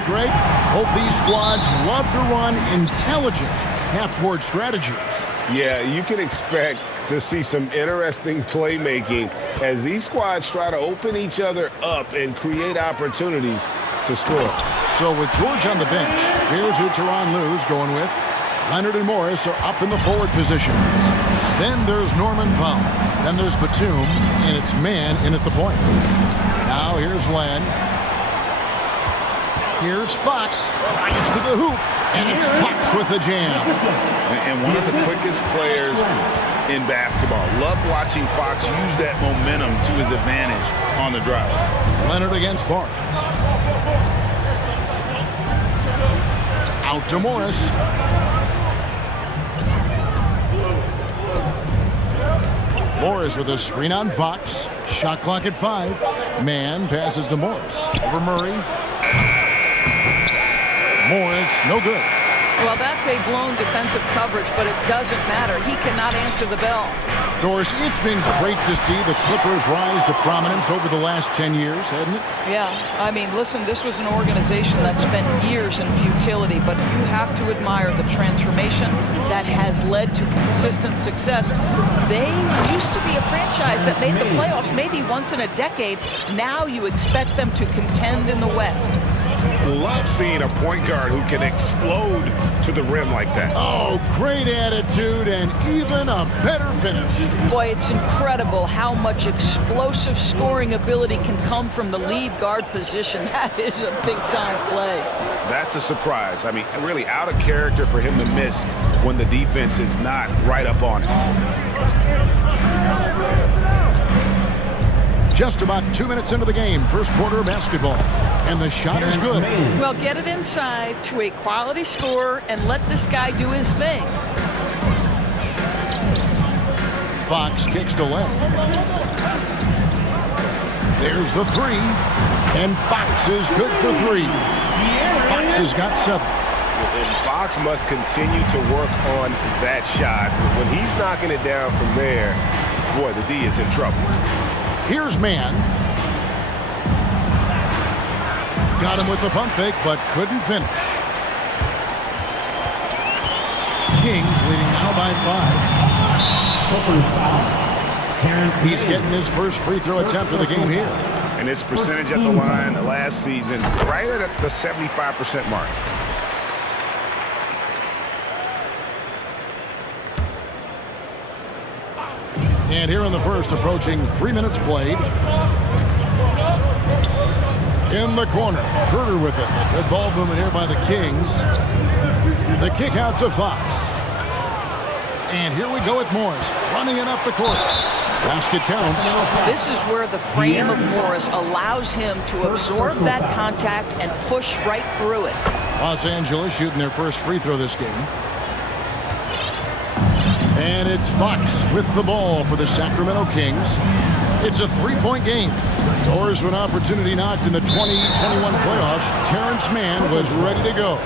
Great. Hope these squads love to run intelligent half-court strategies. Yeah, you can expect to see some interesting playmaking as these squads try to open each other up and create opportunities to score. So with George on the bench, here's who Tyronn Lue's going with. Leonard and Morris are up in the forward positions. Then there's Norman Powell. Then there's Batum, and it's man in at the point. Now here's Len. Here's Fox. Drives to the hoop, and it's Fox with the jam. And one of the quickest players in basketball. Love watching Fox use that momentum to his advantage on the drive. Leonard against Barnes. Out to Morris. Morris with a screen on Fox. Shot clock at 5. Man passes to Morris. Over Murray. Morris, no good. Well, that's a blown defensive coverage, but it doesn't matter. He cannot answer the bell. Doris, it's been great to see the Clippers rise to prominence over the last 10 years, hasn't it? Yeah, I mean, listen, this was an organization that spent years in futility, but you have to admire the transformation that has led to consistent success. They used to be a franchise that made the playoffs maybe once in a decade. Now you expect them to contend in the West. Love seeing a point guard who can explode to the rim like that. Oh, great attitude and even a better finish. Boy, it's incredible how much explosive scoring ability can come from the lead guard position. That is a big-time play. That's a surprise. I mean, really out of character for him to miss when the defense is not right up on him. Just about 2 minutes into the game, first quarter of basketball. And the shot is good. Well, get it inside to a quality scorer and let this guy do his thing. Fox kicks to Len. There's the 3. And Fox is good for 3. Fox has got 7. And Fox must continue to work on that shot. When he's knocking it down from there, boy, the D is in trouble. Here's man. Got him with the pump fake, but couldn't finish. Kings leading now by 5. He's getting his first free throw attempt of the game here. And his percentage at the line last season, right at the 75% mark. And here in the first, approaching 3 minutes played. In the corner, Herter with it. Good ball movement here by the Kings. The kick out to Fox. And here we go with Morris, running it up the court. Basket counts. This is where the frame of Morris allows him to absorb that contact and push right through it. Los Angeles shooting their first free throw this game. And it's Fox with the ball for the Sacramento Kings. It's a 3-point game. Doors with an opportunity knocked in the 2021 playoffs. Terrence Mann was ready to go.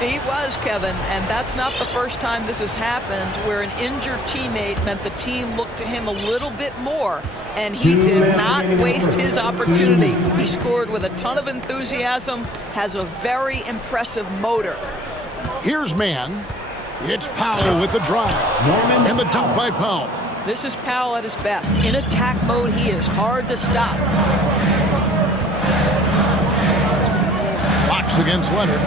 He was, Kevin, and that's not the first time this has happened where an injured teammate meant the team looked to him a little bit more, and he did not waste his opportunity. He scored with a ton of enthusiasm, has a very impressive motor. Here's Mann. It's Powell with the drive. And the dunk by Powell. This is Powell at his best. In attack mode, he is hard to stop. Fox against Leonard.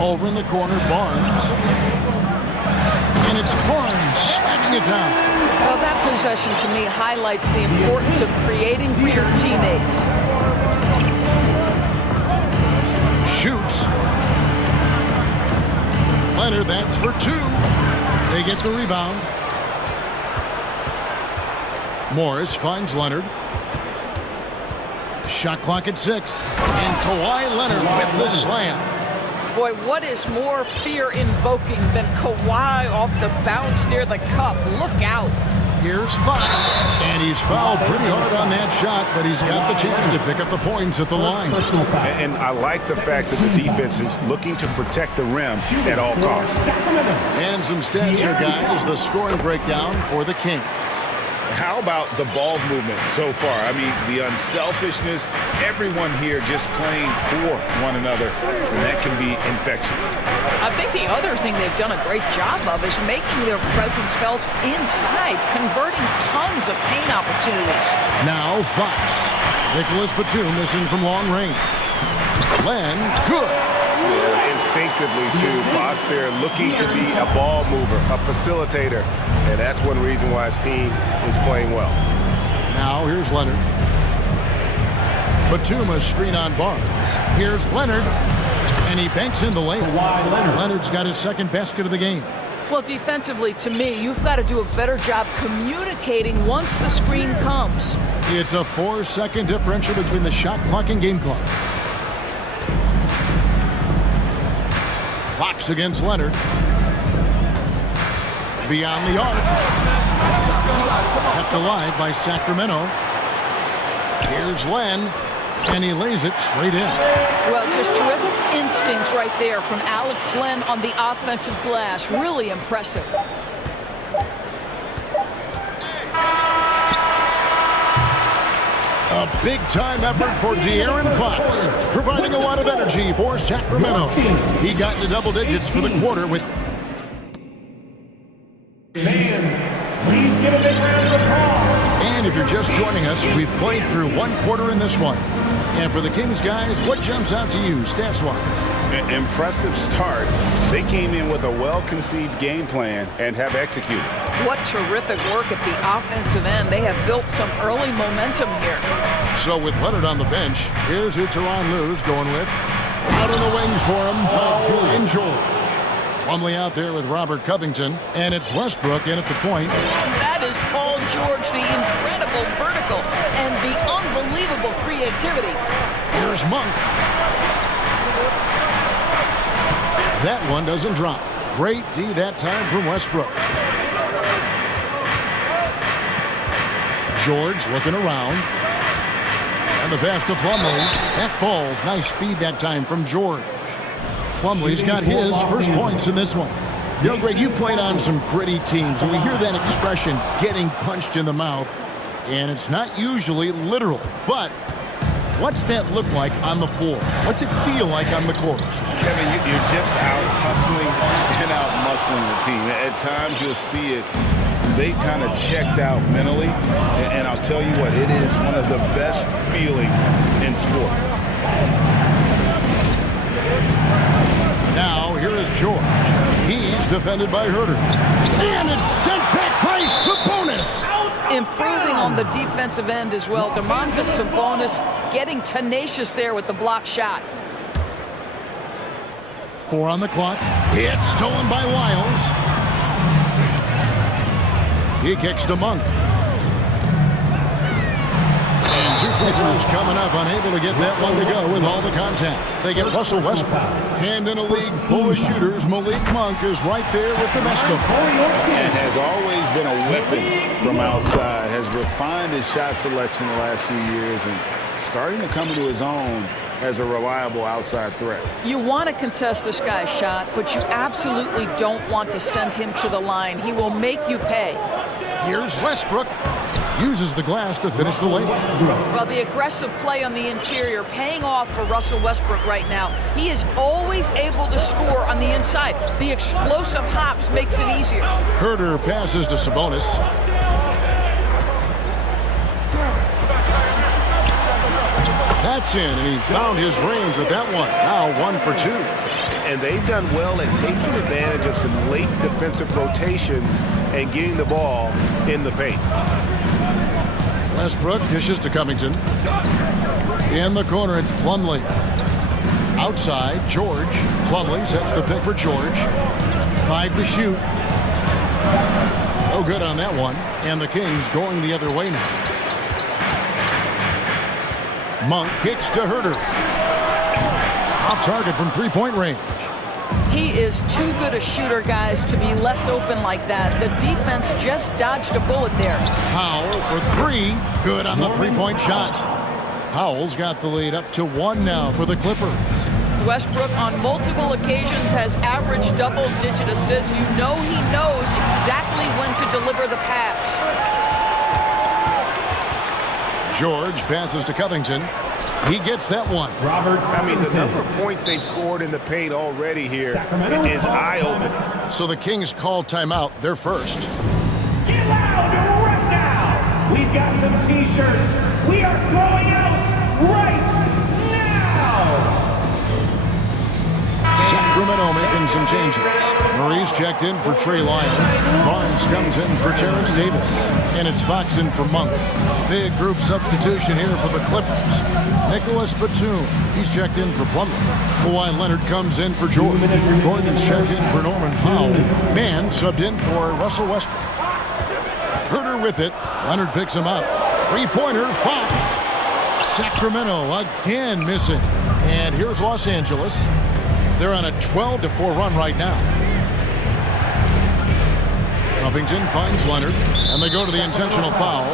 Over in the corner, Barnes. And it's Barnes slapping it down. Well, that possession to me highlights the importance of creating for your teammates. Shoots. Leonard, that's for 2. They get the rebound. Morris finds Leonard. Shot clock at 6. And Kawhi Leonard with the slam. Boy, what is more fear-invoking than Kawhi off the bounce near the cup? Look out. Here's Fox. And he's fouled pretty hard on that shot, but he's got the chance to pick up the points at the line. And I like the fact that the defense is looking to protect the rim at all costs. And some stats here, guys. The scoring breakdown for the Kings. How about the ball movement so far? I mean, the unselfishness, everyone here just playing for one another, and that can be infectious. I think the other thing they've done a great job of is making their presence felt inside, converting tons of paint opportunities. Now Fox. Nicholas Batum missing from long range. Len, good. Yeah, instinctively, too. Fox there looking to be a ball mover, a facilitator. And that's one reason why his team is playing well. Now here's Leonard. Batum a screen on Barnes. Here's Leonard. And he banks in the lane. Leonard's got his second basket of the game. Well, defensively, to me, you've got to do a better job communicating once the screen comes. It's a 4-second differential between the shot clock and game clock. Fox against Leonard. Beyond the arc. Kept alive by Sacramento. Here's Len, and he lays it straight in. Well, just terrific instincts right there from Alex Len on the offensive glass. Really impressive. A big-time effort for De'Aaron Fox, providing a lot of energy for Sacramento. He got into double digits for the quarter with... Please give a big round of applause. And if you're just joining us, we've played through one quarter in this one. And for the Kings guys, what jumps out to you, stats-wise? Impressive start. They came in with a well-conceived game plan and have executed. What terrific work at the offensive end. They have built some early momentum here. So with Leonard on the bench, here's who Tyronn Lue's going with. Out on the wings for him, Julian George. Plumlee out there with Robert Covington, and it's Westbrook in at the point. That is Paul George, the incredible vertical and the unbelievable creativity. Here's Monk. That one doesn't drop. Great D that time from Westbrook. George looking around. And the pass to Plumlee. That falls. Nice feed that time from George. Plumlee's got his first points in this one. You know, Greg, you played on some gritty teams, and we hear that expression, getting punched in the mouth, and it's not usually literal. But what's that look like on the floor? What's it feel like on the court? Kevin, you're just out hustling and out muscling the team. At times you'll see it. They kind of checked out mentally, and I'll tell you what, it is one of the best feelings in sport. Now, here is George. He's defended by Herter. And it's sent back by Sabonis. Improving on the defensive end as well. Domantas Sabonis getting tenacious there with the block shot. 4 on the clock. It's stolen by Wiles. He kicks to Monk. And 2 free throws coming up, unable to get that one to go with all the contact. They get Russell Westbrook. And in a league full of shooters, Malik Monk is right there with the best of them. And has always been a weapon from outside, has refined his shot selection the last few years and starting to come into his own as a reliable outside threat. You want to contest this guy's shot, but you absolutely don't want to send him to the line. He will make you pay. Here's Westbrook. Uses the glass to finish the lane. Well, the aggressive play on the interior paying off for Russell Westbrook right now. He is always able to score on the inside. The explosive hops makes it easier. Herter passes to Sabonis. That's in, and he found his range with that one. Now 1 for 2. And they've done well at taking advantage of some late defensive rotations and getting the ball in the paint. Westbrook dishes to Covington. In the corner, it's Plumlee. Outside, George. Plumlee sets the pick for George. 5 to shoot. No good on that one. And the Kings going the other way now. Monk kicks to Herter. Off target from three-point range. He is too good a shooter, guys, to be left open like that. The defense just dodged a bullet there. Powell for 3. Good on the three-point shot. Powell's got the lead up to 1 now for the Clippers. Westbrook on multiple occasions has averaged double-digit assists. You know he knows exactly when to deliver the pass. George passes to Covington. He gets that one. I mean, the number of points they've scored in the paint already here is eye-opening. So the Kings call timeout. They're first. Get loud right now. We've got some T-shirts. We are throwing out right now. Sacramento making some changes. Murray's checked in for Trey Lyons. Barnes comes in for Terrence Davis. And it's Fox in for Monk. Big group substitution here for the Clippers. Nicholas Batum, he's checked in for Plumlee. Kawhi Leonard comes in for George. Gordon's checked in for Norman Powell. Mann subbed in for Russell Westbrook. Herter with it. Leonard picks him up. Three-pointer, Fox. Sacramento again missing. And here's Los Angeles. They're on a 12-4 run right now. Covington finds Leonard, and they go to the intentional foul.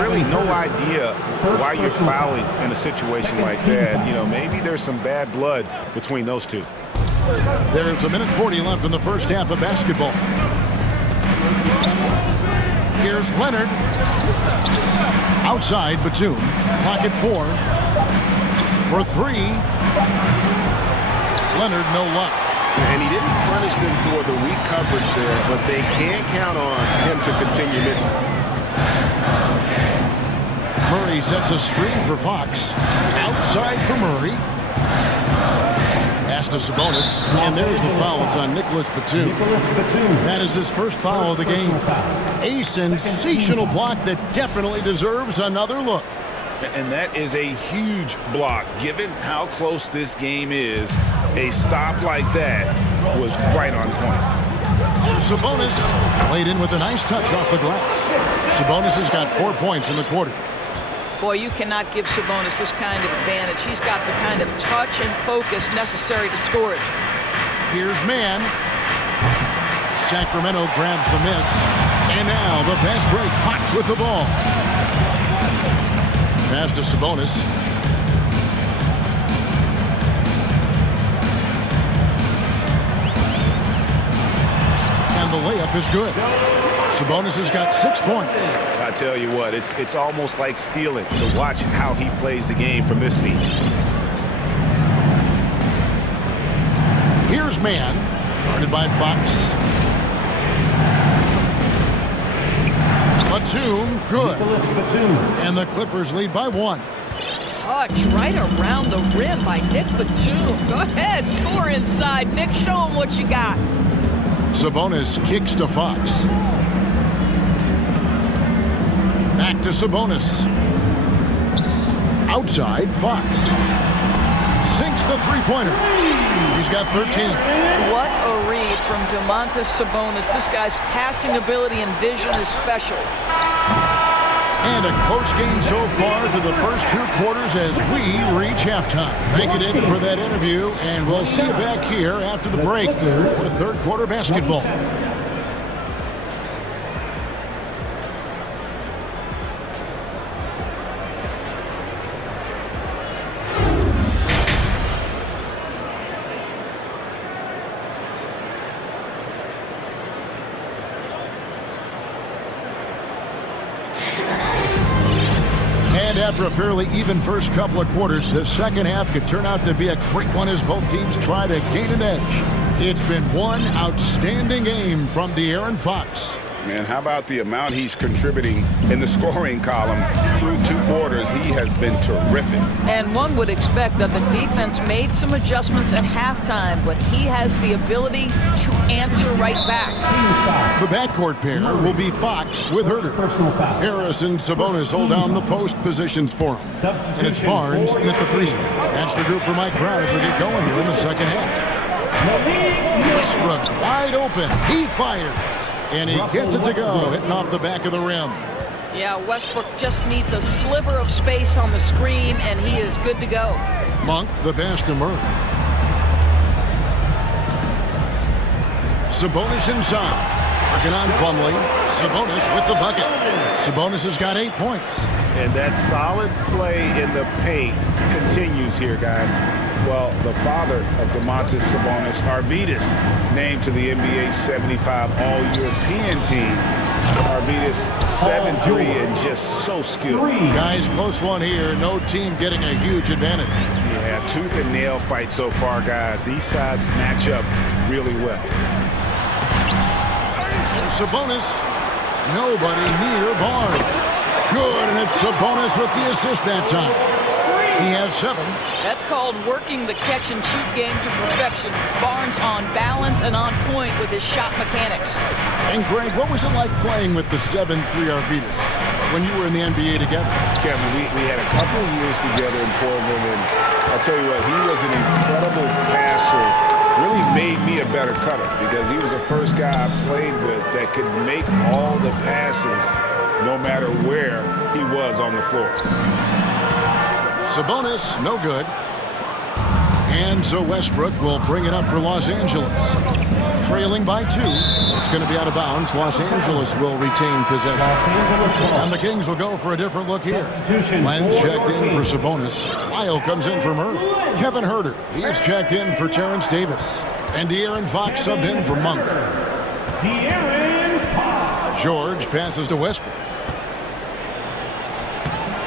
Really no idea why you're fouling in a situation like that. You know, maybe there's some bad blood between those two. There's 1:40 left in the first half of basketball. Here's Leonard. Outside, Batum. Clock at 4. For 3. Leonard, no luck. And he didn't punish them for the weak coverage there, but they can't count on him to continue missing. Murray sets a screen for Fox. Outside for Murray. Pass to Sabonis. And there's the foul. It's on Nicholas Batum. That is his first foul of the game. A sensational block that definitely deserves another look. And that is a huge block. Given how close this game is, a stop like that was right on point. Sabonis laid in with a nice touch off the glass. Sabonis has got 4 points in the quarter. Boy, you cannot give Sabonis this kind of advantage. He's got the kind of touch and focus necessary to score it. Here's Mann. Sacramento grabs the miss. And now the fast break. Fox with the ball. Pass to Sabonis. And the layup is good. Sabonis has got 6 points. I tell you what, it's almost like stealing to watch how he plays the game from this seat. Here's Mann, guarded by Fox. Batum, good. And the Clippers lead by 1. Touch right around the rim by Nick Batum. Go ahead, score inside. Nick, show him what you got. Sabonis kicks to Fox. Back to Sabonis. Outside, Fox. Sinks the three-pointer. He's got 13. What a read from Domantas Sabonis. This guy's passing ability and vision is special. And a close game so far through the first 2 quarters as we reach halftime. Thank you, David, for that interview, and we'll see you back here after the break for third quarter basketball. After a fairly even first couple of quarters, the second half could turn out to be a great one as both teams try to gain an edge. It's been one outstanding game from De'Aaron Fox. Man, how about the amount he's contributing in the scoring column through 2 quarters? He has been terrific. And one would expect that the defense made some adjustments at halftime, but he has the ability to answer right back. The backcourt pair will be Fox with Herter. Harris and Sabonis hold down the post positions for him. And it's Barnes in at the 3 spot. That's the group for Mike Brown as we get going here in the second half. Westbrook wide open. He fires. And he gets it to go, hitting off the back of the rim. Yeah, Westbrook just needs a sliver of space on the screen, and he is good to go. Monk, the pass to Murray. Sabonis inside. Working on Plumlee. Sabonis with the bucket. Sabonis has got 8 points. And that solid play in the paint continues here, guys. Well, the father of Domantas Sabonis, Arvydas, named to the NBA 75 All-European team. Arvidas 7-3 and just so skilled. Guys, close one here. No team getting a huge advantage. Yeah, tooth and nail fight so far, guys. These sides match up really well. Sabonis. Nobody near Barnes. Good, and it's Sabonis with the assist that time. He has 7. That's called working the catch-and-shoot game to perfection. Barnes on balance and on point with his shot mechanics. And Greg, what was it like playing with the 7-3 Arvidas when you were in the NBA together? Kevin, we had a couple of years together in Portland, and I'll tell you what, he was an incredible passer. Really made me a better cutter because he was the first guy I played with that could make all the passes no matter where he was on the floor. Sabonis, no good. And so Westbrook will bring it up for Los Angeles. Trailing by 2. It's going to be out of bounds. Los Angeles will retain possession. And the Kings will go for a different look here. Len checked in for Sabonis. Lyle comes in for Murray. Kevin Huerter, he's checked in for Terrence Davis. And De'Aaron Fox subbed in for Monk. George passes to Westbrook.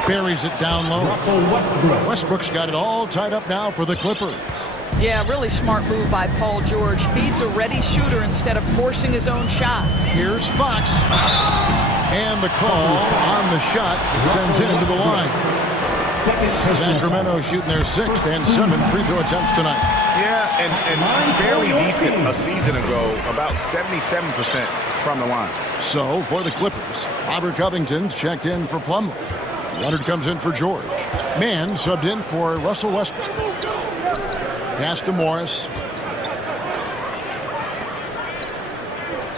Buries it down low. Westbrook's got it all tied up now for the Clippers. Yeah, really smart move by Paul George. Feeds a ready shooter instead of forcing his own shot. Here's Fox. And the call on the shot sends him to the line. Sacramento shooting their 6th and 7th free throw attempts tonight. Yeah, and fairly decent a season ago, about 77% from the line. So for the Clippers, Robert Covington's checked in for Plumlee. Leonard comes in for George. Mann subbed in for Russell Westbrook. Pass to Morris.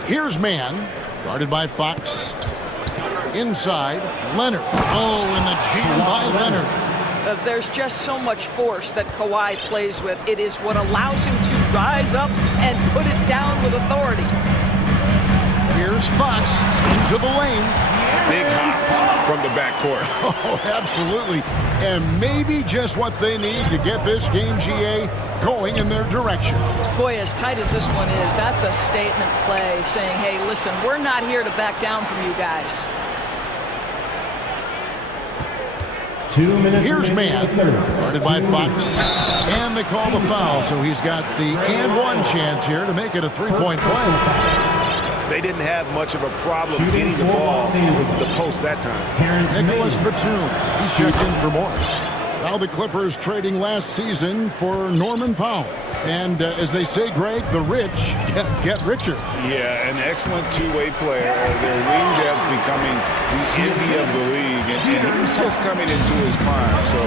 Here's Mann, guarded by Fox. Inside, Leonard. Oh, and the jam by Leonard. There's just so much force that Kawhi plays with. It is what allows him to rise up and put it down with authority. Here's Fox into the lane. Big hops from the backcourt. Oh, absolutely. And maybe just what they need to get this game, GA, going in their direction. Boy, as tight as this one is, that's a statement play saying, hey, listen, we're not here to back down from you guys. 2 minutes. Here's Mann, guarded by Fox. And they call the foul, so he's got the and one chance here to make it a 3-point play. They didn't have much of a problem getting the ball into the post that time. Nicholas Batum, he's checked in for Morris. Now the Clippers trading last season for Norman Powell. And as they say, Greg, the rich get richer. Yeah, an excellent two-way player. Their wing depth becoming the envy of the league. And he's just coming into his prime, so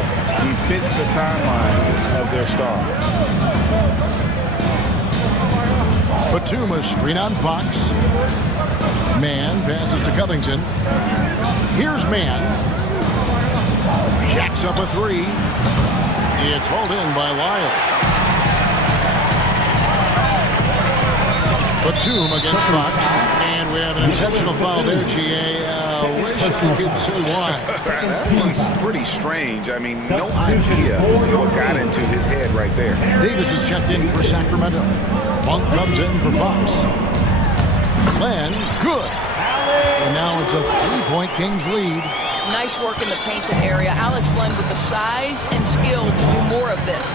he fits the timeline of their star. Batum, a screen on Fox. Mann passes to Covington. Here's Mann. Jacks up a 3. It's hauled in by Lyle. Batum against Fox. And we have an intentional foul there, GA. Wish I could say why. That one's pretty strange. I mean, no idea what got into his head right there. Davis is checked in for Sacramento. Monk comes in for Fox. Len, good. And now it's a 3-point Kings lead. Nice work in the painted area. Alex Len with the size and skill to do more of this.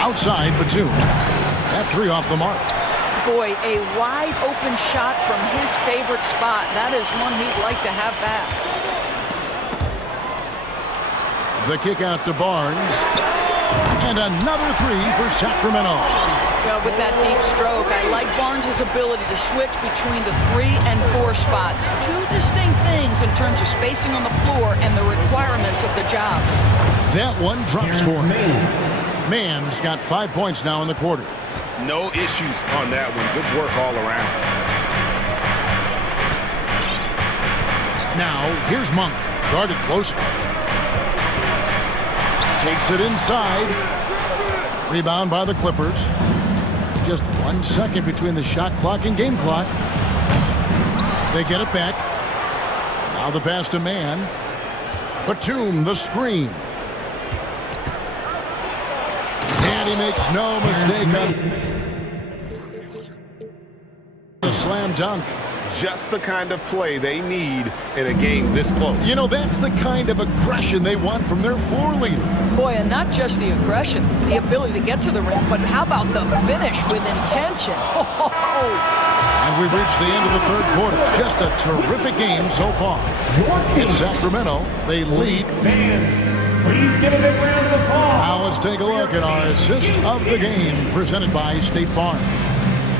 Outside, Batum. That 3 off the mark. Boy, a wide open shot from his favorite spot. That is one he'd like to have back. The kick out to Barnes. And another 3 for Sacramento. With that deep stroke, I like Barnes' ability to switch between the 3 and 4 spots. 2 distinct things in terms of spacing on the floor and the requirements of the jobs. That one drops for him. Mann's got 5 points now in the quarter. No issues on that one. Good work all around. Now, here's Monk. Guarded closer. Takes it inside. Rebound by the Clippers. Just 1 second between the shot clock and game clock. They get it back. Now the pass to Mann. Batum, the screen. And he makes no mistake on slam dunk. Just the kind of play they need in a game this close. You know, that's the kind of aggression they want from their floor leader. Boy, and not just the aggression, the ability to get to the rim, but how about the finish with intention? And we've reached the end of the third quarter. Just a terrific game so far. In Sacramento, they lead. Please give a big round of applause. Now let's take a look at our assist of the game, presented by State Farm.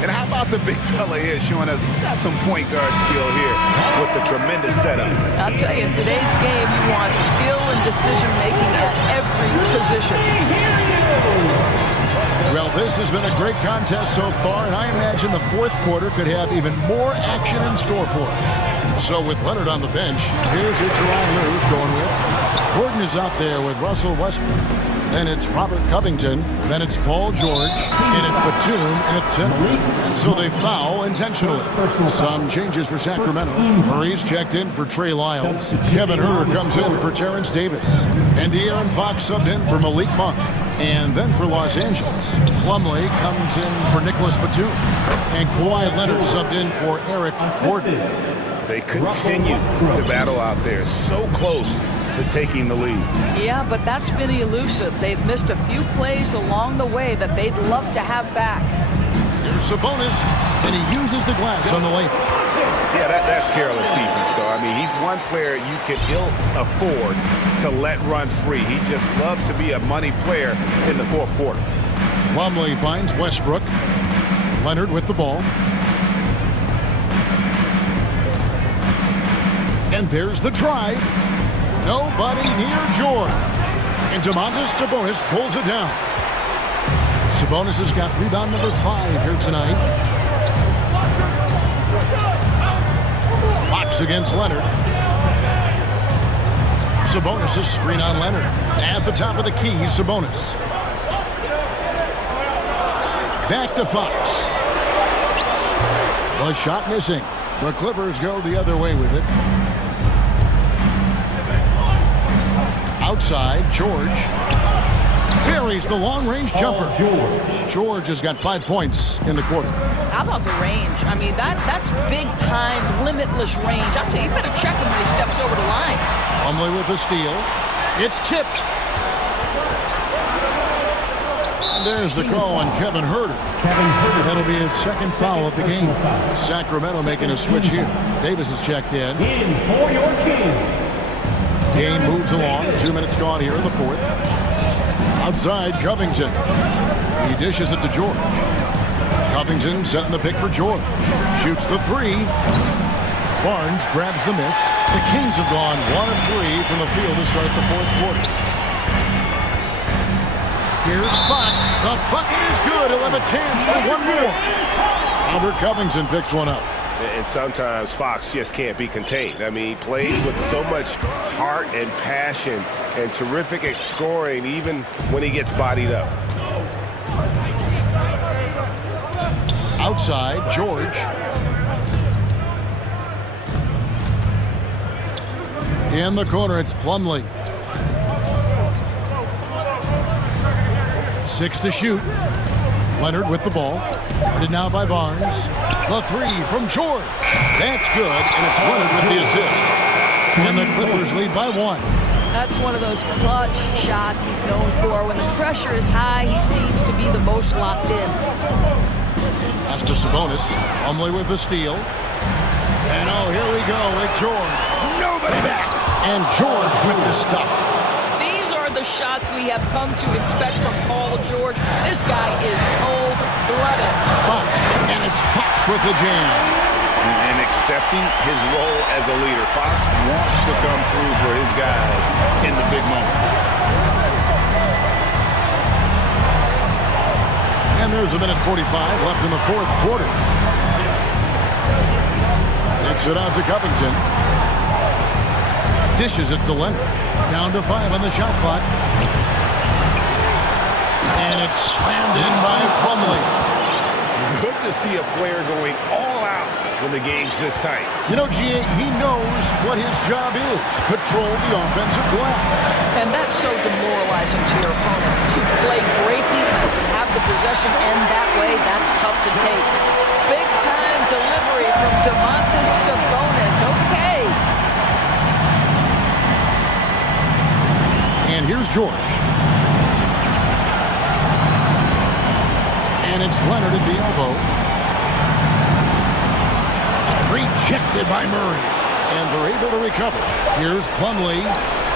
And how about the big fella here showing us he's got some point guard skill here with the tremendous setup. I'll tell you, in today's game, you want skill and decision-making at every position. Well, this has been a great contest so far, and I imagine the fourth quarter could have even more action in store for us. So with Leonard on the bench, here's who Teron Lue's going with. Gordon is out there with Russell Westbrook. Then it's Robert Covington. Then it's Paul George. And it's Batum. And it's center. And so they foul intentionally. Some changes for Sacramento. Murray's checked in for Trey Lyles. Kevin Huerter comes in for Terrence Davis. And De'Aaron Fox subbed in for Malik Monk. And then for Los Angeles, Plumlee comes in for Nicholas Batum. And Kawhi Leonard subbed in for Eric Gordon. They continue to battle out there, so close to taking the lead. Yeah, but that's been elusive. They've missed a few plays along the way that they'd love to have back. Here's Sabonis, and he uses the glass on the layup. Yeah, that's careless defense, though. I mean, he's one player you can ill afford to let run free. He just loves to be a money player in the fourth quarter. Plumlee finds Westbrook. Leonard with the ball. And there's the drive. Nobody near George. And Domantas Sabonis pulls it down. Sabonis has got rebound number 5 here tonight. Fox against Leonard. Sabonis' screen on Leonard. At the top of the key, Sabonis. Back to Fox. The shot missing. The Clippers go the other way with it. Outside, George buries the long-range jumper. George has got 5 points in the quarter. How about the range? I mean, that's big-time, limitless range. I'll tell you, you better check him when he steps over the line. Plumlee with the steal. It's tipped. And there's the call on Kevin Huerter. That'll be his second foul of the game. Sacramento making a switch here. Davis is checked in. In for your Kings. Game moves along. 2 minutes gone here in the fourth. Outside, Covington. He dishes it to George. Covington setting the pick for George. Shoots the 3. Barnes grabs the miss. The Kings have gone 1 of 3 from the field to start the fourth quarter. Here's Fox. The bucket is good. He'll have a chance for one more. Albert Covington picks one up. And sometimes Fox just can't be contained. I mean, he plays with so much heart and passion and terrific at scoring even when he gets bodied up. Outside, George. In the corner, it's Plumlee. 6 to shoot. Leonard with the ball. Guarded now by Barnes. The 3 from George. That's good, and it's Leonard with the assist. And the Clippers lead by 1. That's one of those clutch shots he's known for. When the pressure is high, he seems to be the most locked in. Pass to Sabonis. Plumlee with the steal. And oh, here we go with George. Nobody back. And George with the stuff. These are the shots we have come to expect from Paul George. This guy is cold-blooded. Fox, and it's Fox with the jam. And accepting his role as a leader. Fox wants to come through for his guys in the big moments. And there's a minute 45 left in the fourth quarter. Takes it out to Covington. Dishes it to Leonard. Down to 5 on the shot clock. And it's slammed in by Plumlee. Good to see a player going all out when the game's this tight. You know, G.A., he knows what his job is. Control the offensive glass. And that's so demoralizing to your opponent. To play great defense and have the possession end that way, that's tough to take. Big-time delivery George. And it's Leonard at the elbow. Rejected by Murray. And they're able to recover. Here's Plumlee.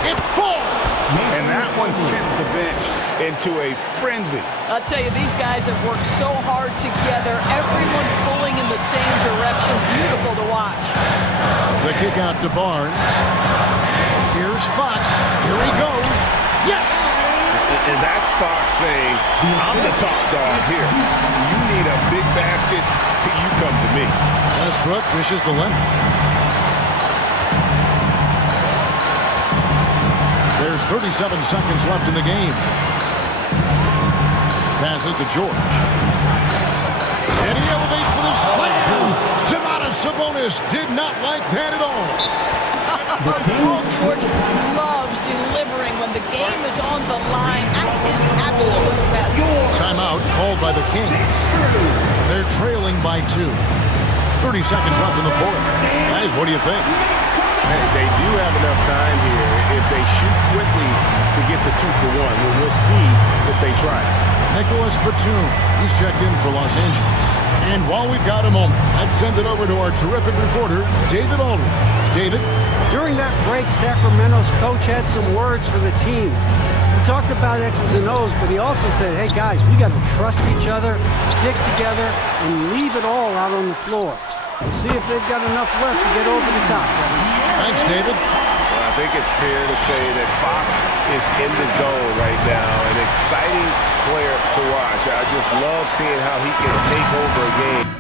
It falls! And that one sends the bench into a frenzy. I'll tell you, these guys have worked so hard together. Everyone pulling in the same direction. Beautiful to watch. The kick out to Barnes. Here's Fox. Here he goes. Yes! And that's Fox saying, I'm the top dog here. You need a big basket, you come to me. Westbrook wishes to Leonard. There's 37 seconds left in the game. Passes to George. And he elevates for the slam. Sabonis did not like that at all. Paul George loves delivering when the game is on the line at his absolute best. Timeout called by the Kings. They're trailing by 2. 30 seconds left in the fourth. Guys, what do you think? Hey, they do have enough time here if they shoot quickly to get the 2 for 1. We'll see if they try. Nicholas Batum, he's checked in for Los Angeles. And while we've got a moment, let's send it over to our terrific reporter, David Aldridge. David? During that break, Sacramento's coach had some words for the team. He talked about X's and O's, but he also said, hey guys, we got to trust each other, stick together, and leave it all out on the floor. We'll see if they've got enough left to get over the top. Thanks, David. Well, I think it's fair to say that Fox is in the zone right now. An exciting player to watch. I just love seeing how he can take over a game.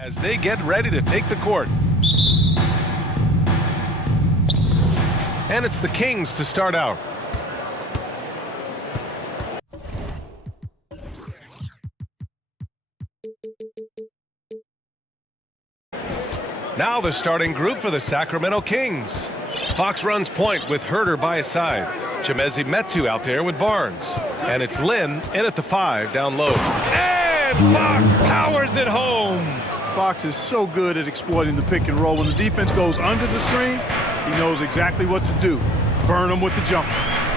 as they get ready to take the court. And it's the Kings to start out. Now the starting group for the Sacramento Kings. Fox runs point with Herder by his side. Chimezi Metu out there with Barnes. And it's Lynn in at the 5 down low. And Fox powers it home. Fox is so good at exploiting the pick and roll. When the defense goes under the screen, he knows exactly what to do. Burn them with the jumper.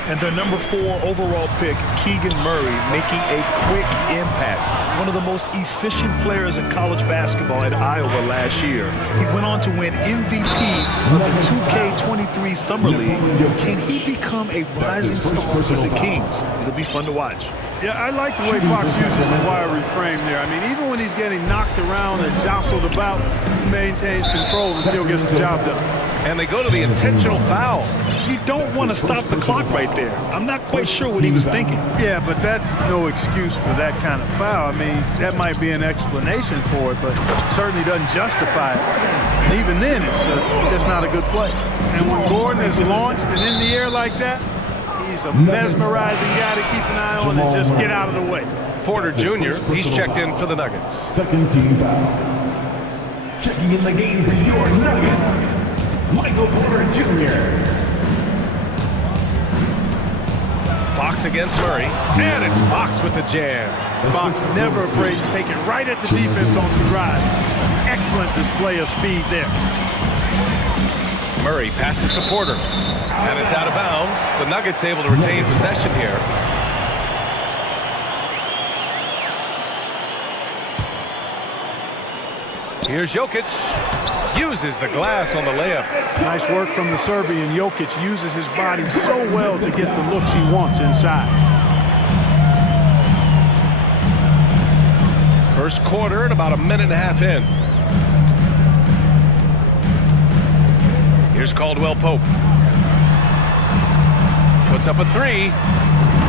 And their number 4 overall pick, Keegan Murray, making a quick impact. One of the most efficient players in college basketball at Iowa last year. He went on to win MVP of the 2K23 Summer League. Can he become a rising star for the Kings? It'll be fun to watch. Yeah, I like the way Fox uses his wiry frame there. I mean, even when he's getting knocked around and jostled about, he maintains control and still gets the job done. And they go to the intentional foul. You don't want to stop the clock right there. I'm not quite sure what he was thinking. Yeah, but that's no excuse for that kind of foul. I mean, that might be an explanation for it, but certainly doesn't justify it. And even then, it's just not a good play. And when Gordon is launched and in the air like that, he's a mesmerizing guy to keep an eye on and just get out of the way. Porter Jr., he's checked in for the Nuggets. Second team foul. Checking in the game for your Nuggets, Michael Porter Jr. Fox against Murray, and it's Fox with the jam. Fox never afraid to take it right at the defense on the drive. Excellent display of speed there. Murray passes to Porter, and it's out of bounds. The Nuggets able to retain possession here. Here's Jokic. Uses the glass on the layup. Nice work from the Serbian. Jokic uses his body so well to get the looks he wants inside. First quarter and about a minute and a half in. Here's Caldwell Pope. Puts up a 3.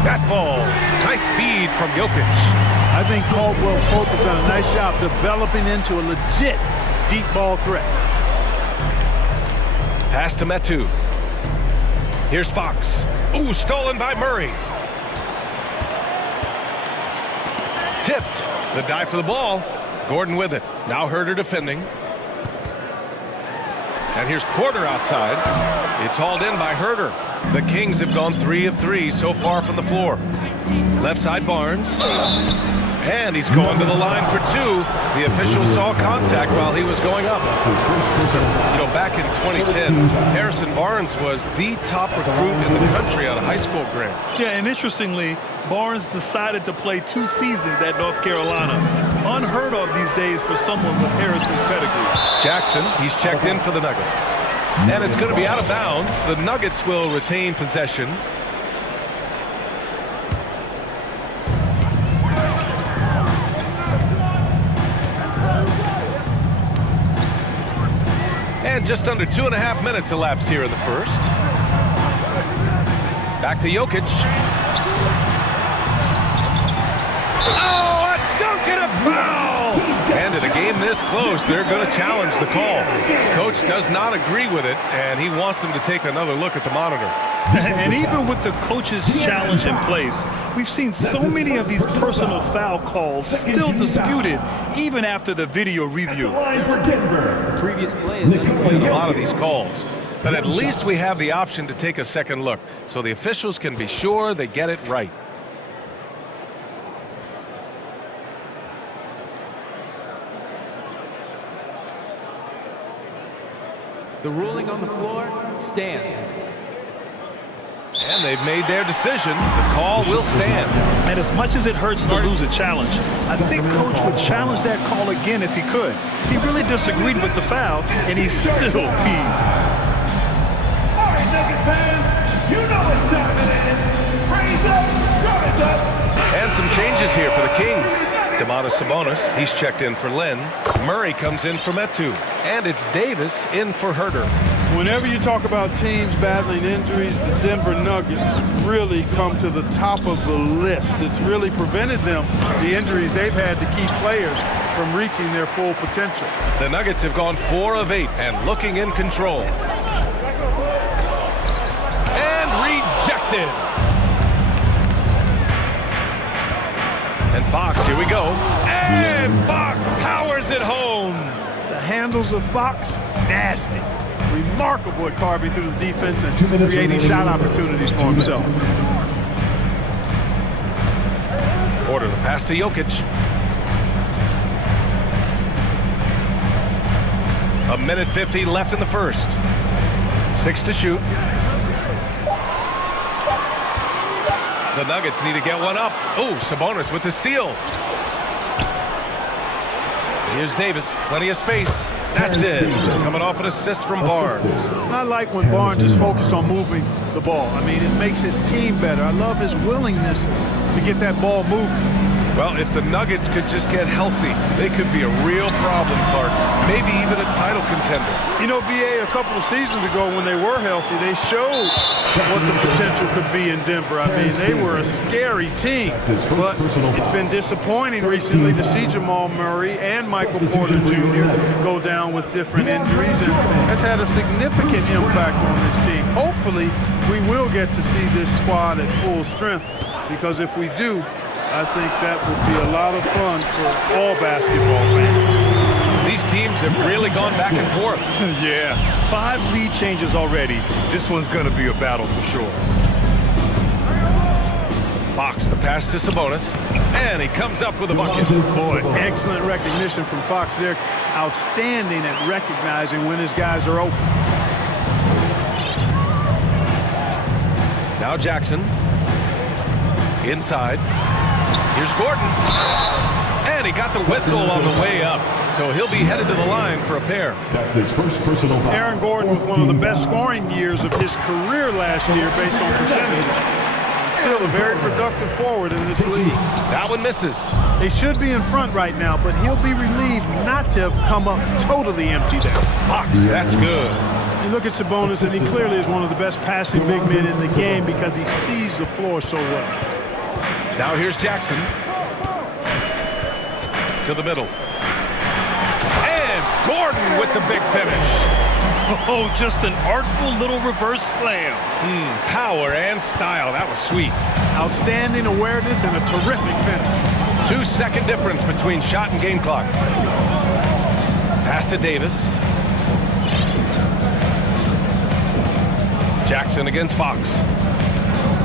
That falls. Nice feed from Jokic. I think Caldwell Pope has done a nice job developing into a legit deep ball threat. Pass to Metu. Here's Fox. Ooh, stolen by Murray. Tipped. The dive for the ball. Gordon with it. Now Herder defending. And here's Porter outside. It's hauled in by Herder. The Kings have gone 3 of 3 so far from the floor. Left side Barnes. And he's going to the line for 2. The official saw contact while he was going up. You know, back in 2010, Harrison Barnes was the top recruit in the country out of high school grant. Yeah, and interestingly, Barnes decided to play 2 seasons at North Carolina. Unheard of these days for someone with Harrison's pedigree. Jackson, he's checked in for the Nuggets. And it's going to be out of bounds. The Nuggets will retain possession. And just under 2.5 minutes elapsed here in the first. Back to Jokic. Oh, a dunk and a foul! And in a game this close, they're going to challenge the call. Coach does not agree with it, and he wants them to take another look at the monitor. And even with the coach's challenge in place, we've seen so many of these personal foul calls still disputed even after the video review. The previous play is a lot of these calls. But at least we have the option to take a second look, so the officials can be sure they get it right. The ruling on the floor stands. And they've made their decision. The call will stand. And as much as it hurts to lose a challenge, I think Coach would challenge that call again if he could. He really disagreed with the foul, and he's still peeved. All right, Nuggets fans, you know what time it is. Praise up, guards up. And some changes here for the Kings. Domantas Sabonis, he's checked in for Lynn. Murray comes in for Metu. And it's Davis in for Herder. Whenever you talk about teams battling injuries, the Denver Nuggets really come to the top of the list. It's really prevented them, the injuries they've had to keep players from reaching their full potential. The Nuggets have gone 4 of 8 and looking in control. And rejected. And Fox, here we go. And Fox powers it home. The handles of Fox, nasty. Remarkable at carving through the defense and creating shot opportunities for himself. Order the pass to Jokic. A minute 50 left in the first. 6 to shoot. The Nuggets need to get one up. Oh, Sabonis with the steal. Here's Davis, plenty of space. That's it. Coming off an assist from Barnes. I like when Barnes is focused on moving the ball. I mean, it makes his team better. I love his willingness to get that ball moving. Well, if the Nuggets could just get healthy, they could be a real problem, Clark. Maybe even a title contender. You know, BA, a couple of seasons ago when they were healthy, they showed what the potential could be in Denver. I mean, they were a scary team, but it's been disappointing recently to see Jamal Murray and Michael Porter Jr. go down with different injuries, and that's had a significant impact on this team. Hopefully, we will get to see this squad at full strength, because if we do, I think that would be a lot of fun for all basketball fans. These teams have really gone back and forth. Yeah, 5 lead changes already. This one's going to be a battle for sure. Fox, the pass to Sabonis, and he comes up with a bucket. Boy, excellent recognition from Fox there. Outstanding at recognizing when his guys are open. Now Jackson. Inside. Here's Gordon. And he got the whistle on the way up. So he'll be headed to the line for a pair. That's his first personal foul. Aaron Gordon with one of the best scoring years of his career last year based on percentages. Still a very productive forward in this league. That one misses. They should be in front right now, but he'll be relieved not to have come up totally empty there. Fox, that's good. You look at Sabonis, and he clearly is one of the best passing big men in the game because he sees the floor so well. Now here's Jackson. To the middle. And Gordon with the big finish. Oh, just an artful little reverse slam. Power and style. That was sweet. Outstanding awareness and a terrific finish. 2-second difference between shot and game clock. Pass to Davis. Jackson against Fox.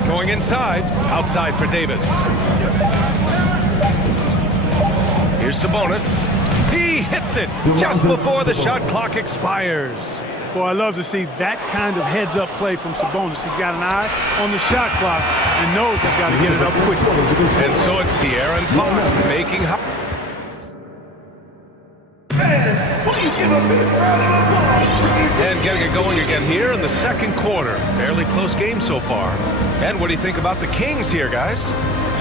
Going inside. Outside for Davis. Here's Sabonis. He hits it just before the shot clock expires. Boy, I love to see that kind of heads-up play from Sabonis. He's got an eye on the shot clock and knows he's got to get it up quickly. And so it's De'Aaron Fox making... And getting it going again here in the second quarter. Fairly close game so far. And what do you think about the Kings here, guys?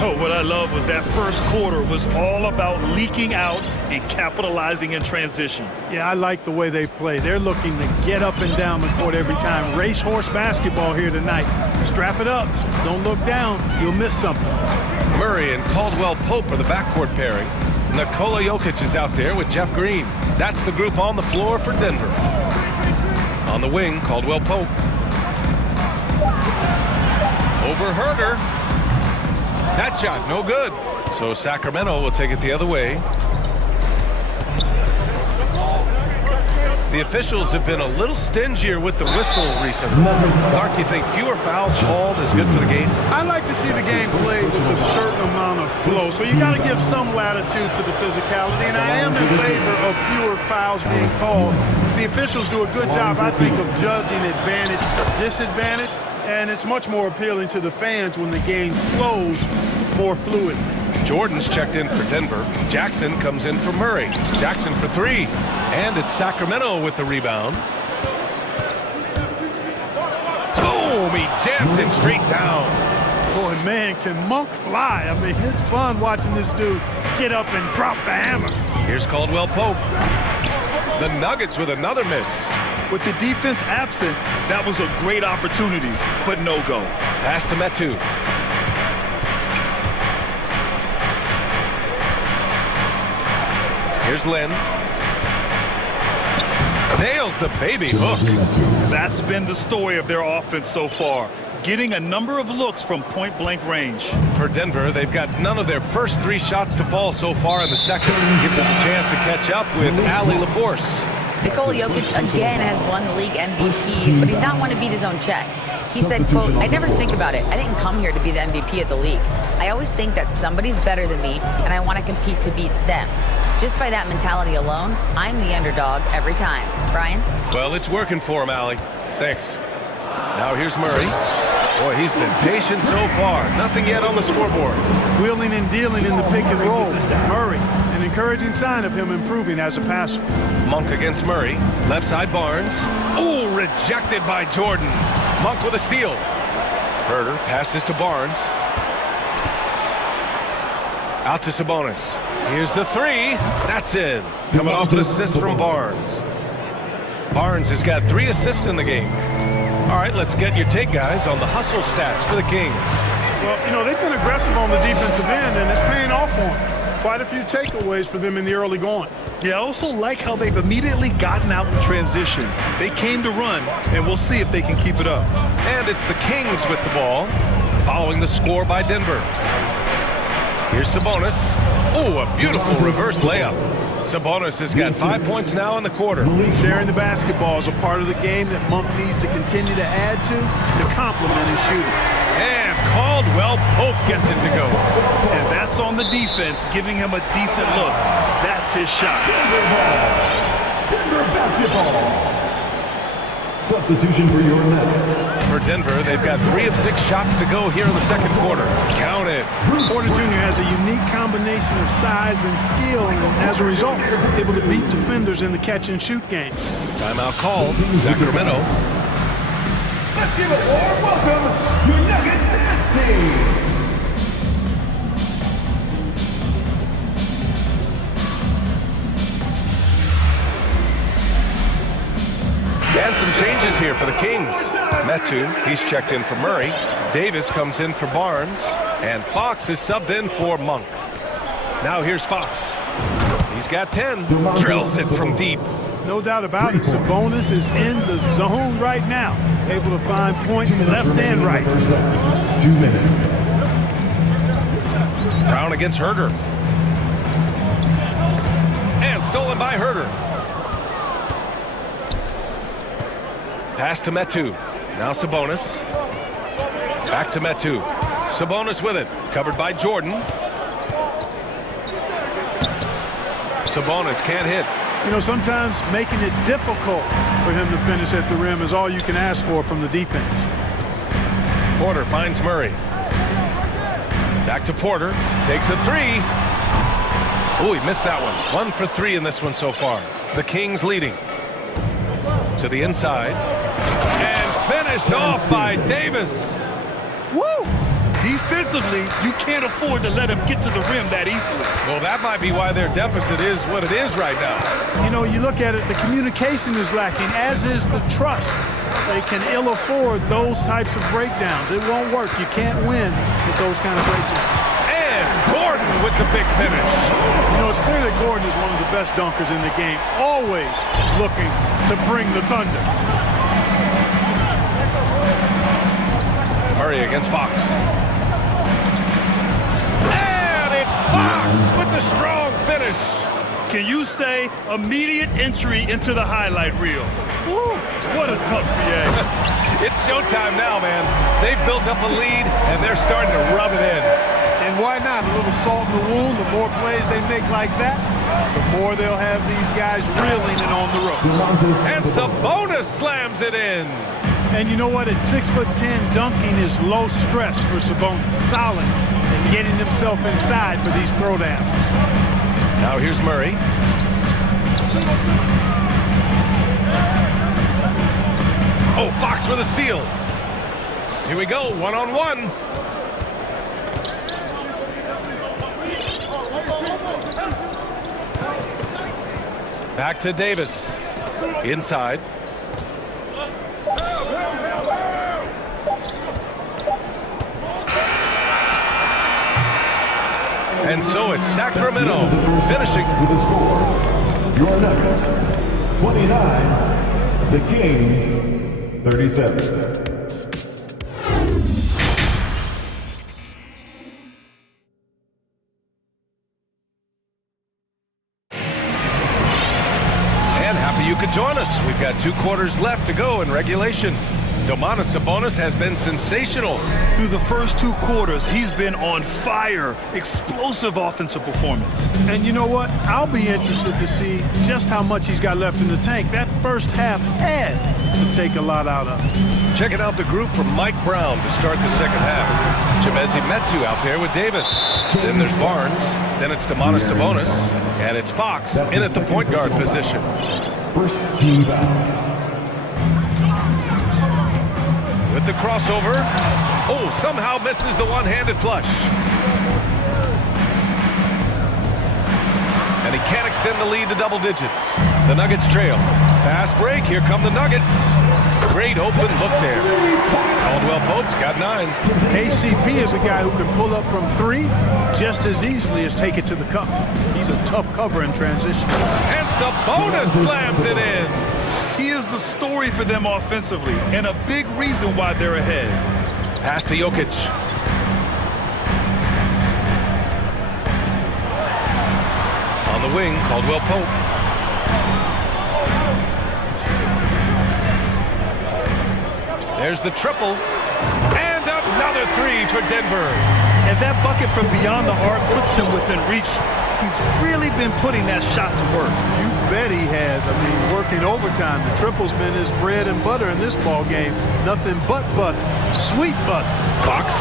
Oh, what I love was that first quarter was all about leaking out and capitalizing in transition. Yeah, I like the way they've played. They're looking to get up and down the court every time. Racehorse basketball here tonight. Strap it up. Don't look down. You'll miss something. Murray and Caldwell Pope are the backcourt pairing. Nikola Jokic is out there with Jeff Green. That's the group on the floor for Denver. On the wing, Caldwell Pope. Over Herder. That shot, no good. So Sacramento will take it the other way. The officials have been a little stingier with the whistle recently. Clark, you think fewer fouls called is good for the game? I like to see the game played with a certain amount of flow. So you got to give some latitude to the physicality. And I am in favor of fewer fouls being called. The officials do a good job, I think, of judging advantage, disadvantage. And it's much more appealing to the fans when the game flows more fluid. Jordan's checked in for Denver. Jackson comes in for Murray. Jackson for 3. And it's Sacramento with the rebound. Boom! He jams it straight down. Boy, man, can Monk fly. I mean, it's fun watching this dude get up and drop the hammer. Here's Caldwell Pope. The Nuggets with another miss. With the defense absent, that was a great opportunity, but no go. Pass to Metu. Here's Lin. Nails the baby hook. That's been the story of their offense so far, getting a number of looks from point-blank range. For Denver, they've got none of their first 3 shots to fall so far in the second. Gives us a chance to catch up with Ali LaForce. Nikola Jokic again has won the league MVP, but he's not one to beat his own chest. He said, quote, "I never think about it. I didn't come here to be the MVP of the league. I always think that somebody's better than me, and I want to compete to beat them. Just by that mentality alone, I'm the underdog every time." Brian? Well, it's working for him, Ali. Thanks. Now here's Murray. Boy, he's been patient so far. Nothing yet on the scoreboard. Wheeling and dealing in the pick and roll. Murray, an encouraging sign of him improving as a passer. Monk against Murray. Left side Barnes. Ooh, rejected by Jordan. Monk with a steal. Herder passes to Barnes. Out to Sabonis. Here's the 3. That's in. Coming off an assist from Barnes. Barnes has got 3 assists in the game. All right, let's get your take, guys, on the hustle stats for the Kings. Well, you know, they've been aggressive on the defensive end, and it's paying off for them. Quite a few takeaways for them in the early going. Yeah, I also like how they've immediately gotten out in transition. They came to run, and we'll see if they can keep it up. And it's the Kings with the ball, following the score by Denver. Here's Sabonis. Oh, a beautiful reverse layup. Sabonis has got 5 points now in the quarter. Sharing the basketball is a part of the game that Monk needs to continue to add to complement his shooting. And Caldwell Pope gets it to go. And that's on the defense, giving him a decent look. That's his shot. Denver basketball. Substitution for your Nuggets. For Denver, they've got 3 of 6 shots to go here in the second quarter. Count it. Porter Jr. has a unique combination of size and skill, and as a result, able to beat defenders in the catch-and-shoot game. Timeout called. Sacramento. Let's give a warm welcome to Nuggets Dynasty. And some changes here for the Kings. Metu, he's checked in for Murray. Davis comes in for Barnes. And Fox is subbed in for Monk. Now here's Fox. He's got 10. Drills it from deep. No doubt about it. Sabonis is in the zone right now. Able to find points left and right. 2 minutes. Brown against Herder. And stolen by Herder. Pass to Metu. Now Sabonis. Back to Metu. Sabonis with it. Covered by Jordan. Sabonis can't hit. You know, sometimes making it difficult for him to finish at the rim is all you can ask for from the defense. Porter finds Murray. Back to Porter. Takes a 3. Oh, he missed that one. 1 for 3 in this one so far. The Kings leading. To the inside. And finished off by Davis. Woo! Defensively, you can't afford to let him get to the rim that easily. Well, that might be why their deficit is what it is right now. You know, you look at it, the communication is lacking, as is the trust. They can ill afford those types of breakdowns. It won't work. You can't win with those kind of breakdowns. And Gordon with the big finish. You know, it's clear that Gordon is one of the best dunkers in the game, always looking to bring the thunder. Murray against Fox. And it's Fox with the strong finish. Can you say immediate entry into the highlight reel? Woo, what a tough PA. It's showtime now, man. They've built up a lead, and they're starting to rub it in. And why not? A little salt in the wound. The more plays they make like that, the more they'll have these guys reeling and on the ropes. And Sabonis slams it in. And you know what? At 6'10", dunking is low stress for Sabonis. Solid and getting himself inside for these throwdowns. Now here's Murray. Oh, Fox with a steal. Here we go, 1-on-1. Back to Davis. Inside. And so it's Sacramento finishing with the score. Your Nuggets 29, the Kings 37. You could join us. We've got 2 quarters left to go in regulation. Domantas Sabonis has been sensational. Through the first 2 quarters, he's been on fire. Explosive offensive performance. And you know what? I'll be interested to see just how much he's got left in the tank. That first half had to take a lot out of him. Checking out the group from Mike Brown to start the second half. Chimezie Metu out there with Davis. Then there's Barnes. Then it's Domantas Sabonis. And it's Fox in at the point guard position. First team foul. With the crossover. Oh, somehow misses the one-handed flush. And he can't extend the lead to double digits. The Nuggets trail. Fast break. Here come the Nuggets. Great open look there. Caldwell Pope's got 9. KCP is a guy who can pull up from 3 just as easily as take it to the cup. He's a tough cover in transition. And Sabonis slams it in. He is the story for them offensively and a big reason why they're ahead. Pass to Jokic. On the wing, Caldwell Pope. There's the triple. And another 3 for Denver. And that bucket from beyond the arc puts them within reach. He's really been putting that shot to work. You bet he has. I mean, working overtime. The triple's been his bread and butter in this ball game. Nothing but butter. Sweet butter. Fox.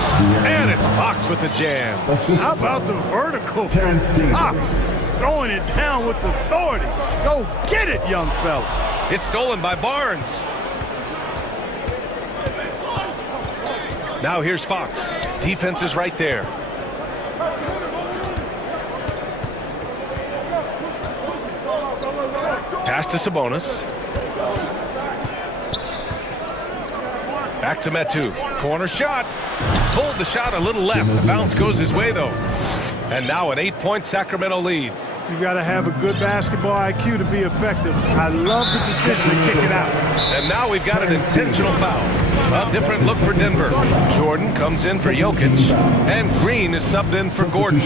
And it's Fox with the jam. How about the vertical from Fox? Throwing it down with authority. Go get it, young fella. It's stolen by Barnes. Now here's Fox. Defense is right there. Pass to Sabonis. Back to Metu. Corner shot. Pulled the shot a little left. The bounce goes his way, though. And now an 8-point Sacramento lead. You got to have a good basketball IQ to be effective. I love the decision to kick it out. And now we've got an intentional foul. A different look for Denver. Jordan comes in for Jokic. And Green is subbed in for Gordon.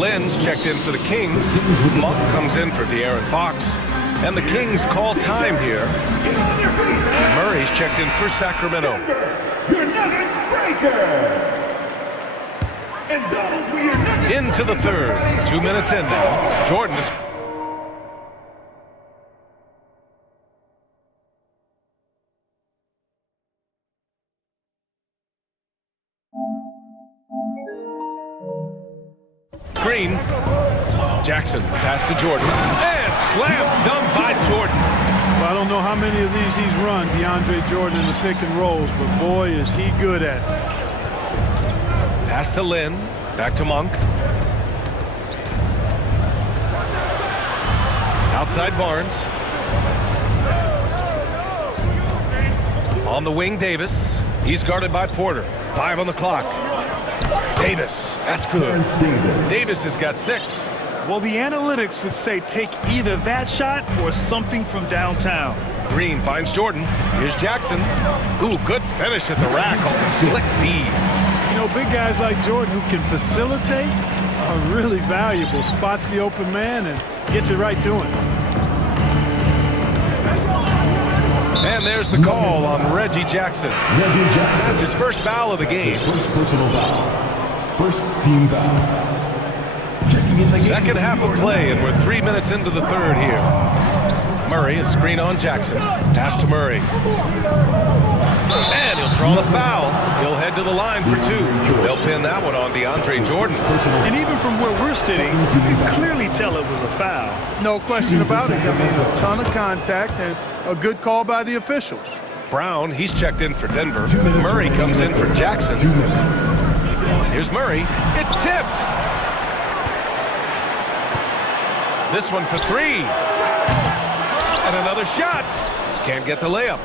Lynn's checked in for the Kings. Monk comes in for De'Aaron Fox. And the Kings call time here. Murray's checked in for Sacramento. Your Nuggets breaker. And doubles for your Nuggets. Into the third. 2 minutes in now. Jordan is... Green. Jackson, pass to Jordan. And slam dunk by Jordan. Well, I don't know how many of these he's run, DeAndre Jordan, in the pick and rolls, but boy, is he good at it. Pass to Lynn. Back to Monk. Outside Barnes. On the wing, Davis. He's guarded by Porter. 5 on the clock. Davis, that's good. Davis has got 6. Well, the analytics would say take either that shot or something from downtown. Green finds Jordan. Here's Jackson. Ooh, good finish at the rack off the slick feed. You know, big guys like Jordan who can facilitate are really valuable. Spots the open man and gets it right to him. And there's the call on Reggie Jackson. That's his first foul of the game. First personal foul. First team foul. Second half of play, and we're 3 minutes into the third here. Murray, a screen on Jackson. Pass to Murray. And he'll draw the foul. He'll head to the line for 2. They'll pin that one on DeAndre Jordan. And even from where we're sitting, you can clearly tell it was a foul. No question about it. I mean, a ton of contact and a good call by the officials. Brown, he's checked in for Denver. Murray comes in for Jackson. Here's Murray. It's tipped. This one for 3. And another shot. Can't get the layup.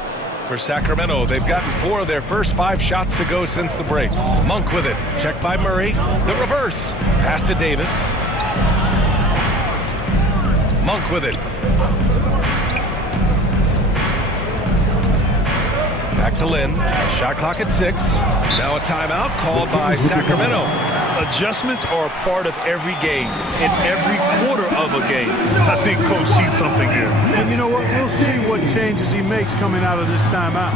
For Sacramento, they've gotten 4 of their first 5 shots to go since the break. Monk with it. Checked by Murray. The reverse. Pass to Davis. Monk with it. Back to Lynn. Shot clock at 6. Now a timeout called by Sacramento. Adjustments are a part of every game, in every quarter of a game. I think Coach sees something here. And you know what? We'll see what changes he makes coming out of this timeout.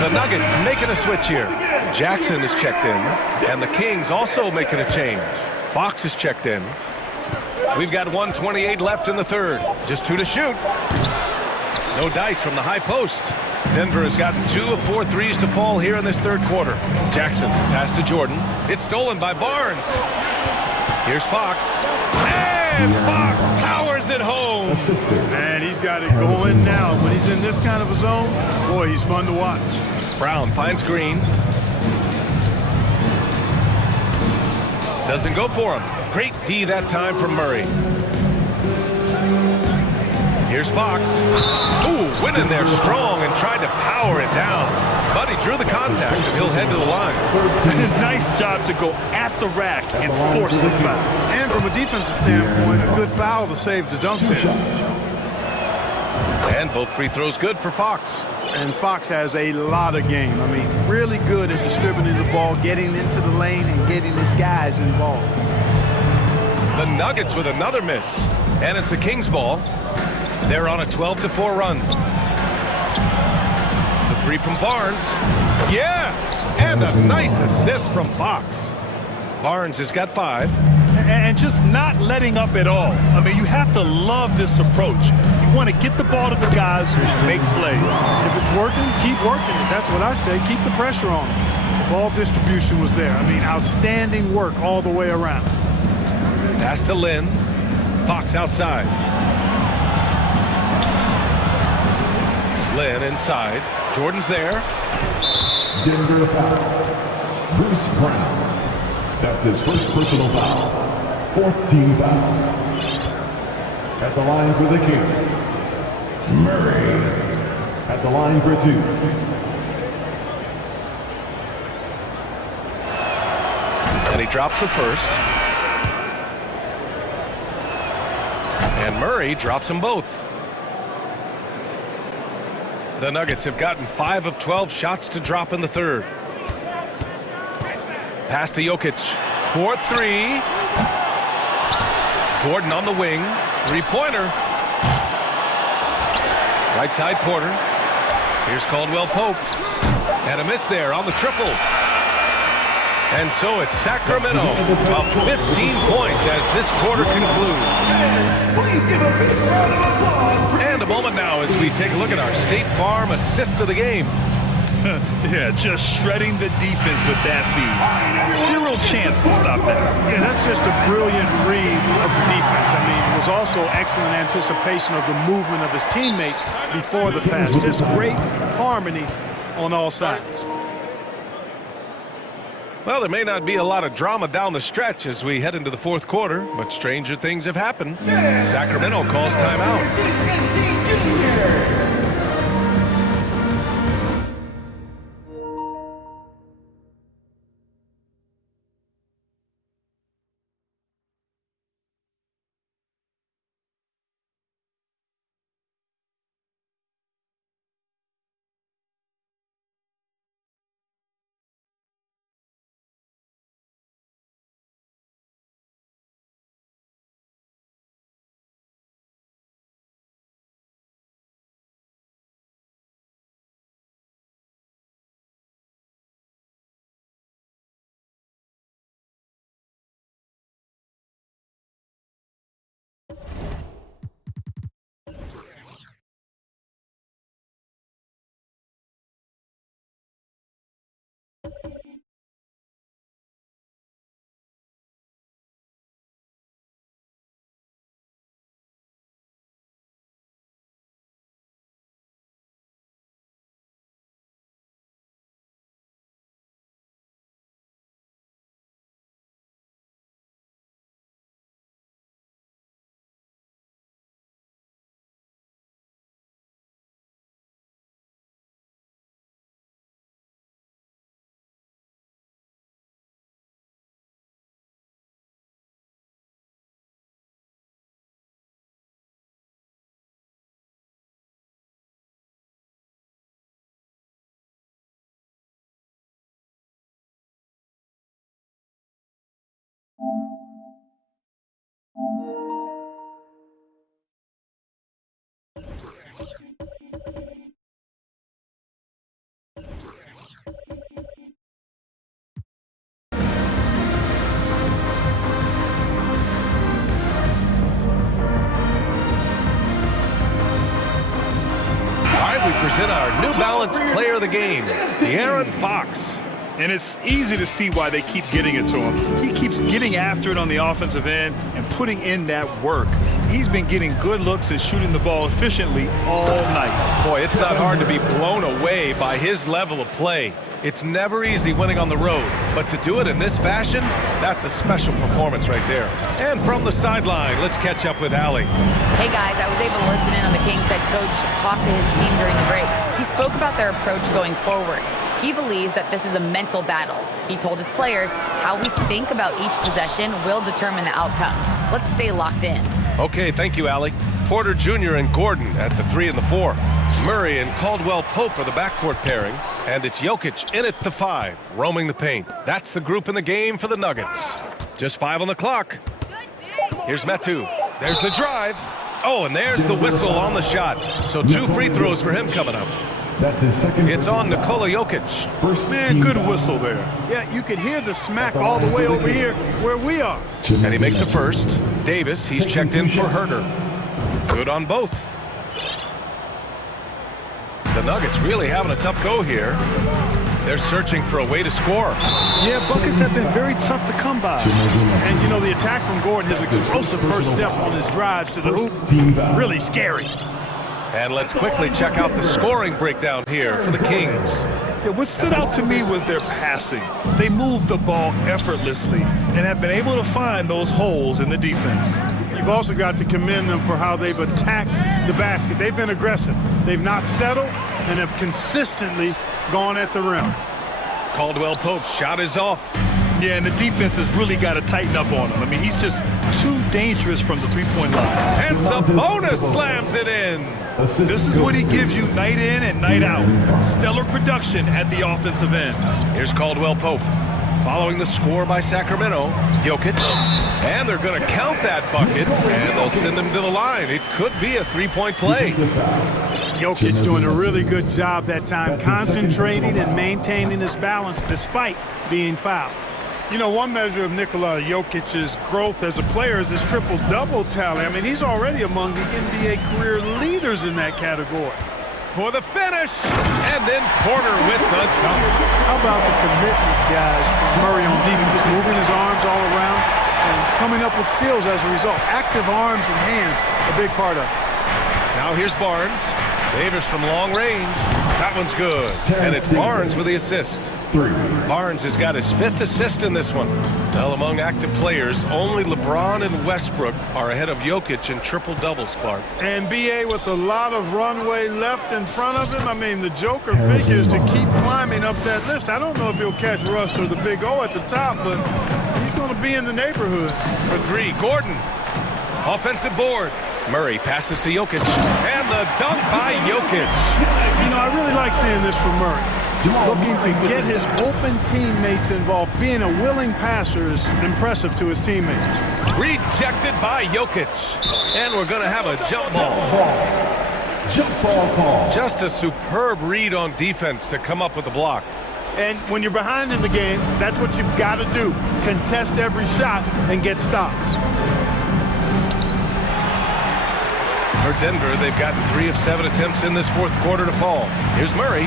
The Nuggets making a switch here. Jackson is checked in, and the Kings also making a change. Fox is checked in. We've got 1:28 left in the third. Just 2 to shoot. No dice from the high post. Denver has gotten 2 of 4 threes to fall here in this third quarter. Jackson, pass to Jordan. It's stolen by Barnes. Here's Fox. And Fox powers it home. Man, he's got it going now. When he's in this kind of a zone, boy, he's fun to watch. Brown finds Green. Doesn't go for him. Great D that time from Murray. Here's Fox. Ooh, went in there strong and tried to power it down. But he drew the contact and he'll head to the line. Nice job to go at the rack and force the foul. And from a defensive standpoint, a good foul to save the dunk there. And both free throws good for Fox. And Fox has a lot of game. I mean, really good at distributing the ball, getting into the lane, and getting his guys involved. The Nuggets with another miss. And it's the Kings ball. They're on a 12-4 run. The three from Barnes. Yes! And a nice assist from Fox. Barnes has got 5. And just not letting up at all. I mean, you have to love this approach. You want to get the ball to the guys who make plays. If it's working, keep working it. That's what I say. Keep the pressure on them. The ball distribution was there. I mean, outstanding work all the way around. Pass to Lynn. Fox outside. Lynn inside. Jordan's there. Denver foul. Bruce Brown. That's his first personal foul. 4th team foul. At the line for the Kings, Murray. At the line for 2. And he drops the first. And Murray drops them both. The Nuggets have gotten 5 of 12 shots to drop in the third. Pass to Jokic. 4-3. Gordon on the wing. 3-pointer. Right side Porter. Here's Caldwell Pope. And a miss there on the triple. And so it's Sacramento up 15 points as this quarter concludes. Please give a big round of applause. And a moment now as we take a look at our State Farm assist of the game. Yeah, just shredding the defense with that feed. Zero chance to stop that. Yeah, that's just a brilliant read of the defense. I mean, it was also excellent anticipation of the movement of his teammates before the pass. Just great harmony on all sides. Well, there may not be a lot of drama down the stretch as we head into the fourth quarter, but stranger things have happened. Sacramento calls timeout. We present our New Balance Player of the Game, De'Aaron Fox. And it's easy to see why they keep getting it to him. He keeps getting after it on the offensive end and putting in that work. He's been getting good looks and shooting the ball efficiently all night. Boy, it's not hard to be blown away by his level of play. It's never easy winning on the road, but to do it in this fashion, that's a special performance right there. And from the sideline, let's catch up with Allie. Hey guys, I was able to listen in on the Kings head coach talk to his team during the break. He spoke about their approach going forward. He believes that this is a mental battle. He told his players how we think about each possession will determine the outcome. Let's stay locked in. Okay, thank you, Allie. Porter Jr. and Gordon at the 3 and the 4. Murray and Caldwell-Pope are the backcourt pairing. And it's Jokic in at the 5, roaming the paint. That's the group in the game for the Nuggets. Just 5 on the clock. Here's Metu. There's the drive. Oh, and there's the whistle on the shot. So 2 free throws for him coming up. That's his second. It's on Nikola Jokic. Man, good whistle there. Yeah, you could hear the smack all the way over here where we are. And he makes a first. Davis, he's checked in for Herder. Good on both. The Nuggets really having a tough go here. They're searching for a way to score. Yeah, buckets have been very tough to come by. And, you know, the attack from Gordon, his explosive first step on his drives to the hoop, really scary. And let's quickly check out the scoring breakdown here for the Kings. Yeah, what stood out to me was their passing. They moved the ball effortlessly and have been able to find those holes in the defense. You've also got to commend them for how they've attacked the basket. They've been aggressive. They've not settled and have consistently gone at the rim. Caldwell-Pope's shot is off. Yeah, and the defense has really got to tighten up on him. I mean, he's just too dangerous from the three-point line. And Sabonis slams it in. This is what he gives you night in and night out. Stellar production at the offensive end. Here's Caldwell-Pope. Following the score by Sacramento, Jokic. And they're going to count that bucket, and they'll send him to the line. It could be a three-point play. Jokic doing a really good job that time, concentrating and maintaining his balance despite being fouled. You know, one measure of Nikola Jokic's growth as a player is his triple-double tally. I mean, he's already among the NBA career leaders in that category. For the finish, and then Porter with the dunk. How about the commitment, guys, from Murray on defense, moving his arms all around and coming up with steals as a result. Active arms and hands, a big part of it. Now here's Barnes. Davis from long range. That one's good. And it's Barnes with the assist. Barnes has got his 5th assist in this one. Well, among active players, only LeBron and Westbrook are ahead of Jokic in triple-doubles, Clark. And B.A. with a lot of runway left in front of him. I mean, the Joker figures to keep climbing up that list. I don't know if he'll catch Russ or the Big O at the top, but he's going to be in the neighborhood. For 3, Gordon. Offensive board. Murray passes to Jokic. And the dunk by Jokic. You know, I really like seeing this from Murray. Looking to get his open teammates involved. Being a willing passer is impressive to his teammates. Rejected by Jokic. And we're going to have a jump ball. Jump ball call. Just a superb read on defense to come up with the block. And when you're behind in the game, that's what you've got to do. Contest every shot and get stops. For Denver, they've gotten 3 of 7 attempts in this 4th quarter to fall. Here's Murray.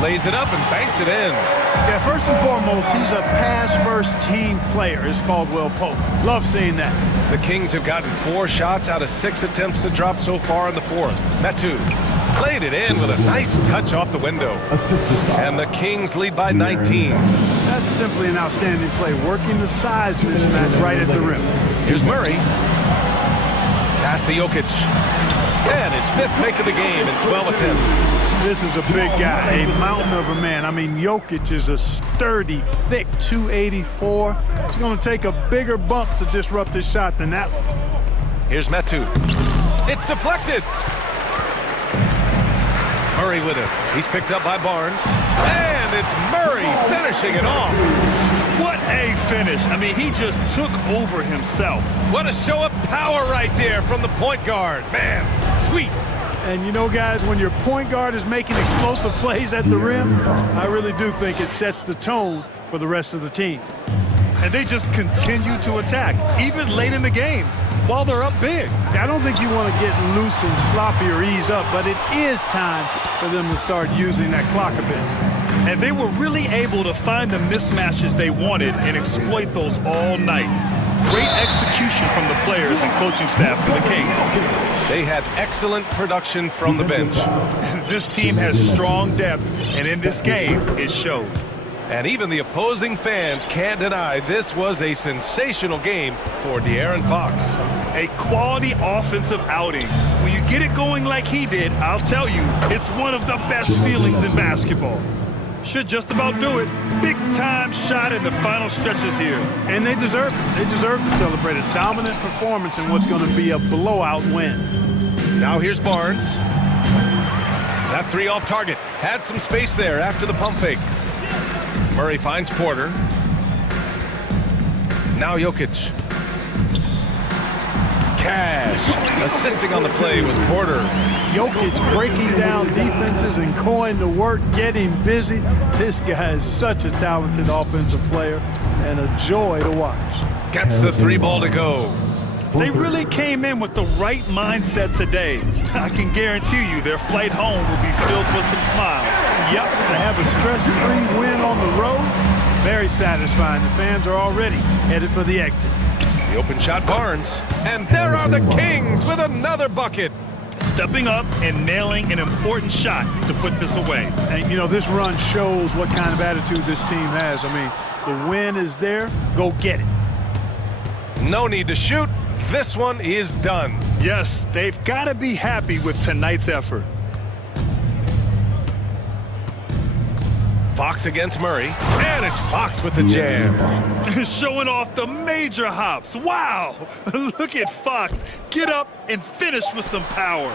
Lays it up and banks it in. Yeah, first and foremost, he's a pass-first team player, is Caldwell-Pope. Love seeing that. The Kings have gotten 4 shots out of 6 attempts to drop so far in the 4th. Metu played it in with a nice touch off the window. And the Kings lead by 19. That's simply an outstanding play, working the size mismatch right at the rim. Here's Murray. Pass to Jokic. And his 5th make of the game in 12 attempts. This is a big guy, a mountain of a man. I mean, Jokic is a sturdy, thick 284. He's going to take a bigger bump to disrupt his shot than that one. Here's Metu. It's deflected. Murray with it. He's picked up by Barnes. And it's Murray finishing it off. What a finish. I mean, he just took over himself. What a show of power right there from the point guard. Man, sweet. And you know, guys, when your point guard is making explosive plays at the rim, I really do think it sets the tone for the rest of the team. And they just continue to attack, even late in the game, while they're up big. I don't think you want to get loose and sloppy or ease up, but it is time for them to start using that clock a bit. And they were really able to find the mismatches they wanted and exploit those all night. Great execution from the players and coaching staff for the Kings. They had excellent production from the bench. This team has strong depth, and in this game, it showed. And even the opposing fans can't deny this was a sensational game for De'Aaron Fox. A quality offensive outing. When you get it going like he did, I'll tell you, it's one of the best feelings in basketball. Should just about do it. Big time shot in the final stretches here. And they deserve it. They deserve to celebrate a dominant performance in what's going to be a blowout win. Now here's Barnes. That three off target. Had some space there after the pump fake. Murray finds Porter. Now Jokic. Cash. Assisting on the play was Porter. Jokic breaking down defenses and going to work, getting busy. This guy is such a talented offensive player and a joy to watch. Gets the three ball to go. They really came in with the right mindset today. I can guarantee you their flight home will be filled with some smiles. Yep, to have a stress-free win on the road, very satisfying. The fans are already headed for the exits. The open shot, Barnes. And there are the Kings with another bucket. Stepping up and nailing an important shot to put this away. And, you know, this run shows what kind of attitude this team has. I mean, the win is there. Go get it. No need to shoot. This one is done. Yes, they've got to be happy with tonight's effort. Fox against Murray, and it's Fox with the jam. Showing off the major hops. Wow! Look at Fox get up and finish with some power.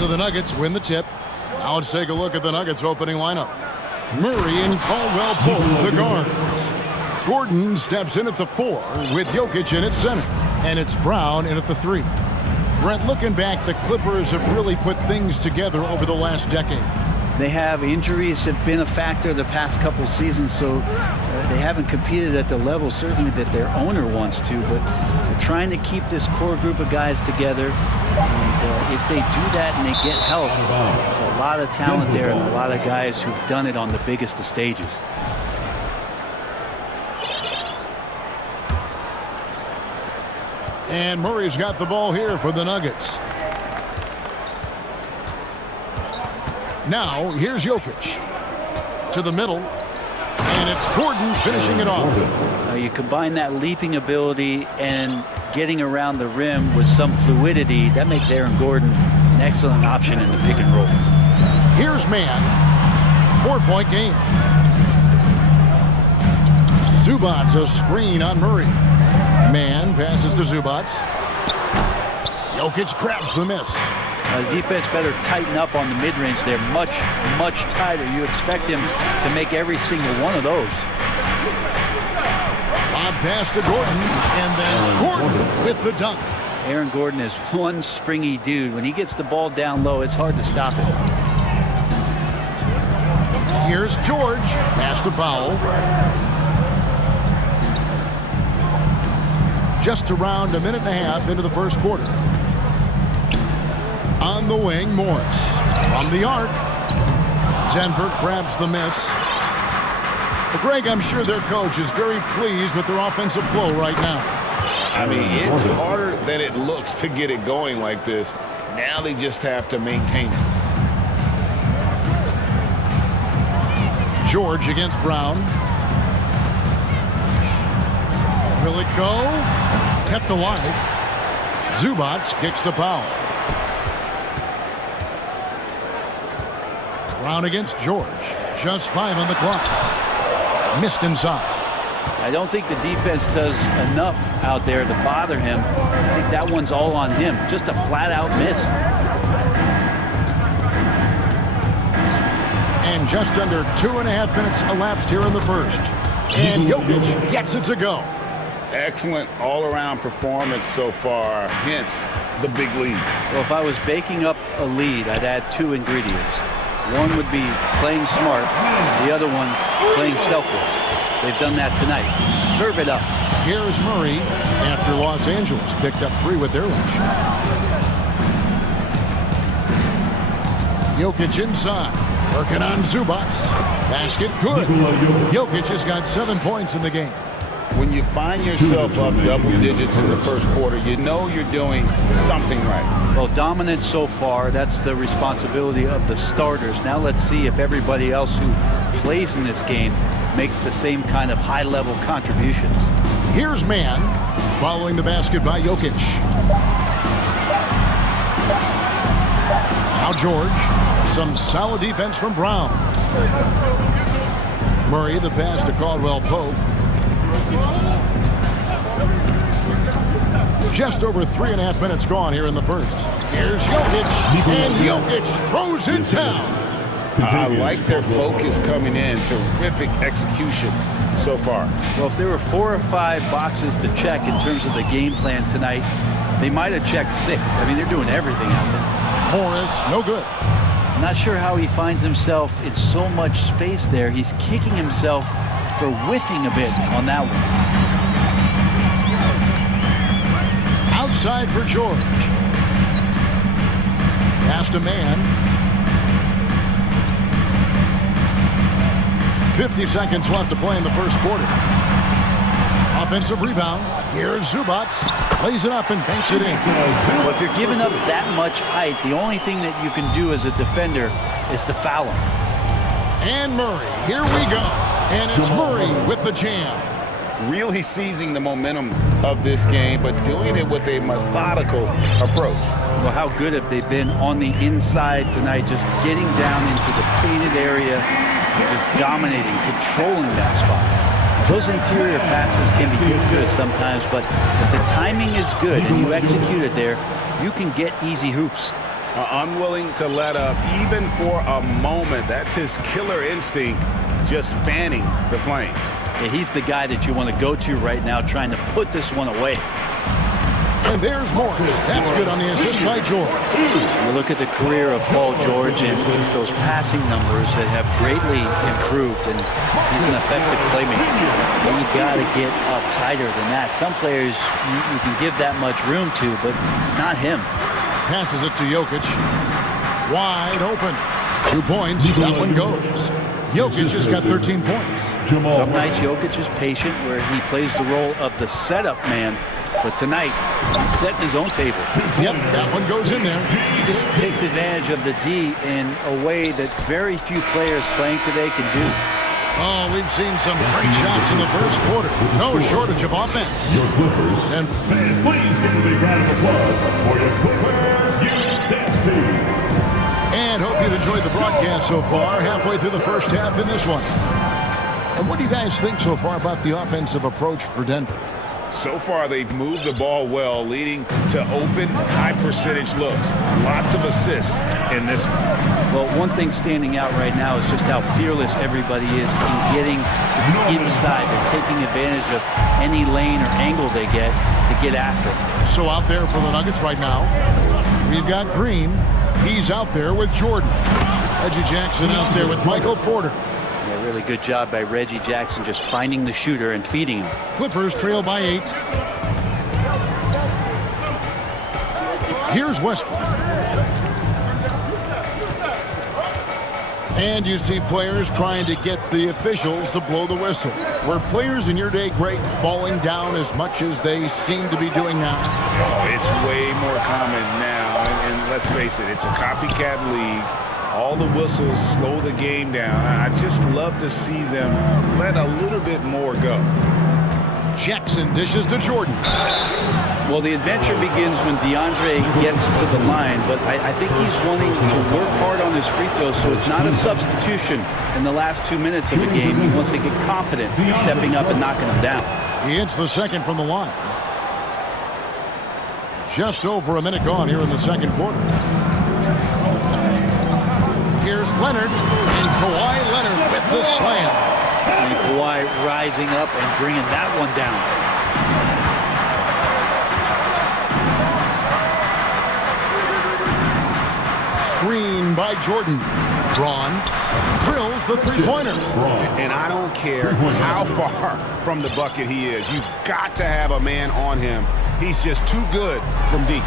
So the Nuggets win the tip. Now let's take a look at the Nuggets opening lineup. Murray and Caldwell Pope, the guards. Gordon steps in at the 4 with Jokic in at center. And it's Brown in at the 3. Brent, looking back, the Clippers have really put things together over the last decade. They have injuries have been a factor the past couple seasons, so they haven't competed at the level certainly that their owner wants to, but they're trying to keep this core group of guys together. And if they do that and they get health, there's a lot of talent there and a lot of guys who've done it on the biggest of stages. And Murray's got the ball here for the Nuggets. Now, here's Jokic. To the middle. And it's Gordon finishing it off. Now you combine that leaping ability and getting around the rim with some fluidity. That makes Aaron Gordon an excellent option in the pick and roll. Here's Man. 4-point game. Zubac's a screen on Murray. Man passes to Zubac. Jokic grabs the miss. The defense better tighten up on the mid-range there. Much, much tighter. You expect him to make every single one of those. Lob pass to Gordon, and then Gordon with the dunk. Aaron Gordon is one springy dude. When he gets the ball down low, it's hard to stop it. Here's George. Pass to Powell. Just around a minute and a half into the first quarter. On the wing, Morris. From the arc. Denver grabs the miss. But Greg, I'm sure their coach is very pleased with their offensive flow right now. I mean, it's harder than it looks to get it going like this. Now they just have to maintain it. George against Brown. Will it go? Kept alive. Zubac kicks to Powell. Brown against George. Just 5 on the clock. Missed inside. I don't think the defense does enough out there to bother him. I think that one's all on him. Just a flat-out miss. And just under 2.5 minutes elapsed here in the first. And Jokic gets it to go. Excellent all-around performance so far, hence the big lead. Well, if I was baking up a lead, I'd add 2 ingredients. One would be playing smart, the other one playing selfless. They've done that tonight. Serve it up. Here's Murray after Los Angeles picked up 3 with their lunch. Jokic inside, working on Zubac. Basket good. Jokic has got 7 points in the game. When you find yourself up double digits in the first quarter, you know you're doing something right. Well, dominant so far. That's the responsibility of the starters. Now let's see if everybody else who plays in this game makes the same kind of high-level contributions. Here's Man following the basket by Jokic. Now George. Some solid defense from Brown. Murray the pass to Caldwell Pope. Just over 3.5 minutes gone here in the first. Here's Jokic, and Jokic throws it down. I like their focus coming in. Terrific execution so far. Well, if there were 4 or 5 boxes to check in terms of the game plan tonight, they might have checked 6. I mean, they're doing everything out there. Morris, no good. I'm not sure how he finds himself in so much space there. He's kicking himself for whiffing a bit on that one. Outside for George. Pass to Man. 50 seconds left to play in the first quarter. Offensive rebound. Here's Zubac. Plays it up and banks it in. Well, if you're giving up that much height, the only thing that you can do as a defender is to foul him. And Murray. Here we go. And it's Murray with the jam. Really seizing the momentum of this game, but doing it with a methodical approach. Well, how good have they been on the inside tonight, just getting down into the painted area, just dominating, controlling that spot. Those interior passes can be dangerous sometimes, but if the timing is good and you execute it there, you can get easy hoops. unwilling to let up even for a moment. That's his killer instinct, just fanning the flame. Yeah, he's the guy that you want to go to right now, trying to put this one away. And there's Morris. That's good on the assist by George. You look at the career of Paul George, and it's those passing numbers that have greatly improved, and he's an effective playmaker. But you got to get up tighter than that. Some players you can give that much room to, but not him. Passes it to Jokic. Wide open. 2 points. That one goes. Jokic has got 13 points. Some nights Jokic is patient, where he plays the role of the setup man. But tonight, he's setting his own table. Yep, that one goes in there. He just takes advantage of the D in a way that very few players playing today can do. Oh, we've seen some great shots in the first quarter. No shortage of offense. Your Clippers. And please give a big round of applause for your Clippers youth dance team. And hope you've enjoyed the broadcast so far. Halfway through the first half in this one. And what do you guys think so far about the offensive approach for Denver? So far, they've moved the ball well, leading to open, high-percentage looks. Lots of assists in this one. Well, one thing standing out right now is just how fearless everybody is in getting to the inside. They're taking advantage of any lane or angle they get to get after. So out there for the Nuggets right now, we've got Green. He's out there with Jordan. Reggie Jackson out there with Michael Porter. Yeah, really good job by Reggie Jackson just finding the shooter and feeding him. Clippers trail by 8. Here's Westbrook. And you see players trying to get the officials to blow the whistle. Were players in your day, Greg, falling down as much as they seem to be doing now? Oh, it's way more common now. And let's face it, it's a copycat league. All the whistles slow the game down. I just love to see them let a little bit more go. Jackson dishes to Jordan. Well, the adventure begins when DeAndre gets to the line, but I think he's wanting to work hard on his free throws, so it's not a substitution in the last 2 minutes of the game. He wants to get confident stepping up and knocking them down. He hits the second from the line. Just over a minute gone here in the second quarter. Here's Leonard, and Kawhi Leonard with the slam. And Kawhi rising up and bringing that one down. Screen by Jordan. Drawn. Drills the three-pointer. And I don't care how far from the bucket he is. You've got to have a man on him. He's just too good from deep.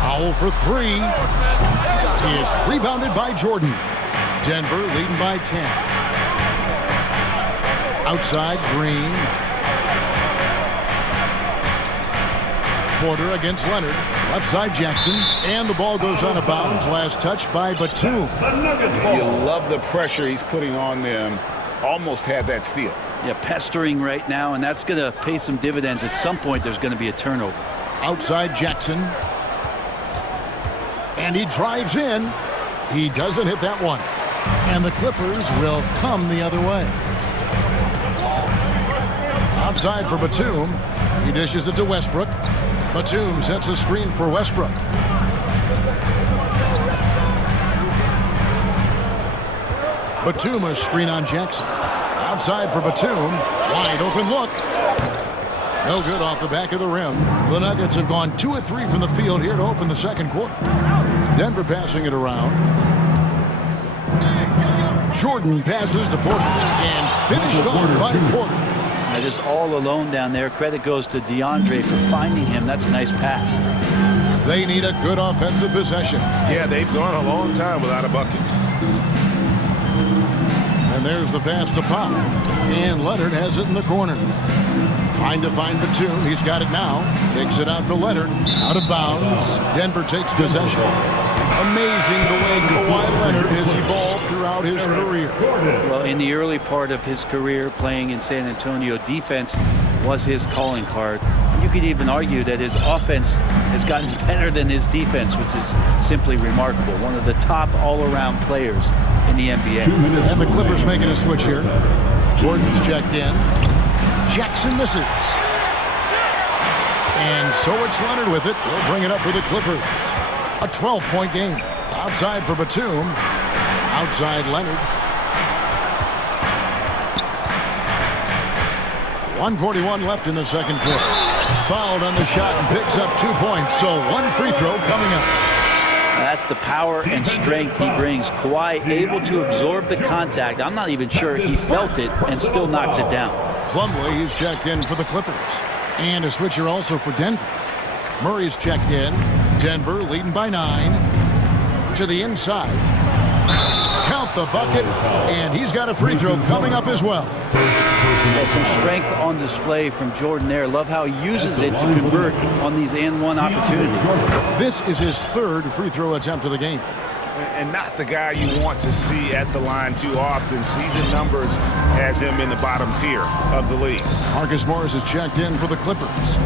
Powell for 3. It's rebounded by Jordan. Denver leading by 10. Outside, Green. Porter against Leonard. Left side, Jackson. And the ball goes out of bounds. Last touch by Batum. You love the pressure he's putting on them. Almost had that steal. Yeah, pestering right now, and that's going to pay some dividends. At some point, there's going to be a turnover. Outside, Jackson. And he drives in. He doesn't hit that one. And the Clippers will come the other way. Outside for Batum. He dishes it to Westbrook. Batum sets a screen for Westbrook. Batum a screen on Jackson. Outside for Batum. Wide open look. No good off the back of the rim. The Nuggets have gone 2 of 3 from the field here to open the second quarter. Denver passing it around. Jordan passes to Porter and finished off by Porter. Now just all alone down there. Credit goes to DeAndre for finding him. That's a nice pass. They need a good offensive possession. Yeah, they've gone a long time without a bucket. And there's the pass to Powell. And Leonard has it in the corner. Trying to find Batum. He's got it now. Takes it out to Leonard. Out of bounds. Denver takes possession. Amazing the way Kawhi Leonard has evolved throughout his career. Well, in the early part of his career playing in San Antonio, defense was his calling card. You could even argue that his offense has gotten better than his defense, which is simply remarkable. One of the top all-around players in the NBA. And the Clippers making a switch here. Jordan's checked in. Jackson misses. And so it's Leonard with it. They'll bring it up for the Clippers. A 12-point game. Outside for Batum. Outside Leonard. 1:41 left in the second quarter. Fouled on the shot and picks up 2 points. So one free throw coming up. That's the power and strength he brings. Kawhi able to absorb the contact. I'm not even sure he felt it and still knocks it down. Plumlee, he's checked in for the Clippers. And a switcher also for Denver. Murray's checked in. Denver leading by 9. To the inside. Count the bucket. And he's got a free throw coming up as well. Some strength on display from Jordan there. Love how he uses it to convert on these and-one opportunities. This is his third free throw attempt of the game. And not the guy you want to see at the line too often. Season numbers has him in the bottom tier of the league. Marcus Morris is checked in for the Clippers.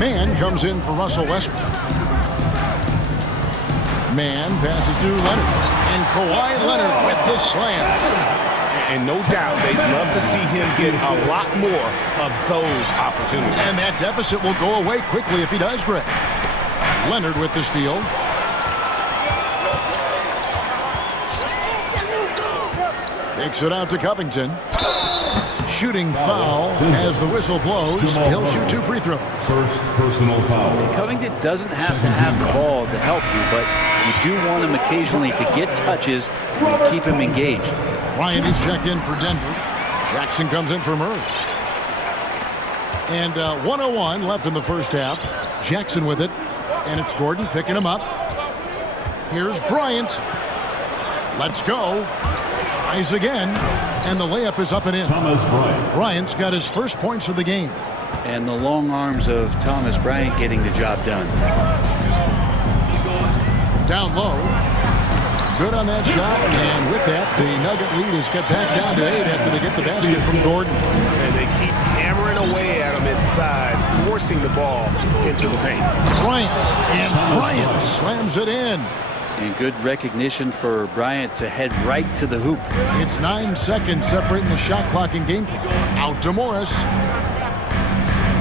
Mann comes in for Russell Westbrook. Mann passes to Leonard. And Kawhi Leonard with the slam. And no doubt they'd love to see him get a lot more of those opportunities. And that deficit will go away quickly if he does, Greg. Leonard with the steal. Takes it out to Covington. Shooting foul as the whistle blows. He'll shoot 2 free throws. First personal foul. Covington doesn't have to have the ball to help you, but you do want him occasionally to get touches and keep him engaged. Ryan is checked in for Denver. Jackson comes in for Murray. And 1:01 left in the first half. Jackson with it. And it's Gordon picking him up. Here's Bryant. Let's go. Tries again. And the layup is up and in. Thomas Bryant. Bryant's got his first points of the game. And the long arms of Thomas Bryant getting the job done. Down low. Good on that shot, and with that, the Nugget lead is cut back down to 8 after they get the basket from Gordon. And they keep hammering away at him inside, forcing the ball into the paint. Bryant slams it in. And good recognition for Bryant to head right to the hoop. It's 9 seconds separating the shot clock and game clock. Out to Morris.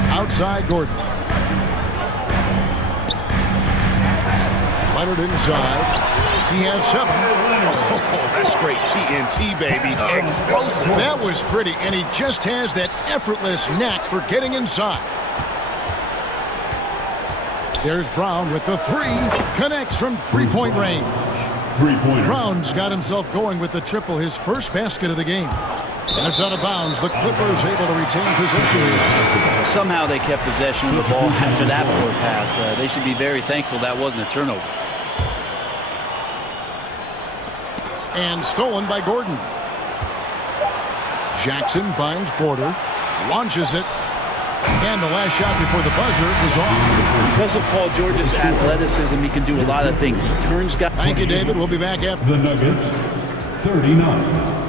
Outside Gordon. Leonard inside. He has 7. Oh, that's straight TNT, baby. Explosive. That was pretty, and he just has that effortless knack for getting inside. There's Brown with the 3. Connects from three-point range. Brown's got himself going with the triple, his first basket of the game. And it's out of bounds. The Clippers able to retain possession. Somehow they kept possession of the ball after that poor pass. They should be very thankful that wasn't a turnover. And stolen by Gordon. Jackson finds Porter. Launches it. And the last shot before the buzzer is off. Because of Paul George's athleticism, he can do a lot of things. He turns guys. Thank you, David. We'll be back after. The Nuggets, 39.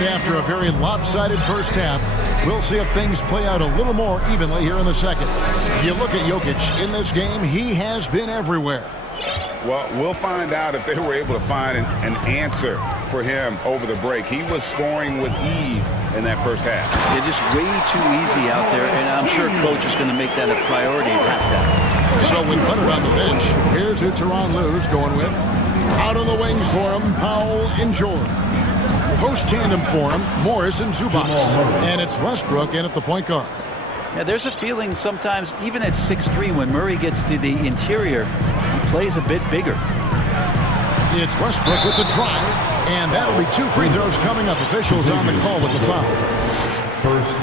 After a very lopsided first half, we'll see if things play out a little more evenly here in the second. You look at Jokic in this game, he has been everywhere. Well, we'll find out if they were able to find an answer for him over the break. He was scoring with ease in that first half. They're just way too easy out there, and I'm sure coach is going to make that a priority at halftime. So with Leonard on the bench, here's who Tyronn Lue's going with. Out on the wings for him, Powell and George. Post-tandem for him, Morris and Zubac. And it's Westbrook in at the point guard. Yeah, there's a feeling sometimes, even at 6'3", when Murray gets to the interior, he plays a bit bigger. It's Westbrook with the drive, and that'll be 2 free throws coming up. Officials on the call with the foul.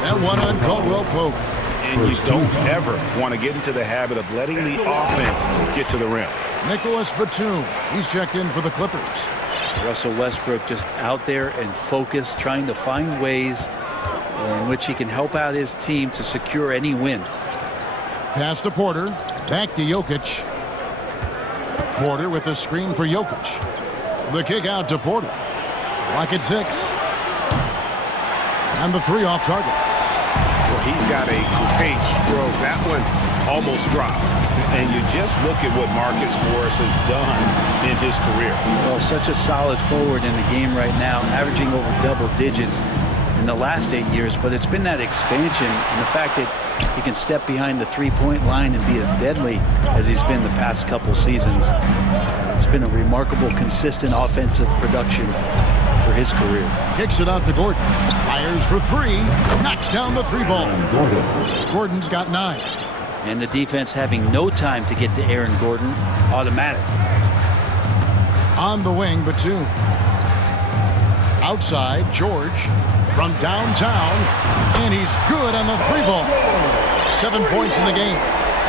That one on Caldwell Pope. And you don't ever want to get into the habit of letting the offense get to the rim. Nicholas Batum, he's checked in for the Clippers. Russell Westbrook just out there and focused, trying to find ways in which he can help out his team to secure any win. Pass to Porter, back to Jokic. Porter with the screen for Jokic. The kick out to Porter. Clock at 6. And the 3 off target. Well, he's got a great stroke. That one almost dropped. And you just look at what Marcus Morris has done in his career. Well, such a solid forward in the game right now, averaging over double digits in the last 8 years, but it's been that expansion and the fact that he can step behind the three-point line and be as deadly as he's been the past couple seasons. It's been a remarkable, consistent offensive production for his career. Kicks it out to Gordon. Fires for three. Knocks down the three ball. Gordon's got 9. And the defense having no time to get to Aaron Gordon. Automatic. On the wing, Batum. Outside, George. From downtown. And he's good on the three ball. 7 points in the game.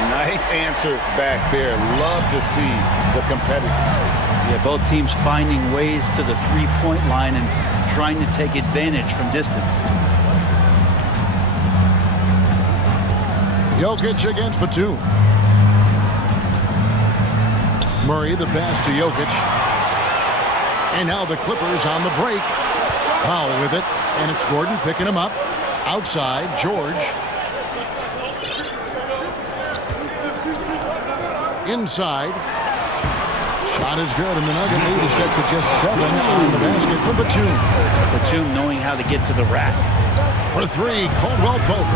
Nice answer back there. Love to see the competitiveness. Yeah, both teams finding ways to the three-point line and trying to take advantage from distance. Jokic against Batum. Murray the pass to Jokic. And now the Clippers on the break. Foul with it. And it's Gordon picking him up. Outside, George. Inside. Shot is good, and the Nugget lead is get to just 7 on the basket for Batum. Batum knowing how to get to the rack. For three, Caldwell Pope.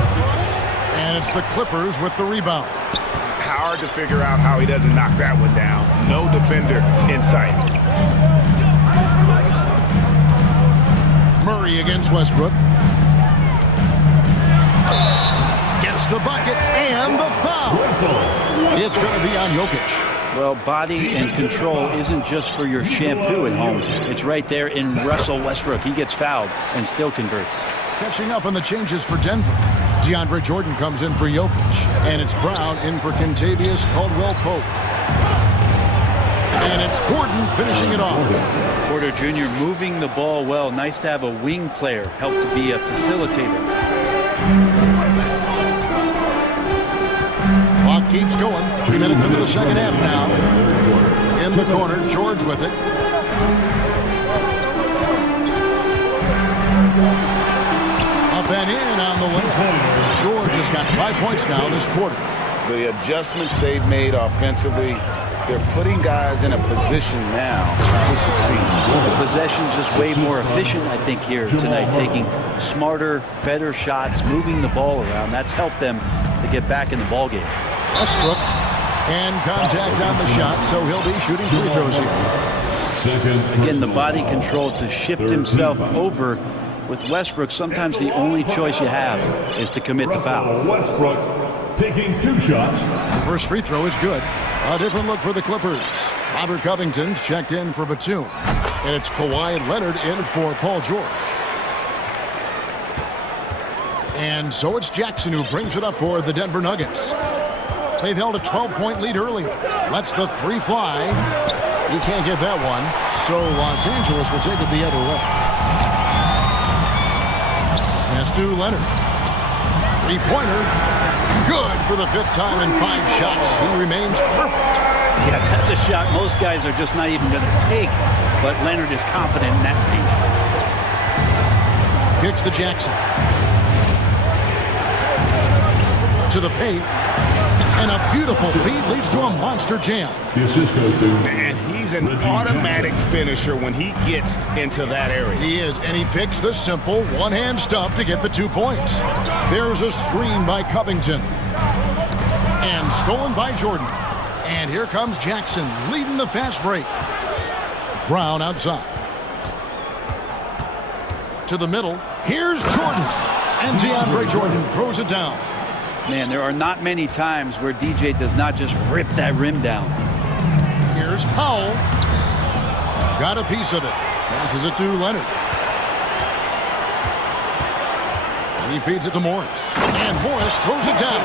And it's the Clippers with the rebound. Hard to figure out how he doesn't knock that one down. No defender in sight. Murray against Westbrook. Gets the bucket and the foul. It's going to be on Jokic. Well, body and control isn't just for your shampoo at home. It's right there in Russell Westbrook. He gets fouled and still converts. Catching up on the changes for Denver. DeAndre Jordan comes in for Jokic. And it's Brown in for Kentavious Caldwell-Pope. And it's Gordon finishing it off. Porter Jr. moving the ball well. Nice to have a wing player help to be a facilitator. Clock keeps going. 3 minutes into the second half now. In the corner, George with it. Up and in on the way. George has got 5 points now this quarter. The adjustments they've made offensively, they're putting guys in a position now to succeed. The possession's just way more efficient, I think, here tonight, taking smarter, better shots, moving the ball around. That's helped them to get back in the ballgame. Westbrook and contact on the shot, so he'll be shooting free throws here. Again, the body control to shift himself over. With Westbrook, sometimes the only choice you have is to commit the foul. Westbrook taking 2 shots. The first free throw is good. A different look for the Clippers. Robert Covington's checked in for Batum. And it's Kawhi Leonard in for Paul George. And so it's Jackson who brings it up for the Denver Nuggets. They've held a 12-point lead early. Lets the three fly. He can't get that one. So Los Angeles will take it the other way. Pass to Leonard. Three-pointer. Good for the 5th time in 5 shots. He remains perfect. Yeah, that's a shot most guys are just not even going to take. But Leonard is confident in that range. Kicks to Jackson. To the paint. And a beautiful feed leads to a monster jam. And he's an automatic finisher when he gets into that area. He is, and he picks the simple one-hand stuff to get the 2 points. There's a screen by Covington. And stolen by Jordan. And here comes Jackson leading the fast break. Brown outside. To the middle. Here's Jordan. And DeAndre Jordan throws it down. Man, there are not many times where DJ does not just rip that rim down. Here's Powell. Got a piece of it. Passes it to Leonard. He feeds it to Morris. And Morris throws it down.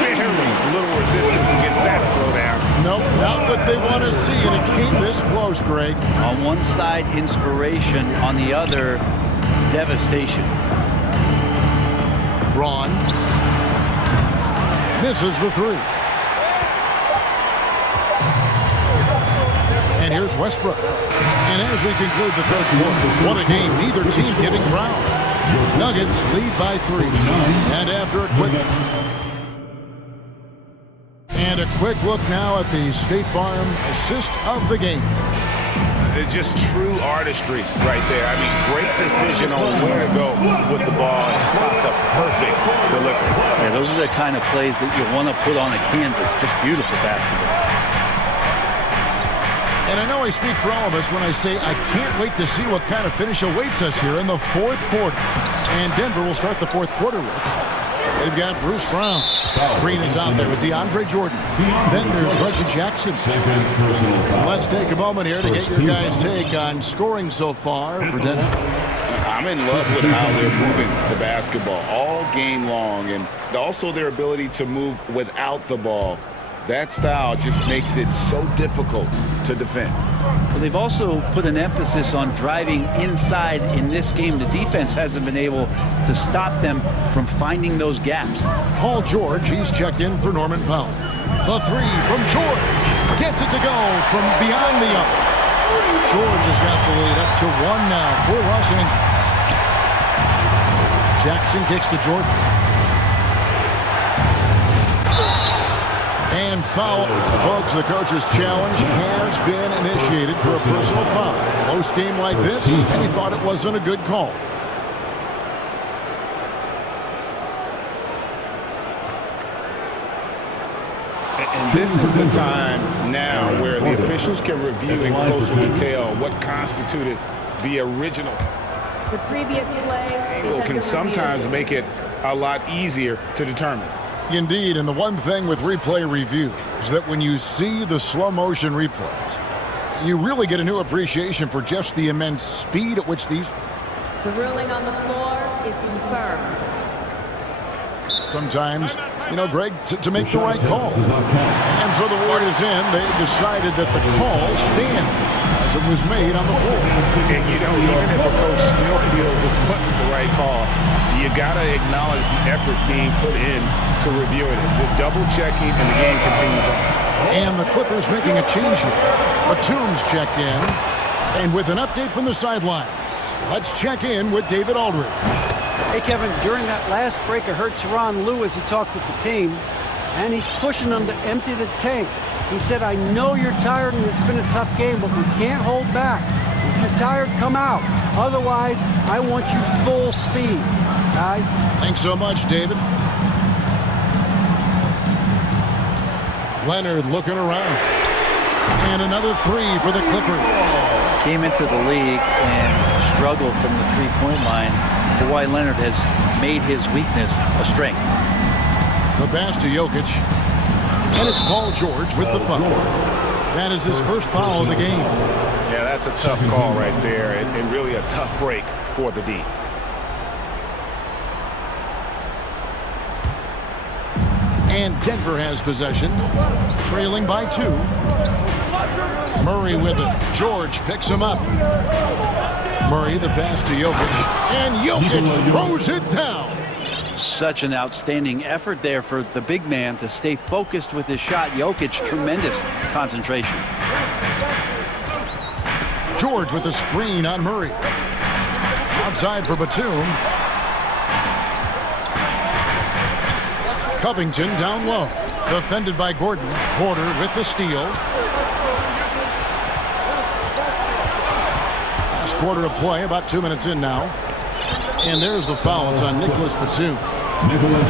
Very little resistance against that throwdown. Nope, not what they want to see. And it came this close, Greg. On one side, inspiration. On the other, devastation. Braun. Misses the three. And here's Westbrook. And as we conclude the 3rd quarter, what a game. Neither team giving ground. Nuggets lead by 3. And after a quick... And a quick look now at the State Farm assist of the game. It's just true artistry right there. I mean, great decision on where to go with the ball. The perfect delivery. Yeah, those are the kind of plays that you want to put on a canvas. Just beautiful basketball. And I know I speak for all of us when I say I can't wait to see what kind of finish awaits us here in the fourth quarter. And Denver will start the fourth quarter with. They've got Bruce Brown. Green is out there with DeAndre Jordan. Then there's Reggie Jackson. And let's take a moment here to get your guys' take on scoring so far for Denver. I'm in love with how they're moving the basketball all game long, and also their ability to move without the ball. That style just makes it so difficult to defend. Well, they've also put an emphasis on driving inside in this game. The defense hasn't been able to stop them from finding those gaps. Paul George, he's checked in for Norman Powell. The three from George. Gets it to go from beyond the arc. George has got the lead up to 1 now for Los Angeles. Jackson kicks to Jordan. And foul. Folks, the coach's challenge has been initiated for a personal foul. Close game like this, and he thought it wasn't a good call. And this is the time now where the officials can review in closer detail what constituted the original. The previous play Angle can sometimes make it a lot easier to determine. Indeed, and the one thing with replay review is that when you see the slow motion replays, you really get a new appreciation for just the immense speed at which these... The ruling on the floor is confirmed. Sometimes, you know, Greg, to make the right call. And so the word is in. They decided that the call stands as it was made on the floor. And, you know, even if a coach still feels this wasn't the right call, you got to acknowledge the effort being put in to reviewing it. The double checking, and the game continues on. And the Clippers making a change here. Batum's checked in. And with an update from the sidelines, let's check in with David Aldridge. Hey, Kevin, during that last break, I heard Tyronn Lue as he talked with the team, and he's pushing them to empty the tank. He said, I know you're tired and it's been a tough game, but we can't hold back. If you're tired, come out. Otherwise, I want you full speed. Guys. Thanks so much, David. Leonard looking around. And another three for the Clippers. Came into the league and struggled from the three-point line. Kawhi Leonard has made his weakness a strength. The pass to Jokic. And it's Paul George with the foul. That is his first foul of the game. Yeah, that's a tough call right there, and really a tough break for the D. And Denver has possession, trailing by 2. Murray with it. George picks him up. Murray, the pass to Jokic. And Jokic throws it down. Such an outstanding effort there for the big man to stay focused with his shot. Jokic, tremendous concentration. George with the screen on Murray. Outside for Batum. Covington down low. Defended by Gordon. Porter with the steal. Last quarter of play, about 2 minutes in now. And there's the foul. It's on Nicholas Batum.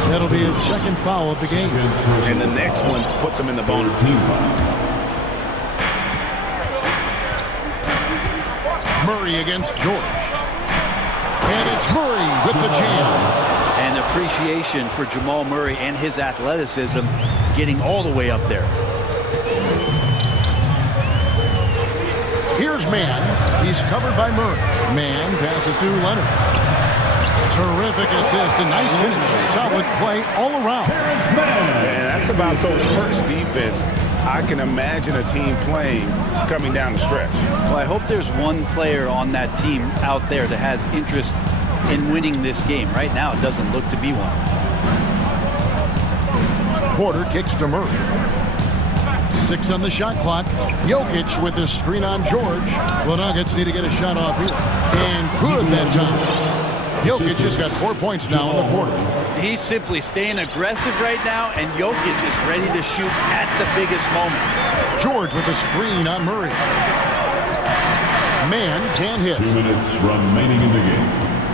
That'll be his second foul of the game. And the next one puts him in the bonus. Murray against George. And it's Murray with the jam. And appreciation for Jamal Murray and his athleticism getting all the way up there. Here's Mann. He's covered by Murray. Mann passes to Leonard. Terrific assist, a nice finish. Solid play all around. And that's about Coach Hurt's defense. I can imagine a team playing coming down the stretch. Well, I hope there's one player on that team out there that has interest in winning this game. Right now, it doesn't look to be one. Porter kicks to Murray. 6 on the shot clock. Jokic with his screen on George. The Nuggets need to get a shot off here. And good that time. Jokic has got 4 points now in the quarter. He's simply staying aggressive right now, and Jokic is ready to shoot at the biggest moment. George with the screen on Murray. Man can't hit. 2 minutes remaining in the game.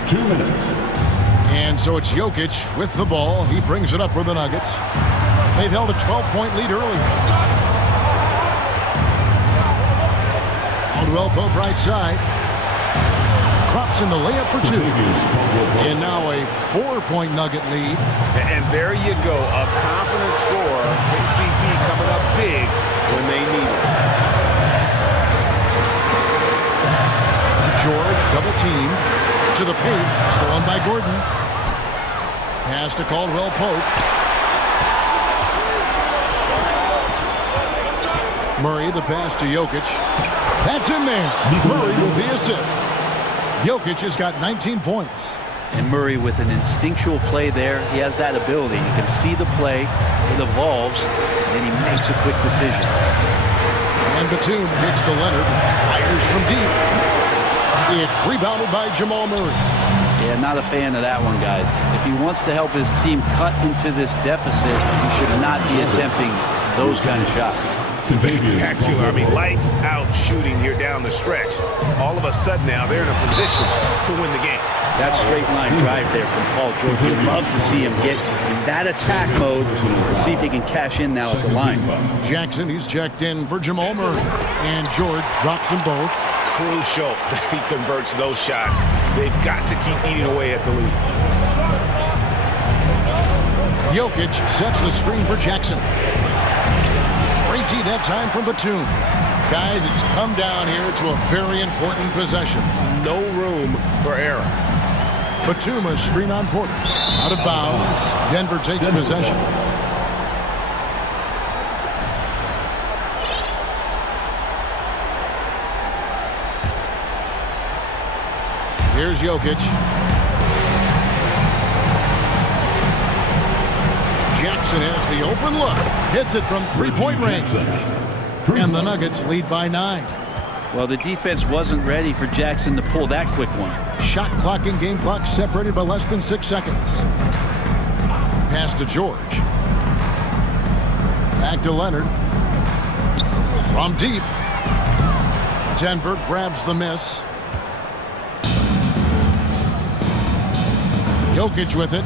2 minutes. And so it's Jokic with the ball. He brings it up for the Nuggets. They've held a 12-point lead early. Caldwell Pope right side. Drops in the layup for 2. And now a 4-point Nugget lead. And there you go, a confident scorer. KCP coming up big when they need it. George double team to the paint. Stolen by Gordon. Pass to Caldwell Pope. Murray the pass to Jokic. That's in there. Murray with the assist. Jokic has got 19 points. And Murray with an instinctual play there. He has that ability. You can see the play. It evolves, and he makes a quick decision. And Batum hits to Leonard. Fires from deep. It's rebounded by Jamal Murray. Yeah, not a fan of that one, guys. If he wants to help his team cut into this deficit, he should not be attempting those kind of shots. Spectacular. I mean, lights out shooting here down the stretch. All of a sudden now they're in a position to win the game. That straight line drive there from Paul George. You'd love to see him get in that attack mode and see if he can cash in now at the line. Jackson, he's checked in for Jamal Murray. And George drops them both. Crucial that he converts those shots. They've got to keep eating away at the lead. Jokic sets the screen for Jackson. Great D that time from Batum. Guys, it's come down here to a very important possession. No room for error. Batum a screen on Porter. Out of bounds. Denver takes possession. Here's Jokic. Jackson has the open look. Hits it from three-point range. And the Nuggets lead by 9. Well, the defense wasn't ready for Jackson to pull that quick one. Shot clock and game clock separated by less than 6 seconds. Pass to George. Back to Leonard. From deep. Denver grabs the miss. Jokic with it.